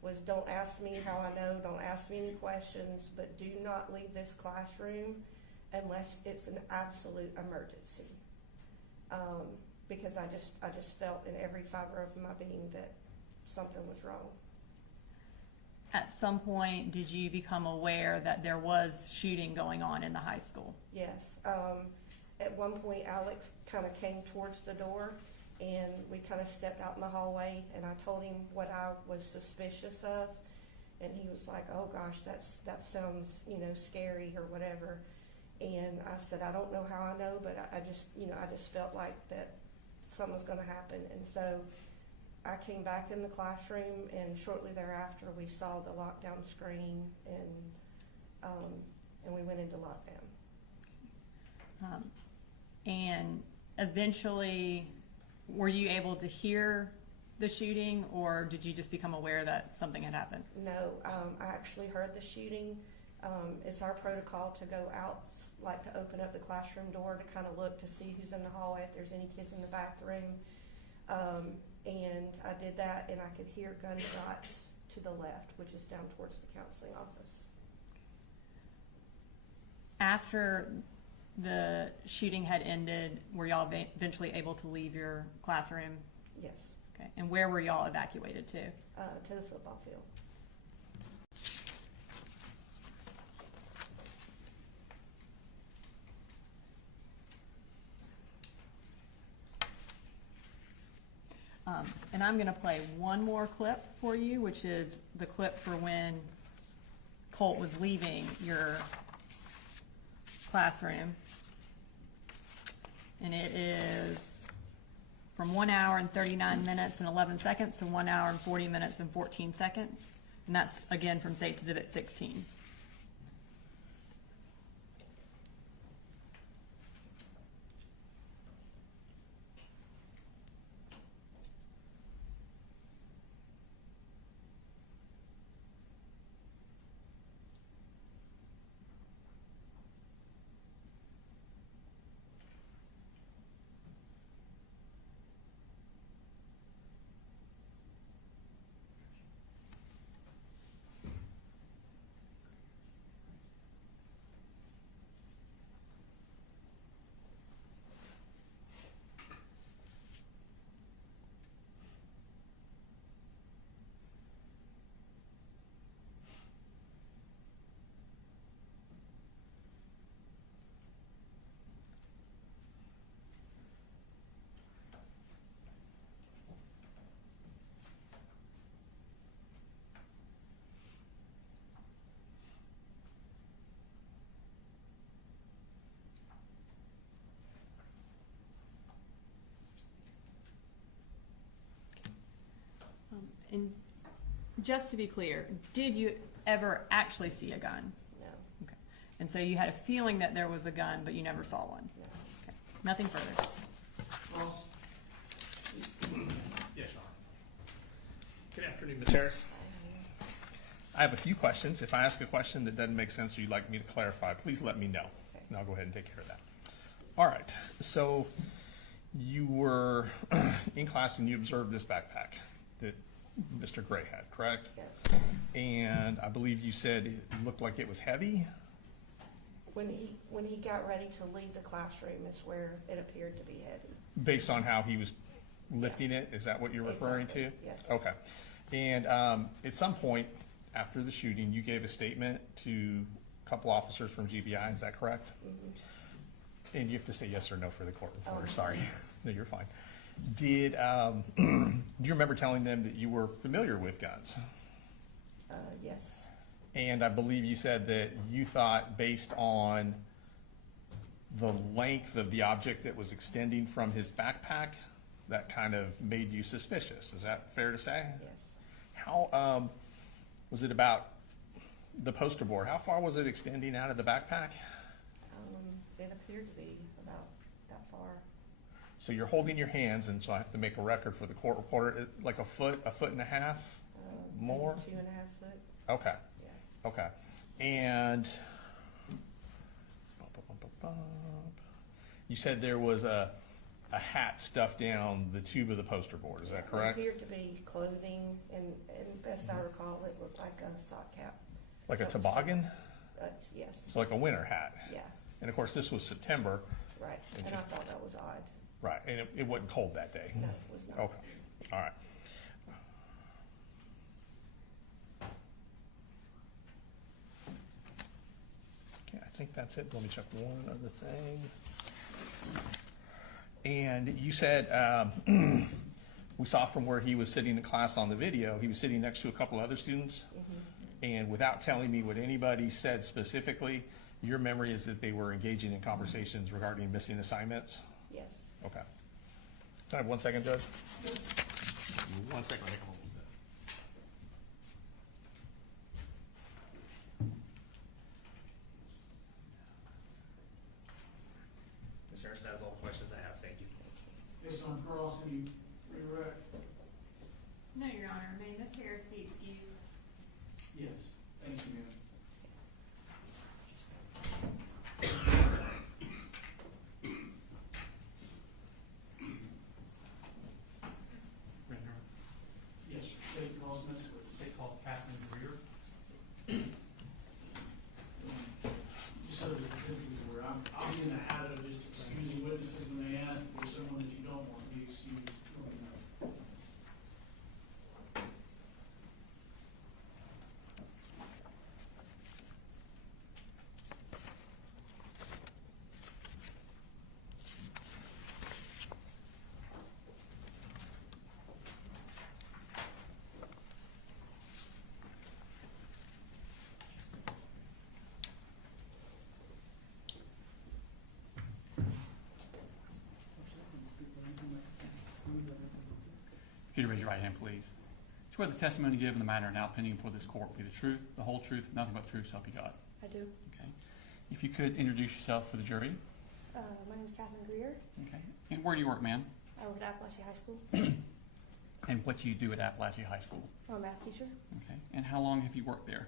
was, don't ask me how I know, don't ask me any questions, but do not leave this classroom unless it's an absolute emergency. Because I just felt in every fiber of my being that something was wrong. At some point, did you become aware that there was shooting going on in the high school? Yes. At one point, Alex kind of came towards the door, and we kind of stepped out in the hallway, and I told him what I was suspicious of, and he was like, "Oh gosh, that sounds, scary or whatever." And I said, "I don't know how I know, but I just felt like that something was going to happen." And so I came back in the classroom, and shortly thereafter, we saw the lockdown screen, and we went into lockdown. And eventually, were you able to hear the shooting, or did you just become aware that something had happened? No, I actually heard the shooting. It's our protocol to go out, like to open up the classroom door to kind of look to see who's in the hallway, if there's any kids in the bathroom. And I did that, and I could hear gunshots to the left, which is down towards the counseling office. After the shooting had ended, were y'all eventually able to leave your classroom? Yes. Okay. And where were y'all evacuated to? To the football field. And I'm going to play one more clip for you, which is the clip for when Colt was leaving your classroom. And it is from 1 hour and 39 minutes and 11 seconds to 1 hour and 40 minutes and 14 seconds. And that's, again, from State's Exhibit 16. And just to be clear, did you ever actually see a gun? No. Okay. And so you had a feeling that there was a gun, but you never saw one? No. Okay. Nothing further. Yes, Sean. Good afternoon, Ms. Harris. I have a few questions. If I ask a question that doesn't make sense or you'd like me to clarify, please let me know, and I'll go ahead and take care of that. All right, so you were in class and you observed this backpack that Mr. Gray had, correct? Yes. And I believe you said it looked like it was heavy? When he got ready to leave the classroom is where it appeared to be heavy. Based on how he was lifting it, is that what you're referring to? Exactly, yes. Okay. And at some point after the shooting, you gave a statement to a couple officers from GBI, is that correct? Mm-hmm. And you have to say yes or no for the court reporter, Oh. sorry. No, you're fine. Did, do you remember telling them that you were familiar with guns? Yes. And I believe you said that you thought, based on the length of the object that was extending from his backpack, that kind of made you suspicious. Is that fair to say? Yes. How, was it about the poster board? How far was it extending out of the backpack? It appeared to be about that far. So you're holding your hands, and so I have to make a record for the court reporter, like a foot and a half? More? Maybe 2.5 foot. Okay. Yeah. Okay. And you said there was a hat stuffed down the tube of the poster board. Is that correct? It appeared to be clothing, and best I recall, it looked like a sock cap. Like a toboggan? Yes. So like a winter hat? Yeah. And of course, this was September. Right. And I thought that was odd. Right. And it wasn't cold that day? No, it was not. Okay. All right. Okay, I think that's it. Let me check one other thing. And you said, we saw from where he was sitting in class on the video, he was sitting next to a couple other students. And without telling me what anybody said specifically, your memory is that they were engaging in conversations regarding missing assignments? Yes. Okay. Can I have 1 second, Judge? 1 second. Make a hold of that. Ms. Harris, that's all the questions I have. Thank you. Based on cross, any redirect? No, Your Honor. May Ms. Harris be excused? Yes. Thank you, ma'am. Yes, sir. State calls next. They called Catherine Greer. Just so that this is where I'll be in the habit of just excusing witnesses when they ask for someone that you don't want to be excused. If you'd raise your right hand, please. Swear the testimony given in the matter now pending before this court will be the truth, the whole truth, nothing but the truth, so help you God. I do. Okay. If you could introduce yourself for the jury. My name is Catherine Greer. Okay. And where do you work, ma'am? I work at Apalachee High School. And what do you do at Apalachee High School? I'm a math teacher. Okay. And how long have you worked there?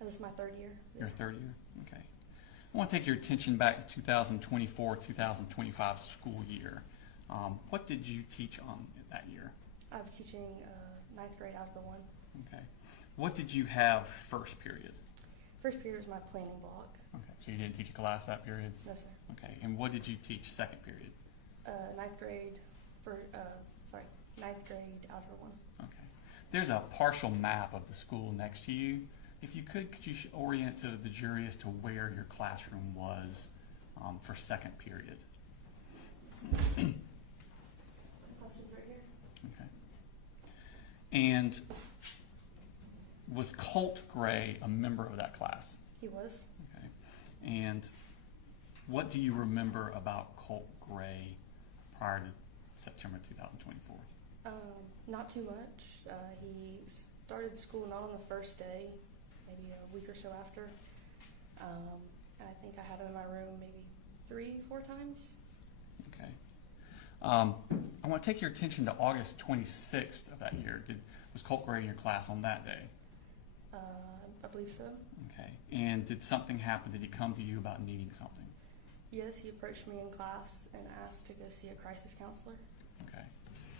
This is my 3rd year. Your third year? Okay. I want to take your attention back to 2024-2025 school year. What did you teach on that year? I was teaching 9th grade Algebra 1. Okay. What did you have first period? First period was my planning block. Okay. So you didn't teach a class that period? No, sir. Okay. And what did you teach second period? 9th grade, 9th grade Algebra 1. Okay. There's a partial map of the school next to you. If you could you orient to the jury as to where your classroom was for second period? Classroom's right here. Okay. And was Colt Gray a member of that class? He was. Okay. And what do you remember about Colt Gray prior to September 2024? Not too much. He started school not on the first day, maybe a week or so after. I think I had him in my room maybe 3-4 times. Okay. I want to take your attention to August 26th of that year. Was Colt Gray in your class on that day? I believe so. Okay. And did something happen? Did he come to you about needing something? Yes, he approached me in class and asked to go see a crisis counselor. Okay.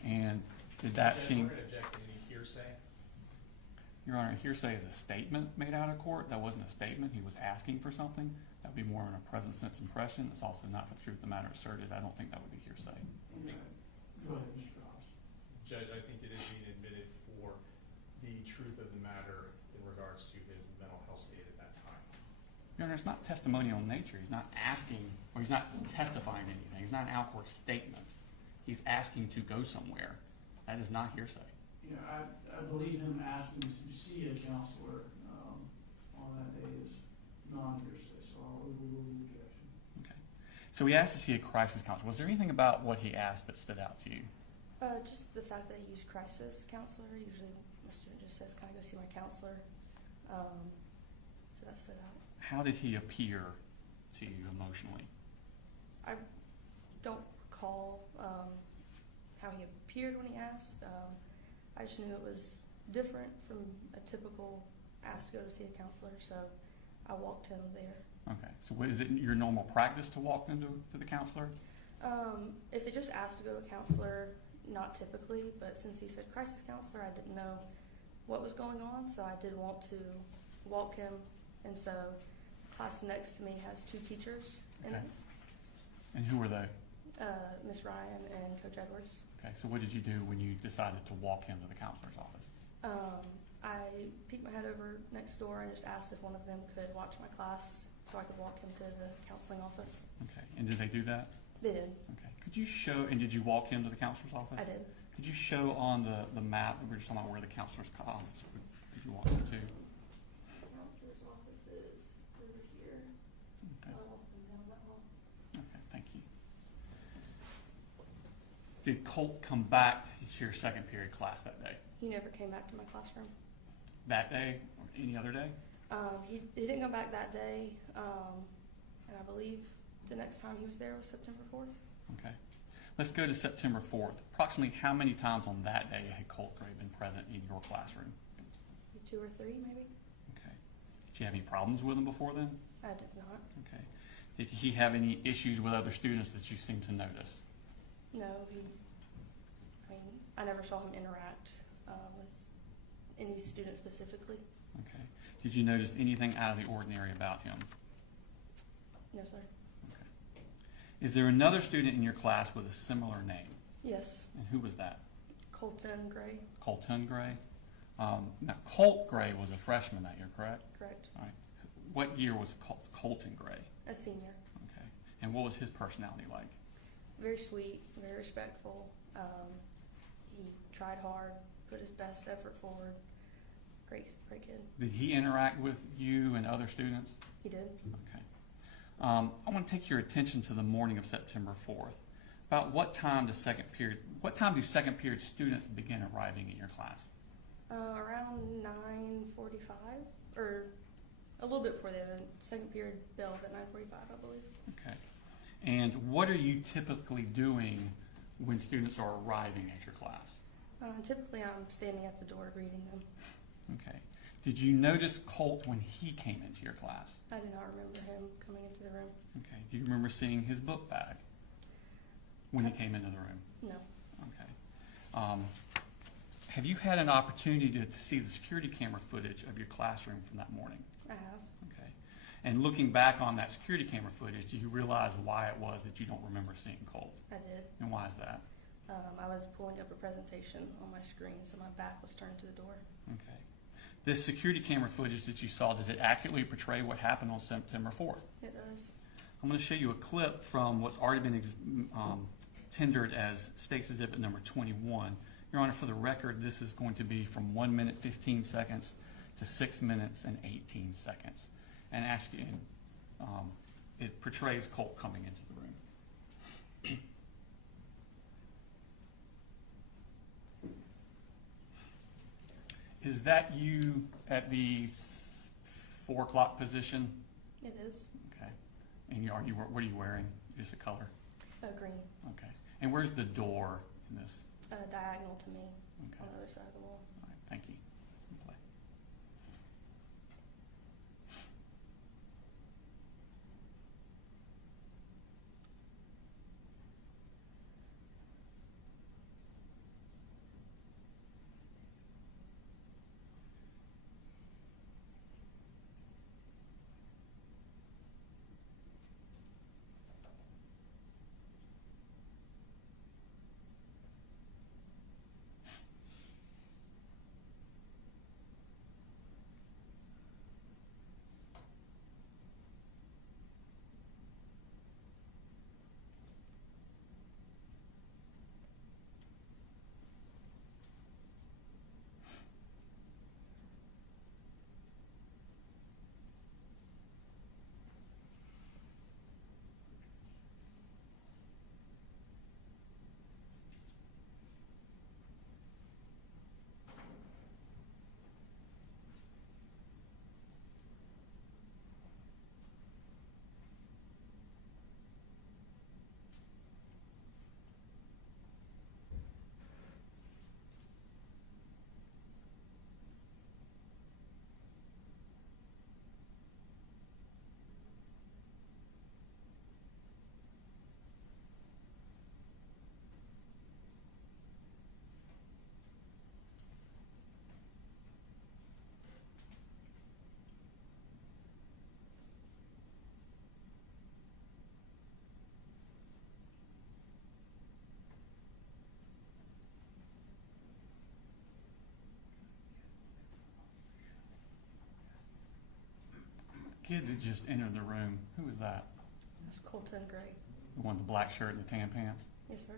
And did that seem... We're going to object to any hearsay? Your Honor, hearsay is a statement made out of court. That wasn't a statement. He was asking for something. That would be more in a present sense impression. It's also not for the truth of the matter asserted. I don't think that would be hearsay. Go ahead, Mr. Ross. Judge, I think it is being admitted for the truth of the matter in regards to his mental health state at that time. Your Honor, it's not testimonial in nature. He's not asking, or he's not testifying anything. He's not an out-court statement. He's asking to go somewhere. That is not hearsay. Yeah, I believe him asking to see a counselor on that day is non-hearsay, so I'll overrule the objection. Okay. So he asked to see a crisis counselor. Was there anything about what he asked that stood out to you? Just the fact that he used crisis counselor. Usually my student just says, can I go see my counselor? So that stood out. How did he appear to you emotionally? I don't recall how he appeared when he asked. I just knew it was different from a typical ask to go to see a counselor, so I walked him there. Okay. So is it your normal practice to walk them to the counselor? If they just asked to go to a counselor, not typically, but since he said crisis counselor, I didn't know what was going on, so I did want to walk him. And so the class next to me has 2 teachers in Okay. it, And who were they? Miss Ryan and Coach Edwards. Okay. So what did you do when you decided to walk him to the counselor's office? I peeked my head over next door and just asked if one of them could watch my class so I could walk him to the counseling office. Okay. And did they do that? They did. Okay. Could you show, and did you walk him to the counselor's office? I did. Could you show on the map, we were just talking about where the counselor's office, did you walk him to? Counselor's office is over here. Okay. I walked him down that hall. Okay, thank you. Did Colt come back to your second period class that day? He never came back to my classroom. That day or any other day? He didn't come back that day, and I believe the next time he was there was September 4th. Okay. Let's go to September 4th. Approximately how many times on that day had Colt Gray been present in your classroom? 2 or 3, maybe. Okay. Did you have any problems with him before then? I did not. Okay. Did he have any issues with other students that you seem to notice? No, I never saw him interact with any student specifically. Okay. Did you notice anything out of the ordinary about him? No, sir. Okay. Is there another student in your class with a similar name? Yes, And who was that? Colton Gray. Colton Gray? Now, Colt Gray was a freshman that year, correct? Correct. All right. What year was Colton Gray? A senior. Okay. And what was his personality like? Very sweet, very respectful. He tried hard, put his best effort forward. Great kid. Did he interact with you and other students? He did. Okay. I want to take your attention to the morning of September 4th. About what time do second period students begin arriving in your class? Around 9:45, or a little bit before the second period bells at 9:45, I believe. Okay. And what are you typically doing when students are arriving at your class? Typically, I'm standing at the door greeting them. Okay. Did you notice Colt when he came into your class? I do not remember him coming into the room. Okay. Do you remember seeing his book bag when he came into the room? No. Okay. Have you had an opportunity to see the security camera footage of your classroom from that morning? I have. Okay. And looking back on that security camera footage, do you realize why it was that you don't remember seeing Colt? I did. And why is that? I was pulling up a presentation on my screen, so my back was turned to the door. Okay. This security camera footage that you saw, does it accurately portray what happened on September 4th? It does. I'm going to show you a clip from what's already been tendered as State's Exhibit number 21. Your Honor, for the record, this is going to be from 1 minute 15 seconds to 6 minutes and 18 seconds. And it portrays Colt coming into the room. Is that you at the 4 o'clock position? It is. Okay. And what are you wearing? Just a color? Green. Okay. And where's the door in this? Diagonal to me. Okay. On the other side of the wall. All right. Thank you. Play. kid that just entered the room, who was that? That's Colton Gray. The one with the black shirt and the tan pants? Yes, sir.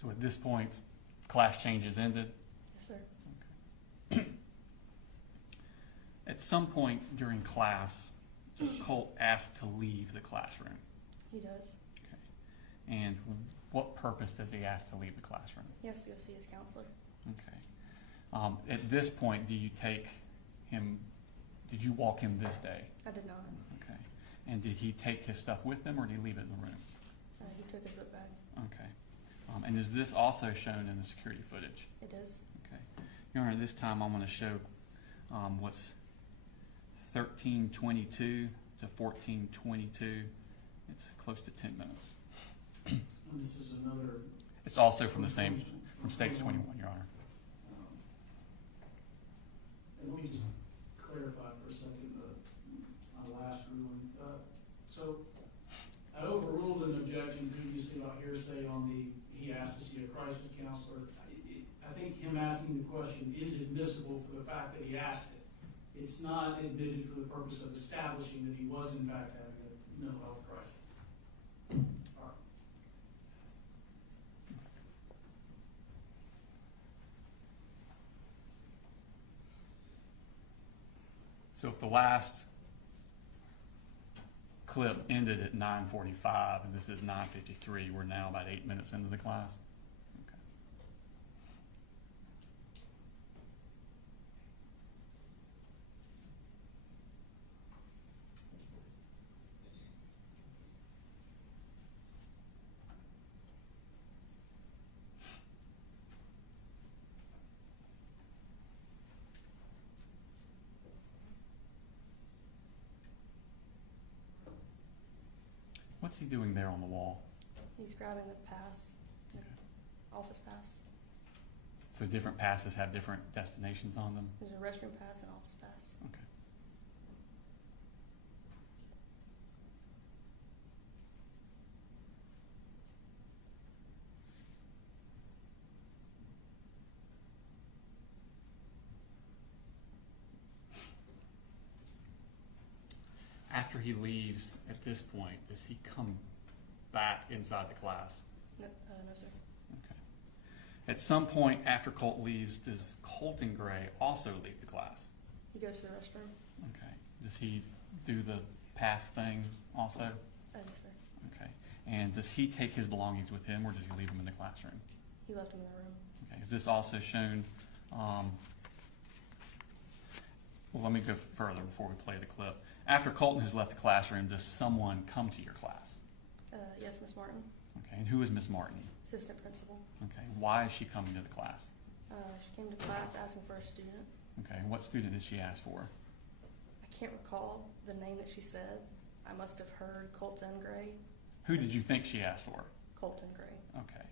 So at this point, class changes ended. Yes, sir. At some point during class, does Colt ask to leave the classroom? He does. Okay. And what purpose does he ask to leave the classroom? He has to go see his counselor. Okay. At this point, do you take him, did you walk him this day? I did not. Okay. And did he take his stuff with him or did he leave it in the room? He took his book bag. Okay. And is this also shown in the security footage? It is. Okay. Your Honor, this time I'm going to show what's 13:22 to 14:22. It's close to 10 minutes. And this is another. It's also from the same, from States 21, Your Honor. And let me just clarify for a second my last ruling. So I overruled an objection previously about hearsay on he asked to see a crisis counselor. I think him asking the question is admissible for the fact that he asked it. It's not admitted for the purpose of establishing that he was in fact having a mental health crisis. All right. So if the last clip ended at 9:45 and this is 9:53, we're now about 8 minutes into the class. Okay. What's he doing there on the wall? He's grabbing the pass. Okay. office pass. So different passes have different destinations on them? There's a restroom pass and office pass. Okay. After he leaves, at this point, does he come back inside the class? No, no sir. Okay. At some point after Colt leaves, does Colton Gray also leave the class? He goes to the restroom. Okay. Does he do the pass thing also? Yes sir. Okay. And does he take his belongings with him, or does he leave them in the classroom? He left him in the room. Okay. Is this also shown? Well, let me go further before we play the clip. After Colton has left the classroom, does someone come to your class? Yes, Miss Martin, Okay. And who is Miss Martin? assistant principal. Okay. Why is she coming to the class? She came to class asking for a student. Okay. And what student did she ask for? I can't recall the name that she said. I must have heard Colton Gray. Who did you think she asked for? Colton Gray. Okay.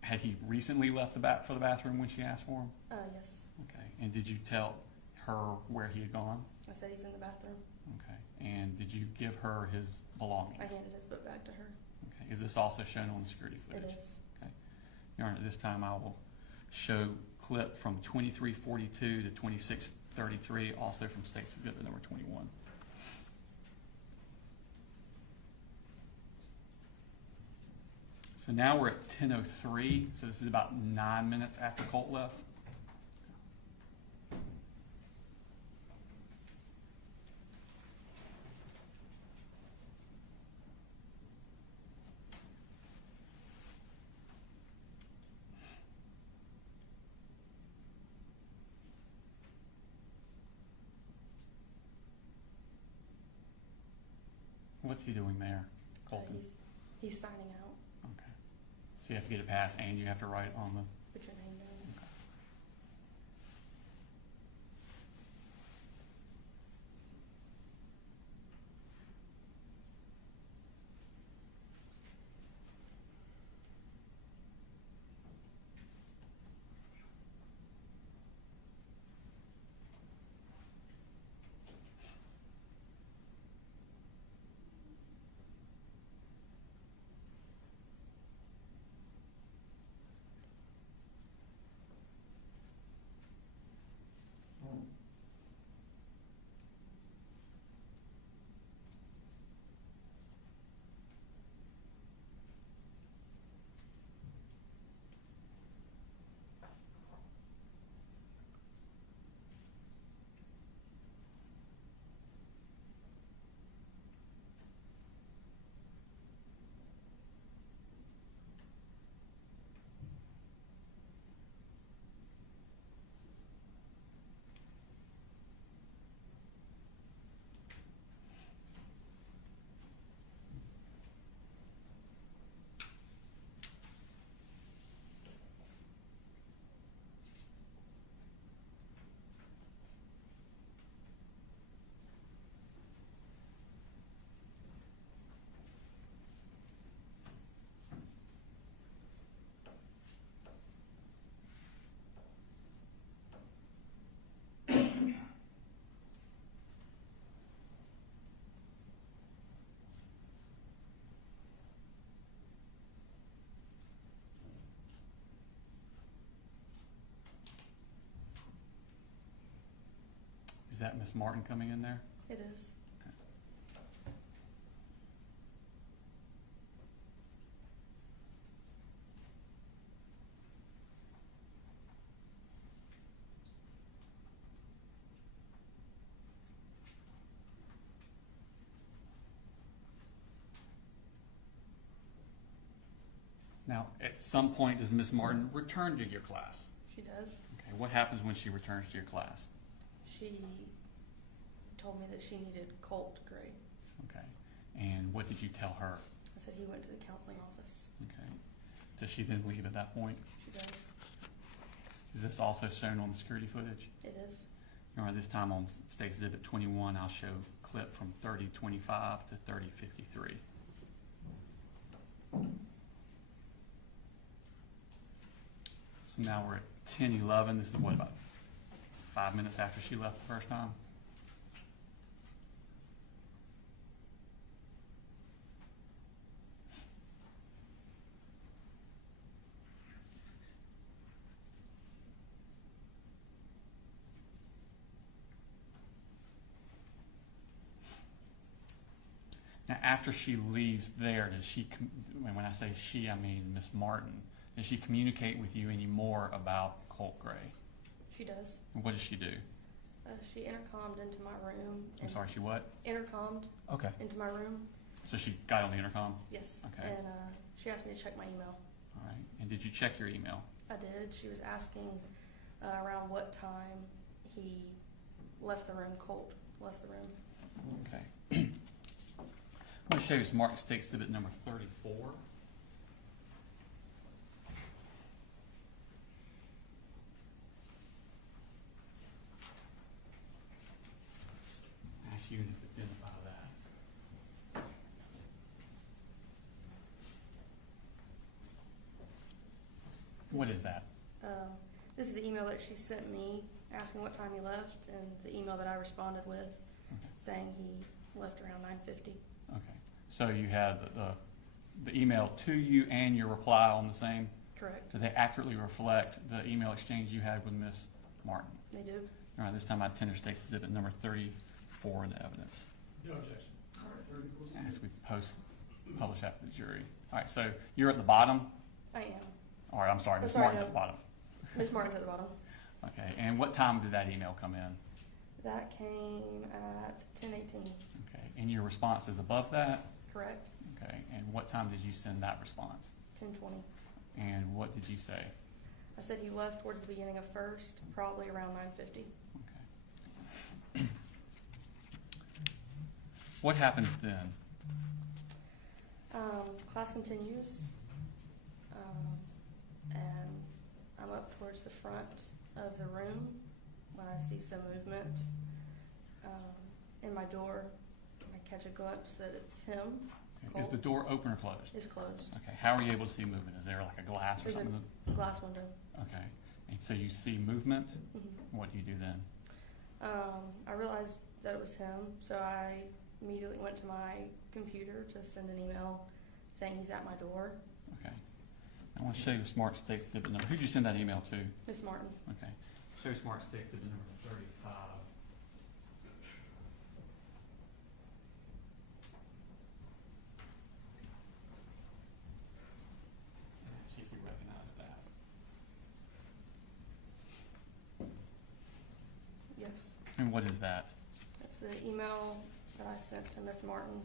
Had he recently left for the bathroom when she asked for him? Yes. Okay. And did you tell her where he had gone? I said he's in the bathroom. Okay. And did you give her his belongings? I handed his book back to her. Okay. Is this also shown on the security footage? It is. Okay. Your Honor, at this time I will show clip from 2342 to 2633, also from State's Exhibit number 21. So now we're at 10:03, so this is about 9 minutes after Colt left. What's he doing there, Colton? He's signing out. Okay. So you have to get a pass and you have to write on the... Put your name down. Okay. Is that Miss Martin coming in there? It is. Okay. Now, at some point, does Miss Martin return to your class? She does. Okay. What happens when she returns to your class? She told me that she needed Colt Gray. Okay. And what did you tell her? I said he went to the counseling office. Okay. Does she then leave at that point? She does. Is this also shown on the security footage? It is. Your Honor, this time on State Exhibit 21, I'll show clip from 3025 to 3053. So now we're at 10:11. This is what, about 5 minutes after she left the first time? Now, after she leaves there, does she, and when I say she, I mean Miss Martin, does she communicate with you any more about Colt Gray? She does. And what does she do? She intercommed into my room. I'm sorry, she what? Intercommed Okay. into my room. So she got on the intercom? Yes. Okay. And she asked me to check my email. All right. And did you check your email? I did. She was asking around what time he left the room. Colt left the room. Okay. I'm going to show you Smart State Exhibit number 34. Ask you to identify that. What is that? This is the email that she sent me asking what time he left, and the email that I responded with saying he left around 9:50. Okay. So you had the email to you and your reply on the same? Correct. Do they accurately reflect the email exchange you had with Miss Martin? They do. All right, this time I tender State's Exhibit number 34 in the evidence. No objection. All right, As we publish after the jury. All right, so you're at the bottom? I am. All right, I'm sorry, Miss sorry, Martin's no. at the bottom. Miss Martin's at the bottom. Okay, and what time did that email come in? That came at 10:18. Okay, and your response is above that? Correct. Okay, and what time did you send that response? 10:20. And what did you say? I said he left towards the beginning of first, probably around 9:50. Okay. What happens then? Class continues, and I'm up towards the front of the room when I see some movement in my door. I catch a glimpse that it's him. Okay. Is the door open or closed? It's closed. Okay, how are you able to see movement? Is there like a glass or There's something? a glass window. Okay, and so you see movement? Mm-hmm. What do you do then? I realized that it was him, so I immediately went to my computer to send an email saying he's at my door. Okay. I want to show you Smart State Exhibit number. Who'd you send that email to? Miss Martin. Okay. Show Smart State Exhibit number 35. See if we recognize that. Yes. And what is that? That's the email that I sent to Miss Martin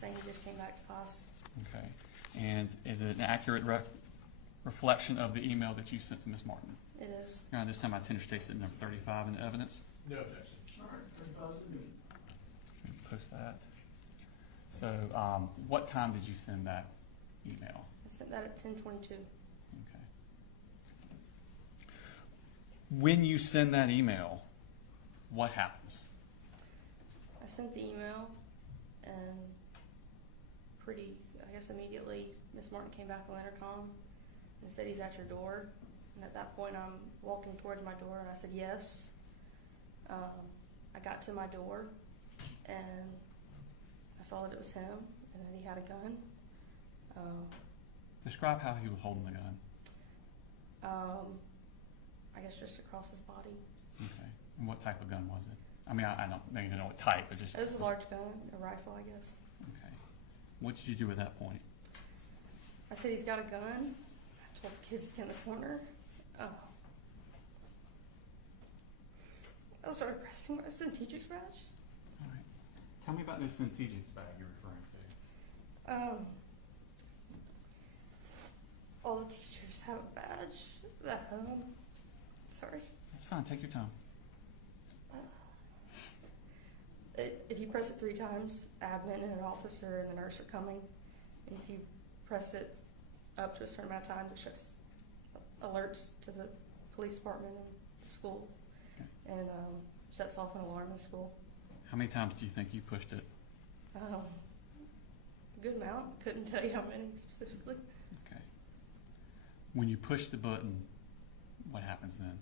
saying he just came back to class. Okay. And is it an accurate reflection of the email that you sent to Miss Martin? It is. All right, this time I tender State Exhibit number 35 in the evidence. No objection. All right, 35's good. Post that. So, what time did you send that email? I sent that at 10:22. Okay. When you send that email, what happens? I sent the email, and I guess immediately, Miss Martin came back on the intercom and said he's at your door. And at that point, I'm walking towards my door, and I said yes. I got to my door, and I saw that it was him, and that he had a gun. Describe how he was holding the gun. I guess just across his body. Okay. And what type of gun was it? I mean, I don't maybe know what type, but just. It was a large gun, a rifle, I guess. Okay. What did you do at that point? I said he's got a gun. I told the kids to get in the corner. I started pressing my Centegix badge. All right. Tell me about this Centegix bag you're referring to. All the teachers have a badge at home. Sorry. That's fine. Take your time. If you press it 3 times, admin and an officer and the nurse are coming. And if you press it up to a certain amount of times, it shuts alerts to the police department and the school, and sets off an alarm in the school. How many times do you think you pushed it? A good amount. Couldn't tell you how many specifically. Okay. When you push the button, what happens then?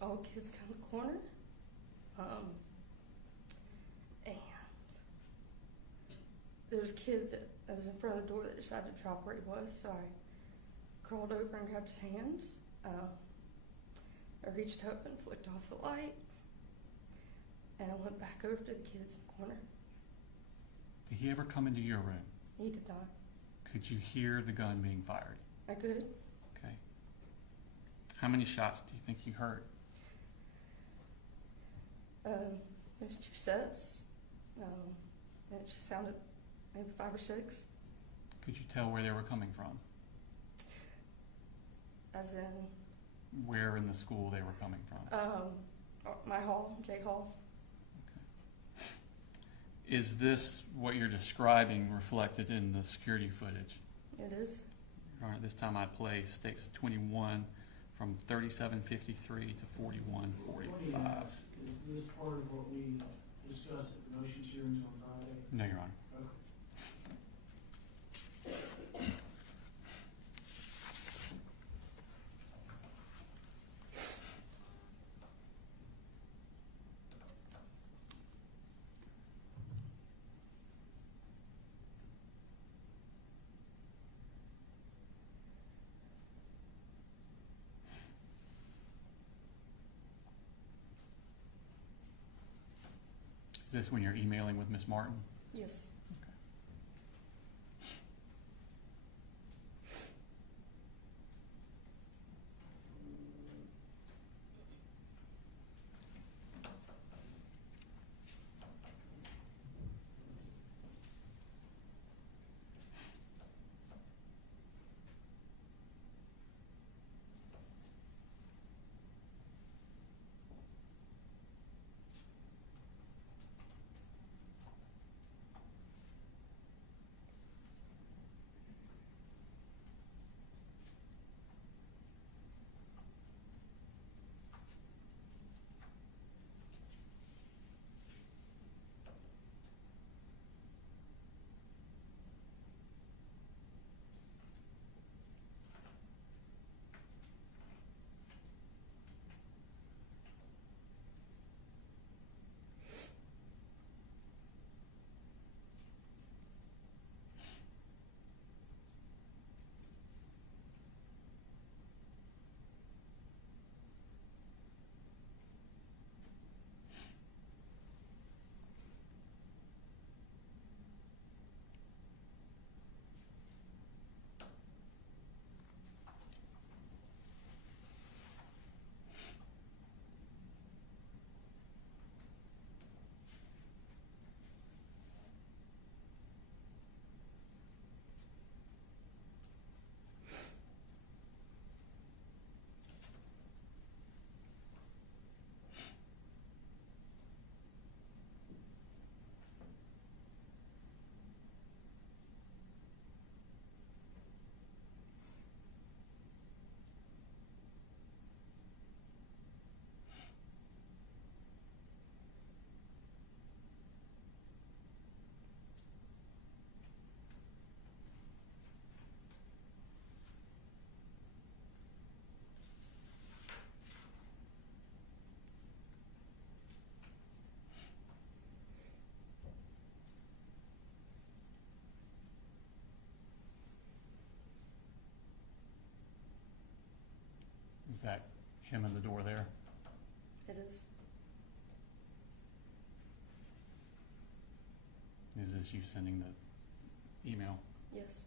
All the kids come to the corner, and there was a kid that was in front of the door that decided to drop where he was, so I crawled over and grabbed his hands. I reached up and flicked off the light, and I went back over to the kids in the corner. Did he ever come into your room? He did not. Could you hear the gun being fired? I could. Okay. How many shots do you think you heard? There was 2 sets, and it just sounded maybe 5 or 6. Could you tell where they were coming from? As in, Where in the school they were coming from? my hall, J Hall. Is this what you're describing reflected in the security footage? It is. All right, this time I play stakes 21 from 37:53 to 41:45. Is this part of what we discussed at the motions hearings on Friday? No, Your Honor. Okay. Is this when you're emailing with Miss Martin? Yes. Is that him in the door there? It is. Is this you sending the email? Yes.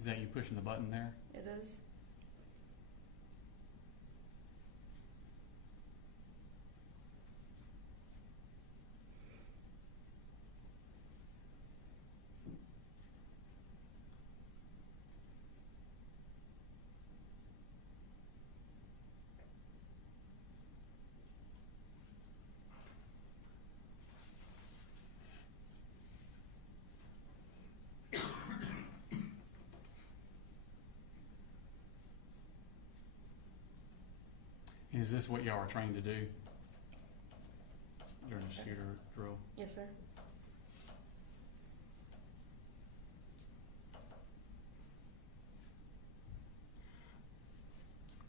Is that you pushing the button there? It is. Is this what y'all are trained to do during a shooter drill? Yes, sir.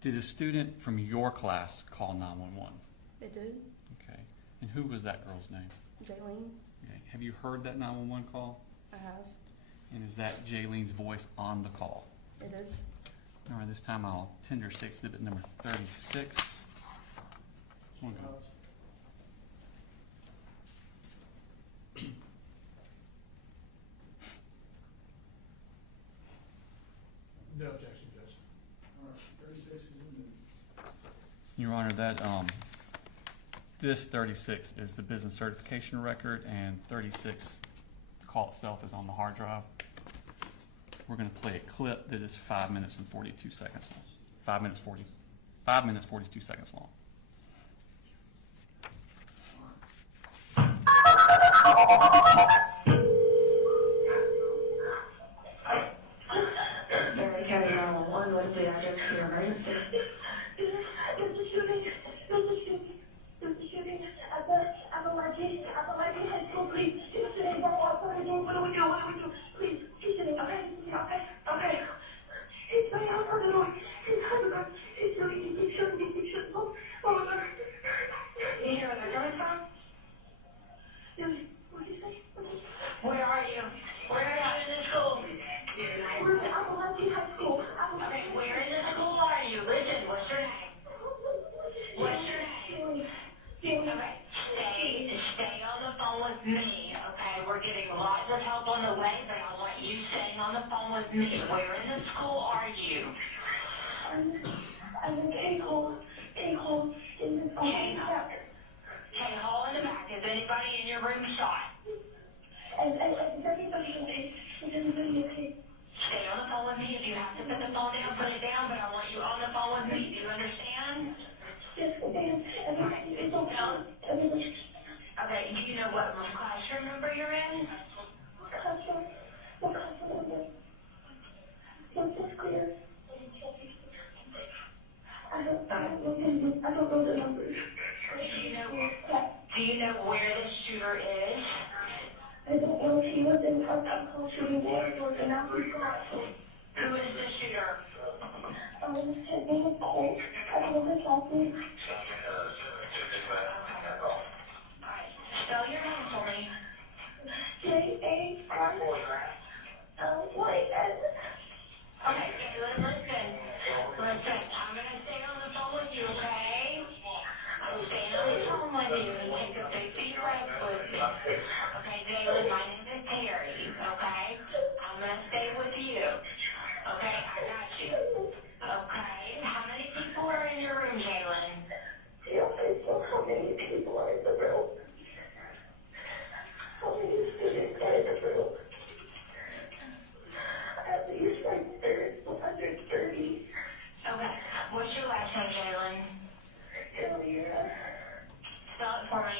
Did a student from your class call 911? They did. Okay. And who was that girl's name? Jaylene, Okay. Have you heard that 911 call? I have. And is that Jaylene's voice on the call? It is. All right, this time I'll tender state exhibit number 36. One go. No objection, Judge. All right, 36 is in Your Honor, that this 36 is the business certification record, and 36, the call itself is on the hard drive. We're going to play a clip that is 5 minutes and 42 seconds long. 5 minutes 42 seconds long. Apalachee High School, please. Yesterday, what do we do? What do we do? Please, he's sitting. Okay. He's way out of the door. He's shooting. Oh my God. Can you hear where they're coming from? What did you say? Where are you? Where are you in the school? We're at Apalachee High School. Okay, where in the school are you? Listen, what's your name? Okay, stay on the phone with me, okay? We're getting lots of help on the way, but I want you staying on the phone with me. Where in the school are you? I'm in K-Hole. K-Hole in the back. K-Hole in the back. Is anybody in your room shot? And everybody okay? Stay on the phone with me. If you have to put the phone down, put it down, but I want you on the phone with me. Do you understand? Yes, ma'am. It's okay. Okay, do you know what classroom number you're in? Classroom? What classroom number? What's this clear? I don't know the numbers. Do you know where the shooter is? I don't know if he was in front of the shooting board or the number. Who is the shooter? His name is Colt. I don't know his last name. Spell your name for me. J-A-R-L-Y-N. Okay, listen. I'm going to stay on the phone with you, okay? I'm staying on the phone with you and take a big deep breath with me. Okay, Jalen, my name is Terry, okay? I'm going to stay with you. Okay, I got you. Okay, how many people are in your room, Jalen? How many people are in the room? How many students are in the room? At least like 130. Okay, what's your last name, Jalen? Elira. Spell it for me.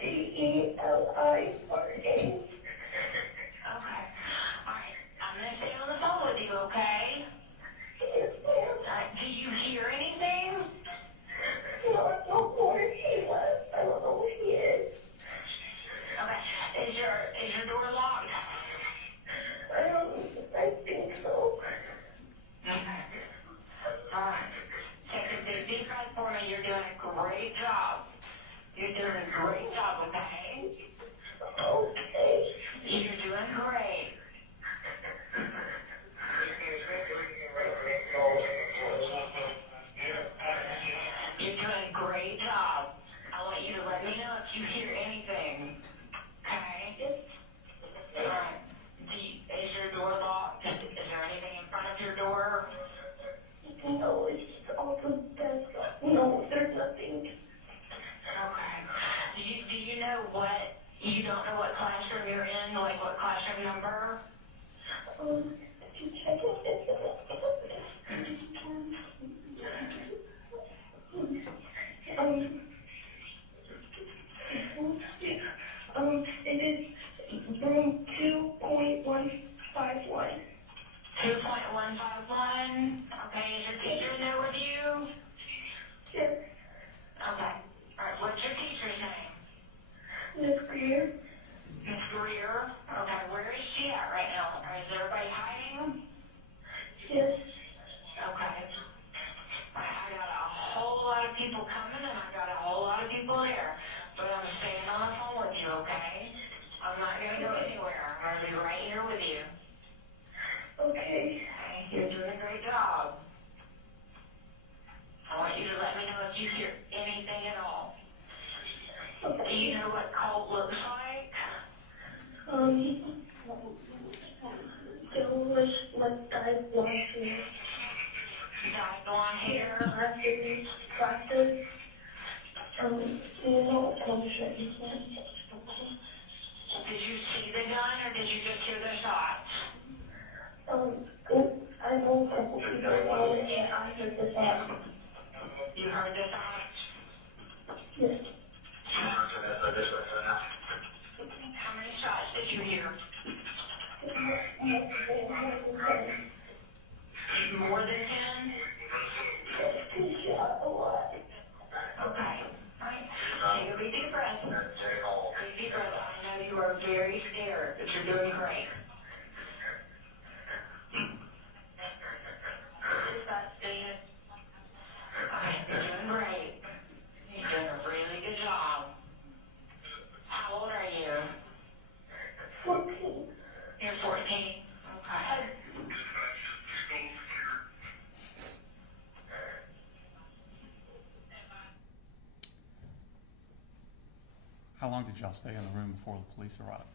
Delira. Okay. Alright, I'm going to stay on the phone with you, okay? Yes, ma'am. Do you hear anything? No, I don't know where he was. I don't know where he is. Okay. Is your door locked? I think so. Okay. Alright. Take a big deep breath for me. You're doing a great job. You're doing a great job, okay? Okay. You're doing great. You're doing a great job. I want you to let me know if you hear anything. Okay? Alright. Is your door locked? Is there anything in front of your door? No, it's off the desk. No, there's nothing. Okay. Do you know what, you don't know what classroom you're in, like what classroom number? Did you check it? It is room 2.151. 2.151. Okay, is your teacher in there with you? There was like dyed blonde hair. Dyed blonde hair? Glasses. You know what punishment you said? Did you see the gun or did you just hear the shots? I know a couple people around it and I heard the shots. You heard the shots? Yes. How many shots did you hear? More than 10? A lot. Okay. Alright. Take a big deep breath. Big deep breath. I know you are very scared, but you're doing great. Is that Stan? Okay, you're doing great. You're doing a really good job. How old are you? 14. You're 14? Okay. How long did y'all stay in the room before the police arrived?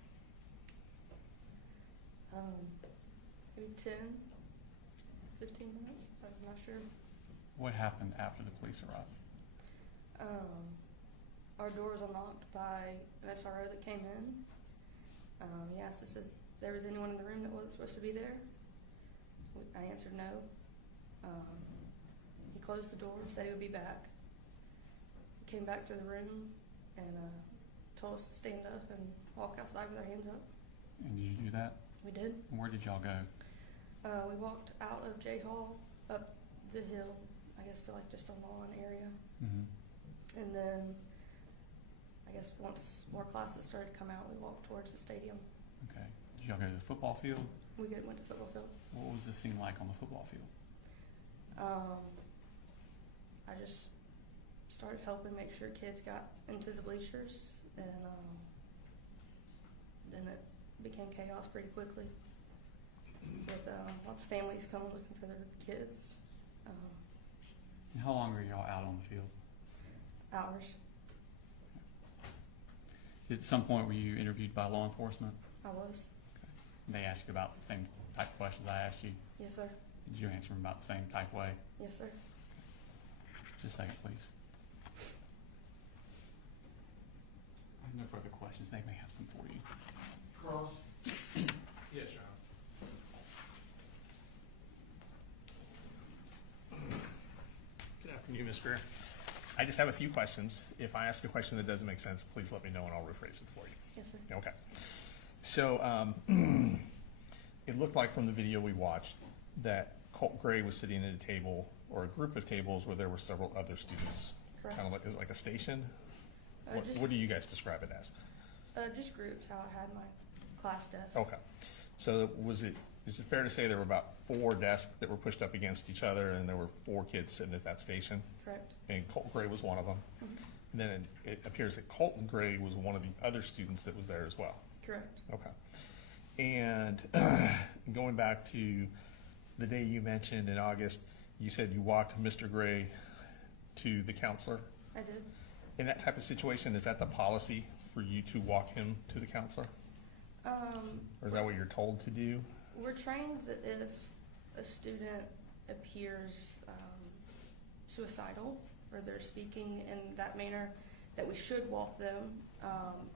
Maybe 10, 15 minutes, I'm not sure. What happened after the police arrived? Our door was unlocked by an SRO that came in. He asked us if there was anyone in the room that wasn't supposed to be there. I answered no. He closed the door, said he would be back. He came back to the room and told us to stand up and walk outside with our hands up. And did you do that? We did. And where did y'all go? We walked out of J Hall up the hill, I guess to like just a lawn area. Mm-hmm. And then I guess once more classes started to come out, we walked towards the stadium. Okay. Did y'all go to the football field? We went to football field. What was the scene like on the football field? I just started helping make sure kids got into the bleachers, and then it became chaos pretty quickly with lots of families coming looking for their kids. And how long were y'all out on the field? Hours. At some point were you interviewed by law enforcement? I was. Okay. They asked you about the same type of questions I asked you? Yes, sir. Did you answer them about the same type way? Yes, sir. Just a second, please. I have no further questions. They may have some for you. Cross. Yes, Your Honor. Good afternoon, Ms. Greer. I just have a few questions. If I ask a question that doesn't make sense, please let me know and I'll rephrase it for you. Yes, sir. Okay. So it looked like from the video we watched that Colt Gray was sitting at a table or a group of tables where there were several other students. Correct. Kind of like, is it like a station? Just- What do you guys describe it as? Just groups, how I had my class desk. Okay. So is it fair to say there were about 4 desks that were pushed up against each other and there were 4 kids sitting at that station? Correct. And Colt Gray was one of them? Mm-hmm. And then it appears that Colton Gray was one of the other students that was there as well? Correct. Okay. And going back to the day you mentioned in August, you said you walked Mr. Gray to the counselor? I did. In that type of situation, is that the policy for you to walk him to the counselor? Or is that what you're told to do? We're trained that if a student appears suicidal or they're speaking in that manner, that we should walk them.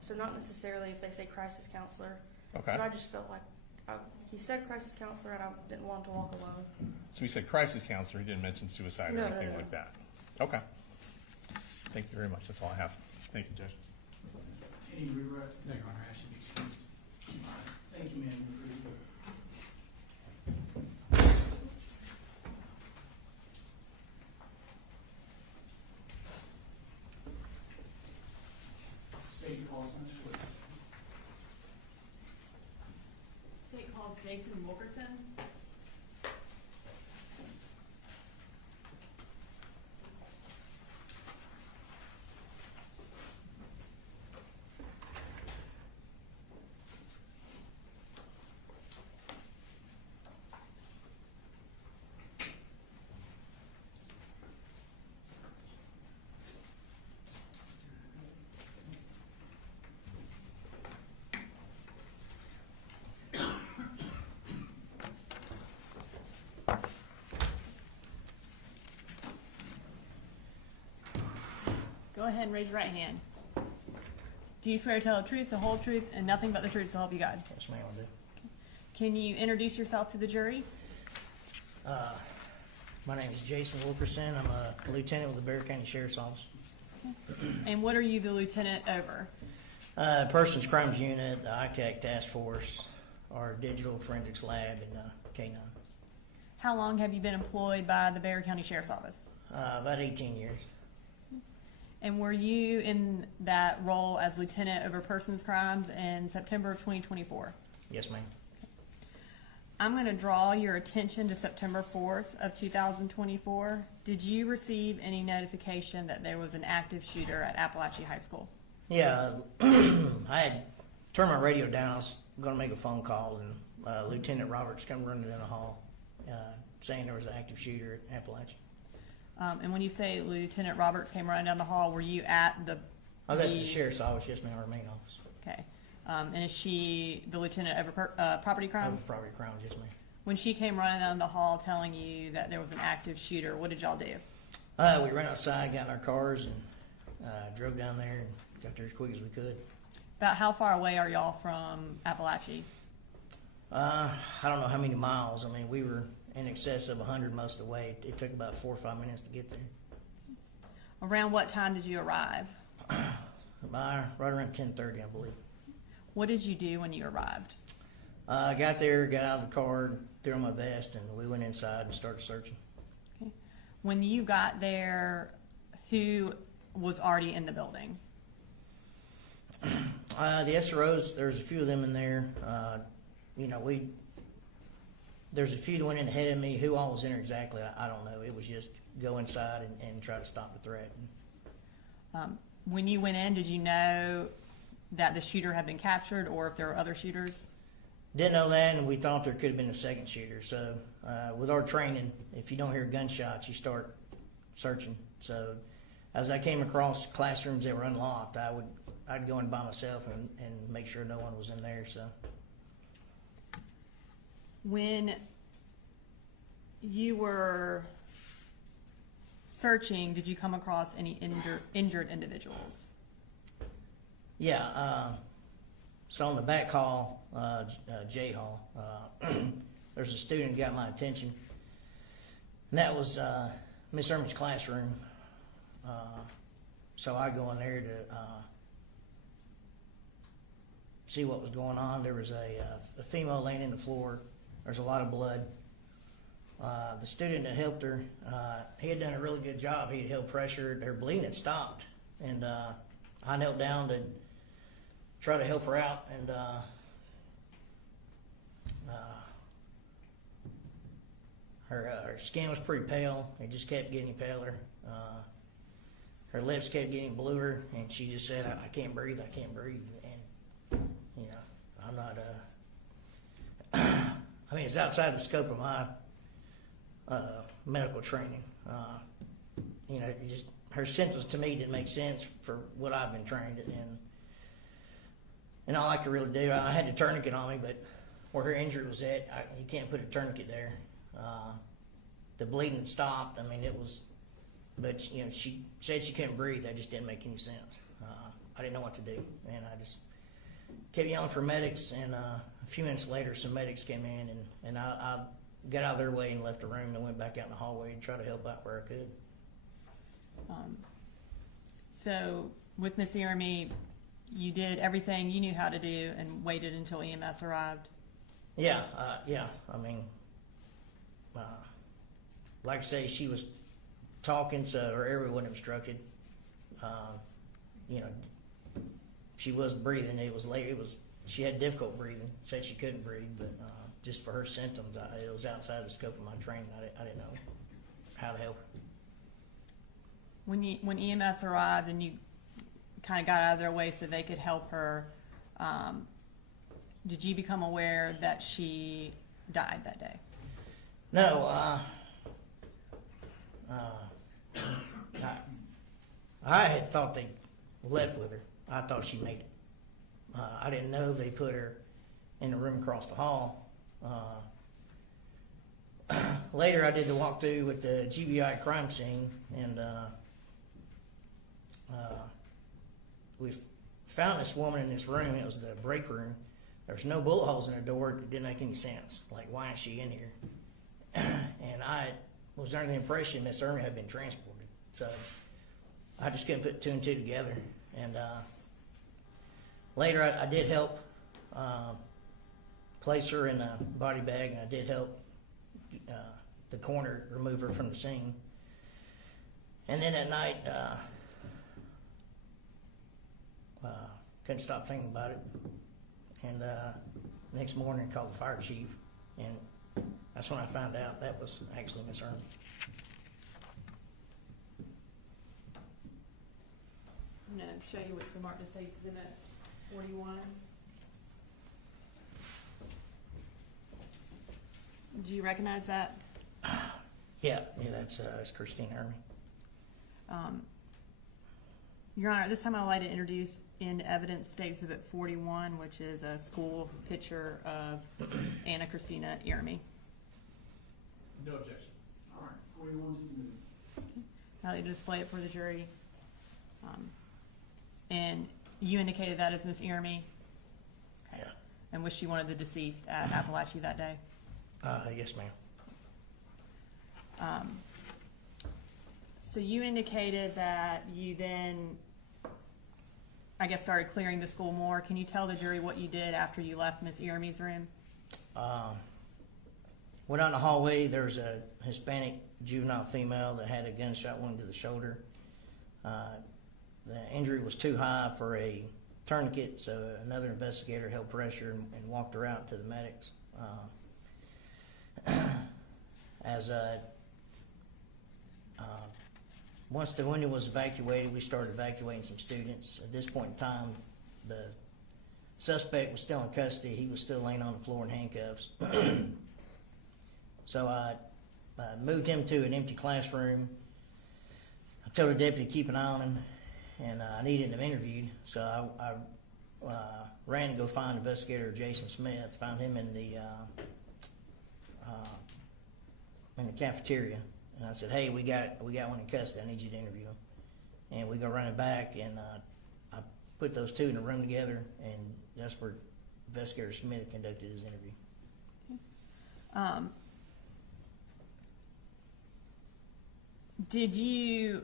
So not necessarily if they say crisis counselor, Okay. but I just felt like he said crisis counselor and I didn't want him to walk alone. So he said crisis counselor, he didn't mention suicide or No, anything no. like that? Okay. Thank you very much, that's all I have. Thank you, Judge. Any regret? No, Your Honor, I should be excused. Thank you, ma'am. State calls, State calls Jason Wilkerson. Go ahead and raise your right hand. Do you swear to tell the truth, the whole truth, and nothing but the truth to help you God? Yes, ma'am, I do. Can you introduce yourself to the jury? My name is Jason Wilkerson. I'm a lieutenant with the Bexar County Sheriff's Office. And what are you the lieutenant over? Persons Crimes Unit, the ICAC Task Force, our Digital Forensics Lab, and K9. How long have you been employed by the Bexar County Sheriff's Office? About 18 years. And were you in that role as lieutenant over persons crimes in September of 2024? Yes, ma'am. I'm going to draw your attention to September 4th of 2024. Did you receive any notification that there was an active shooter at Apalachee High School? Yeah, I had turned my radio down. I was going to make a phone call, and Lieutenant Roberts come running in the hall saying there was an active shooter at Apalachee. And when you say Lieutenant Roberts came running down the hall, were you at the... I was at the Sheriff's Office, yes, ma'am, our main office. Okay. And is she the lieutenant over property crimes? Over property crimes, yes, ma'am. When she came running down the hall telling you that there was an active shooter, what did y'all do? We ran outside, got in our cars, and drove down there and got there as quick as we could. About how far away are y'all from Apalachee? I don't know how many miles. I mean, we were in excess of 100 most of the way. It took about 4 or 5 minutes to get there. Around what time did you arrive? Right around 10:30, I believe. What did you do when you arrived? I got there, got out of the car, threw on my vest, and we went inside and started searching. Okay. When you got there, who was already in the building? The SROs, there's a few of them in there. There's a few that went in ahead of me. Who all was in there exactly, I don't know. It was just go inside and try to stop the threat. When you went in, did you know that the shooter had been captured or if there were other shooters? Didn't know that, and we thought there could have been a second shooter. So with our training, if you don't hear gunshots, you start searching. So as I came across classrooms that were unlocked, I'd go in by myself and make sure no one was in there. So when you were searching, did you come across any injured individuals? Yeah. So on the back hall, J hall, there's a student got my attention, and that was Miss Irma's classroom. So I go in there to see what was going on. There was a female laying in the floor. There's a lot of blood. The student that helped her, he had done a really good job. He had held pressure. Her bleeding had stopped, and I knelt down to try to help her out, and her skin was pretty pale. It just kept getting paler. Her lips kept getting bluer, and she just said, I can't breathe, I can't breathe. And, I'm not, I mean, it's outside the scope of my medical training. Her symptoms to me didn't make sense for what I've been trained in. And all I could really do, I had the tourniquet on me, but where her injury was at, you can't put a tourniquet there. The bleeding stopped. I mean, it was, but she said she couldn't breathe. That just didn't make any sense. I didn't know what to do, and I just kept yelling for medics. And a few minutes later, some medics came in, and I got out of their way and left the room and went back out in the hallway and tried to help out where I could. So with Miss Irma, you did everything you knew how to do and waited until EMS arrived? Yeah. I mean, like I say, she was talking, so her airway wasn't obstructed. She was breathing. She had difficult breathing. Said she couldn't breathe, but just for her symptoms, it was outside the scope of my training. I didn't know how to help her. When EMS arrived and you kind of got out of their way so they could help her, did you become aware that she died that day? No. I had thought they left with her. I thought she made it. I didn't know they put her in the room across the hall. Later, I did the walkthrough with the GBI crime scene, and we found this woman in this room. It was the break room. There's no bullet holes in her door. It didn't make any sense. Like, why is she in here? And I was under the impression Miss Irma had been transported. So I just couldn't put two and two together. And later I did help place her in a body bag, and I did help the coroner remove her from the scene. And then at night, couldn't stop thinking about it. And next morning, I called the fire chief, and that's when I found out that was actually Miss Irma. I'm going to show you what's been marked as Exhibit 41. Do you recognize that? Yeah, that's Christine Irma. Your Honor, at this time I'd like to introduce into evidence State Exhibit 41, which is a school picture of Anna Christina Irma. No objection. All right, 41's moved. Now they display it for the jury. And you indicated that as Miss Irma? Yeah. And was she one of the deceased at Apalachee that day? Yes, ma'am. So you indicated that you then, I guess, started clearing the school more. Can you tell the jury what you did after you left Miss Irma's room? Went out in the hallway. There was a Hispanic juvenile female that had a gunshot wound to the shoulder. The injury was too high for a tourniquet, so another investigator held pressure and walked her out to the medics. Once the wounded was evacuated, we started evacuating some students. At this point in time, the suspect was still in custody. He was still laying on the floor in handcuffs. So I moved him to an empty classroom. I told the deputy to keep an eye on him, and I needed him interviewed. So I ran to go find investigator Jason Smith, found him in the cafeteria. And I said, hey, we got one in custody. I need you to interview him. And we go running back, and I put those two in a room together, and that's where investigator Smith conducted his interview. Did you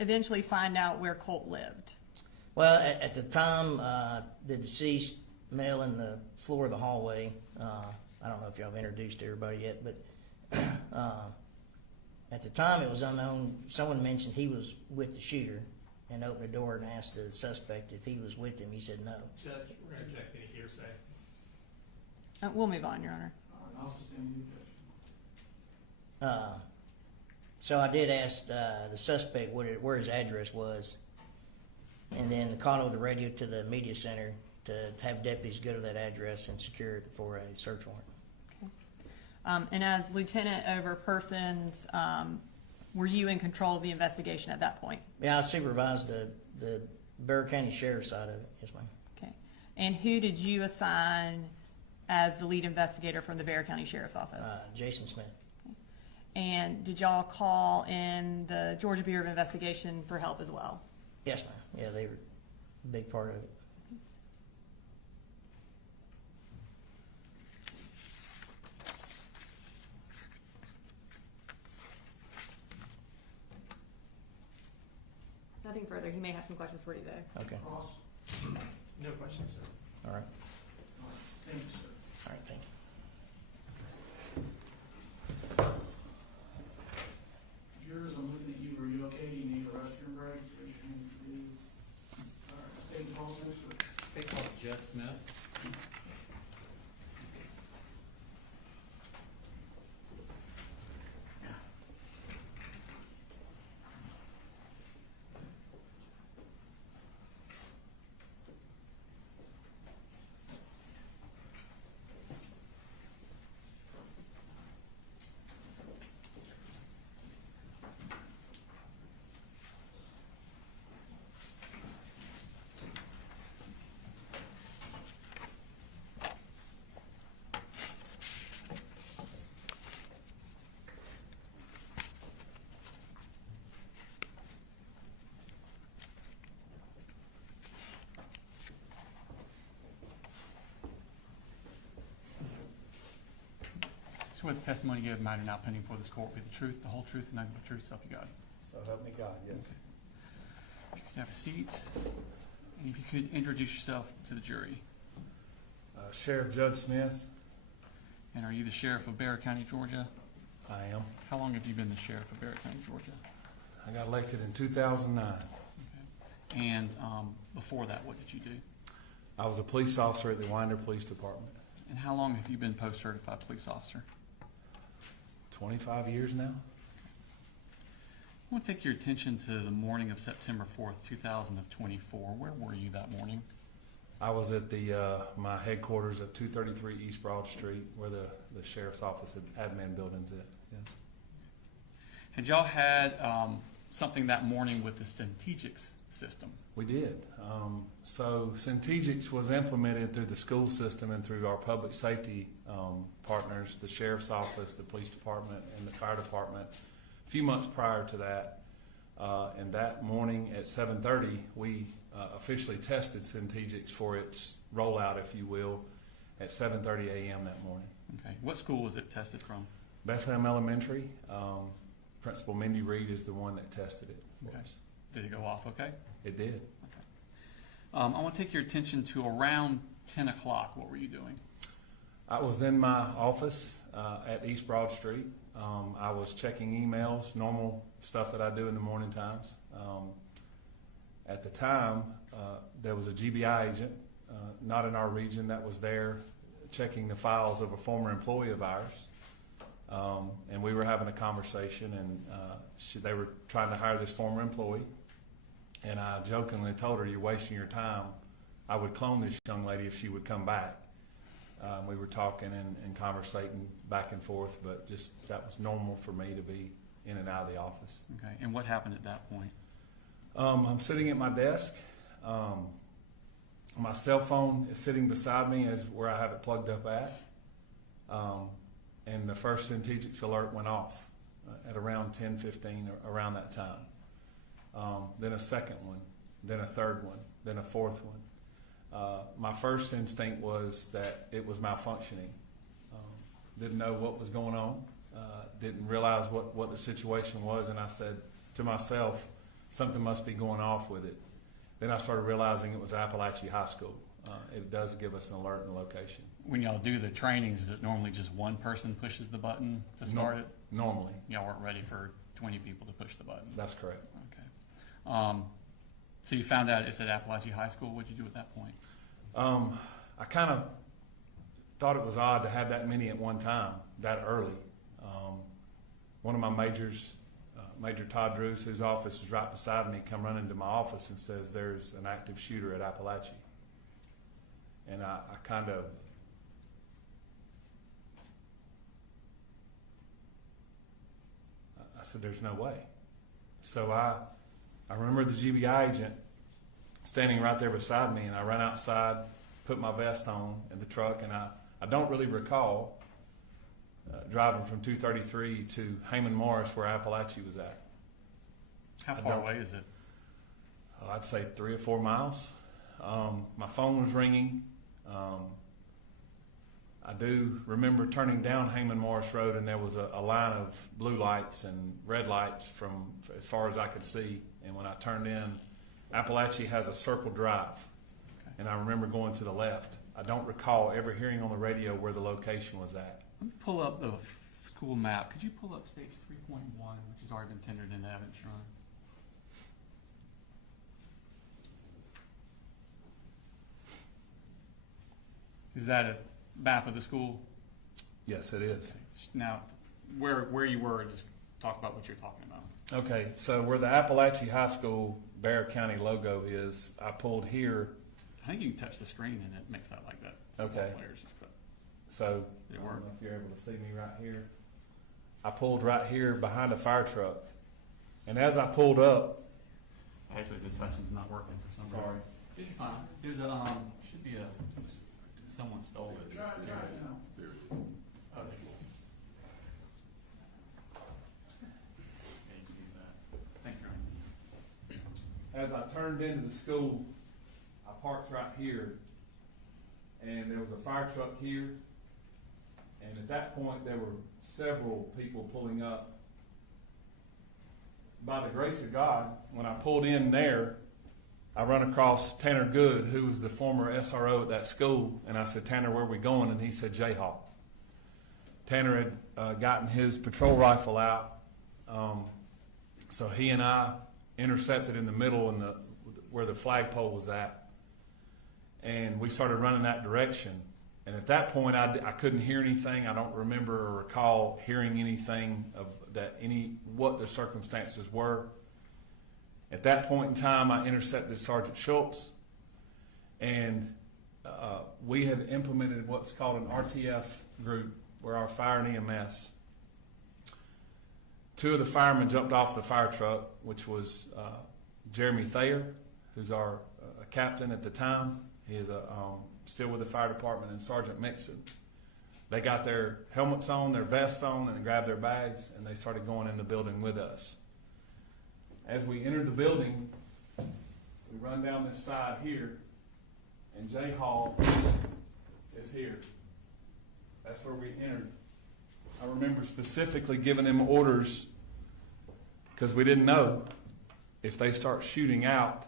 eventually find out where Colt lived? Well, at the time, the deceased male in the floor of the hallway, I don't know if y'all have introduced everybody yet, but at the time it was unknown. Someone mentioned he was with the shooter and opened the door and asked the suspect if he was with him. He said no. Judge, we're going to object any hearsay. We'll move on, Your Honor. I'll sustain the objection. So I did ask the suspect where his address was, and then called over the radio to the media center to have deputies go to that address and secure it for a search warrant. And as lieutenant over persons, were you in control of the investigation at that point? Yeah, I supervised the Bexar County Sheriff's side of it. Yes, ma'am. Okay. And who did you assign as the lead investigator from the Bexar County Sheriff's Office? Jason Smith. Okay. And did y'all call in the Georgia Bureau of Investigation for help as well? Yes, ma'am. Yeah, they were a big part of it. Nothing further. He may have some questions for you, though. Okay. Cross. No questions, sir. All right. All right, thank you, sir. All right, thank you. Jurors, I'm looking at you. Are you okay? Do you need a restroom break? Raise your hand if you do. All right, state the call, sir. They call Jeff Smith. swear the testimony you give matter now pending before this court will be the truth, the whole truth, and nothing but the truth, so help you God. So help me God, yes. If you could have a seat, and if you could introduce yourself to the jury. Sheriff Judge Smith. And are you the sheriff of Barrow County, Georgia? I am. How long have you been the sheriff of Barrow County, Georgia? I got elected in 2009. Okay. And before that, what did you do? I was a police officer at the Winder Police Department. And how long have you been post-certified police officer? 25 years now. I want to take your attention to the morning of September 4th, 2024. Where were you that morning? I was at my headquarters at 233 East Broad Street, where the sheriff's office admin building's at. Yes. Had y'all had something that morning with the Centegix system? We did. So Centegix was implemented through the school system and through our public safety partners, the sheriff's office, the police department, and the fire department. A few months prior to that, and that morning at 7:30, we officially tested Centegix for its rollout, if you will, at 7:30 a.m. that morning. Okay. What school was it tested from? Bethlehem Elementary. Principal Mindy Reed is the one that tested it. Okay. Did it go off okay? It did. Okay. I want to take your attention to around 10 o'clock. What were you doing? I was in my office at East Broad Street. I was checking emails, normal stuff that I do in the morning times. At the time, there was a GBI agent, not in our region, that was there checking the files of a former employee of ours. And we were having a conversation, and they were trying to hire this former employee. And I jokingly told her, "You're wasting your time. I would clone this young lady if she would come back." We were talking and conversating back and forth, but just that was normal for me to be in and out of the office. Okay. And what happened at that point? I'm sitting at my desk. My cell phone is sitting beside me as where I have it plugged up at. And the first Centegix alert went off at around 10:15, around that time. Then a second one, then a third one, then a fourth one. My first instinct was that it was malfunctioning. Didn't know what was going on. Didn't realize what the situation was, and I said to myself, something must be going off with it. Then I started realizing it was Apalachee High School. It does give us an alert and location. When y'all do the trainings, is it normally just one person pushes the button to start it? Normally. Y'all weren't ready for 20 people to push the button? That's correct. Okay. So you found out it's at Apalachee High School. What did you do at that point? I kind of thought it was odd to have that many at one time, that early. One of my majors, Major Todd Drews, whose office is right beside me, come running to my office and says there's an active shooter at Apalachee. And I kind of, I said, there's no way. So I remember the GBI agent standing right there beside me, and I ran outside, put my vest on in the truck, and I don't really recall driving from 233 to Heyman Morris, where Apalachee was at. How far away is it? I'd say 3 or 4 miles. My phone was ringing. I do remember turning down Heyman Morris Road, and there was a line of blue lights and red lights from as far as I could see. And when I turned in, Apalachee has a circle drive, and I remember going to the left. I don't recall ever hearing on the radio where the location was at. Let me pull up the school map. Could you pull up States 3.1, which has already been tendered into evidence, Your Honor? Is that a map of the school? Yes, it is. Now, where you were, just talk about what you're talking about. Okay, so where the Apalachee High School Barrow County logo is, I pulled here. I think you can touch the screen and it makes that like that. Okay. Players and stuff. So, I don't know if you're able to see me right here. I pulled right here behind a fire truck. And as I pulled up. Actually, the touching's not working for some reason. Sorry. It's fine. There's a, should be a, someone stole it. There it is. Oh, there you go. Okay, you can use that. Thank you, Your Honor. As I turned into the school, I parked right here, and there was a fire truck here, And at that point, there were several people pulling up. By the grace of God, when I pulled in there, I run across Tanner Good, who was the former SRO at that school, and I said, "Tanner, where are we going?" And he said, "J-Hall." Tanner had gotten his patrol rifle out, so he and I intercepted in the middle where the flagpole was at, and we started running that direction. And at that point, I couldn't hear anything. I don't remember or recall hearing anything of what the circumstances were. At that point in time, I intercepted Sergeant Schultz, and we had implemented what's called an RTF group, where our fire and EMS. Two of the firemen jumped off the fire truck, which was Jeremy Thayer, who's our captain at the time. He is still with the fire department, and Sergeant Mixon. They got their helmets on, their vests on, and they grabbed their bags, and they started going in the building with us. As we entered the building, we run down this side here, and J-Hall is here. That's where we entered. I remember specifically giving them orders because we didn't know if they start shooting out.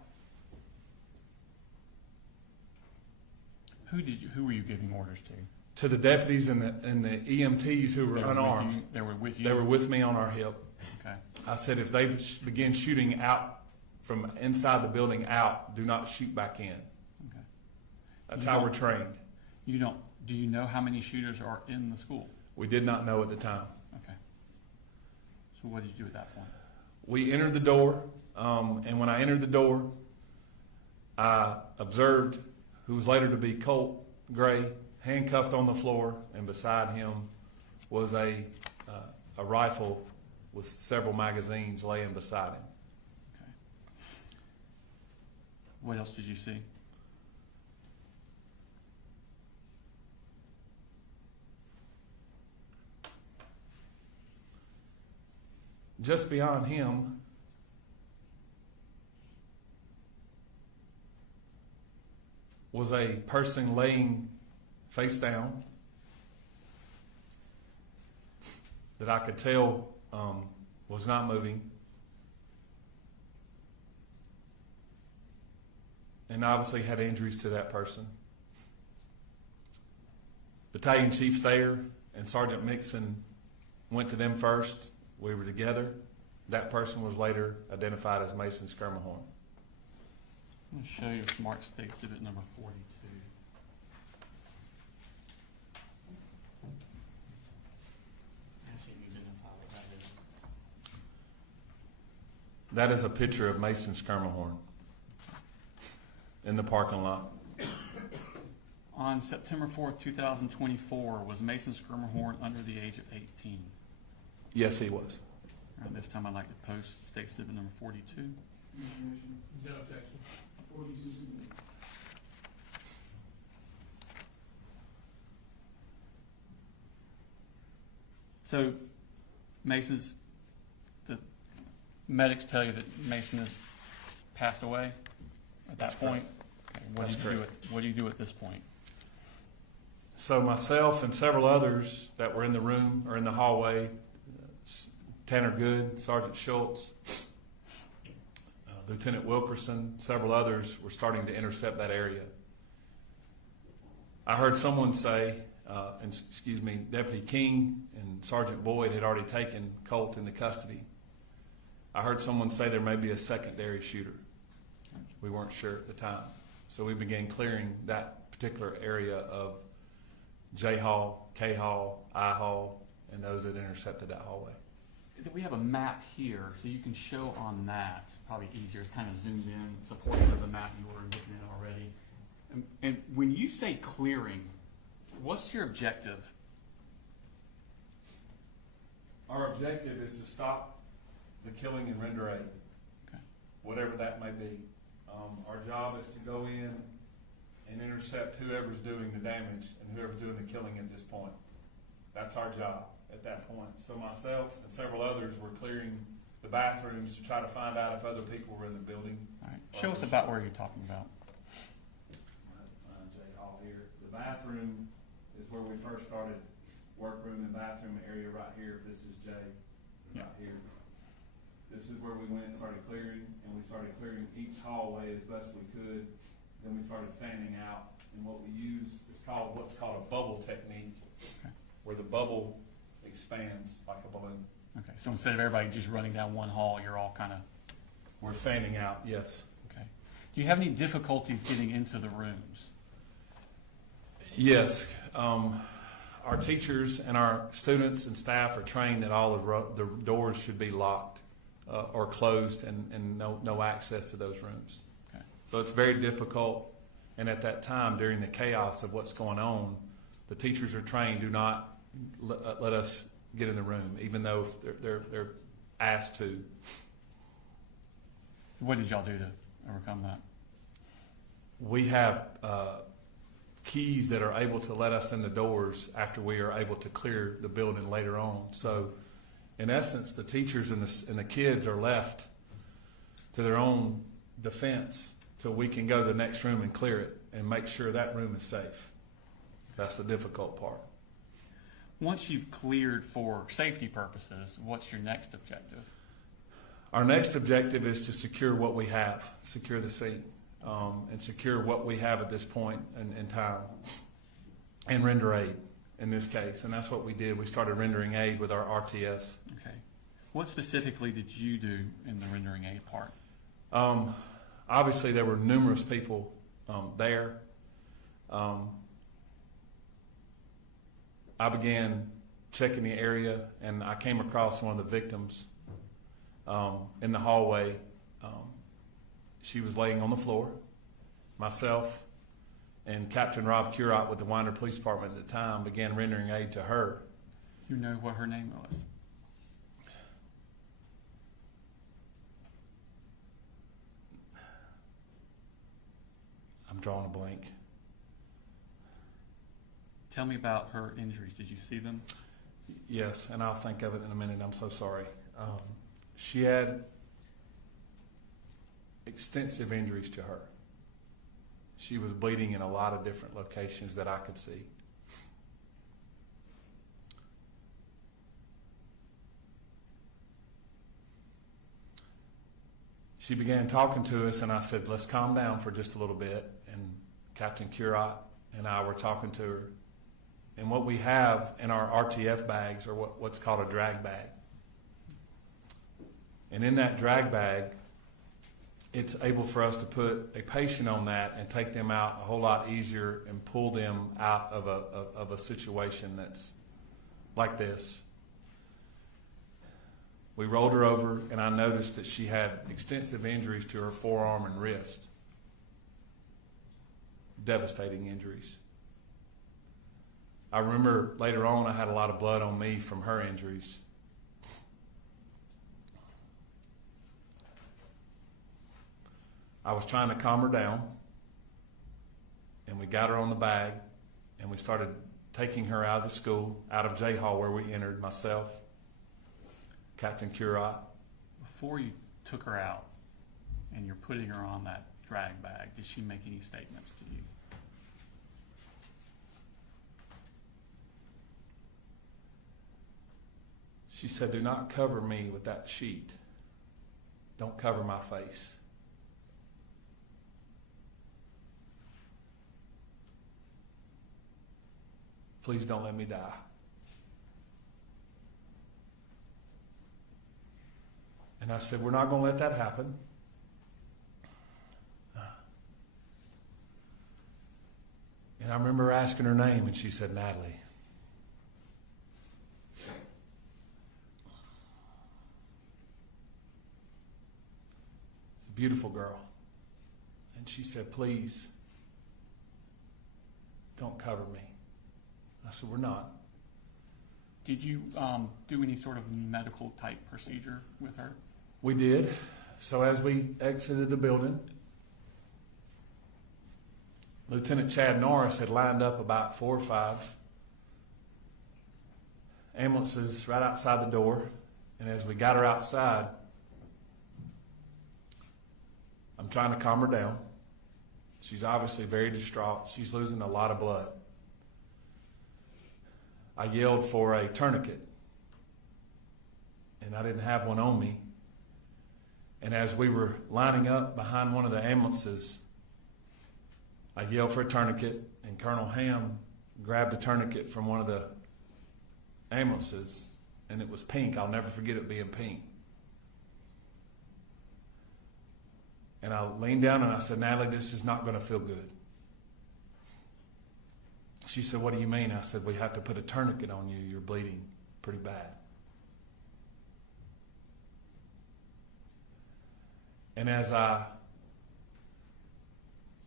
Who were you giving orders to? To the deputies and the EMTs who were unarmed. They were with you? They were with me on our hip. Okay. I said, if they begin shooting out from inside the building out, do not shoot back in. Okay. That's how we're trained. Do you know how many shooters are in the school? We did not know at the time. Okay. So what did you do at that point? We entered the door, and when I entered the door, I observed who was later to be Colt Gray, handcuffed on the floor, and beside him was a rifle with several magazines laying beside him. Okay. What else did you see? Just beyond him was a person laying face down that I could tell was not moving. And obviously had injuries to that person. Battalion Chief Thayer and Sergeant Mixon went to them first. We were together. That person was later identified as Mason Skirmahorn. I'm going to show you Smart State Exhibit number 42. Actually, you identify what that is. That is a picture of Mason Skirmahorn in the parking lot. On September 4th, 2024, was Mason Skirmahorn under the age of 18? Yes, he was. Around this time, I'd like to post State Exhibit number 42. No objection. 42 is good. So, the medics tell you that Mason has passed away at that point? Okay. What do you do at this point? So myself and several others that were in the room or in the hallway, Tanner Good, Sergeant Schultz, Lieutenant Wilkerson, several others were starting to intercept that area. I heard someone say, Deputy King and Sergeant Boyd had already taken Colt into custody. I heard someone say there may be a secondary shooter. We weren't sure at the time. So we began clearing that particular area of J Hall, K Hall, I Hall, and those that intercepted that hallway. We have a map here, so you can show on that. Probably easier. It's kind of zoomed in. It's a portion of the map you were looking at already. And when you say clearing, what's your objective? Our objective is to stop the killing and render aid, whatever that may be. Our job is to go in and intercept whoever's doing the damage and whoever's doing the killing at this point. That's our job at that point. So myself and several others were clearing the bathrooms to try to find out if other people were in the building. All right. Show us about where you're talking about. J Hall here. The bathroom is where we first started workroom and bathroom area right here. This is Jay, Yeah. right here. This is where we went and started clearing, and we started clearing each hallway as best we could. Then we started fanning out, and what we use is what's called a bubble technique, Okay. where the bubble expands like a balloon. Okay, so instead of everybody just running down one hall, you're all kind of, We're fanning out, yes. okay. Do you have any difficulties getting into the rooms? Yes, our teachers and our students and staff are trained that all the doors should be locked or closed and no access to those rooms. Okay. So it's very difficult, and at that time, during the chaos of what's going on, the teachers are trained, do not let us get in the room, even though they're asked to. What did y'all do to overcome that? We have keys that are able to let us in the doors after we are able to clear the building later on. So, in essence, the teachers and the kids are left to their own defense till we can go to the next room and clear it and make sure that room is safe. That's the difficult part. Once you've cleared for safety purposes, what's your next objective? Our next objective is to secure what we have, secure the scene, and secure what we have at this point in time, and render aid in this case. And that's what we did. We started rendering aid with our RTFs. Okay. What specifically did you do in the rendering aid part? Obviously, there were numerous people there. I began checking the area, and I came across one of the victims in the hallway. She was laying on the floor. Myself and Captain Rob Curott with the Winder Police Department at the time began rendering aid to her. You know what her name was? I'm drawing a blank. Tell me about her injuries. Did you see them? Yes, and I'll think of it in a minute. I'm so sorry. She had extensive injuries to her. She was bleeding in a lot of different locations that I could see. She began talking to us, and I said, let's calm down for just a little bit. And Captain Curott and I were talking to her. And what we have in our RTF bags are what's called a drag bag. And in that drag bag, it's able for us to put a patient on that and take them out a whole lot easier and pull them out of a situation that's like this. We rolled her over, and I noticed that she had extensive injuries to her forearm and wrist. Devastating injuries. I remember later on I had a lot of blood on me from her injuries. I was trying to calm her down, and we got her on the bag, and we started taking her out of the school, out of J Hall where we entered, myself, Captain Curott. Before you took her out and you're putting her on that drag bag, did she make any statements to you? She said, do not cover me with that sheet. Don't cover my face. Please don't let me die. And I said, we're not going to let that happen. And I remember asking her name, and she said, Natalie. It's a beautiful girl. And she said, please, don't cover me. I said, we're not. Did you do any sort of medical type procedure with her? We did. So as we exited the building, Lieutenant Chad Norris had lined up about 4 or 5 ambulances right outside the door. And as we got her outside, I'm trying to calm her down. She's obviously very distraught. She's losing a lot of blood. I yelled for a tourniquet, and I didn't have one on me. And as we were lining up behind one of the ambulances, I yelled for a tourniquet, and Colonel Ham grabbed a tourniquet from one of the ambulances, and it was pink. I'll never forget it being pink. And I leaned down and I said, Natalie, this is not going to feel good. She said, what do you mean? I said, we have to put a tourniquet on you. You're bleeding pretty bad. And as I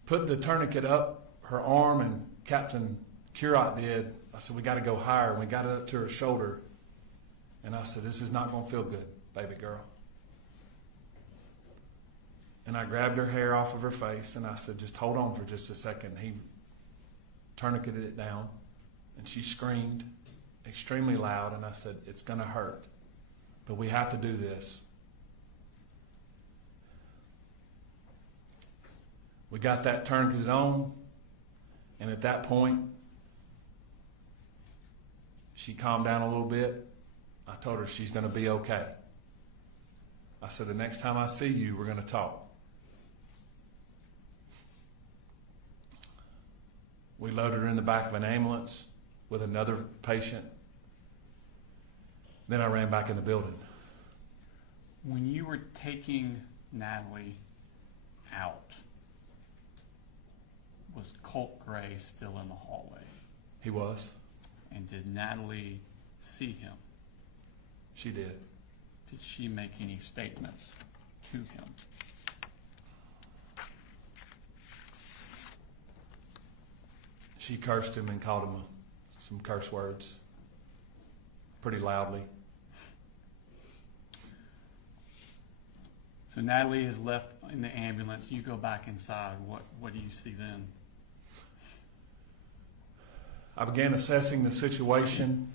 put the tourniquet up her arm, and Captain Curot did, I said, we got to go higher. And we got it up to her shoulder. And I said, this is not going to feel good, baby girl. And I grabbed her hair off of her face, and I said, just hold on for just a second. He tourniqueted it down, and she screamed extremely loud, and I said, it's going to hurt, but we have to do this. We got that tourniqueted on, and at that point, she calmed down a little bit. I told her she's going to be okay. I said, the next time I see you, we're going to talk. We loaded her in the back of an ambulance with another patient. Then I ran back in the building. When you were taking Natalie out, was Colt Gray still in the hallway? He was. And did Natalie see him? She did. Did she make any statements to him? She cursed him and called him some curse words pretty loudly. So Natalie is left in the ambulance. You go back inside. What do you see then? I began assessing the situation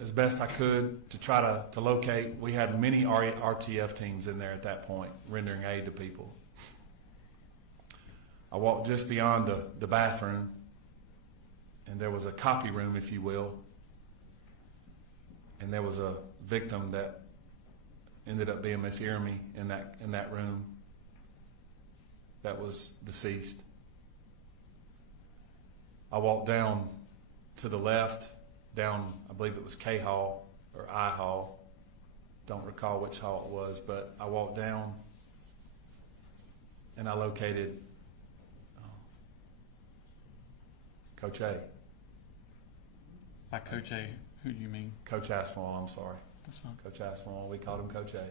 as best I could to try to locate. We had many RTF teams in there at that point, rendering aid to people. I walked just beyond the bathroom, and there was a copy room, if you will, and there was a victim that ended up being Miss Irmy in that room that was deceased. I walked down to the left, down, I believe it was K Hall or I Hall. Don't recall which hall it was, but I walked down and I located Coach A. By Coach A, who do you mean? Coach Aspinwall, I'm sorry. That's fine. Coach Aspinwall, we called him Coach A.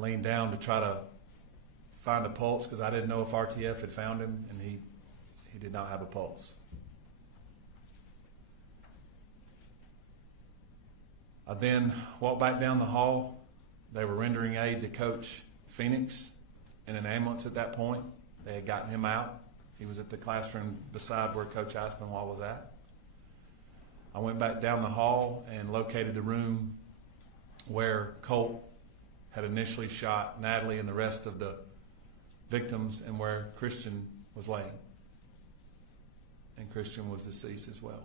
Leaned down to try to find a pulse because I didn't know if RTF had found him, and he did not have a pulse. I then walked back down the hall. They were rendering aid to Coach Phoenix in an ambulance at that point. They had gotten him out. He was at the classroom beside where Coach Aspinwall was at. I went back down the hall and located the room where Colt had initially shot Natalie and the rest of the victims, and where Christian was laying. And Christian was deceased as well.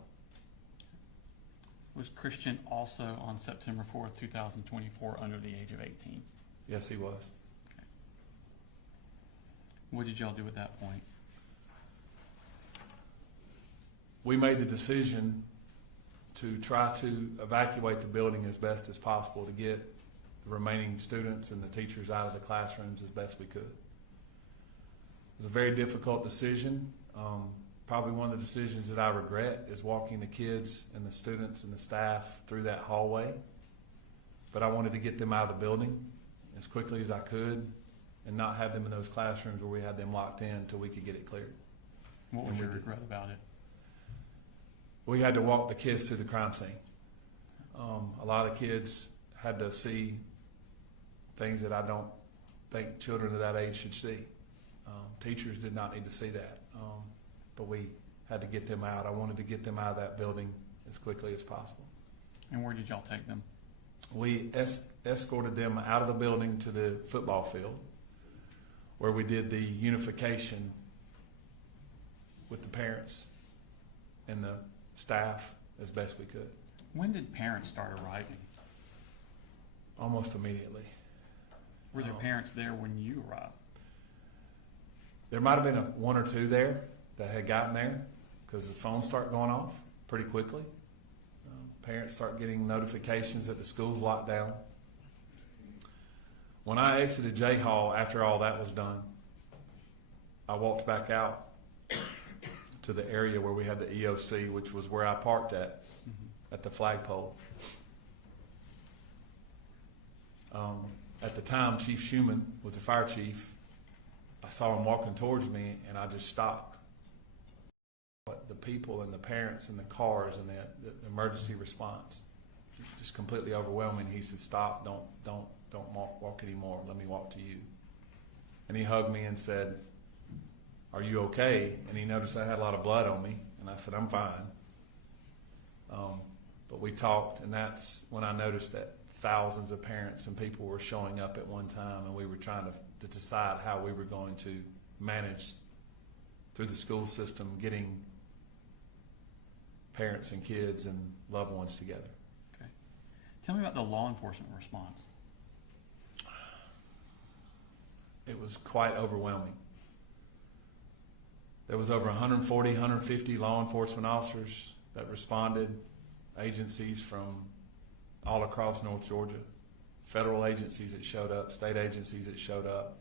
Was Christian also on September 4th, 2024 under the age of 18? Yes, he was. Okay. What did y'all do at that point? We made the decision to try to evacuate the building as best as possible to get the remaining students and the teachers out of the classrooms as best we could. It was a very difficult decision. Probably one of the decisions that I regret is walking the kids and the students and the staff through that hallway. But I wanted to get them out of the building as quickly as I could and not have them in those classrooms where we had them locked in until we could get it cleared. What was your regret about it? We had to walk the kids to the crime scene. A lot of kids had to see things that I don't think children of that age should see. Teachers did not need to see that, but we had to get them out. I wanted to get them out of that building as quickly as possible. And where did y'all take them? We escorted them out of the building to the football field, where we did the unification with the parents and the staff as best we could. When did parents start arriving? Almost immediately. Were there parents there when you arrived? There might have been one or two there that had gotten there because the phones start going off pretty quickly. Parents start getting notifications that the school's locked down. When I exited J Hall after all that was done, I walked back out to the area where we had the EOC, which was where I parked at the flagpole. At the time, Chief Schumann was the fire chief. I saw him walking towards me, and I just stopped. But the people and the parents and the cars and the emergency response, just completely overwhelming. He said, "Stop! Don't walk anymore. Let me walk to you." And he hugged me and said, "Are you okay?" And he noticed I had a lot of blood on me, and I said, "I'm fine." But we talked, and that's when I noticed that thousands of parents and people were showing up at one time, and we were trying to decide how we were going to manage through the school system getting parents and kids and loved ones together. Okay. Tell me about the law enforcement response. It was quite overwhelming. There was over 140, 150 law enforcement officers that responded, agencies from all across North Georgia, federal agencies that showed up, state agencies that showed up.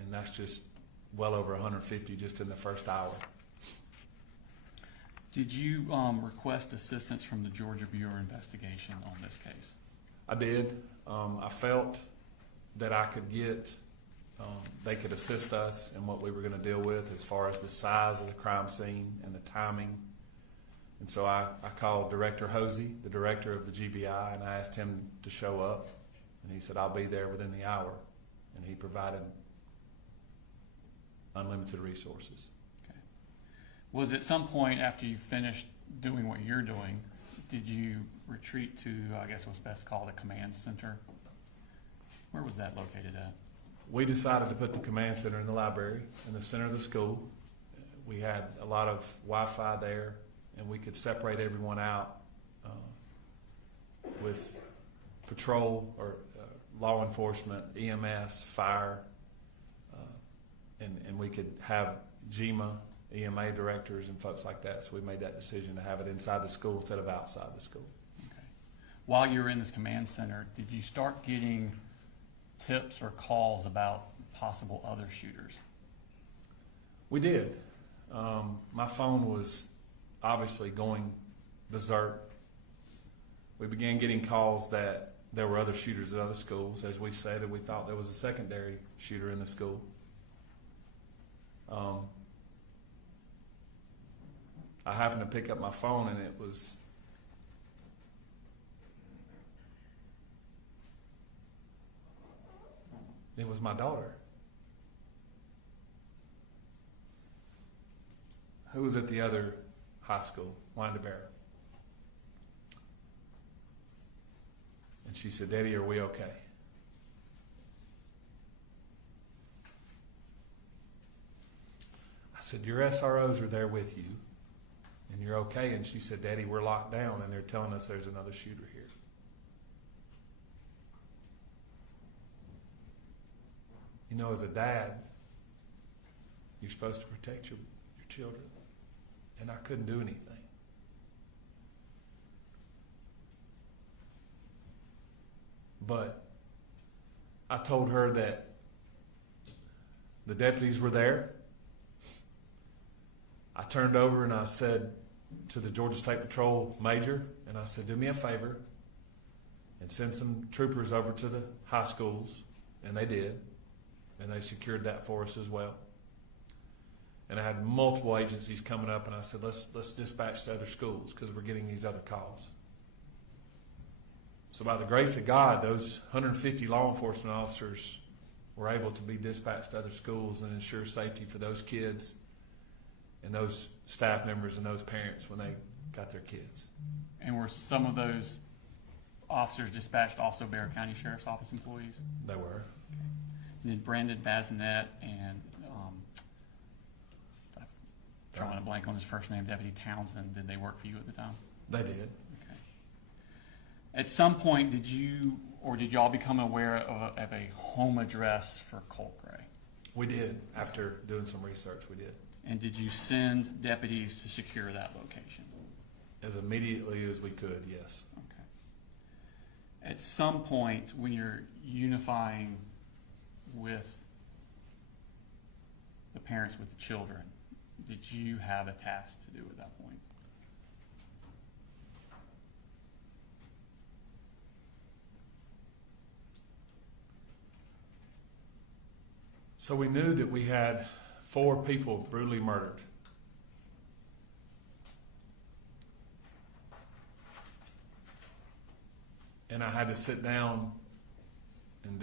And that's just well over 150 just in the first hour. Did you request assistance from the Georgia Bureau of Investigation on this case? I did. I felt that I could get, they could assist us in what we were going to deal with as far as the size of the crime scene and the timing. And so I called Director Hosey, the director of the GBI, and I asked him to show up. And he said, "I'll be there within the hour." And he provided unlimited resources. Okay. Was at some point after you finished doing what you're doing, did you retreat to, I guess what's best called a command center? Where was that located at? We decided to put the command center in the library, in the center of the school. We had a lot of Wi-Fi there, and we could separate everyone out with patrol or law enforcement, EMS, fire, and we could have GEMA, EMA directors and folks like that. So we made that decision to have it inside the school instead of outside the school. Okay. While you were in this command center, did you start getting tips or calls about possible other shooters? We did. My phone was obviously going berserk. We began getting calls that there were other shooters at other schools. As we said, we thought there was a secondary shooter in the school. I happened to pick up my phone, and it was my daughter, who was at the other high school, Winderberry. And she said, "Daddy, are we okay?" I said, "Your SROs are there with you, and you're okay." And she said, "Daddy, we're locked down, and they're telling us there's another shooter here." You know, as a dad, you're supposed to protect your children, and I couldn't do anything. But I told her that the deputies were there. I turned over and I said to the Georgia State Patrol major, and I said, "Do me a favor and send some troopers over to the high schools." And they did, and they secured that for us as well. And I had multiple agencies coming up, and I said, let's dispatch to other schools because we're getting these other calls. So by the grace of God, those 150 law enforcement officers were able to be dispatched to other schools and ensure safety for those kids and those staff members and those parents when they got their kids. And were some of those officers dispatched also Bexar County Sheriff's Office employees? They were. Okay. And then Brandon Bazinet and drawing a blank on his first name, Deputy Townsend, did they work for you at the time? They did. Okay. At some point, did y'all become aware of a home address for Colt Gray? We did. After doing some research, we did. And did you send deputies to secure that location? As immediately as we could, yes. Okay. At some point, when you're unifying with the parents with the children, did you have a task to do at that point? So we knew that we had 4 people brutally murdered. And I had to sit down and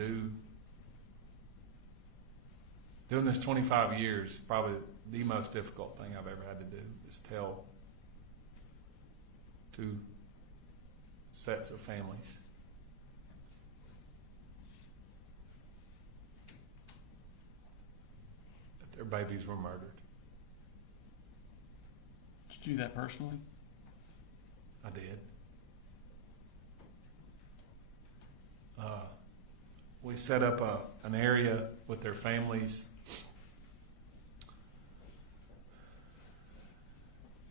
doing this 25 years, probably the most difficult thing I've ever had to do is tell 2 sets of families that their babies were murdered. Did you do that personally? I did. We set up an area with their families,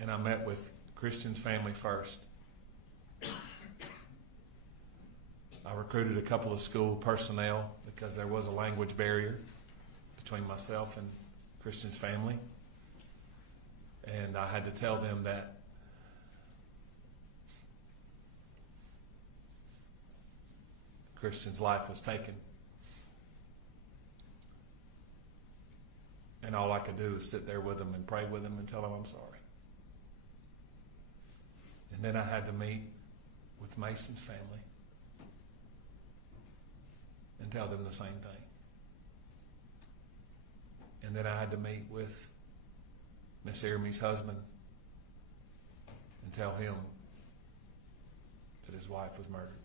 and I met with Christian's family first. I recruited a couple of school personnel because there was a language barrier between myself and Christian's family, and I had to tell them that Christian's life was taken. And all I could do was sit there with him and pray with him and tell him I'm sorry. And then I had to meet with Mason's family and tell them the same thing. And then I had to meet with Miss Iramy's husband and tell him that his wife was murdered.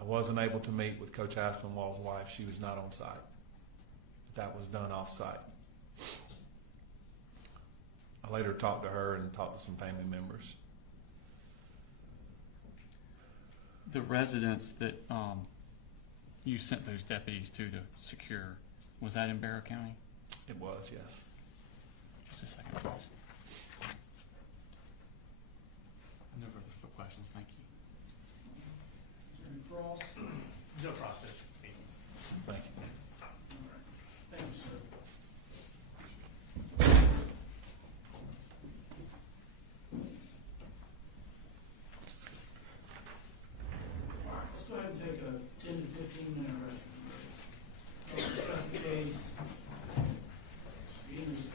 I wasn't able to meet with Coach Aspinwall's wife. She was not on site. But that was done off-site. I later talked to her and talked to some family members. The residence that you sent those deputies to secure, was that in Barrow County? It was, yes. Just a second, please. No further questions, thank you. Is there any cross? No cross, Judge. Thank you. All right. Thank you, sir. All right, let's go ahead and take a 10 to 15 minute rest. We'll discuss the case. Be in recess.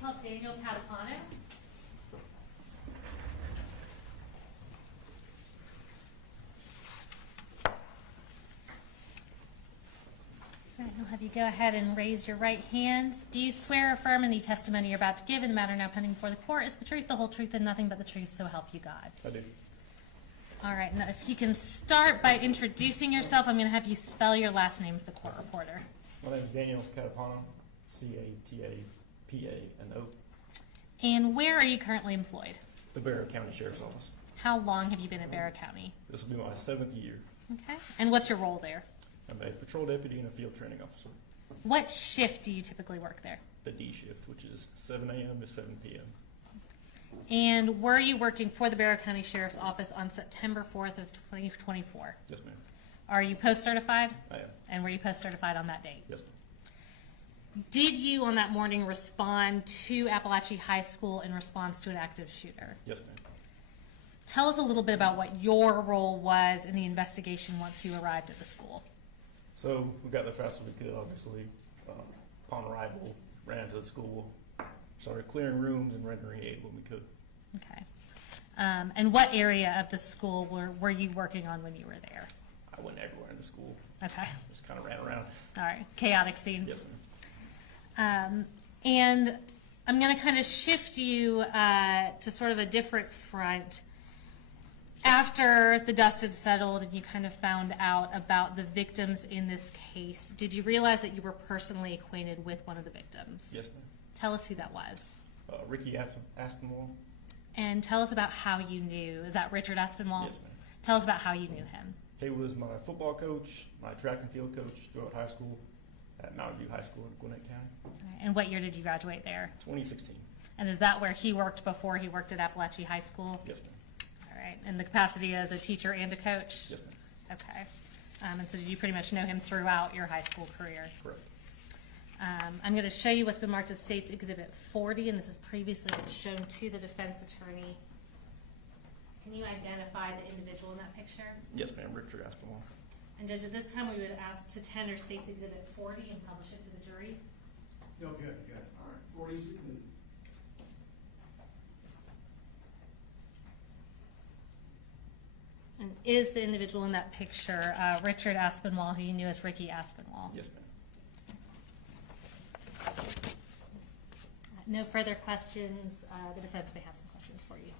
plus Daniel Catapano. All right, I'll have you go ahead and raise your right hand. Do you swear or affirm any testimony you're about to give in the matter now pending before the court is the truth, the whole truth, and nothing but the truth, so help you God? I do. All right, now if you can start by introducing yourself, I'm going to have you spell your last name for the court reporter. My name is Daniel Catapano, C-A-T-A-P-A-N-O. And where are you currently employed? The Barrow County Sheriff's Office. How long have you been at Barrow County? This will be my 7th year. Okay. And what's your role there? I'm a patrol deputy and a field training officer. What shift do you typically work there? The D shift, which is 7 a.m. to 7 p.m. And were you working for the Barrow County Sheriff's Office on September 4th of 2024? Yes, ma'am. Are you post-certified? I am. And were you post-certified on that date? Yes, ma'am. Did you on that morning respond to Apalachee High School in response to an active shooter? Yes, ma'am. Tell us a little bit about what your role was in the investigation once you arrived at the school. So we got there fast as we could, obviously. Upon arrival, ran to the school, started clearing rooms and rendering aid when we could. Okay. And what area of the school were you working on when you were there? I went everywhere in the school. Okay. Just kind of ran around. All right. Chaotic scene. Yes, ma'am. And I'm going to kind of shift you to sort of a different front. After the dust had settled and you kind of found out about the victims in this case, did you realize that you were personally acquainted with one of the victims? Yes, ma'am. Tell us who that was. Ricky Aspinwall. And tell us about how you knew. Is that Richard Aspinwall? Yes, ma'am. Tell us about how you knew him. He was my football coach, my track and field coach throughout high school at Mountain View High School in Gwinnett County. All right. And what year did you graduate there? 2016. And is that where he worked before he worked at Apalachee High School? Yes, ma'am. All right. And the capacity as a teacher and a coach? Yes, ma'am. Okay. And so did you pretty much know him throughout your high school career? Correct. I'm going to show you what's been marked as State's Exhibit 40, and this has previously been shown to the defense attorney. Can you identify the individual in that picture? Yes, ma'am. Richard Aspinwall. And Judge, at this time we would ask to tender State's Exhibit 40 and publish it to the jury. No, good. All right. 40's good. And is the individual in that picture Richard Aspinwall, who you knew as Ricky Aspinwall? Yes, ma'am. No further questions. The defense may have some questions for you.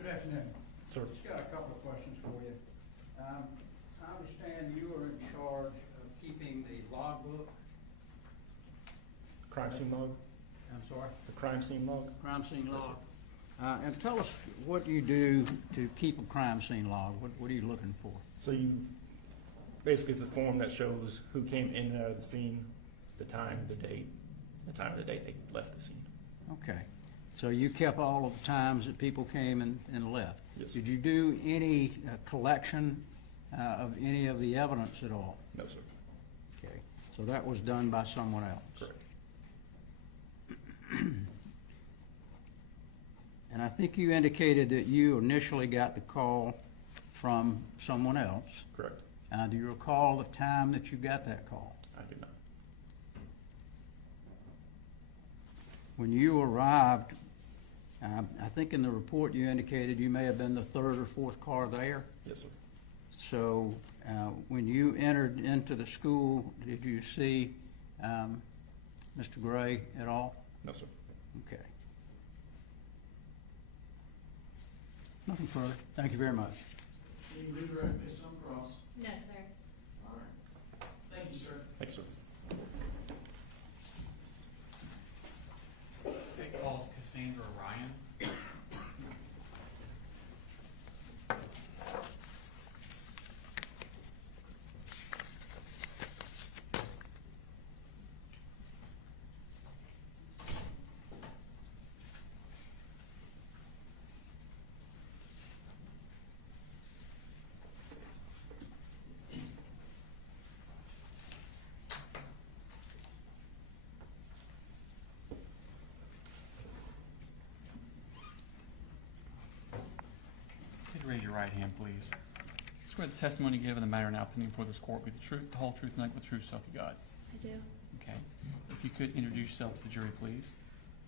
Good afternoon. Sir. Just got a couple of questions for you. I understand you are in charge of keeping the logbook. Crime scene log? I'm sorry? The crime scene log? Crime scene Yes, log. And tell us what you do to keep a crime scene log. What are you looking for? So you, basically it's a form that shows who came in and out of the scene, the time, the date, the time of the date they left the scene. Okay. So you kept all of the times that people came and left. Yes. Did you do any collection of any of the evidence at all? No, sir. Okay. So that was done by someone else? Correct. And I think you indicated that you initially got the call from someone else. Correct. Do you recall the time that you got that call? I do not. When you arrived, I think in the report you indicated you may have been the third or fourth car there. Yes, sir. So when you entered into the school, did you see Mr. Gray at all? No, sir. Okay. Nothing further. Thank you very much. Can you redirect based on cross? No, sir. All right. Thank you, sir. Thank you, sir. State calls Cassandra Ryan. Raise your right hand, please. Swear the testimony given in the matter now pending before this court be the truth, the whole truth, and nothing but the truth, so help you God. I do. Okay. If If you could introduce yourself to the jury, please.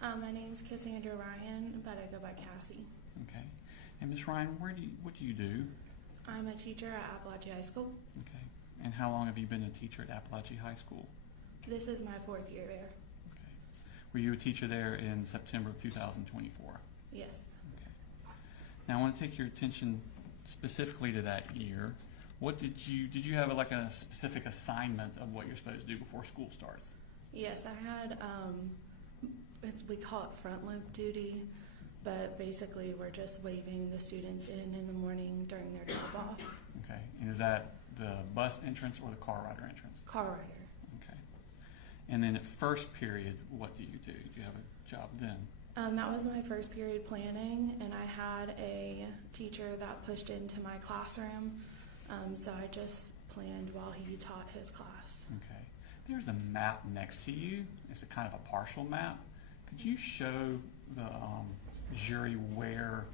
My name is Cassandra Ryan, but I go by Cassie. Okay. And Ms. Ryan, what do you do? I'm a teacher at Apalachee High School. Okay. And how long have you been a teacher at Apalachee High School? This is my 4th year there. Okay. Were you a teacher there in September of 2024? Yes. Okay. Now I want to take your attention specifically to that year. What did you have like a specific assignment of what you're supposed to do before school starts? Yes, I had, we call it front loop duty, but basically we're just waving the students in the morning during their drop off. Okay. And is that the bus entrance or the car rider entrance? Car rider. Okay. And then at first period, what do? Do you have a job then? That was my first period planning, and I had a teacher that pushed into my classroom, so I just planned while he taught his class. Okay. There's a map next to you. It's a kind of a partial map. Could you show the jury where,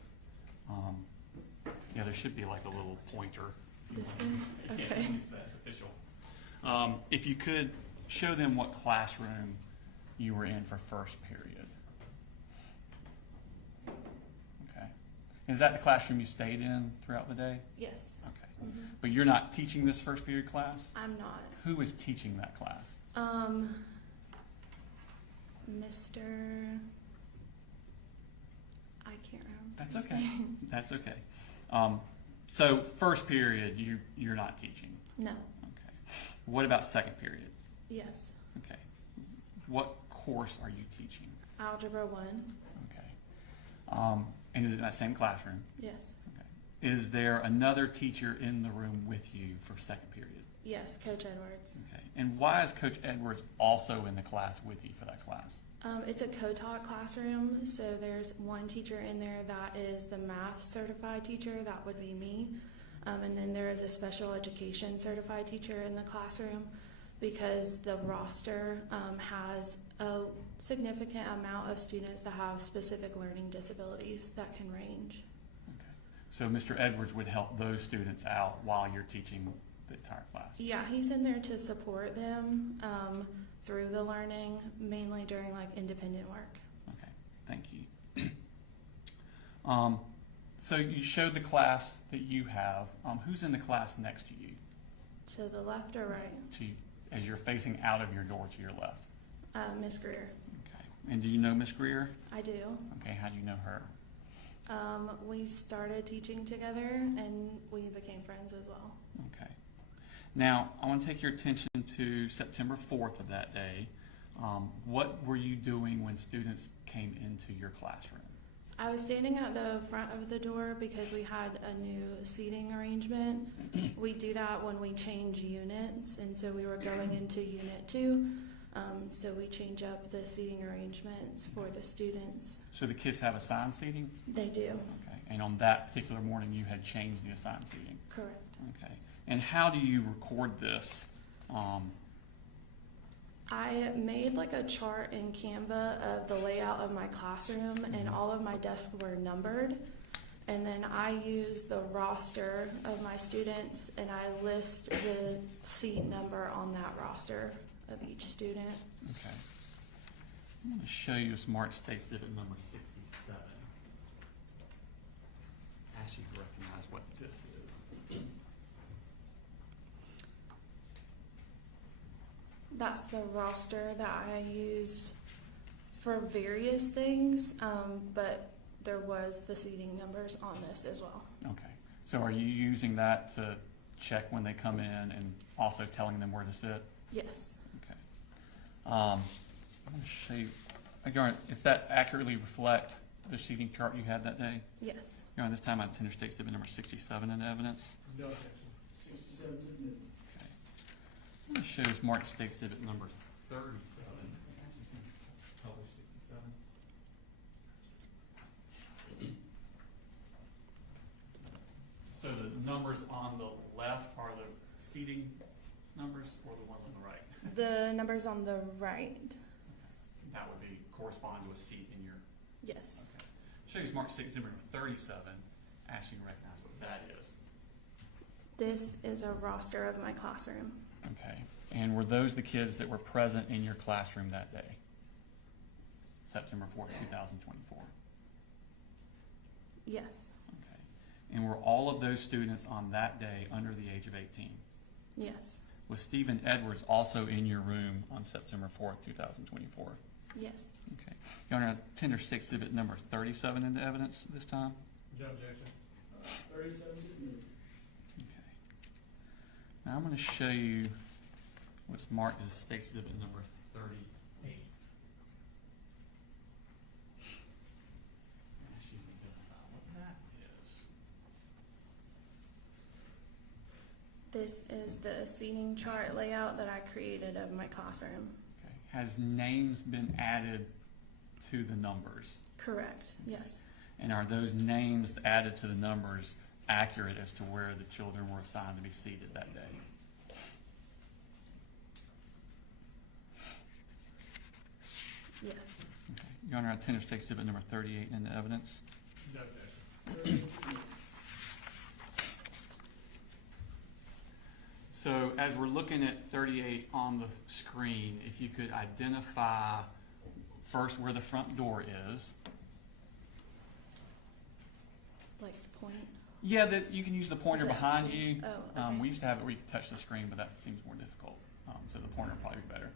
there should be like a little pointer. This is? Okay. That's official. If you could show them what classroom you were in for first period. Okay. Is that the classroom you stayed in throughout the day? Yes. Okay. Mm-hmm. But you're not teaching this first period class? I'm not. Who is teaching that class? Mr. I can't remember. That's okay. That's okay. So first period, you're not teaching? No. Okay. What about second period? Yes. Okay. What course are you teaching? Algebra 1. Okay. And is it in that same classroom? Yes. Okay. Is there another teacher in the room with you for second period? Yes, Coach Edwards. Okay. And why is Coach Edwards also in the class with you for that class? It's a co-taught classroom, so there's one teacher in there that is the math certified teacher, that would be me, and then there is a special education certified teacher in the classroom because the roster has a significant amount of students that have specific learning disabilities that can range. Okay. So Mr. Edwards would help those students out while you're teaching the entire class? Yeah, he's in there to support them through the learning, mainly during like independent work. Okay, thank you. So you showed the class that you have. Who's in the class next to you? To the left or right? As you're facing out of your door to your left. Miss Greer. Okay. And do you know Miss Greer? I do. Okay, how do you know her? We started teaching together and we became friends as well. Okay. Now, I want to take your attention to September 4th of that day. What were you doing when students came into your classroom? I was standing at the front of the door because we had a new seating arrangement. We do that when we change units, and so we were going into Unit 2, so we change up the seating arrangements for the students. So the kids have assigned seating? They do. Okay. And on that particular morning, you had changed the assigned seating? Correct. Okay. And how do you record this? I made like a chart in Canva of the layout of my classroom, and all of my desks were numbered. And then I use the roster of my students, and I list the seat number on that roster of each student. Okay. I'm going to show you a Smart State Exhibit number 67. Ask you to recognize what this is. That's the roster that I used for various things, but there was the seating numbers on this as well. Okay. So are you using that to check when they come in and also telling them where to sit? Yes. Okay. I'm going to show you. Does that accurately reflect the seating chart you had that day? Yes. Your Honor, this time on Tender State Exhibit number 67 in evidence. No objection. 67 is admitted. I'm going to show you Smart State Exhibit number 37. Published 67. So the numbers on the left are the seating numbers, or the ones on the right? The numbers on the right. That would be correspond to a seat in your. Yes. Okay. Show you Smart State Exhibit number 37. Ask you to recognize what that is. This is a roster of my classroom. Okay. And were those the kids that were present in your classroom that day? September 4th, 2024. Yes. Okay. And were all of those students on that day under the age of 18? Yes. Was Stephen Edwards also in your room on September 4th, 2024? Yes. Okay. Your Honor, tender state exhibit number 37 into evidence this time. No objection. 37 to move. Okay. Now I'm going to show you what's marked as state exhibit number 38. Ask you to identify what that is. This is the seating chart layout that I created of my classroom. Okay. Has names been added to the numbers? Correct. Yes. And are those names added to the numbers accurate as to where the children were assigned to be seated that day? Yes. Okay. Your Honor, I tender state exhibit number 38 into evidence. No objection. So as we're looking at 38 on the screen, if you could identify first where the front door is. Like the point. Yeah, that you can use the pointer Is that- behind you. Oh, okay. We used to have it where you could touch the screen, but that seems more difficult. So the pointer would probably be better.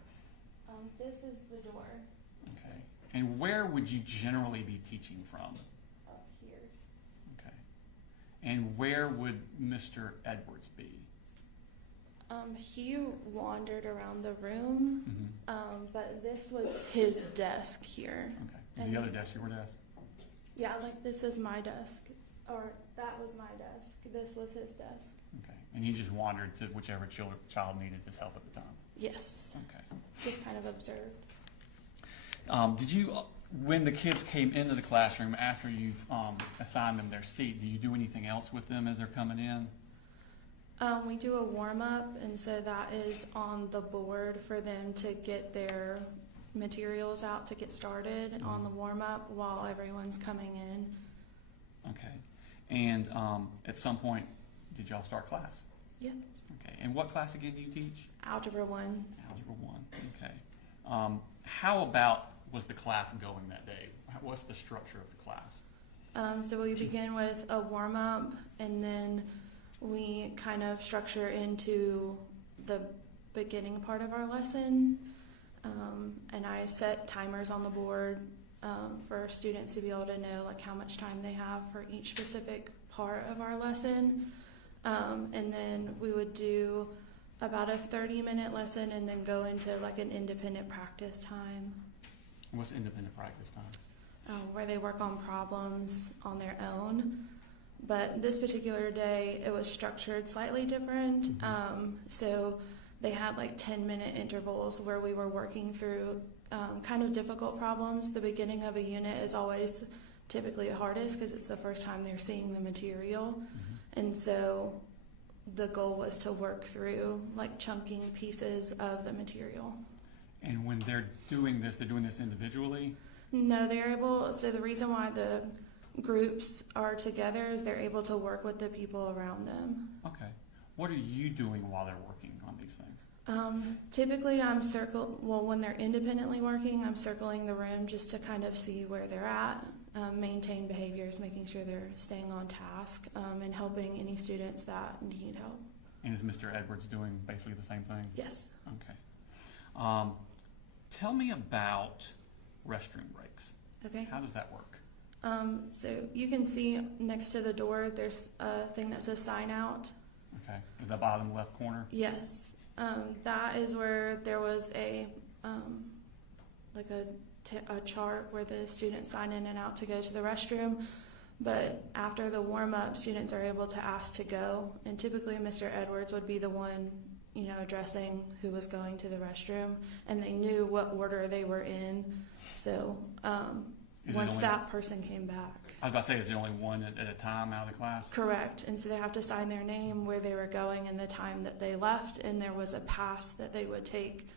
This is the door Okay. And where would you generally be teaching from? up here. Okay. And where would Mr. Edwards be? He wandered around the room, but this was his desk here. Okay. Is the other desk your desk? Yeah, like this is my desk, or that was my desk. This was his desk. Okay. And he just wandered to whichever child needed his help at the time? Yes. Okay. Just kind of observed. Did you, when the kids came into the classroom after you've assigned them their seat, do you do anything else with them as they're coming in? We do a warm-up, and so that is on the board for them to get their materials out to get started on the warm-up while everyone's coming in. Okay. And at some point, did y'all start class? Yeah. Okay. And what class again do you teach? Algebra 1. Algebra 1. Okay. How about was the class going that day? What's the structure of the class? So we begin with a warm-up, and then we kind of structure into the beginning part of our lesson. And I set timers on the board for students to be able to know like how much time they have for each specific part of our lesson. And then we would do about a 30-minute lesson and then go into like an independent practice time. What's independent practice time? Where they work on problems on their own. But this particular day, it was structured slightly different. So they had like 10-minute intervals where we were working through kind of difficult problems. The beginning of a unit is always typically the hardest because it's the first time they're seeing the material. And so the goal was to work through like chunking pieces of the material. And when they're doing this individually? No, they're able, so the reason why the groups are together is they're able to work with the people around them. Okay. What are you doing while they're working on these things? Typically when they're independently working, I'm circling the room just to kind of see where they're at, maintain behaviors, making sure they're staying on task, and helping any students that need help. And is Mr. Edwards doing basically the same thing? Yes. Okay. Tell me about restroom breaks. Okay. How does that work? So you can see next to the door, there's a thing that says sign out. Okay. In the bottom left corner? Yes. That is where there was a chart where the students sign in and out to go to the restroom. But after the warm-up, students are able to ask to go. And typically Mr. Edwards would be the one, addressing who was going to the restroom. And they knew what order they were in. So once that person came back. I was about to say, is there only one at a time out of the class? Correct. And so they have to sign their name, where they were going, and the time that they left. And there was a pass that they would take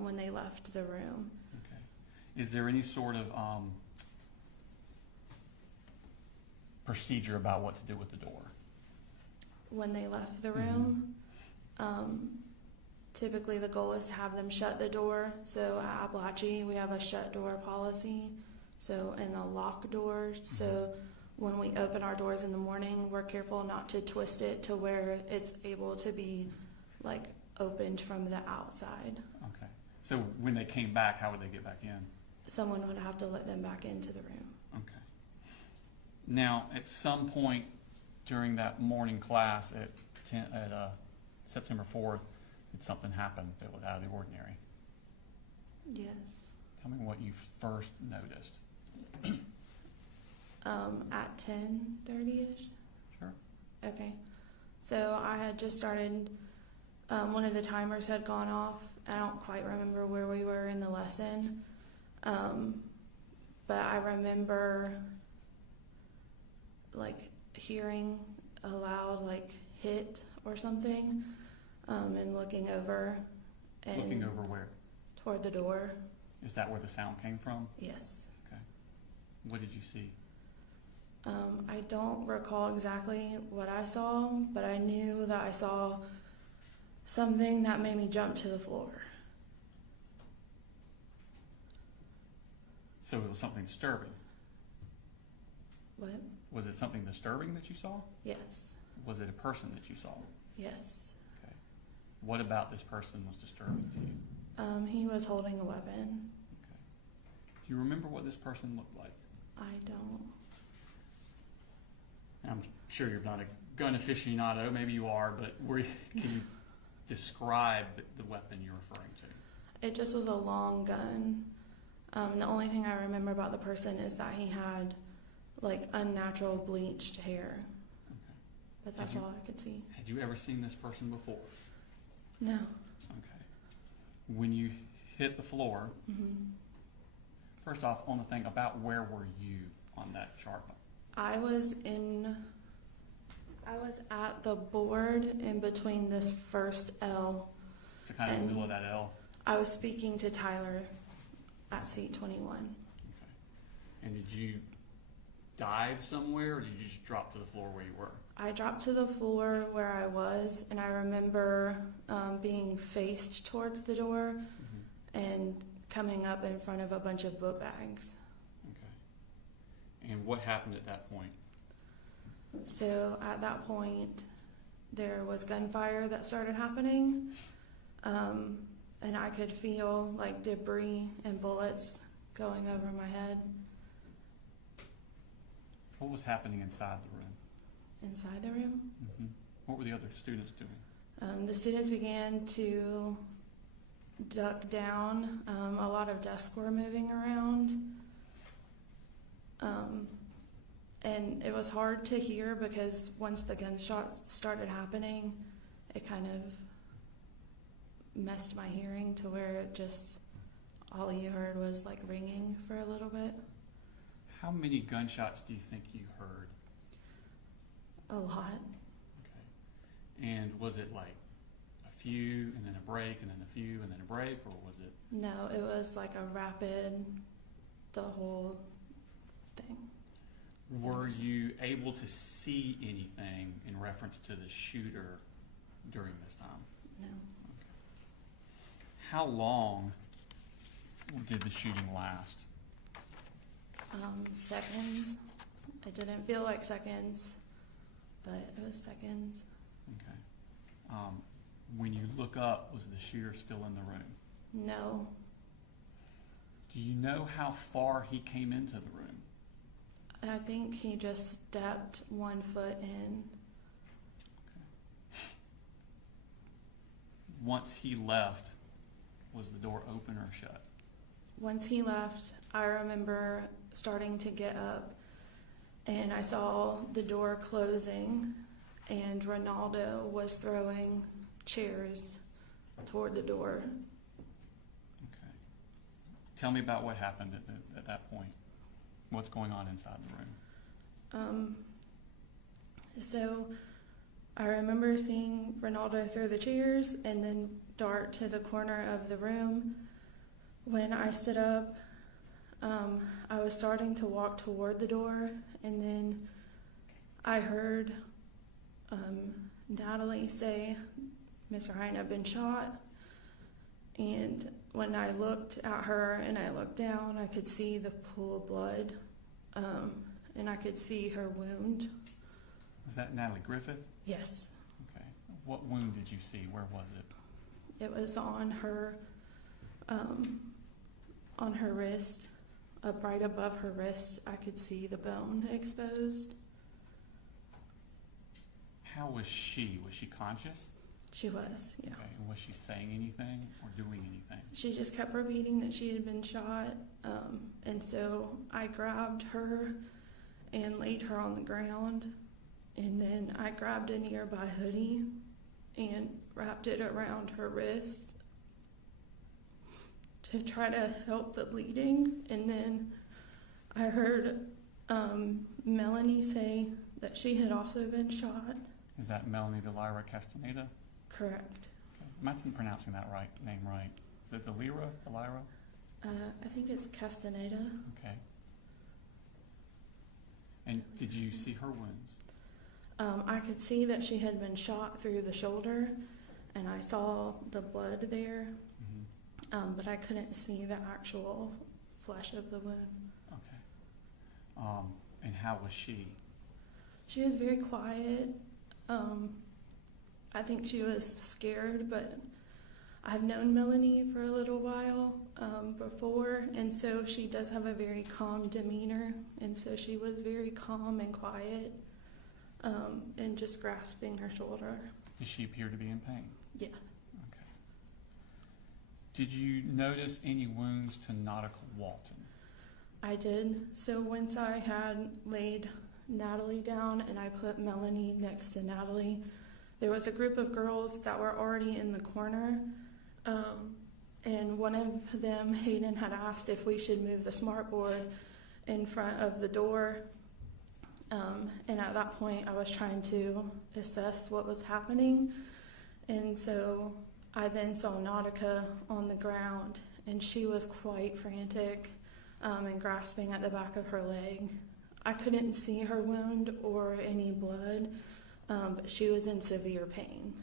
when they left the room. Okay. Is there any sort of procedure about what to do with the door? When they left the room, typically the goal is to have them shut the door. So at Apalachee, we have a shut door policy, and a lock door. So when we open our doors in the morning, we're careful not to twist it to where it's able to be like opened from the outside. Okay. So when they came back, how would they get back in? Someone would have to let them back into the room. Okay. Now, at some point during that morning class at September 4th, did something happen that was out of the ordinary? Yes. Tell me what you first noticed. At 10:30ish. Sure. Okay. So I had just started, one of the timers had gone off. I don't quite remember where we were in the lesson. But I remember like hearing a loud like hit or something, and looking over. And Looking over where? Toward the door. Is that where the sound came from? Yes. Okay. What did you see? I don't recall exactly what I saw, but I knew that I saw something that made me jump to the floor. So it was something disturbing. What? Was it something disturbing that you saw? Yes. Was it a person that you saw? Yes. Okay. What about this person was disturbing to you? He was holding a weapon. Okay. Do you remember what this person looked like? I don't. I'm sure you're not a gun aficionado, maybe you are, but can you describe the weapon you're referring to? It just was a long gun. The only thing I remember about the person is that he had like unnatural bleached hair. Okay. But that's all I could see. Had you ever seen this person before? No. Okay. When you hit the floor, first off, on the thing about where were you on that chart? I was at the board in between this first L. So kind of in the middle of that L? I was speaking to Tyler at seat 21. Okay. And did you dive somewhere, or did you just drop to the floor where you were? I dropped to the floor where I was, and I remember being faced towards the door and coming up in front of a bunch of book bags. Okay. And what happened at that point? So at that point, there was gunfire that started happening, and I could feel like debris and bullets going over my head. What was happening inside the room? Inside the room? What were the other students doing? The students began to duck down. A lot of desks were moving around. And it was hard to hear because once the gunshots started happening, it kind of messed my hearing to where it just, all you heard was like ringing for a little bit. How many gunshots do you think you heard? A lot. Okay. And was it like a few and then a break and then a few and then a break, or was it? No, it was like a rapid, the whole thing. Were you able to see anything in reference to the shooter during this time? No. Okay. How long did the shooting last? Seconds. It didn't feel like seconds, but it was seconds. Okay. When you look up, was the shooter still in the room? No. Do you know how far he came into the room? I think he just stepped 1 foot in. Okay. Once he left, was the door open or shut? Once he left, I remember starting to get up, and I saw the door closing, and Ronaldo was throwing chairs toward the door. Okay. Tell me about what happened at that point. What's going on inside the room? So I remember seeing Ronaldo throw the chairs and then dart to the corner of the room. When I stood up, I was starting to walk toward the door, and then I heard Natalie say, "Mr. Hine, I've been shot." And when I looked at her and I looked down, I could see the pool of blood, and I could see her wound. Was that Natalie Griffith? Yes. Okay. What wound did you see? Where was it? It was on her wrist, up right above her wrist. I could see the bone exposed. How was she? Was she conscious? She was, yeah. Okay. And was she saying anything or doing anything? She just kept repeating that she had been shot, and so I grabbed her and laid her on the ground, and then I grabbed a nearby hoodie and wrapped it around her wrist to try to help the bleeding. And then I heard Melanie say that she had also been shot. Is that Melanie Delira Castaneda? Correct. Okay. Am I pronouncing that name right? Is it Delira? I think it's Castaneda. Okay. And did you see her wounds? I could see that she had been shot through the shoulder, and I saw the blood there, but I couldn't see the actual flesh of the wound. Okay. And how was she? She was very quiet. I think she was scared, but I've known Melanie for a little while before, and so she does have a very calm demeanor, and so she was very calm and quiet, and just grasping her shoulder. Did she appear to be in pain? Yeah. Okay. Did you notice any wounds to Nautica Walton? I did. So once I had laid Natalie down and I put Melanie next to Natalie, there was a group of girls that were already in the corner, and one of them, Hayden, had asked if we should move the smartboard in front of the door, and at that point I was trying to assess what was happening, and so I then saw Nautica on the ground, and she was quite frantic and grasping at the back of her leg. I couldn't see her wound or any blood, but she was in severe pain.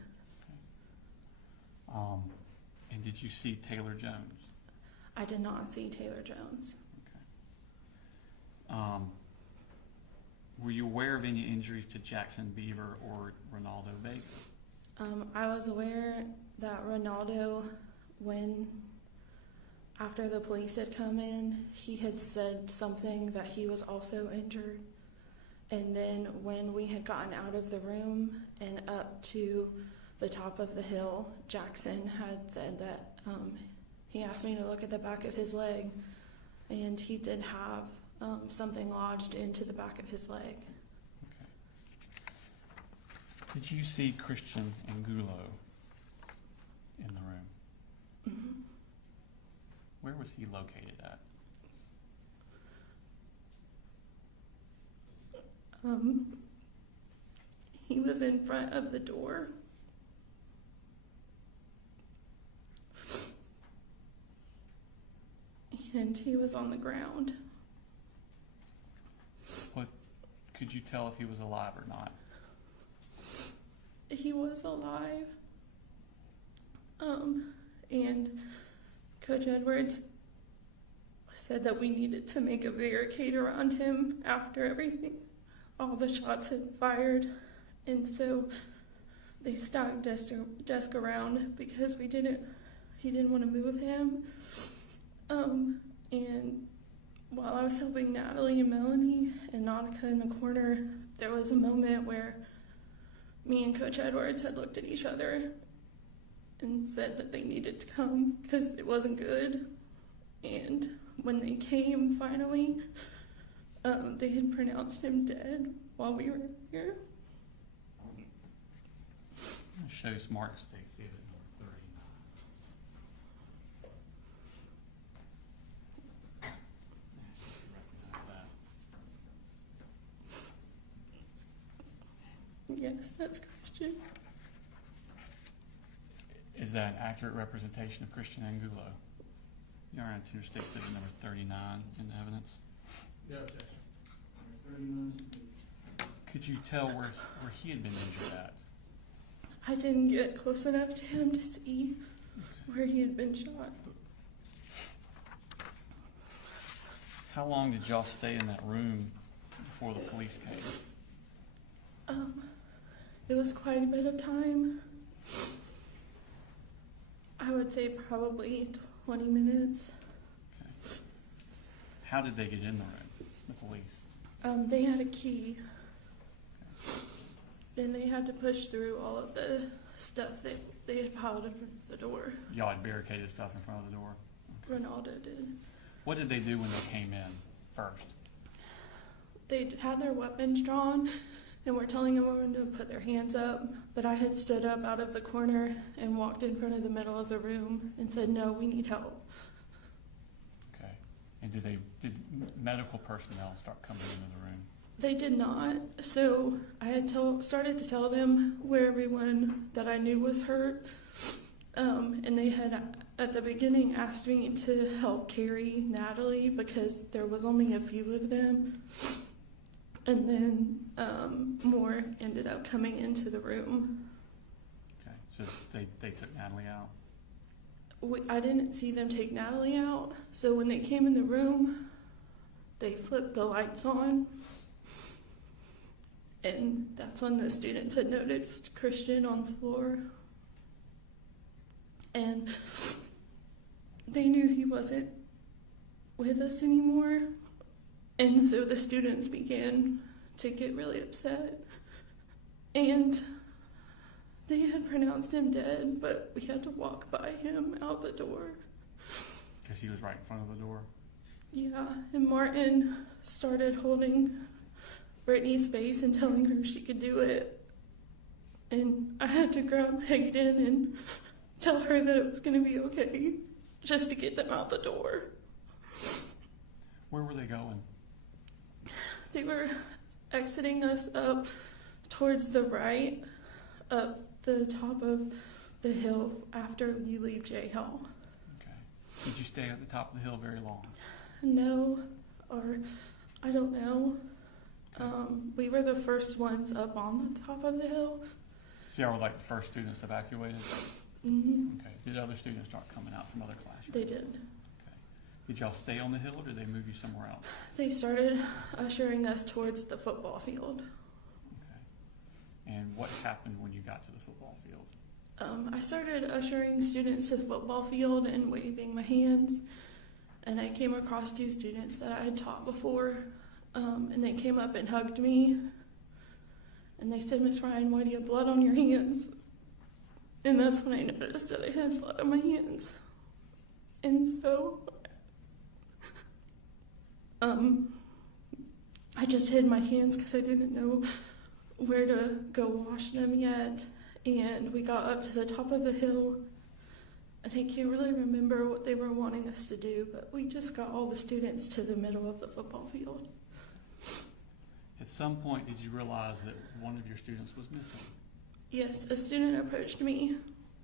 And did you see Taylor Jones? I did not see Taylor Jones. Okay. Were you aware of any injuries to Jackson Beaver or Ronaldo Vega? I was aware that Ronaldo, after the police had come in, he had said something that he was also injured. And then when we had gotten out of the room and up to the top of the hill, Jackson had said that he asked me to look at the back of his leg, and he did have something lodged into the back of his leg. Okay. Did you see Christian Angulo in the room? Mm-hmm. Where was he located at? He was in front of the door. And he was on the ground. What could you tell if he was alive or not? He was alive. And Coach Edwards said that we needed to make a barricade around him after everything, all the shots had fired. And so they stacked desk around because he didn't want to move him. And while I was helping Natalie and Melanie and Nautica in the corner, there was a moment where me and Coach Edwards had looked at each other and said that they needed to come because it wasn't good. And when they came finally, they had pronounced him dead while we were here. It shows Mark Stacy at number 39. Yes, that's Christian. Is that an accurate representation of Christian Angulo? You're on Interstate City number 39 in the evidence. Yeah, objection. 39. Could you tell where he had been injured at? I didn't get close enough to him to see where he had been shot. How long did y'all stay in that room before the police came? It was quite a bit of time. I would say probably 20 minutes. Okay. How did they get in the room, the police? They had a key. Then they had to push through all of the stuff that they had piled in front of the door. Y'all had barricaded stuff in front of the door? Ronaldo did. What did they do when they came in first? They had their weapons drawn and were telling them to put their hands up, but I had stood up out of the corner and walked in front of the middle of the room and said, no, we need help. Okay. And did medical personnel start coming into the room? They did not. So I had started to tell them where everyone that I knew was hurt. And they had, at the beginning, asked me to help carry Natalie because there was only a few of them. And then more ended up coming into the room. Okay, so they took Natalie out? I didn't see them take Natalie out. So when they came in the room, they flipped the lights on. And that's when the students had noticed Christian on the floor. And they knew he wasn't with us anymore. And so the students began to get really upset. And they had pronounced him dead, but we had to walk by him out the door. Because he was right in front of the door? Yeah, and Martin started holding Brittany's face and telling her she could do it. And I had to grab Hayden and tell her that it was going to be okay, just to get them out the door. Where were they going? They were exiting us up towards the right, up the top of the hill after you leave J Hall. Okay. Did you stay at the top of the hill very long? No, or I don't know. We were the first ones up on the top of the hill. So y'all were like the first students evacuated? Mm-hmm. Okay. Did other students start coming out from other classrooms? They did. Okay. Did y'all stay on the hill or did they move you somewhere else? They started ushering us towards the football field. Okay. And what happened when you got to the football field? I started ushering students to the football field and waving my hands. And I came across two students that I had taught before. And they came up and hugged me. And they said, Miss Ryan, why do you have blood on your hands? And that's when I noticed that I had blood on my hands. And so, I just hid my hands because I didn't know where to go wash them yet. And we got up to the top of the hill. And I can't really remember what they were wanting us to do, but we just got all the students to the middle of the football field. At some point, did you realize that one of your students was missing? Yes, a student approached me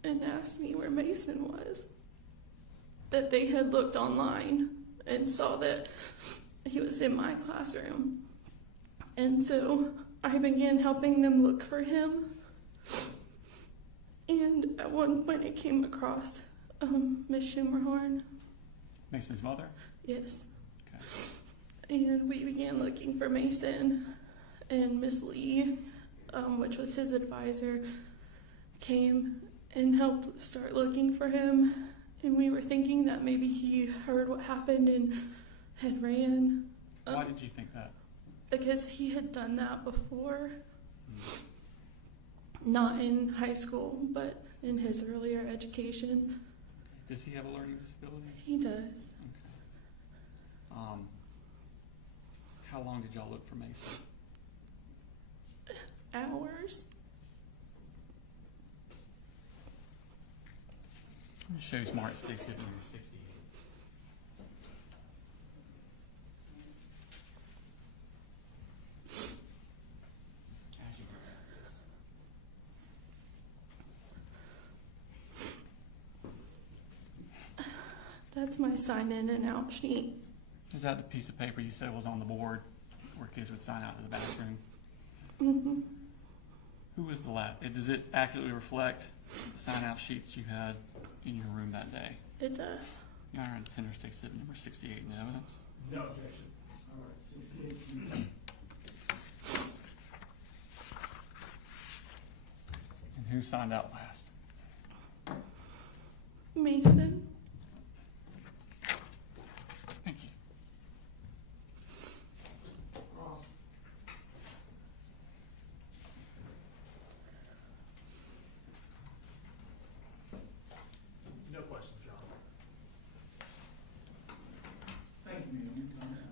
and asked me where Mason was. That they had looked online and saw that he was in my classroom. And so I began helping them look for him. And at one point I came across Miss Schumerhorn. Mason's mother? Yes. Okay. And we began looking for Mason, and Miss Lee, which was his advisor, came and helped start looking for him. And we were thinking that maybe he heard what happened and had ran. Why did you think that? Because he had done that before. Not in high school, but in his earlier education. Does he have a learning disability? He does. Okay. How long did y'all look for Mason? Hours. It shows Mark Stay 70 to 68. As you realize this. That's my sign in and out sheet. Is that the piece of paper you said was on the board where kids would sign out to the bathroom? Mm-hmm. Who was the last? Does it accurately reflect the sign out sheets you had? in your room that day? It does. Your Honor, defender takes exhibit number 68 in evidence. No objection. All right, 68. And who signed out last? Mason. Thank you. No questions, Your Honor. Thank you, ma'am. You've done that.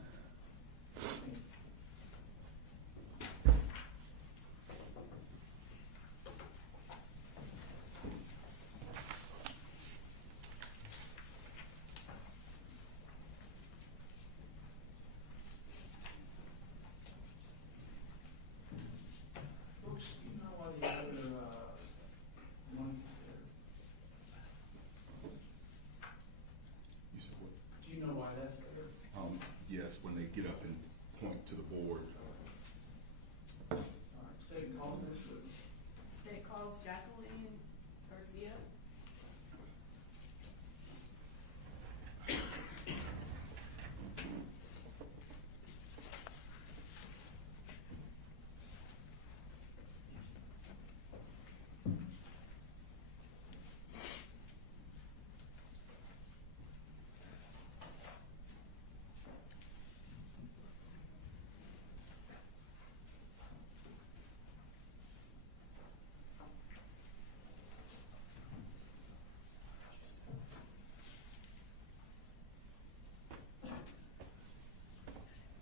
Folks, do you know why the other monkey's there? You said what? Do you know why that's there? Yes, when they get up and point to the board. All right, state and calls next witness. State calls Jacqueline Garcia.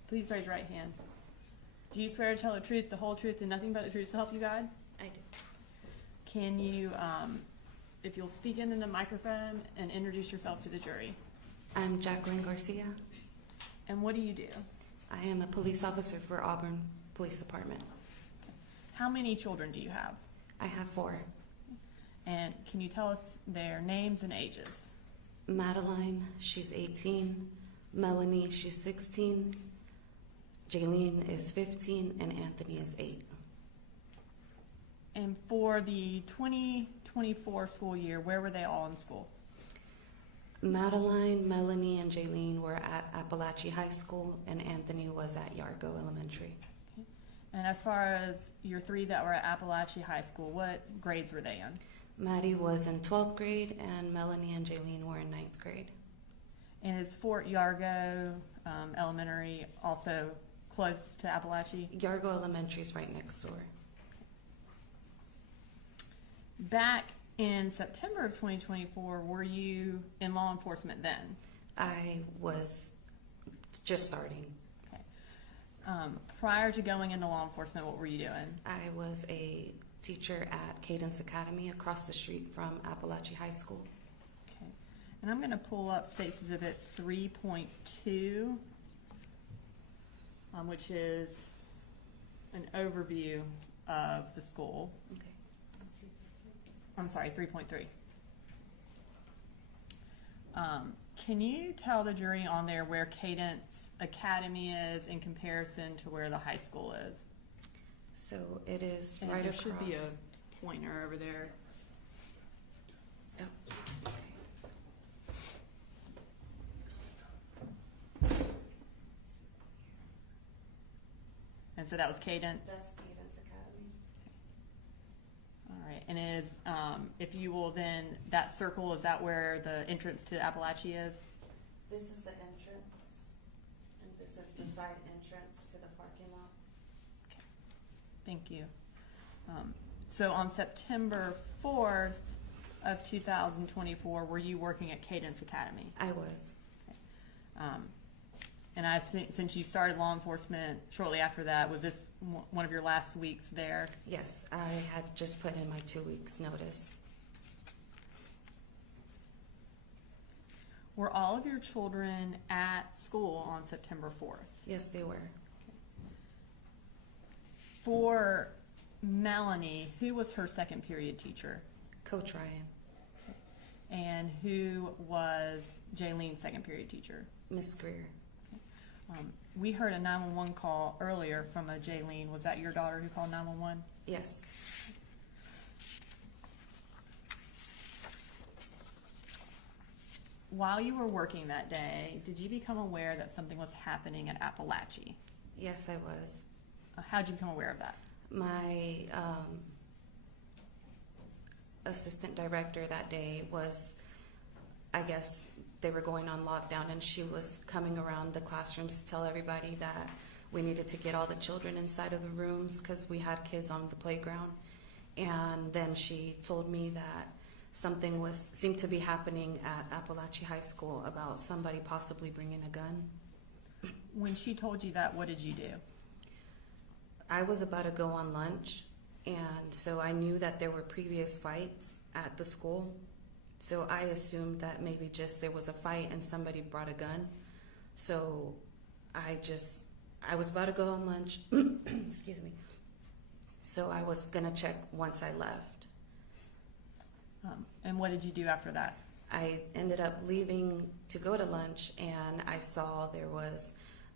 Please raise your right hand. Do you swear to tell the truth, the whole truth, and nothing but the truth to help you God? I do. Can you, if you'll speak into the microphone and introduce yourself to the jury? I'm Jacqueline Garcia. And what do you do? I am a police officer for Auburn Police Department. How many children do you have? I have 4. And can you tell us their names and ages? Madeline, she's 18. Melanie, she's 16. Jaylene is 15, and Anthony is 8. And for the 2024 school year, where were they all in school? Madeline, Melanie, and Jaylene were at Apalachee High School, and Anthony was at Yargo Elementary. Okay. And as far as your 3 that were at Apalachee High School, what grades were they in? Maddie was in 12th grade, and Melanie and Jaylene were in 9th grade. And is Fort Yargo Elementary also close to Apalachee? Yargo Elementary is right next door. Back in September of 2024, were you in law enforcement then? I was just starting. Okay. Prior to going into law enforcement, what were you doing? I was a teacher at Cadence Academy across the street from Apalachee High School. Okay. And I'm going to pull up State's Exhibit 3.2, which is an overview of the school. Okay. I'm sorry, 3.3. Can you tell the jury on there where Cadence Academy is in comparison to where the high school is? So it is And right there across. should be a pointer over there. Oh. And so that was Cadence? That's Cadence Academy. All right, and is, if you will then, that circle, is that where the entrance to Apalachee is? This is the entrance, and this is the side entrance to the parking lot. Okay. Thank you. So on September 4th of 2024, were you working at Cadence Academy? I was. Okay. And I think since you started law enforcement shortly after that, was this one of your last weeks there? Yes, I had just put in my 2 weeks notice. Were all of your children at school on September 4th? Yes, they were. For Melanie, who was her second period teacher? Coach Ryan. And who was Jaylene's second period teacher? Miss Greer. We heard a 911 call earlier from a Jaylene. Was that your daughter who called 911? Yes. While you were working that day, did you become aware that something was happening at Apalachee? Yes, I was. How did you become aware of that? My assistant director that day was, I guess they were going on lockdown, and she was coming around the classrooms to tell everybody that we needed to get all the children inside of the rooms because we had kids on the playground. And then she told me that something seemed to be happening at Apalachee High School about somebody possibly bringing a gun. When she told you that, what did you do? I was about to go on lunch, and so I knew that there were previous fights at the school. So I assumed that maybe just there was a fight and somebody brought a gun. So I was about to go on lunch, excuse me. So I was gonna check once I left. And what did you do after that? I ended up leaving to go to lunch, and I saw there was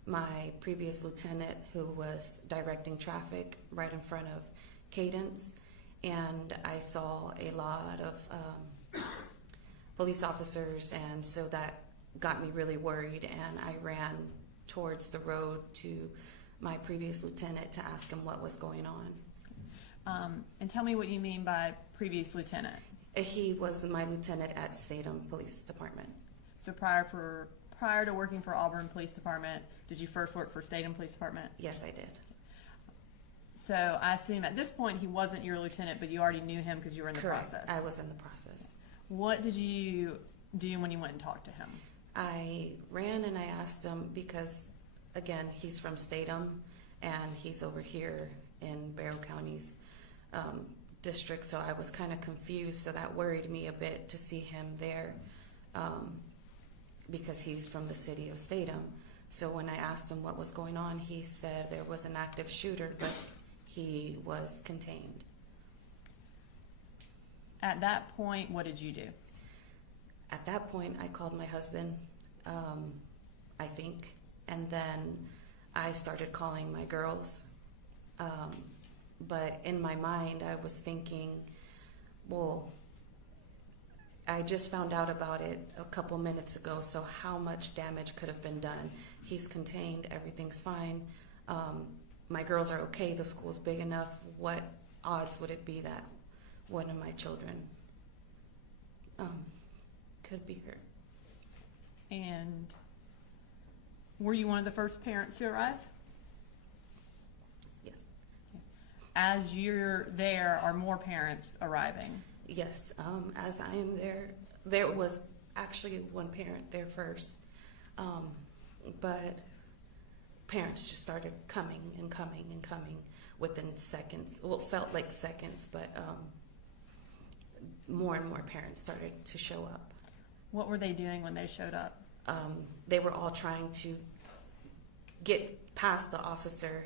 my previous lieutenant who was directing traffic right in front of Cadence, and I saw a lot of police officers, and so that got me really worried, and I ran towards the road to my previous lieutenant to ask him what was going on. And tell me what you mean by previous lieutenant. He was my lieutenant at Statham Police Department. So prior to working for Auburn Police Department, did you first work for Statham Police Department? Yes, I did. So I assume at this point he wasn't your lieutenant, but you already knew him because you were in the Correct. process. I was in the process. What did you do when you went and talked to him? I ran and I asked him because, again, he's from Statham and he's over here in Barrow County's district, so I was kind of confused, so that worried me a bit to see him there because he's from the city of Statham. So when I asked him what was going on, he said there was an active shooter, but he was contained. At that point, what did you do? At that point, I called my husband, I think, and then I started calling my girls. But in my mind, I was thinking, well, I just found out about it a couple minutes ago, so how much damage could have been done? He's contained, everything's fine. My girls are okay, the school's big enough. What odds would it be that one of my children could be hurt? And were you one of the first parents to arrive? Yes. As you're there, are more parents arriving? Yes, as I am there was actually one parent there first, but parents just started coming and coming and coming within seconds. Well, it felt like seconds, but more and more parents started to show up. What were they doing when they showed up? They were all trying to get past the officer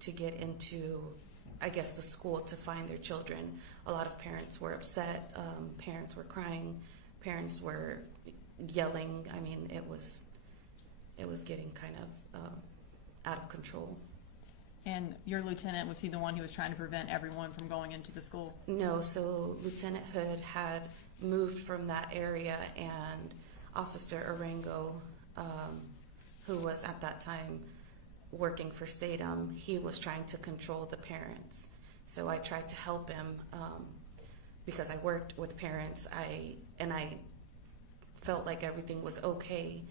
to get into, I guess, the school to find their children. A lot of parents were upset. Parents were crying. Parents were yelling. I mean, it was getting kind of out of control. And your lieutenant, was he the one who was trying to prevent everyone from going into the school? No, so Lieutenant Hood had moved from that area, and Officer Arango, who was at that time working for Statham, he was trying to control the parents. So I tried to help him because I worked with parents. I felt like everything was okay.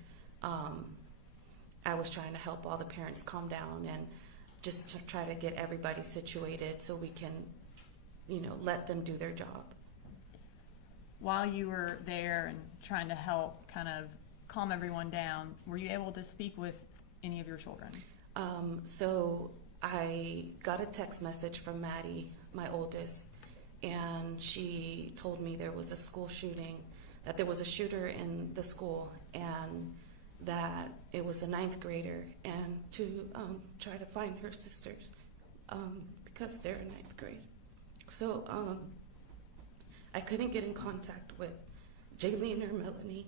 I was trying to help all the parents calm down and just to try to get everybody situated so we can, let them do their job. While you were there and trying to help kind of calm everyone down, were you able to speak with any of your children? So I got a text message from Maddie, my oldest, and she told me there was a school shooting, that there was a shooter in the school, and that it was a 9th grader, and to try to find her sisters because they're in 9th grade. So I couldn't get in contact with Jaylene or Melanie,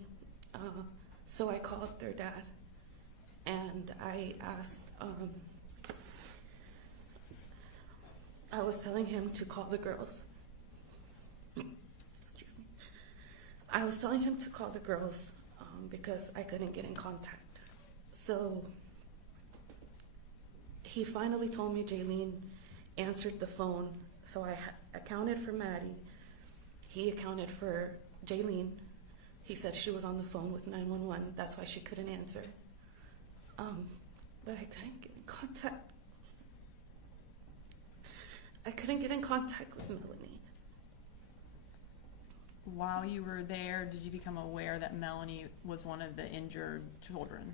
so I called their dad, and I asked, I was telling him to call the girls. Excuse me. I was telling him to call the girls because I couldn't get in contact. So he finally told me Jaylene answered the phone. So I accounted for Maddie. He accounted for Jaylene. He said she was on the phone with 911. That's why she couldn't answer. But I couldn't get in contact. I couldn't get in contact with Melanie. While you were there, did you become aware that Melanie was one of the injured children?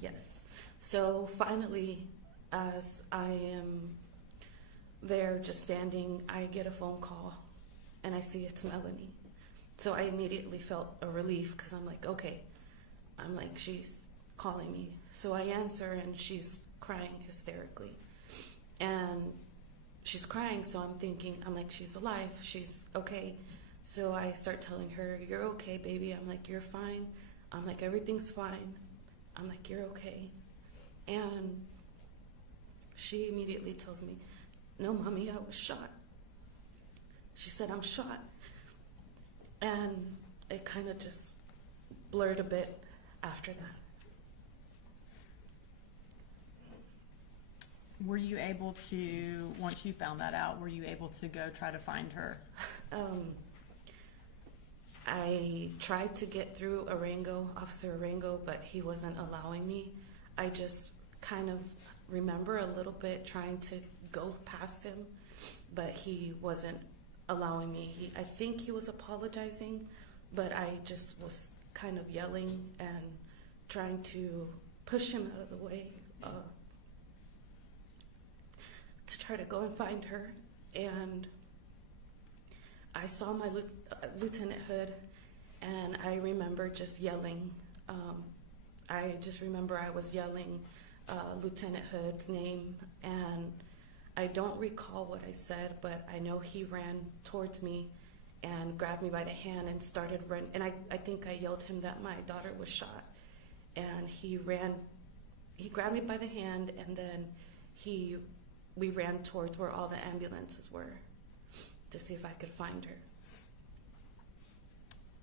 Yes. So finally, as I am there just standing, I get a phone call and I see it's Melanie. So I immediately felt a relief because I'm like, okay. I'm like, she's calling me. So I answer and she's crying hysterically. And she's crying, so I'm thinking, I'm like, she's alive, she's okay. So I start telling her, you're okay, baby. I'm like, you're fine. I'm like, everything's fine. I'm like, you're okay. And she immediately tells me, no, Mommy, I was shot. She said, I'm shot. And it kind of just blurred a bit after that. Were you able to, once you found that out, were you able to go try to find her? I tried to get through Officer Arango, but he wasn't allowing me. I just kind of remember a little bit trying to go past him, but he wasn't allowing me. I think he was apologizing, but I just was kind of yelling and trying to push him out of the way to try to go and find her. And I saw my Lieutenant Hood, and I remember just yelling. I just remember I was yelling Lieutenant Hood's name, and I don't recall what I said, but I know he ran towards me and grabbed me by the hand and started running. And I think I yelled him that my daughter was shot. And he grabbed me by the hand, and then we ran towards where all the ambulances were to see if I could find her.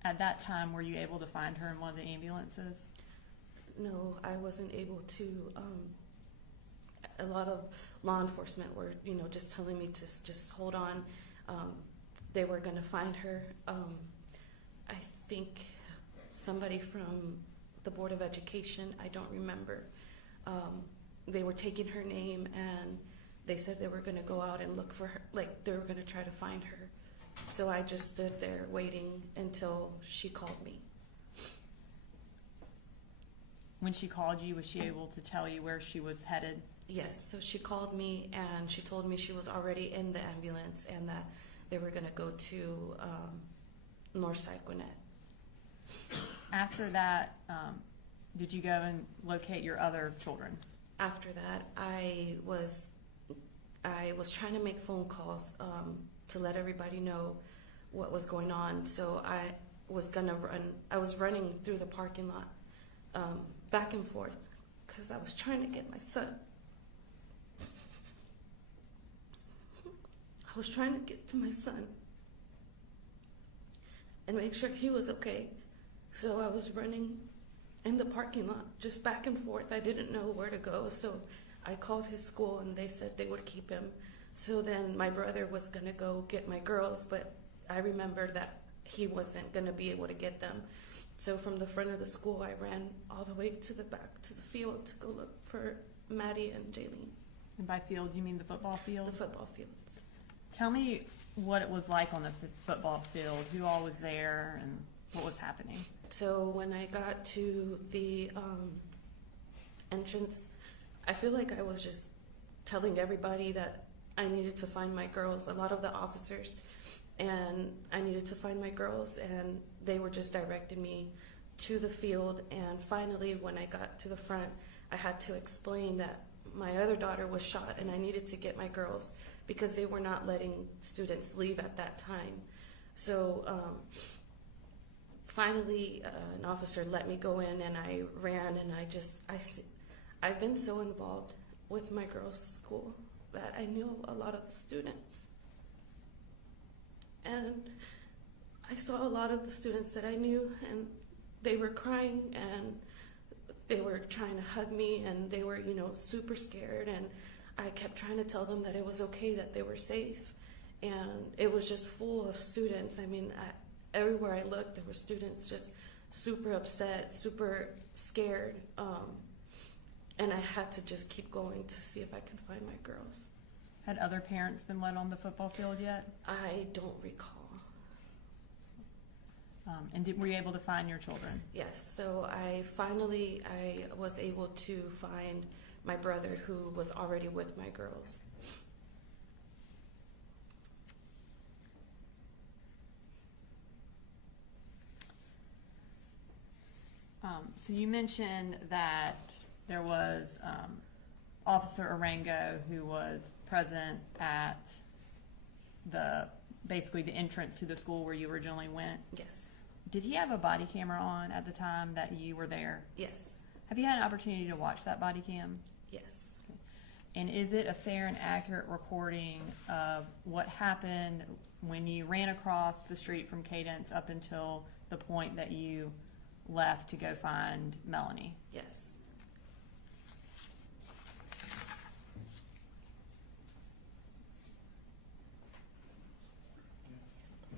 At that time, were you able to find her in one of the ambulances? No, I wasn't able to. A lot of law enforcement were, just telling me to just hold on. They were going to find her. I think somebody from the Board of Education, I don't remember, they were taking her name, and they said they were going to go out and look for her, like they were going to try to find her. So I just stood there waiting until she called me. When she called you, was she able to tell you where she was headed? Yes, so she called me and she told me she was already in the ambulance and that they were going to go to Northside Gwinnett. After that, did you go and locate your other children? After that, I was trying to make phone calls to let everybody know what was going on. So I was running through the parking lot back and forth because I was trying to get my son. I was trying to get to my son and make sure he was okay. So I was running in the parking lot, just back and forth. I didn't know where to go, so I called his school and they said they would keep him. So then my brother was gonna go get my girls, but I remembered that he wasn't gonna be able to get them. So from the front of the school, I ran all the way to the back to the field to go look for Maddie and Jaylene. And by field, you mean the football field? The football fields. Tell me what it was like on the football field, who all was there, and what was happening. So when I got to the entrance, I feel like I was just telling everybody that I needed to find my girls, a lot of the officers, and I needed to find my girls, and they were just directing me to the field. And finally, when I got to the front, I had to explain that my other daughter was shot and I needed to get my girls because they were not letting students leave at that time. So finally, an officer let me go in, and I ran, and I've been so involved with my girls' school that I knew a lot of the students. And I saw a lot of the students that I knew, and they were crying and they were trying to hug me and they were, you know, super scared, and I kept trying to tell them that it was okay, that they were safe, and it was just full of students. I mean, everywhere I looked, there were students just super upset, super scared, and I had to just keep going to see if I could find my girls. Had other parents been let on the football field yet? I don't recall. Were you able to find your children? Yes, so I was able to find my brother, who was already with my girls. So you mentioned that there was Officer Arango who was present at basically the entrance to the school where you originally went. Yes. Did he have a body camera on at the time that you were there? Yes. Have you had an opportunity to watch that body cam? Yes. Okay. And is it a fair and accurate recording of what happened when you ran across the street from Cadence up until the point that you left to go find Melanie? Yes.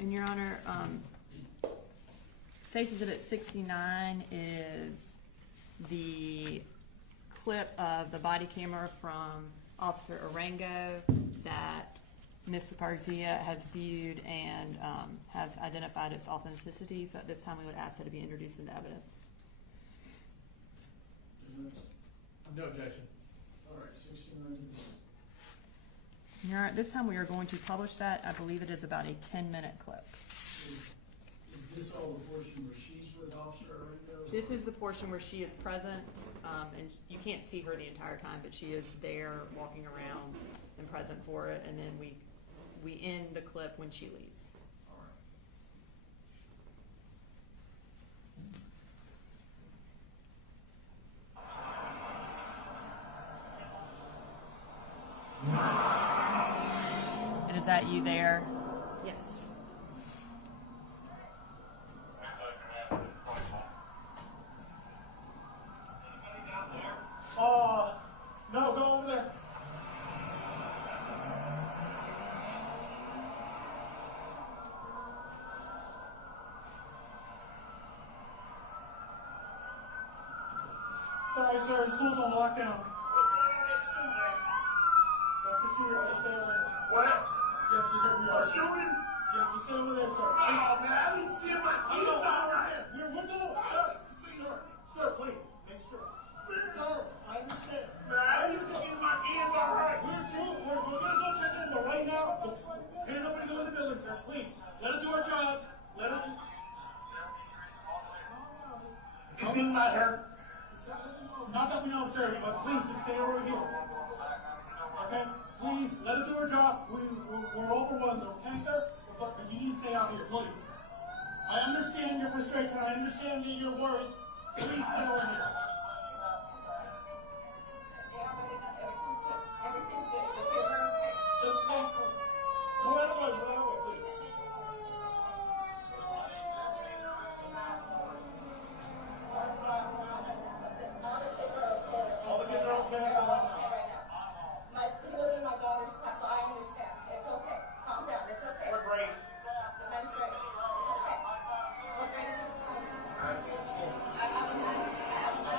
And Your Honor, Stacy said at 69 is the clip of the body camera from Officer Arango that Ms. Garcia has viewed and has identified its authenticity. So at this time we would ask that it be introduced into evidence. No objection. All right, 69. Your Honor, at this time we are going to publish that. I believe it is about a 10-minute clip. Is this all the portion where she's with Officer Arango? This is the portion where she is present, and you can't see her the entire time, but she is there walking around and present for it, and then we end the clip when she leaves. And is that you there? Yes. No, go over there. Sorry, sir, the school's on lockdown. What? Yes, you're here. We are. A shooting? Yeah, just stay over there, sir. Oh, man, I need to see if my kids all right. We're doing Sir, please, make sure. Sir, I understand. Man, I need to see if my kids all right. We're going to go check in, but right now, can't nobody go in the building, sir. Please, let us do our job. Let us. Is he not hurt? Not that we know, sir, but please just stay over here. Okay? Please, let us do our job. We're overwhelmed, okay, sir? But you need to stay out here, please. I understand your frustration. I understand that you're worried. Please stay over here. Just go out of the way, please. All the kids are okay. He was in my daughter's class, so I understand. It's okay. Calm down. It's okay. What grade? The 9th grade. It's okay. What grade is it? I haven't had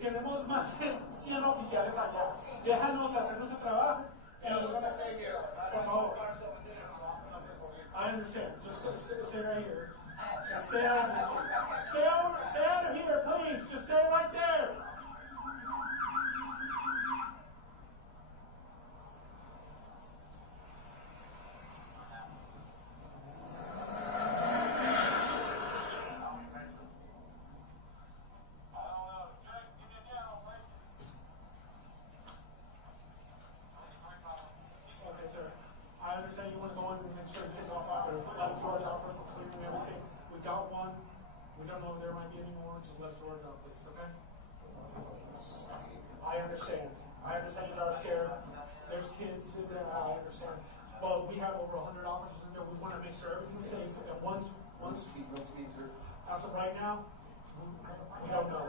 tenemos más de 100 oficiales allá. Déjanos hacer nuestro trabajo. Por favor. I understand. Just stay right here. Stay out of here, please. Just stay right there. I understand you guys are scared. There's kids in there, I understand. But we have over 100 officers in there. We want to make sure everything's safe. And once as of right now, we don't know.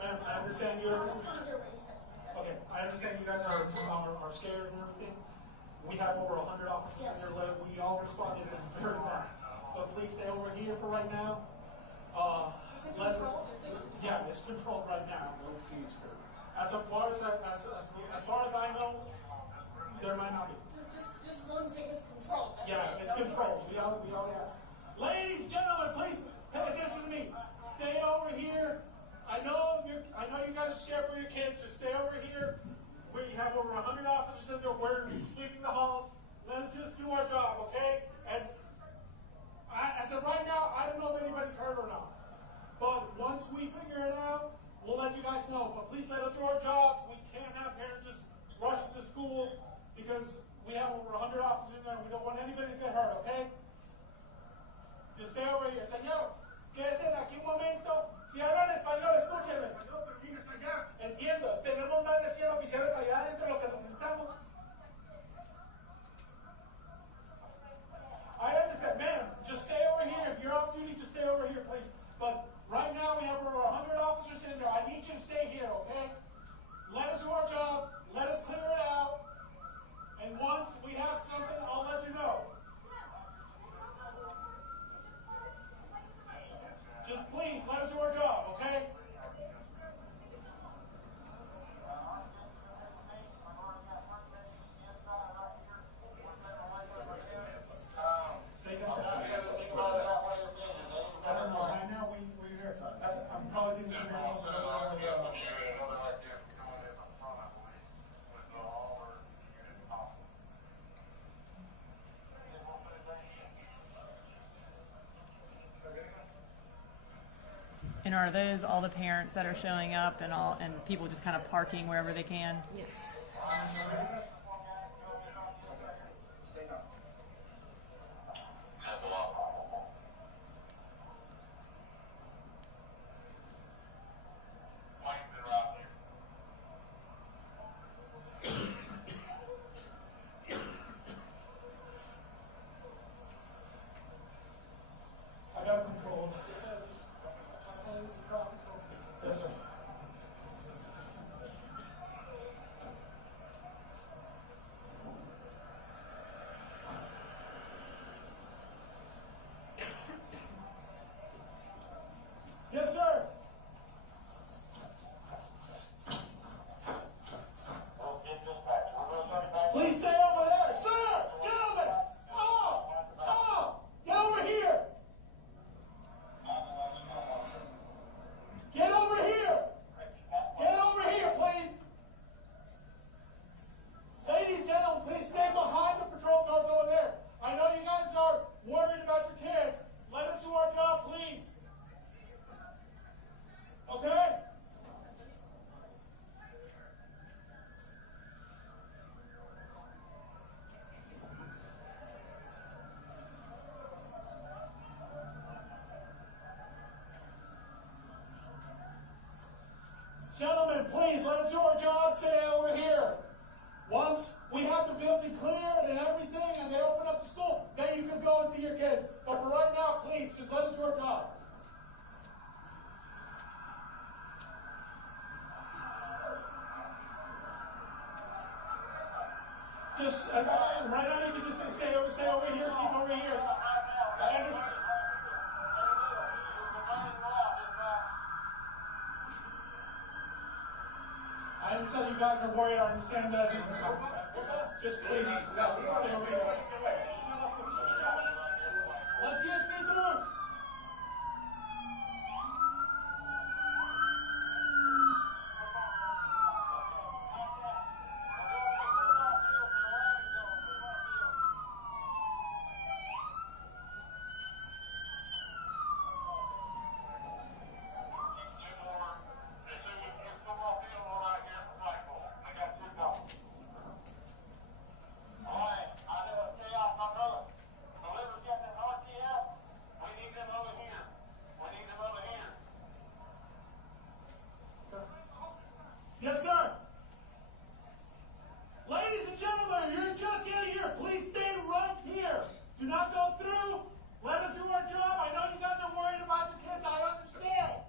Ma'am, I understand you're. Okay, I understand you guys are scared and everything. We have over 100 officers in there. We all responded very fast. But please stay over here for right now. Yeah, it's controlled right now. As far as I know, there might not be. Just as long as it gets controlled. Yeah, it's controlled. We already have. Ladies, gentlemen, please pay attention to me. Stay over here. I know you guys are scared for your kids. Just stay over here. We have over 100 officers in there. We're sweeping the halls. Let's just do our job, okay? As of right now, I don't know if anybody's hurt or not. But once we figure it out, we'll let you guys know. But please let us do our jobs. We can't have parents just rushing to school because we have over 100 officers in there and we don't want anybody to get hurt, okay? Just stay over here. Señor, quédese aquí un momento. Si hablan español, escúchenme. Entiendo. Tenemos más de 100 oficiales allá adentro, lo que necesitamos. I understand. Ma'am, just stay over here. If you're off duty, just stay over here, please. But right now, we have over 100 officers in there. I need you to stay here, okay? Let us do our job. Let us clear it out. And once we have something, I'll let you know. Just please, let us do our job, okay? I'm probably going to be And are those all the parents that are showing up and people just kind of parking wherever they can? Yes. I got it controlled. Yes, sir. Yes, sir. Please stay over there. Sir, gentlemen. Get over here. Get over here. Get over here, please. Ladies, gentlemen, please stay behind the patrol cars over there. I know you guys are worried about your kids. Let us do our job, please. Okay? Gentlemen, please let us do our job. Stay over here. Once we have the building cleared and everything and they open up the school, then you can go and see your kids. But for right now, please, just let us do our job. Just, right now you can just stay over here, keep over here. I understand. I understand you guys are worried. I understand that. Just please stay over here. Let's get through. Yes, sir. Ladies and gentlemen, you're just getting here. Please stay right here. Do not go through. Let us do our job. I know you guys are worried about your kids. I understand.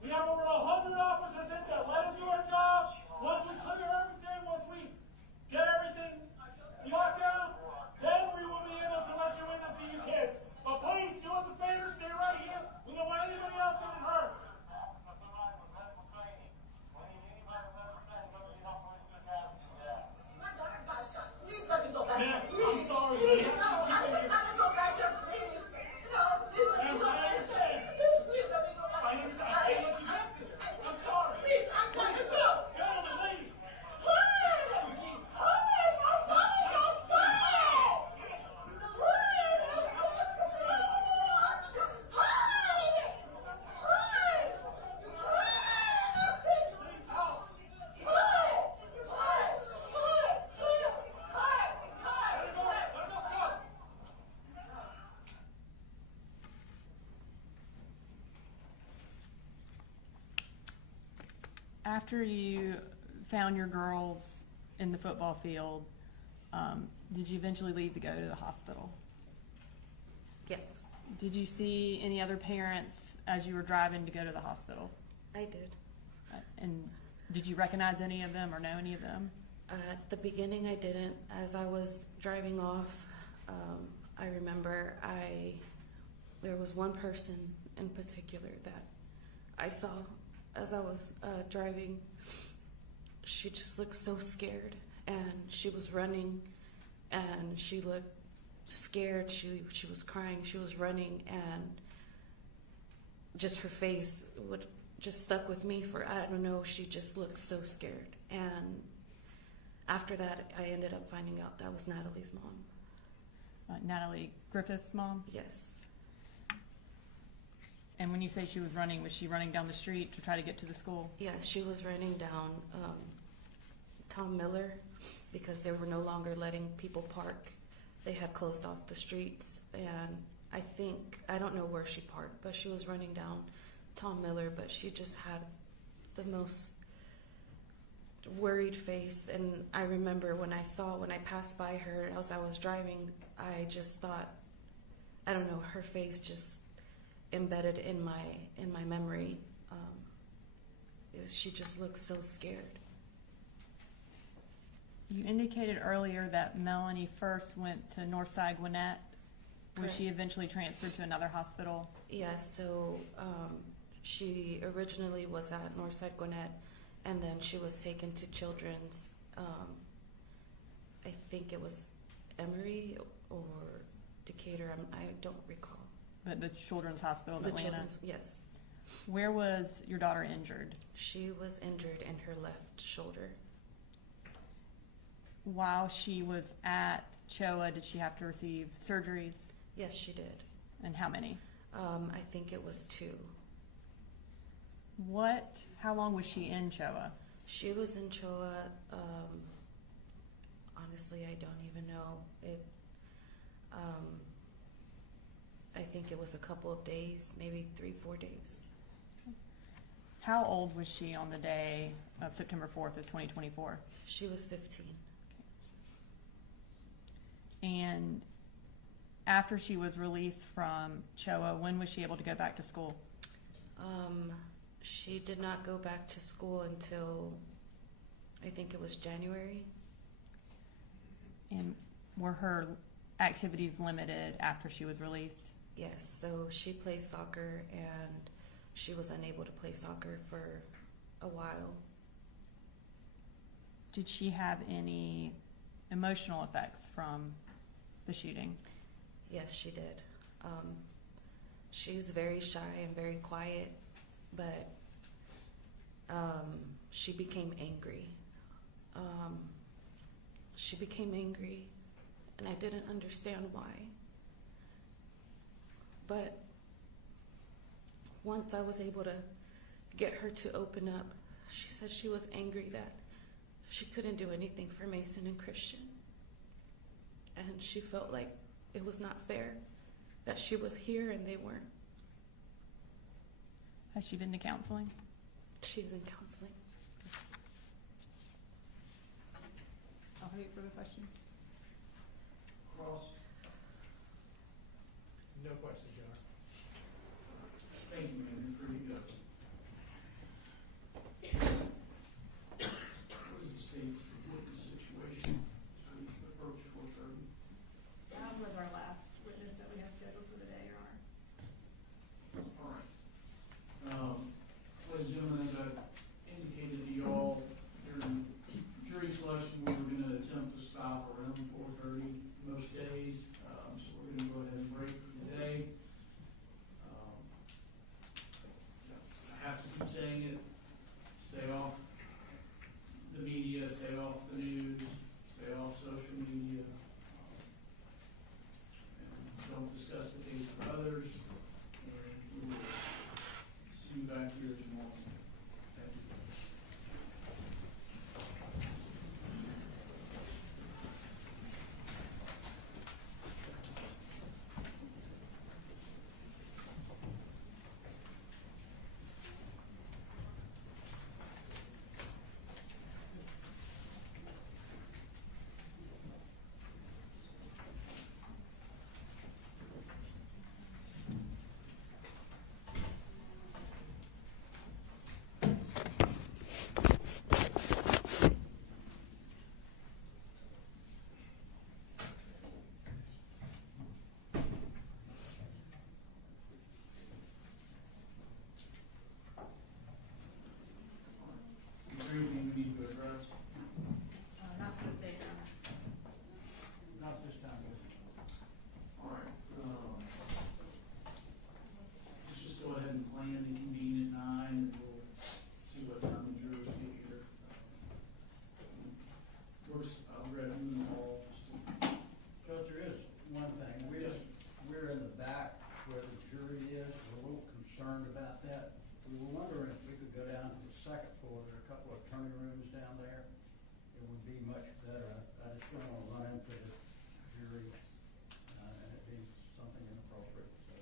We have over 100 officers in there. Let us do our job. Once we clear everything, once we get everything locked down, then we will be able to let you in and see your kids. But please, do us a favor. Stay right here. We don't want anybody else getting hurt. Ma'am, I'm sorry. I didn't go back there, please. No, please let me go back there. Please let me go back there. I understand. I can't let you get there. I'm sorry. Please, I gotta go. Gentlemen, ladies. Please. After you found your girls in the football field, did you eventually leave to go to the hospital? Yes, Did you see any other parents as you were driving to go to the hospital? I did. And did you recognize any of them or know any of them? At the beginning, I didn't. As I was driving off, I remember there was one person in particular that I saw as I was driving. She just looked so scared, and she was running, and she looked scared. She was crying. She was running, and just her face would just stuck with me for, I don't know, she just looked so scared. And after that, I ended up finding out that was Natalie's mom. Natalie Griffith's mom? Yes. And when you say she was she running down the street to try to get to the school? Yes, she was running down Tom Miller because they were no longer letting people park. They had closed off the streets, and I don't know where she parked, but she was running down Tom Miller, but she just had the most worried face. And I remember when I passed by her as I was driving, I just thought, I don't know, her face just embedded in my memory. She just looked so scared. You indicated earlier that Melanie first went to Northside Gwinnett. Was she eventually transferred to another hospital? Yes, so she originally was at Northside Gwinnett, and then she was taken to Children's, I think it was Emory or Decatur, I don't recall. But the Children's Hospital of Atlanta? Yes. Where was your daughter injured? She was injured in her left shoulder. While she was at CHOA, did she have to receive surgeries? Yes, she did. And how many? I think it was 2. How long was she in CHOA? She was in CHOA, honestly, I don't even know. I think it was a couple of days, maybe 3-4 days. How old was she on the day of September 4th of 2024? She was 15. And after she was released from CHOA, when was she able to go back to school? She did not go back to school until, I think it was January. And were her activities limited after she was released? Yes, so she plays soccer, and she was unable to play soccer for a while. did she have any emotional effects from the shooting? Yes, she did. She's very shy and very quiet, but she became angry. She became angry, and I didn't understand why. But once I was able to get her to open up, she said she was angry that she couldn't do anything for Mason and Christian. And she felt like it was not fair that she was here and they weren't. Has she been to counseling? She is in counseling. I'll have you further questions. Cross. No questions, Your Honor. Thank you, man. You're pretty good. What is the state's witness situation as we approach 4:30? That was our last witness that we have scheduled for the day, Your Honor. All right. Ladies and gentlemen, as I indicated to y'all during jury selection, we were going to attempt to stop around 4:30 most days. So we're going to go ahead and break for today. I have to keep saying it. Stay off the media, stay off the news, stay off social media. And don't discuss the case with others. And we will see you back here tomorrow. Thank you. Is there anything we need to address? Not for this day, Your Honor. Not this time. All right. Let's just go ahead and plan to convene at 9, and we'll see what time the jurors get here. Of course, I'll grab you in the hall. Judge, there is one thing. We're in the back where the jury is. We're a little concerned about that. We were wondering if we could go down to the second floor. There are a couple of attorney rooms down there. It would be much better. I just don't want to run into the jury and it be something inappropriate. So.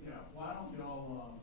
Yeah, why don't y'all